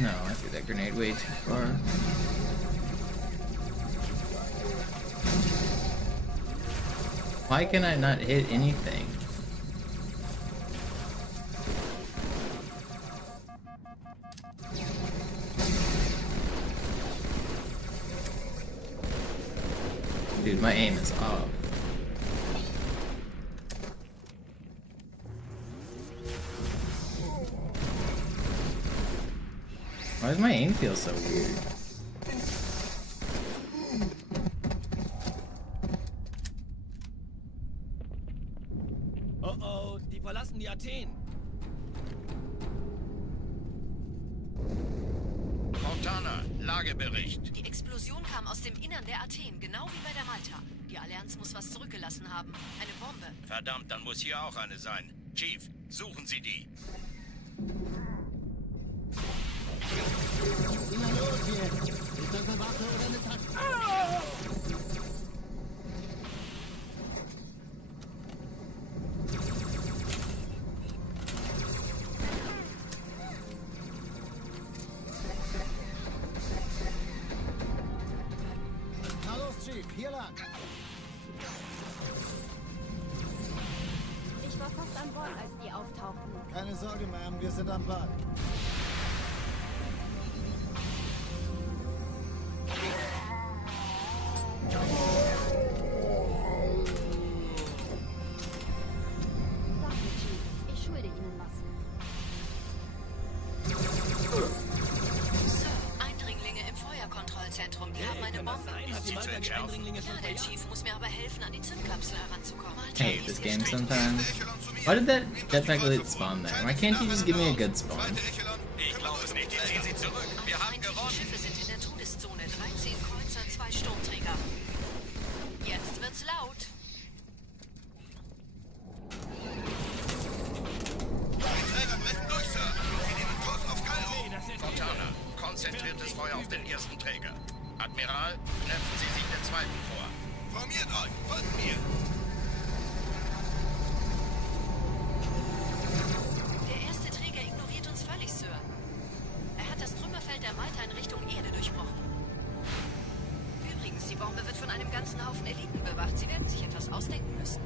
No, I threw that grenade way too far. Why can I not hit anything? Dude, my aim is off. Why does my aim feel so weird? Oh oh, die verlassen die Athen. Montana, Lagebericht. Die Explosion kam aus dem Innern der Athen, genau wie bei der Malta. Die Allianz muss was zurückgelassen haben. Eine Bombe. Verdammt, dann muss hier auch eine sein. Chief, suchen Sie die. Na los jetzt! Ist das eine Waffe oder eine Taktik? Na los, Chief, hier lang! Ich war fast an Bord, als die auftauchten. Keine Sorge, Ma'am, wir sind am Ball. Ich schulde Ihnen was. Sir, Eindringlinge im Feuer. Trägerkontrollzentrum. Die haben eine Bombe. Ja, der Chief muss mir aber helfen, an die Zündkapsel heranzukommen. I hate this game sometimes. Why did that jetpack elite spawn there? Why can't you just give me a good spawn? Ich glaube es nicht. Ziehen Sie zurück. Wir haben gewonnen. Schiffe sind in der Todeszone. 13 Kreuzer, 2 Sturmträger. Jetzt wird's laut. Cortana, konzentriertes Feuer auf den ersten Träger. Admiral, knöpfen Sie sich den zweiten vor. Formiert euch, folgt mir. Der erste Träger ignoriert uns völlig, Sir. Er hat das Trümmerfeld der Malta in Richtung Erde durchbrochen. Übrigens, die Bombe wird von einem ganzen Haufen Eliten bewacht. Sie werden sich etwas ausdenken müssen.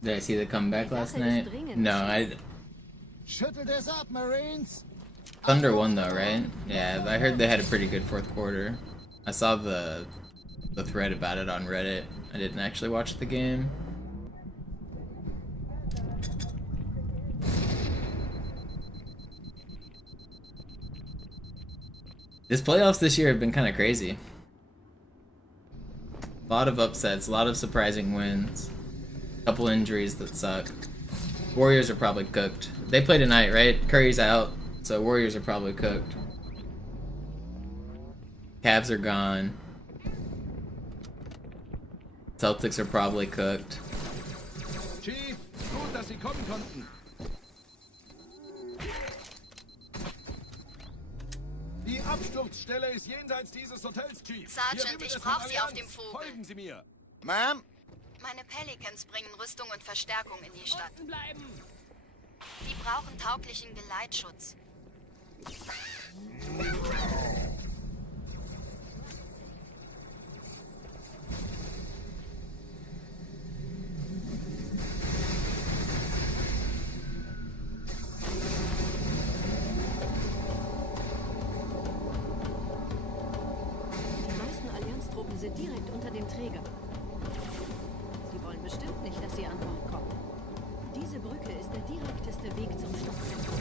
Did I see the comeback last night? No, I... Schüttelt es ab, Marines! Thunder won though, right? Yeah, I heard they had a pretty good fourth quarter. I saw the thread about it on Reddit. I didn't actually watch the game. These playoffs this year have been kind of crazy. A lot of upsets, a lot of surprising wins. Couple injuries that suck. Warriors are probably cooked. They play tonight, right? Curry's out, so Warriors are probably cooked. Cavs are gone. Celtics are probably cooked. Chief, gut, dass Sie kommen konnten. Die Absturzstelle ist jenseits dieses Hotels, Chief. Sergeant, ich brauche Sie auf dem Vogel. Folgen Sie mir. Ma'am? Meine Pelicans bringen Rüstung und Verstärkung in die Stadt. Die brauchen tauglichen Geleitschutz. Die meisten Allianztruppen sind direkt unter dem Träger. Die wollen bestimmt nicht, dass sie an Bord kommen. Diese Brücke ist der direkteste Weg zum Stadtzentrum.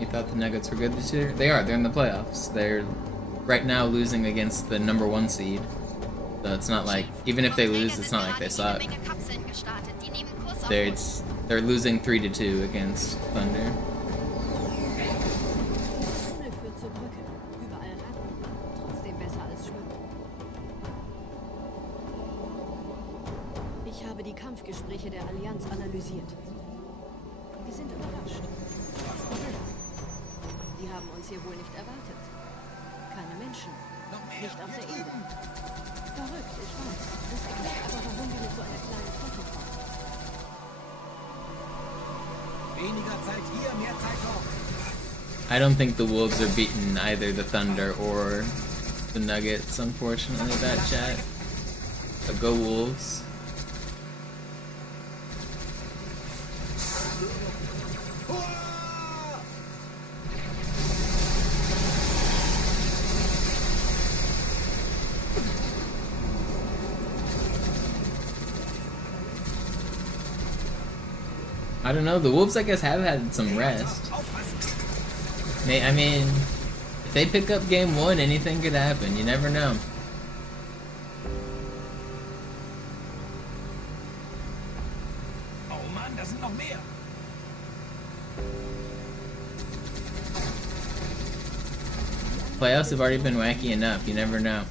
You thought the Nuggets were good this year? They are. They're in the playoffs. They're right now losing against the #1 seed. So it's not like, even if they lose, it's not like they suck. They're losing 3-2 against Thunder. Ich habe die Kampfgespräche der Allianz analysiert. Die sind überrascht. Die haben uns hier wohl nicht erwartet. Keine Menschen. Nicht auf der Erde. Verrückt, ich weiß. Das erklärt aber, warum wir mit so einer kleinen Flotte kommen. Weniger Zeit hier, mehr Zeit dort. I don't think the Wolves are beating either the Thunder or the Nuggets, unfortunately, that chat. But go Wolves. I don't know, the Wolves I guess have had some rest. I mean, if they pick up game 1, anything could happen, you never know. Oh Mann, da sind noch mehr. Playoffs have already been wacky enough, you never know.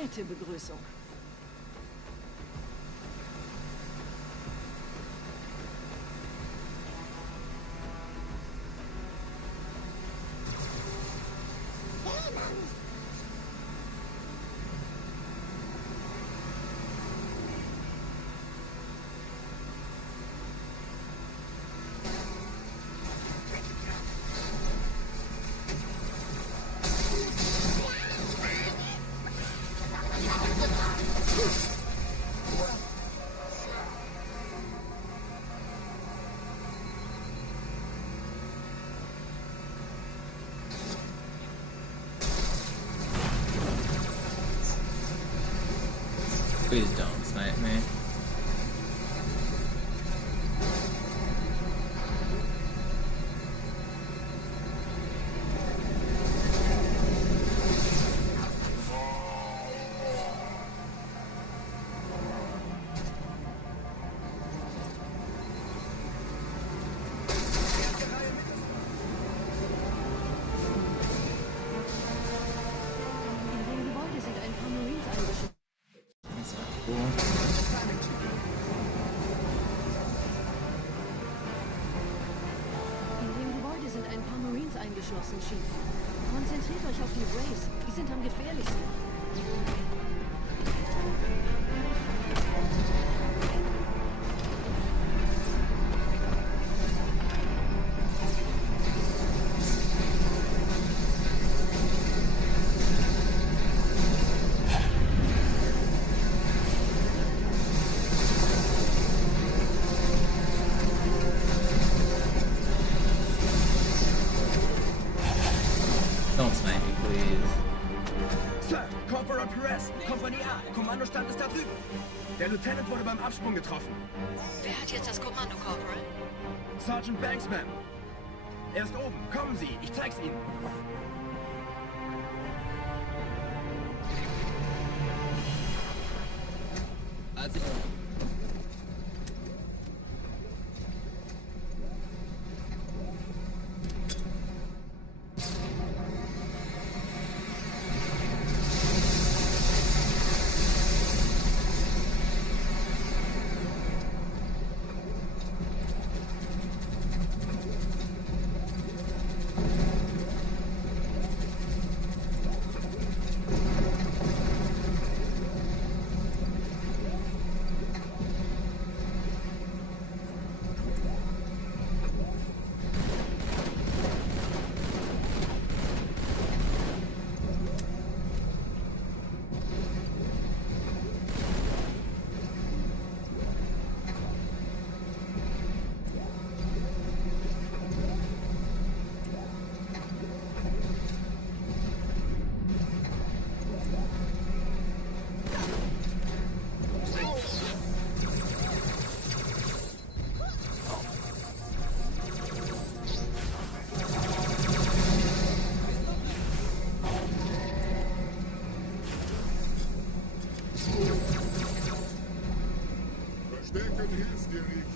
Nette Begrüßung. Please don't snipe me. In dem Gebäude sind ein paar Marines eingeschlossen. That's not cool. In dem Gebäude sind ein paar Marines eingeschlossen, Chief. Konzentriert euch auf die Braves. Die sind am gefährlichsten. Don't snipe me, please. Sir, Corporal Perez, Kompanie A. Kommandostand ist da drüben. Der Lieutenant wurde beim Absprung getroffen. Wer hat jetzt das Kommando, Corporal? Sergeant Banks, Ma'am. Er ist oben. Kommen Sie, ich zeig's Ihnen. Verstecken hilft dir nicht.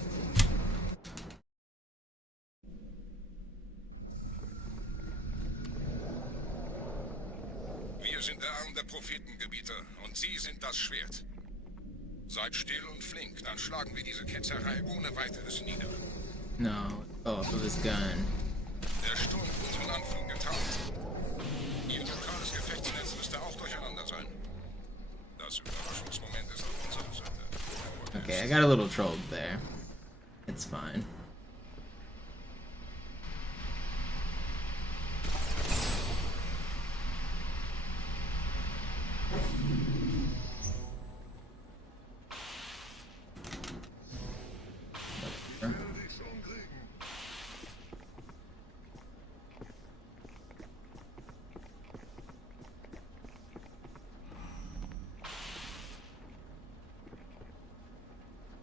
Wir sind der Arm der Prophetengebieter und Sie sind das Schwert. Seid still und flink, dann schlagen wir diese Ketzerei ohne weiteres nieder. No. Oh, for this gun. Der Sturm unseren Anflug getarnt. Ihr lokales Gefechtsnetz müsste auch durcheinander sein. Das Überraschungsmoment ist auf unserer Seite. Okay, I got a little trolled there. It's fine.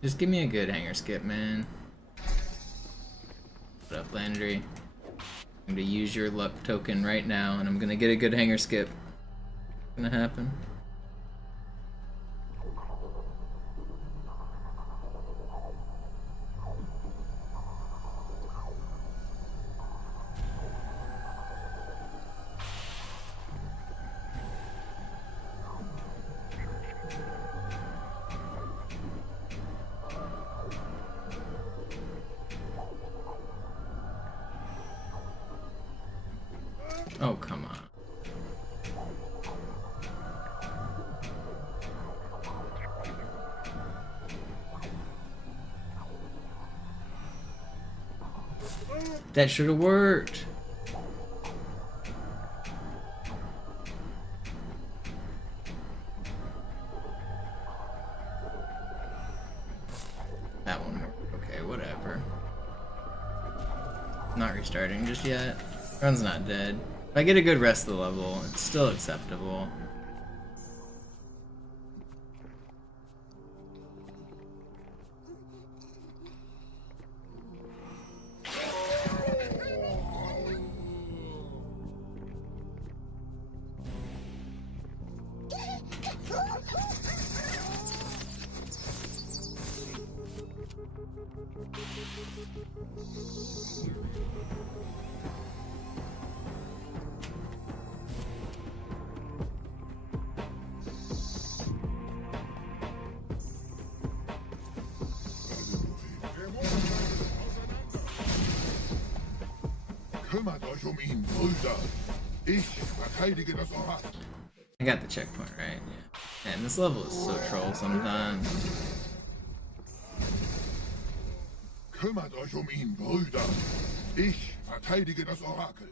Just give me a good hanger skip, man. What up, Landry? I'm gonna use your luck token right now, and I'm gonna get a good hanger skip. Gonna happen. Oh, come on. That should have worked. That one worked. Okay, whatever. Not restarting just yet. Run's not dead. If I get a good rest of the level, it's still acceptable. Kümmert euch ihn, Brüder. Ich verteidige das Orakel. I got the checkpoint right, yeah. Man, this level is so troll sometimes. Kümmert euch ihn, Brüder. Ich verteidige das Orakel.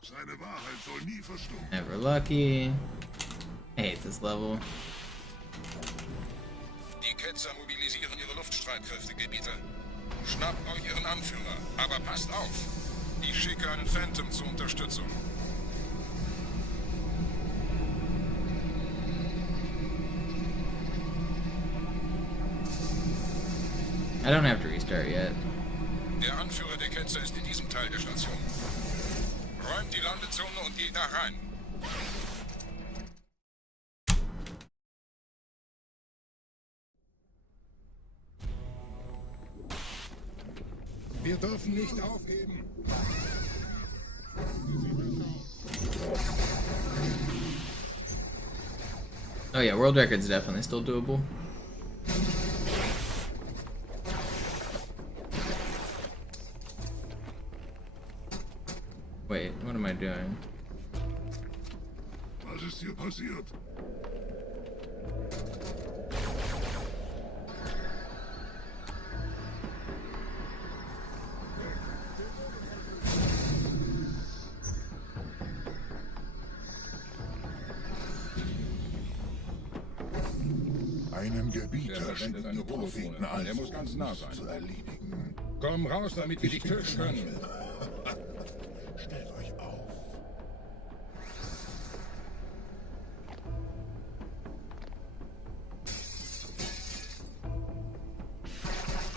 Seine Wahrheit soll nie verstummen. Never lucky. I hate this level. Die Ketzer mobilisieren ihre Luftstreitkräfte, Gebieter. Schnappt euch ihren Anführer, aber passt auf. Ich schicke einen Phantom zur Unterstützung. I don't have to restart yet. Der Anführer der Ketzer ist in diesem Teil der Station. Räumt die Landezone und geht da rein. Wir dürfen nicht aufgeben. Oh yeah, world record's definitely still doable. Wait, what am I doing? Was ist hier passiert? Einen Gebieter schicken die Propheten ein, Der muss ganz nah sein. zu erledigen. Komm raus, damit wir dich töten können. Stellt euch auf.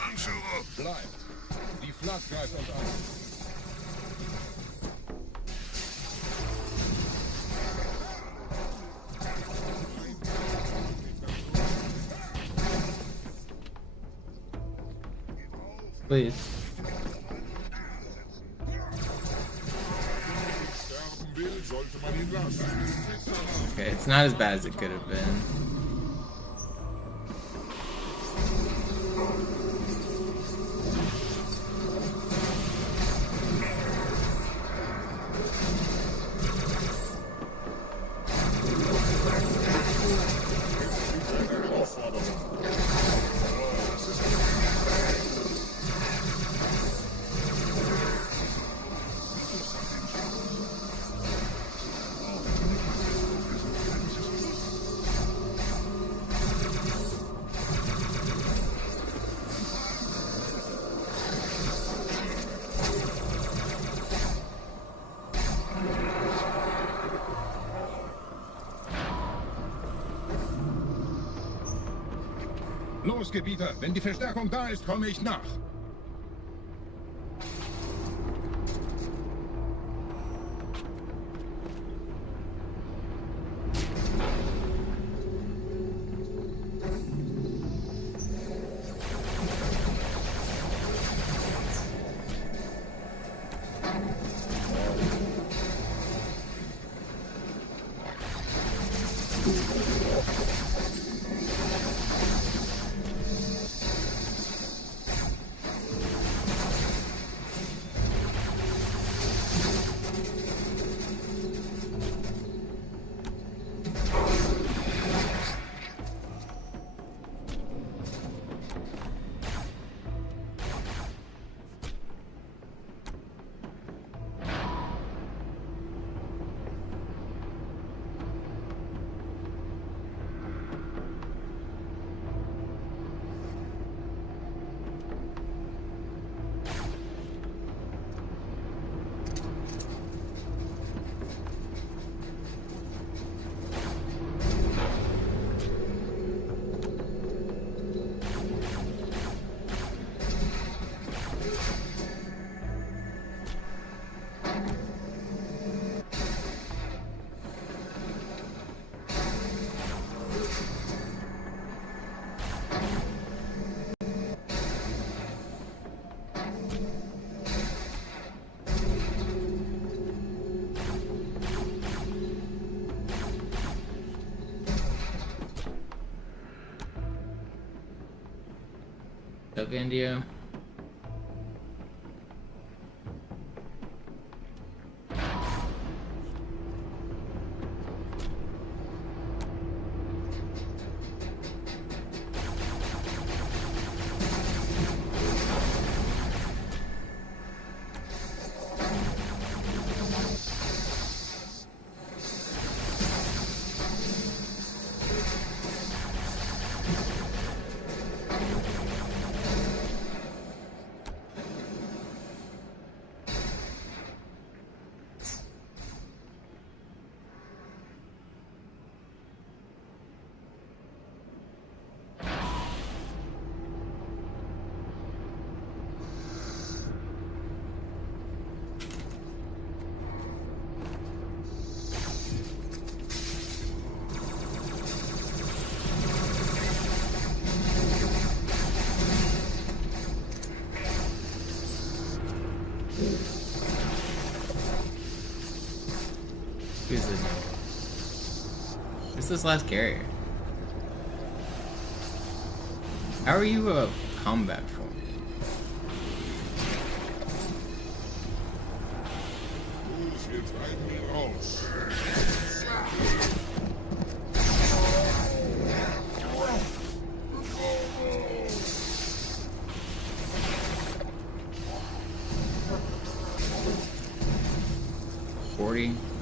Anführer! Bleibt. Die Flak greift uns an. Please. Sterben will, sollte man ihn lassen. Okay, it's not as bad as it could have been. Los, Gebieter, wenn die Verstärkung da ist, komme ich nach. Indio. Who's this? Who's this last carrier? How are you a combat form?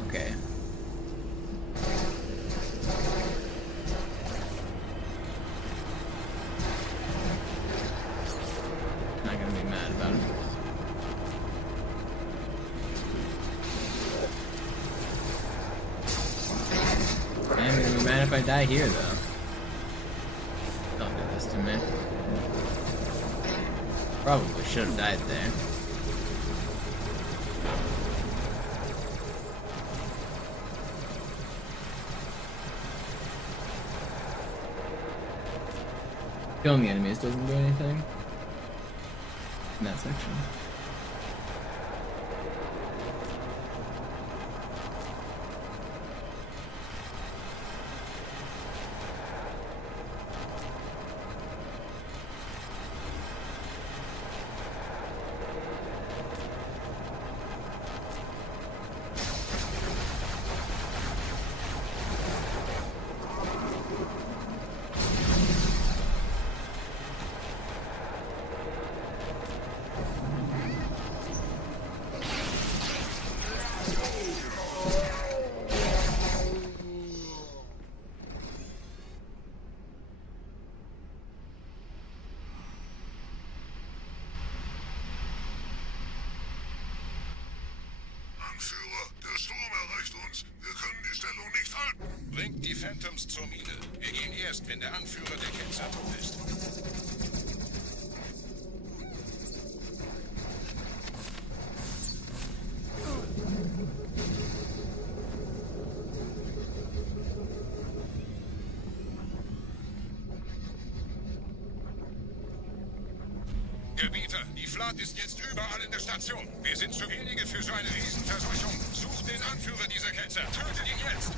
Okay. Not gonna be mad about it. I am gonna be mad if I die here, though. Don't do this to me. Probably should have died there. Killing the enemies doesn't do anything in that section. Bringt die Phantoms zur Mine. Wir gehen erst, wenn der Anführer der Ketzer tot ist. Gebieter, die Flat ist jetzt überall in der Station. Wir sind zu wenige für so eine Riesenverseuchung. Sucht den Anführer dieser Ketzer. Tötet ihn jetzt!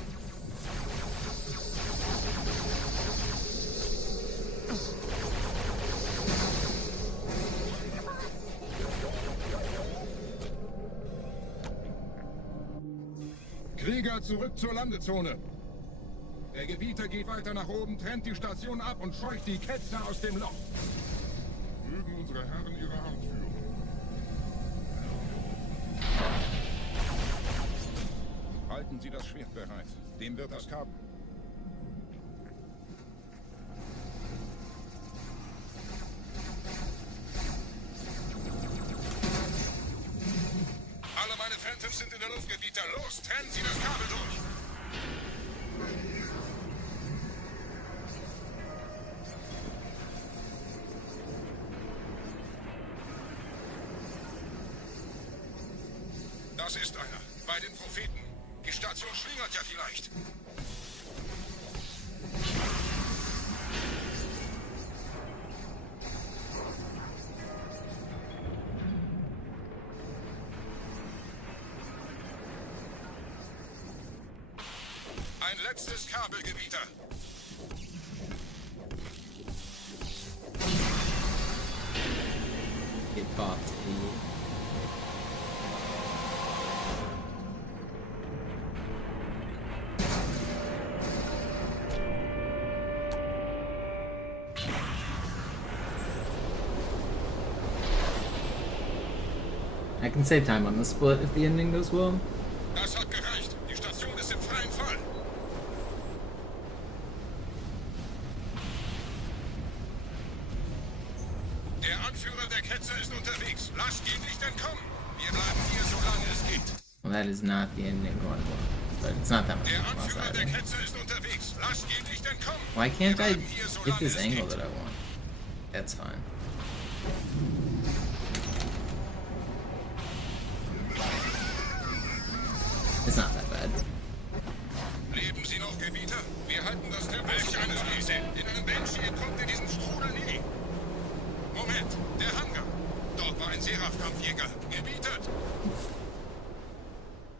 Krieger, zurück zur Landezone. Der Gebieter geht weiter nach oben, trennt die Station ab und scheucht die Ketzer aus dem Loch. Mögen unsere Herren ihre Hand führen. Halten Sie das Schwert bereit. Dem wird das Kabel. Alle meine Phantoms sind in der Luft, Gebieter. Los, trennen Sie das Kabel durch! Das ist einer. Bei den Propheten. Die Station schlingert ja vielleicht. Ein letztes Kabelgebieter. Bot. I can save time on the split if the ending goes well. Das hat gereicht. Die Station ist im freien Fall. Der Anführer der Ketzer ist unterwegs. Lasst ihn nicht entkommen. Wir bleiben hier, solange es geht. Well, that is not the ending going well, but it's not that much. Der Anführer der Ketzer ist unterwegs. Lasst ihn nicht entkommen. Why can't I get this angle that I want? That's fine. It's not that bad. Leben Sie noch, Gebieter? Wir halten das Tempo. Welch eines diese? In einem Banshee entkommt ihr diesem Strudel nie. Moment, der Hangar. Dort war ein Seraph-Kampfjäger. Gebietet.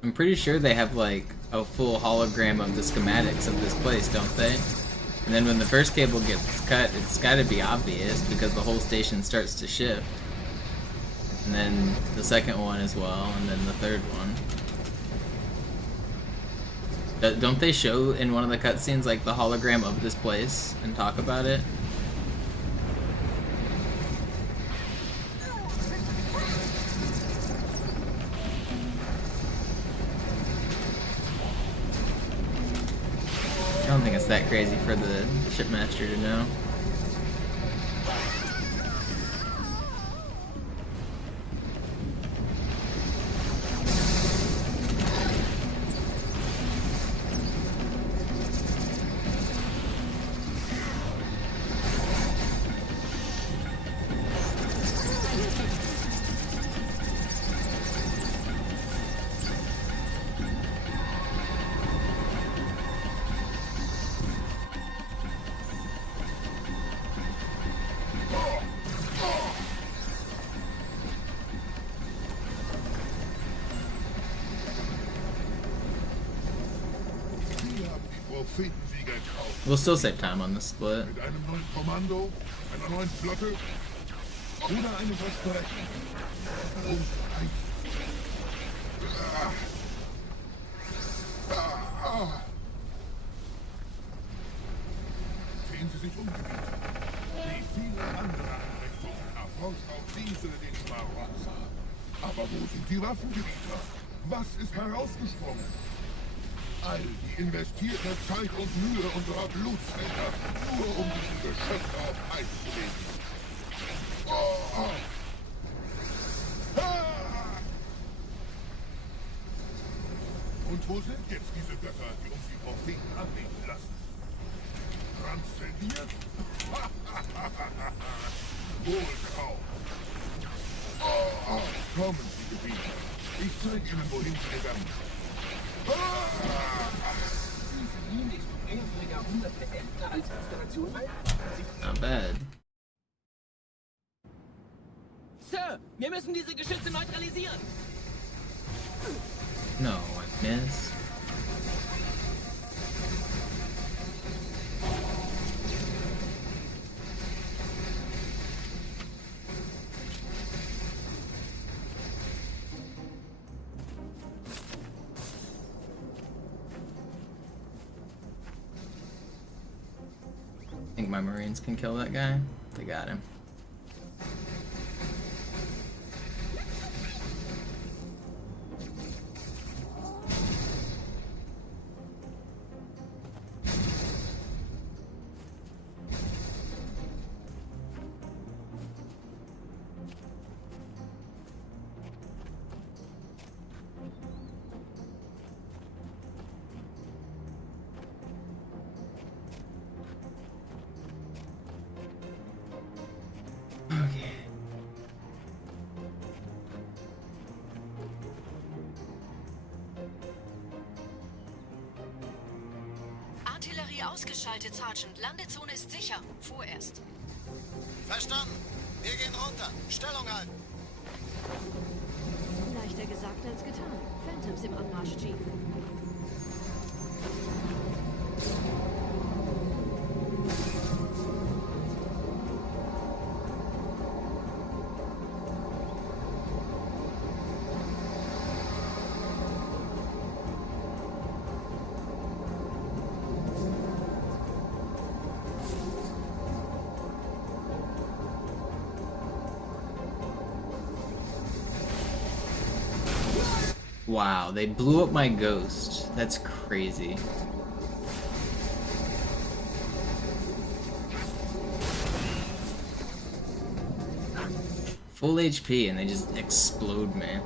I'm pretty sure they have like a full hologram of the schematics of this place, don't they? And then when the first cable gets cut, it's gotta be obvious because the whole station starts to shift. And then the second one as well, and then the third one. Don't they show in one of the cutscenes like the hologram of this place and talk about it? I don't think it's that crazy for the shipmaster to know. We'll still save time on the split. Mit einem neuen Kommando, einer neuen Flotte oder einem Versprechen. Und sehen Sie sich um. Wie viele andere Einrichtungen erforscht auch diese den Schmarotzer. Aber wo sind die Waffengebieter? Was ist herausgesprungen? All die investierte Zeit und Mühe unserer Blutsväter, nur um diesen Geschöpfe auf Eis zu legen. Oh. Und wo sind jetzt diese Götter, die uns die Propheten anbeten lassen? Transzendiert? Wohl kaum. Kommen Sie, Gebieter. Ich zeige Ihnen, wohin Sie gegangen sind. Not bad. Sir, wir müssen diese Geschütze neutralisieren. No, I missed. Think my Marines can kill that guy? They got him. Artillerie ausgeschaltet, Sergeant. Landezone ist sicher. Vorerst. Verstanden. Wir gehen runter. Stellung halten. Leichter gesagt als getan. Phantoms im Anmarsch, Chief. Wow, they blew up my ghost. That's crazy. Full HP and they just explode me.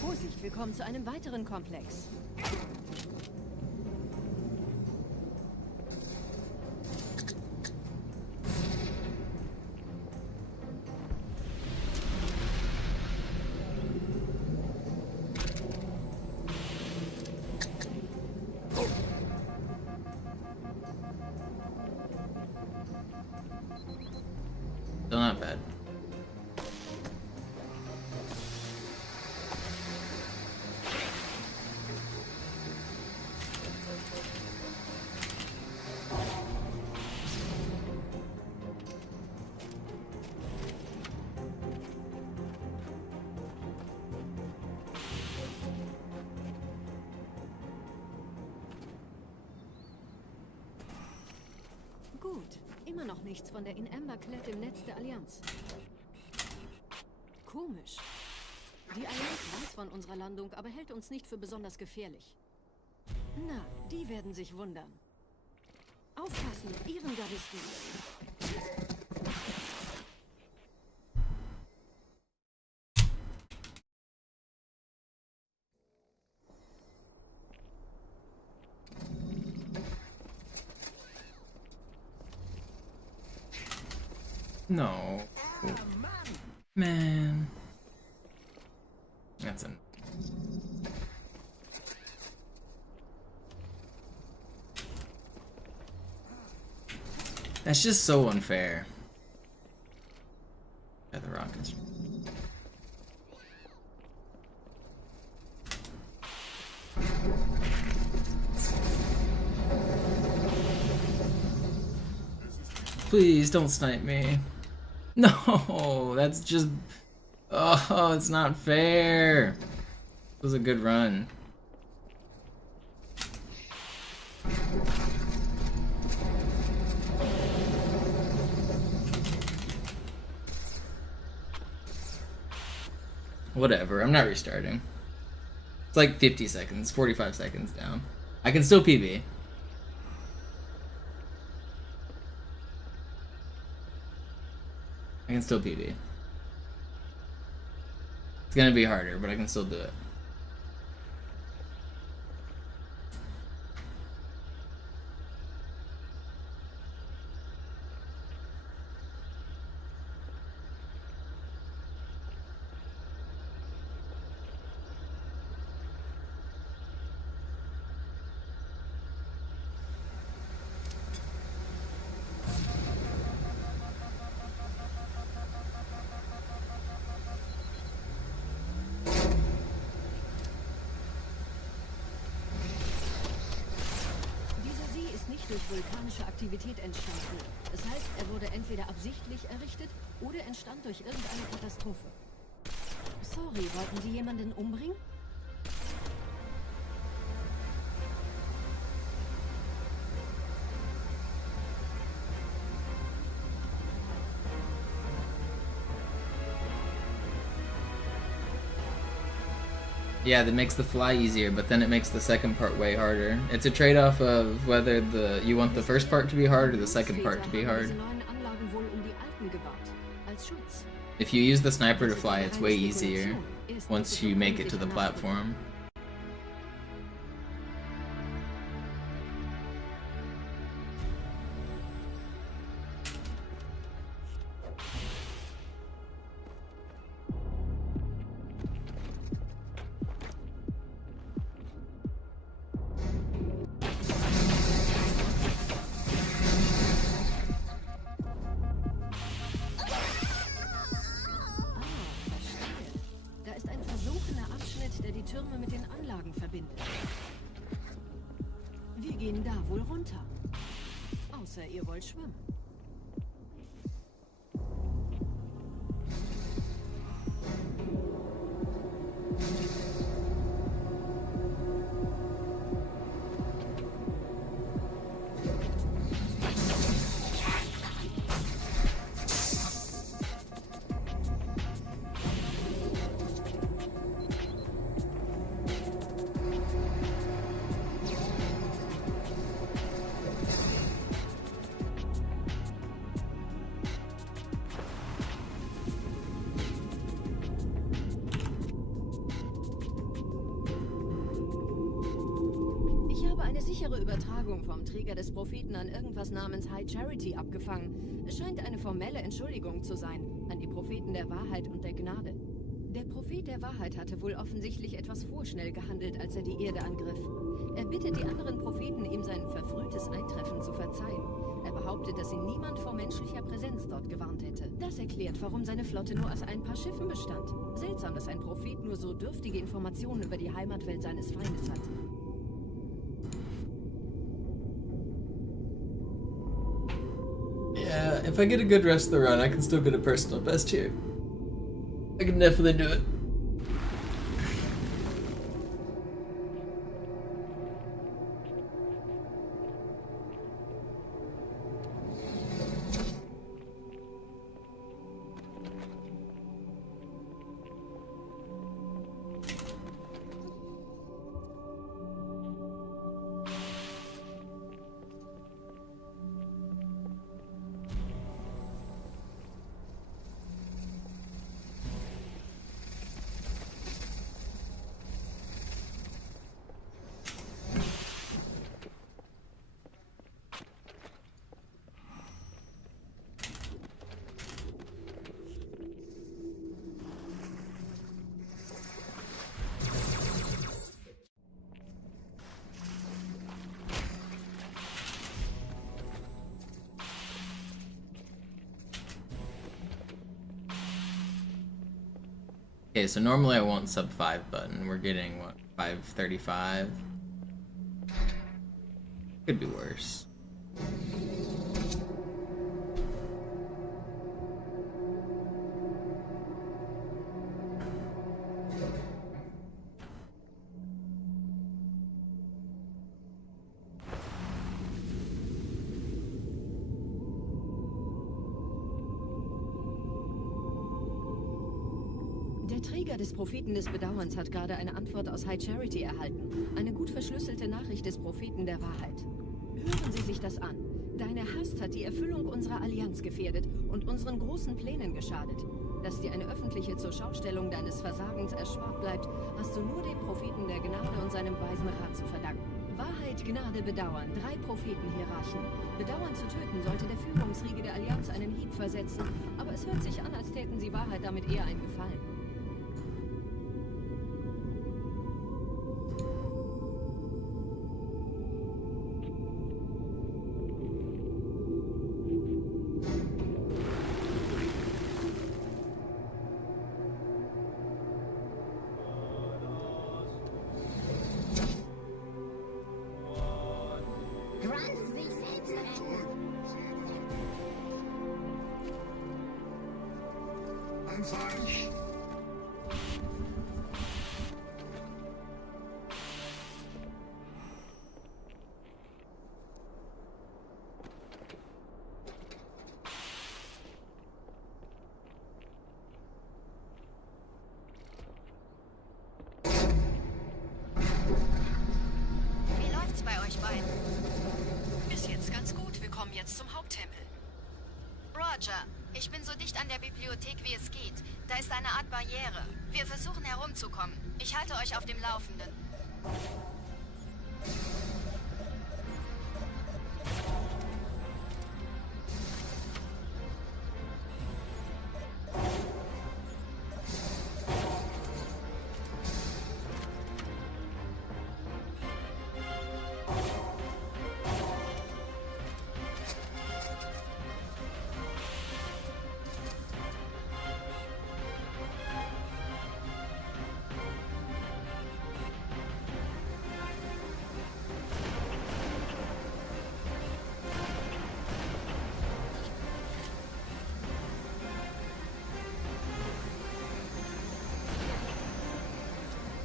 Vorsicht, wir kommen zu einem weiteren Komplex. Still not bad. Gut, immer noch nichts von der In-Amber-Klett im Netz der Allianz. Komisch. Die Allianz weiß von unserer Landung, aber hält uns nicht für besonders gefährlich. Na, die werden sich wundern. Aufpassen, Ehrengardisten. No. Man. That's an. That's just so unfair. At the rockets. Please don't snipe me. No, that's just... Oh, it's not fair. It was a good run. Whatever, I'm not restarting. It's like 50 seconds, 45 seconds down. I can still PB. I can still PB. It's gonna be harder, but I can still do it. Durch vulkanische Aktivität entstanden. Das heißt, er wurde entweder absichtlich errichtet oder entstand durch irgendeine Katastrophe. Sorry, wollten Sie jemanden umbringen? Yeah, that makes the fly easier, but then it makes the second part way harder. It's a trade-off of whether you want the first part to be hard or the second part to be hard. If you use the sniper to fly, it's way easier once you make it to the platform. Türme mit den Anlagen verbindet. Wir gehen da wohl runter. Außer ihr wollt schwimmen. sichere Übertragung vom Träger des Propheten an irgendwas namens High Charity abgefangen. Es scheint eine formelle Entschuldigung zu sein, an die Propheten der Wahrheit und der Gnade. Der Prophet der Wahrheit hatte wohl offensichtlich etwas vorschnell gehandelt, als er die Erde angriff. Er bittet die anderen Propheten, ihm sein verfrühtes Eintreffen zu verzeihen. Er behauptet, dass ihn niemand vor menschlicher Präsenz dort gewarnt hätte. Das erklärt, warum seine Flotte nur aus ein paar Schiffen bestand. Seltsam, dass ein Prophet nur so dürftige Informationen über die Heimatwelt seines Feindes hat. Yeah, if I get a good rest of the run, I can still get a personal best here. I can definitely do it. Okay, so normally I want sub 5 button. We're getting, what, 535? Could be worse. Der Träger des Propheten des Bedauerns hat gerade eine Antwort aus High Charity erhalten. Eine gut verschlüsselte Nachricht des Propheten der Wahrheit. Hören Sie sich das an. Deine Hast hat die Erfüllung unserer Allianz gefährdet und unseren großen Plänen geschadet. Dass dir eine öffentliche Zurschaustellung deines Versagens erspart bleibt, hast du nur dem Propheten der Gnade und seinem weisen Rat zu verdanken. Wahrheit, Gnade, Bedauern. 3 Prophetenhierarchen. Bedauern zu töten sollte der Führungsriege der Allianz einen Hieb versetzen, aber es hört sich an, als täten sie Wahrheit damit eher einen Gefallen. Wie läuft's bei euch beiden? Bis jetzt ganz gut. Wir kommen jetzt zum Haupttempel. Roger, ich bin so dicht an der Bibliothek, wie es geht. Da ist eine Art Barriere. Wir versuchen herumzukommen. Ich halte euch auf dem Laufenden.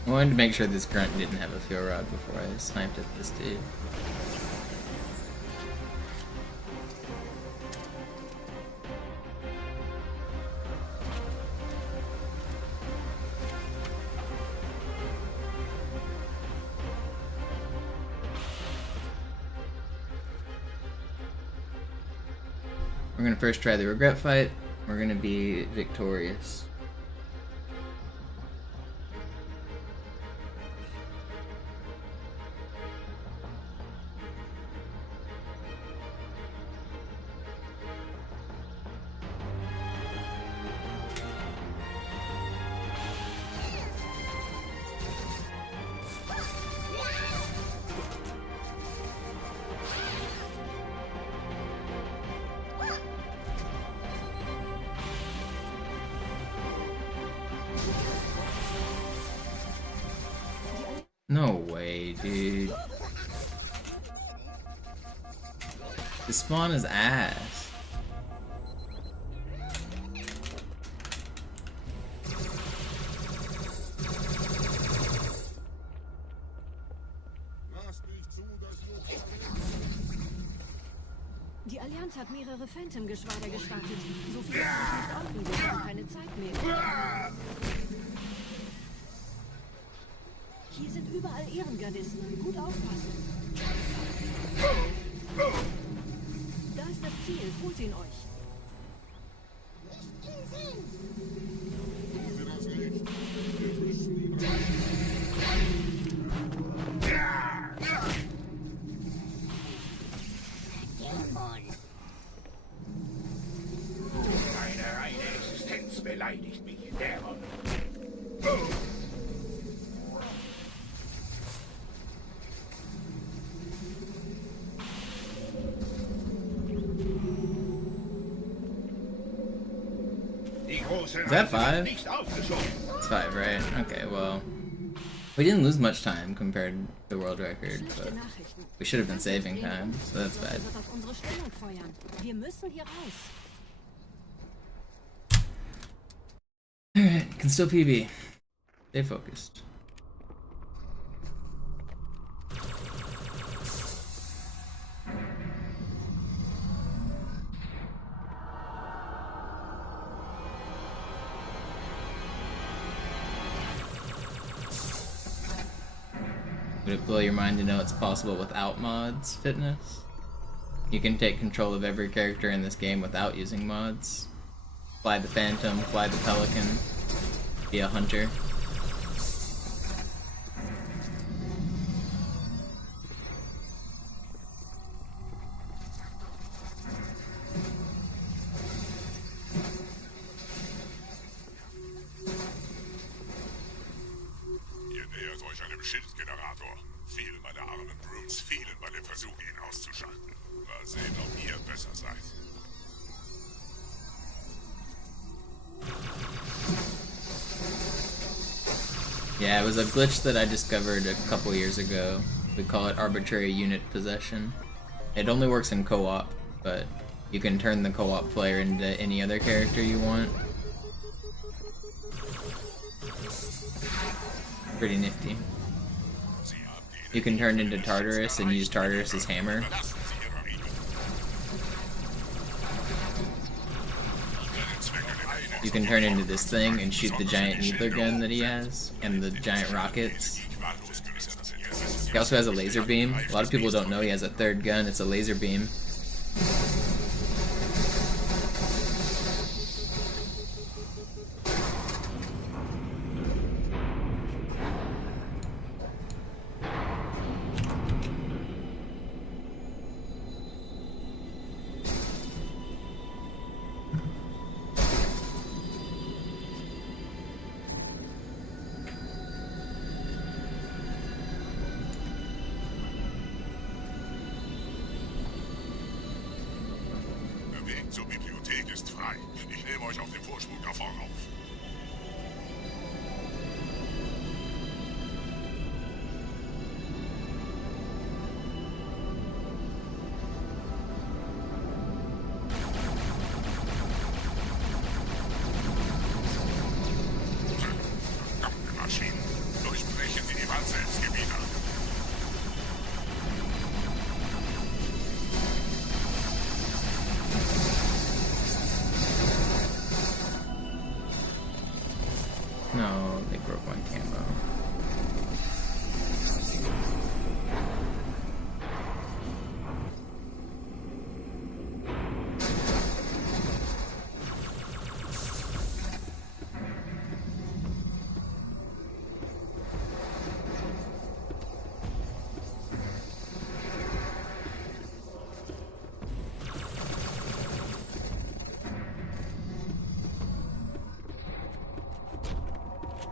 I wanted to make sure this grunt didn't have a fuel rod before I sniped at this dude. We're gonna first try the regret fight. We're gonna be victorious. Holy dude. The spawn is ass. Die Allianz hat mehrere Phantom-Geschwader gestartet. So viele nicht orten, wir haben keine Zeit mehr. Hier sind überall Ehrengardisten. Gut aufpassen. Da ist das Ziel. Holt ihn euch. Meine reine Existenz beleidigt mich, Dämon. Is that 5? It's 5, right? Okay, well, we didn't lose much time compared to the world record, but we should have been saving time, so that's bad. Alright, can still PB. Stay focused. Would it blow your mind to know it's possible without mods, Fitness? You can take control of every character in this game without using mods. Fly the Phantom, fly the Pelican, be a hunter. Ihr nähert euch einem Schildgenerator. Viele meiner armen Brutes fielen bei dem Versuch, ihn auszuschalten. Mal sehen, ob ihr besser seid. Yeah, it was a glitch that I discovered a couple years ago. We call it arbitrary unit possession. It only works in co-op, but you can turn the co-op player into any other character you want. Pretty nifty. You can turn into Tartarus and use Tartarus's hammer. You can turn into this thing and shoot the giant needler gun that he has, and the giant rockets. He also has a laser beam. A lot of people don't know he has a third gun, it's a laser beam. Der Weg zur Bibliothek ist frei. Ich nehme euch auf dem Vorsprung da vorne auf. Verdammte Maschinen. Durchbrechen Sie die Wand selbst, Gebieter. No, they broke one camo.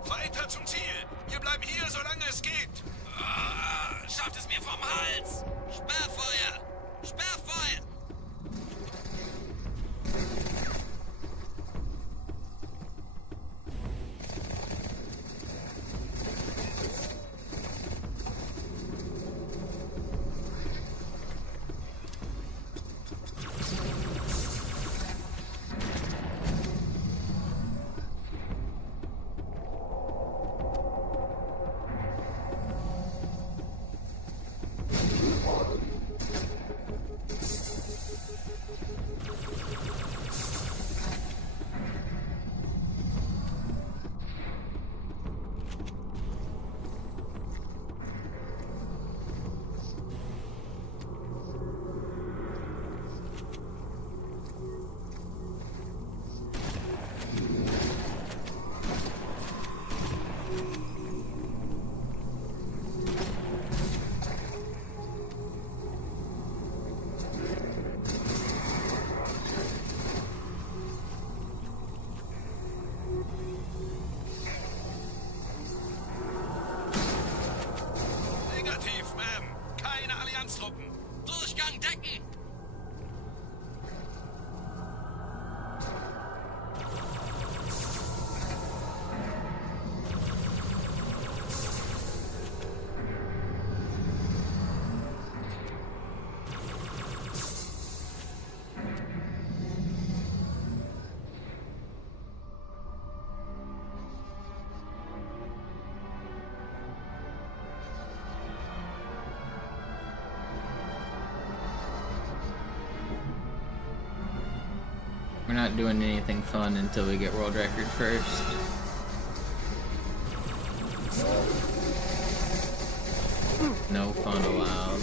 Weiter zum Ziel! Ihr We're not doing anything fun until we get world record first. No fun allowed.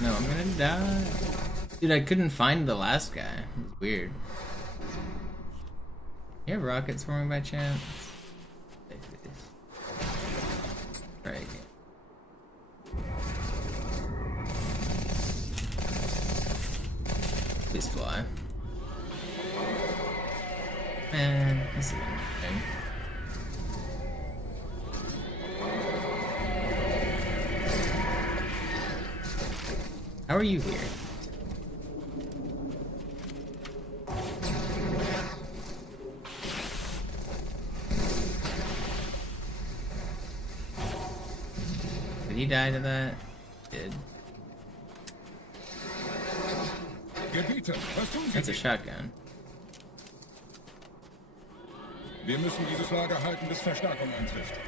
No, I'm gonna die. Dude, I couldn't find the last guy. It's weird. You have rockets for me by chance? Take this. Try again. Please fly. Man, this is a thing. How are you here? Did he die to that? Did. Gebiete, was tun Sie? That's a shotgun. Wir müssen dieses Lager halten, bis Verstärkung eintrifft.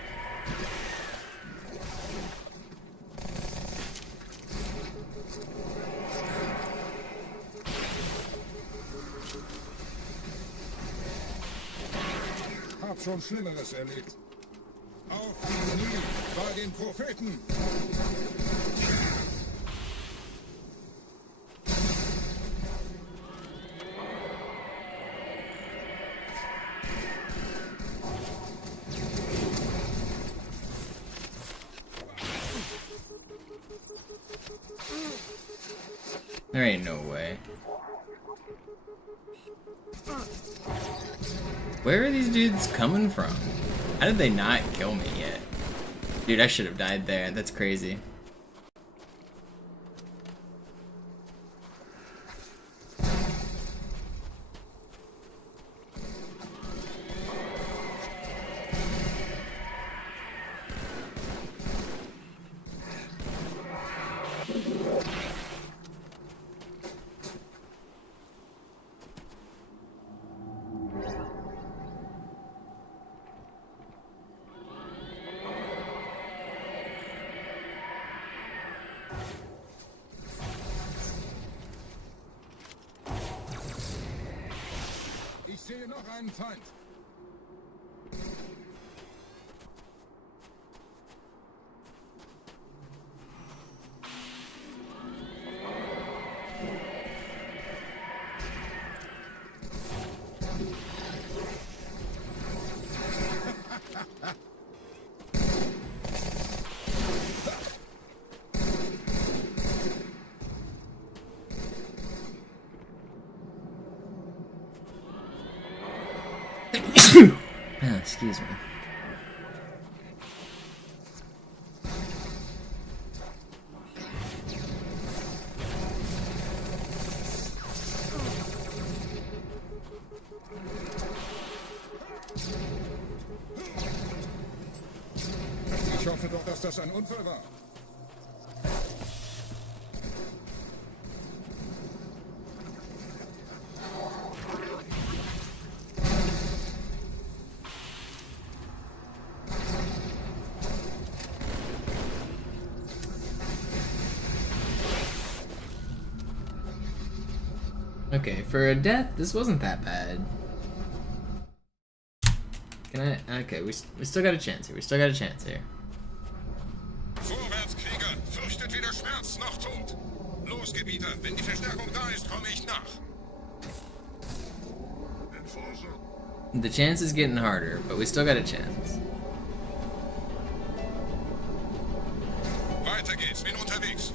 Hab schon Schlimmeres erlebt. Auf die Knie bei den Propheten! There ain't no way. Where are these dudes coming from? How did they not kill me yet? Dude, I should have died there. That's crazy. Ich sehe noch einen Feind. Ah, excuse me. Ich hoffe doch, dass das ein Unfall war. Okay, for a death, this wasn't that bad. Can I? Okay, we still got a chance here. We still got a chance here. Vorwärts, Krieger! Fürchtet weder Schmerz noch Tod! Los, Gebieter! Wenn die Verstärkung da ist, komme ich nach! The chance is getting harder, but we still got a chance. Weiter geht's, bin unterwegs!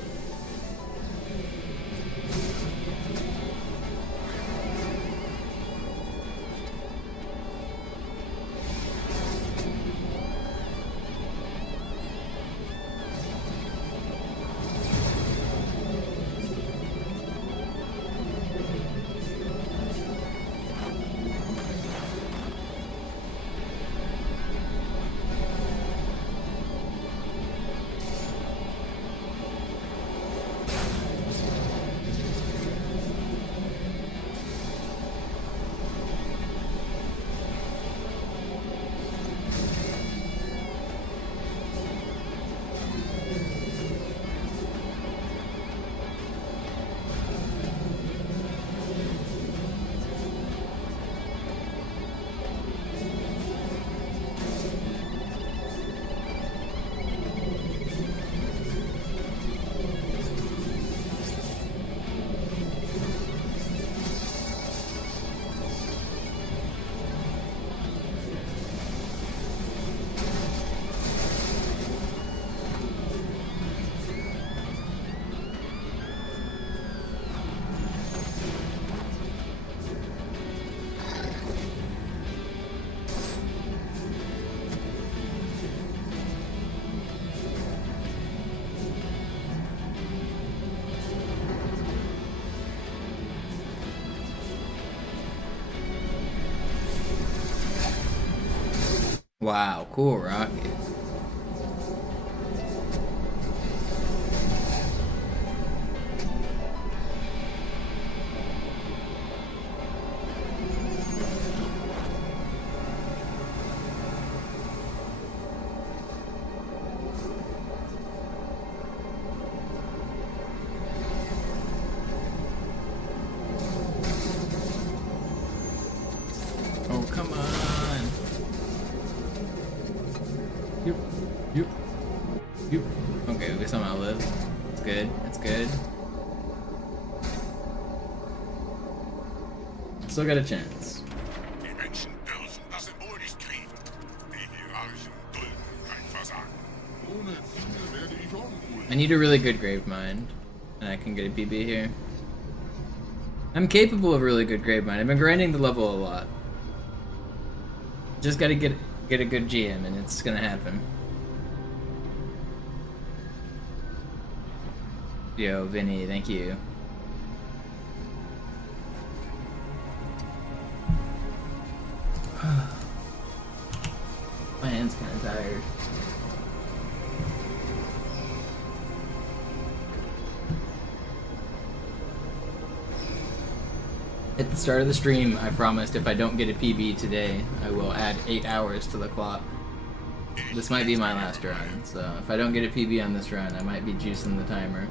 Wow, cool rocket. Oh, come on. Yep. Okay, we somehow lived. It's good. It's good. Still got a chance. Die Menschen dürfen das Symbol nicht kriegen. Die Hierarchen dulden kein Versagen. Ohne Ziele werde ich unruhig. I need a really good Gravemind, and I can get a PB here. I'm capable of a really good Gravemind. I've been grinding the level a lot. Just gotta get a good GM, and it's gonna happen. Yo, Vinny, thank you. My hand's kind of tired. At the start of the stream, I promised if I don't get a PB today, I will add 8 hours to the clock. This might be my last run, so if I don't get a PB on this run, I might be juicing the timer.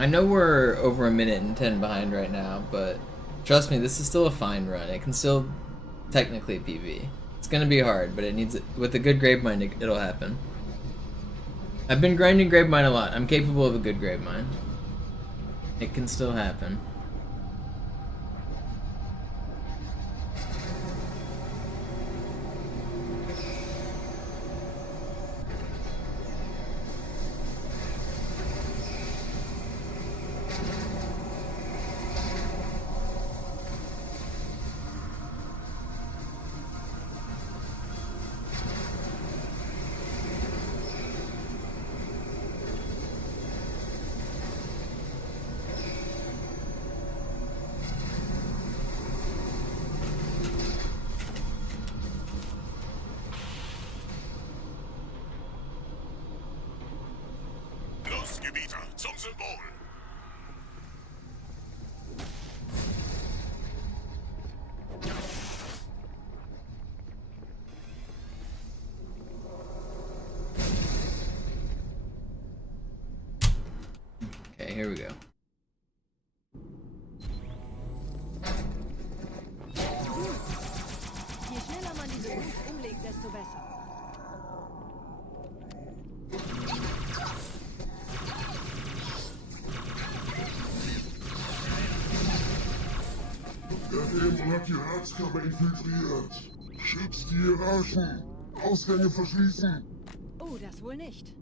I know we're over 1:10 behind right now, but trust me, this is still a fine run. It can still technically PV. It's gonna be hard, but it needs it. With a good Gravemind, it'll happen. I've been grinding Gravemind a lot. I'm capable of a good Gravemind. It can still happen. los, Gebieter, zum Symbol! Okay, here we go. Je schneller man diese Routes umlegt, desto besser. Der Dämon hat die Herzkammer infiltriert. Schützt die Hierarchen. Ausgänge verschließen. Oh, das wohl nicht.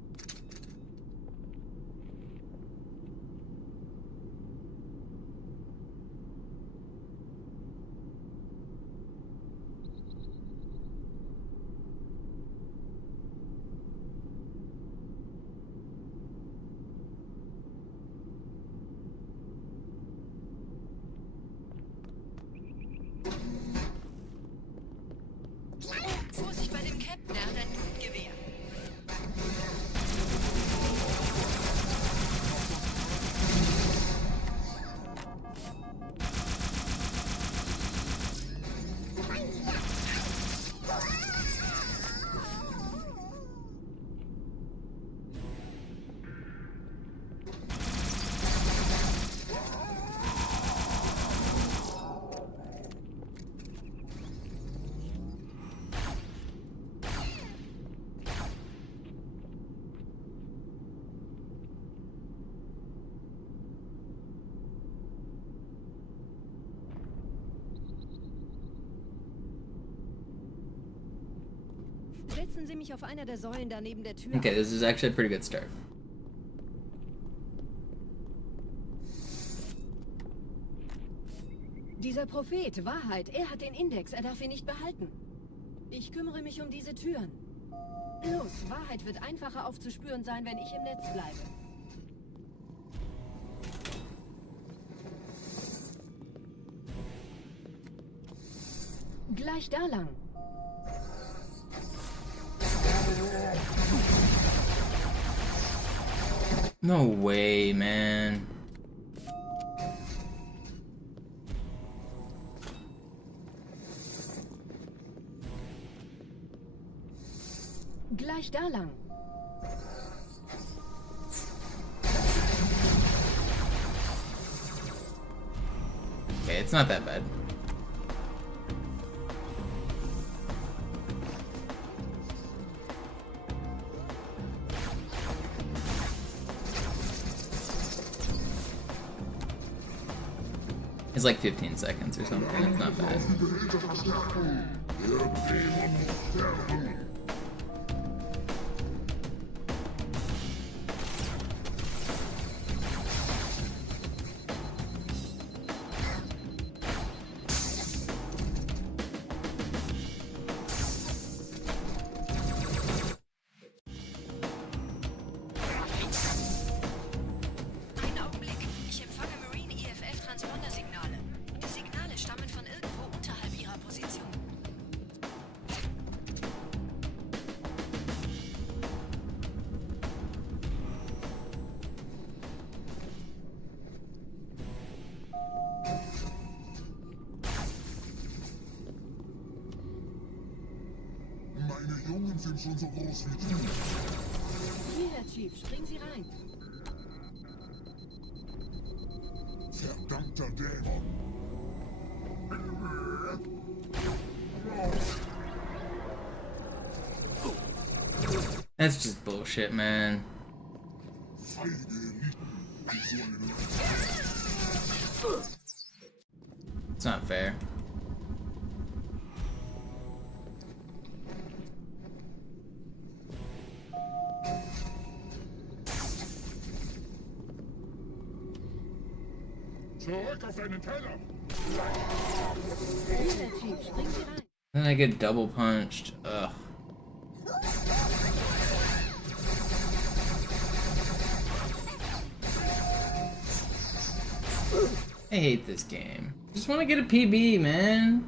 Vorsicht bei dem Captain, er hat ein Blutgewehr. Setzen Sie mich auf einer der Säulen da neben der Tür. Okay, this is actually a pretty good start. Dieser Prophet, Wahrheit, er hat den Index, er darf ihn nicht behalten. Ich kümmere mich um diese Türen. Los, Wahrheit wird einfacher aufzuspüren sein, wenn ich im Netz bleibe. Gleich da lang. No way, man. Gleich da lang. Okay, it's not that bad. It's like 15 seconds or something, it's not bad. Einen Augenblick. Ich empfange Marine EFF-Transponder-Signale. Die Signale stammen von irgendwo unterhalb ihrer Position. Meine Jungen sind schon so groß wie du. Hier, Herr Chief, springen Sie rein. Verdammter Dämon. That's just bullshit, man. It's not fair. Zurück auf deinen Teller. Hier, Herr Chief, springen Sie rein. Then I get double punched. Ugh. I hate this game. Just want to get a PB, man.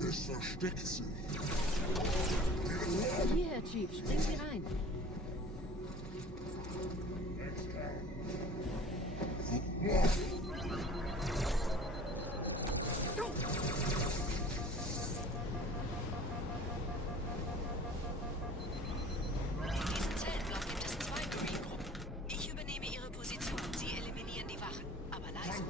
Es versteckt sich. Hierher, Chief, springen Sie rein. In diesem Zeltblock gibt es 2 Marine-Gruppen. Ich übernehme ihre Position. Sie eliminieren die Wachen. Aber leise.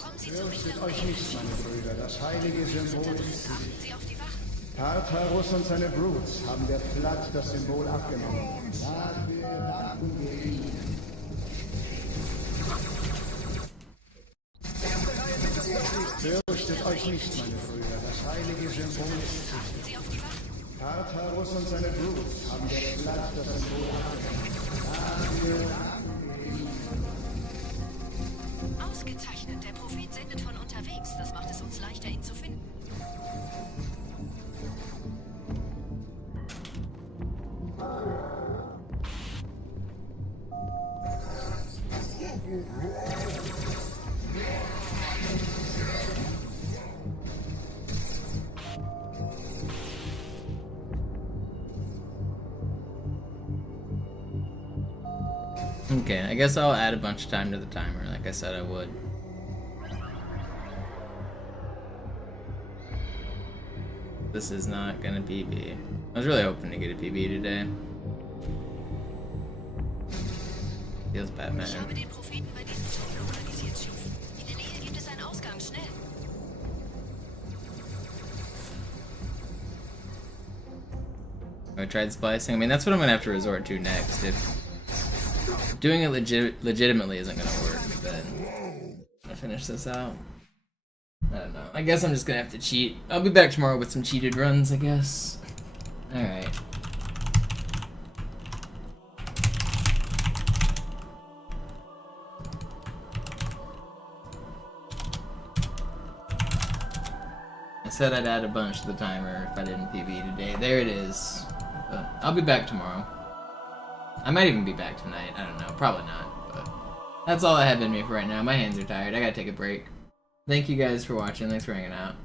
Kommen Sie zu Fürchtet euch nicht, meine Brüder. Das heilige Symbol ist Achten Sie auf die Wachen. Tartarus und seine Brutes haben der Platt das Symbol abgenommen. Dafür danken wir ihnen. Fürchtet euch nicht, meine Brüder. Das heilige Symbol ist sicher. Tartarus und seine Brutes haben der Platt das Symbol abgenommen. Dafür danken wir ihnen. Ausgezeichnet. Der Prophet sendet von unterwegs. Das macht es uns leichter, ihn zu finden. Okay, I guess I'll add a bunch of time to the timer, like I said I would. This is not gonna PB. I was really hoping to get a PB today. Feels bad, man. Ich habe den Propheten bei diesem Turm lokalisiert, Chief. In der Nähe gibt es einen Ausgang. Schnell. I tried splicing. I mean, that's what I'm gonna have to resort to next. If doing it legitimately isn't gonna work, then I'll finish this out. I don't know. I guess I'm just gonna have to cheat. I'll be back tomorrow with some cheated runs, I guess. Alright. I said I'd add a bunch to the timer if I didn't PB today. There it is. But I'll be back tomorrow. I might even be back tonight. I don't know. Probably not. But that's all I have in me for right now. My hands are tired. I gotta take a break. Thank you guys for watching. Thanks for hanging out.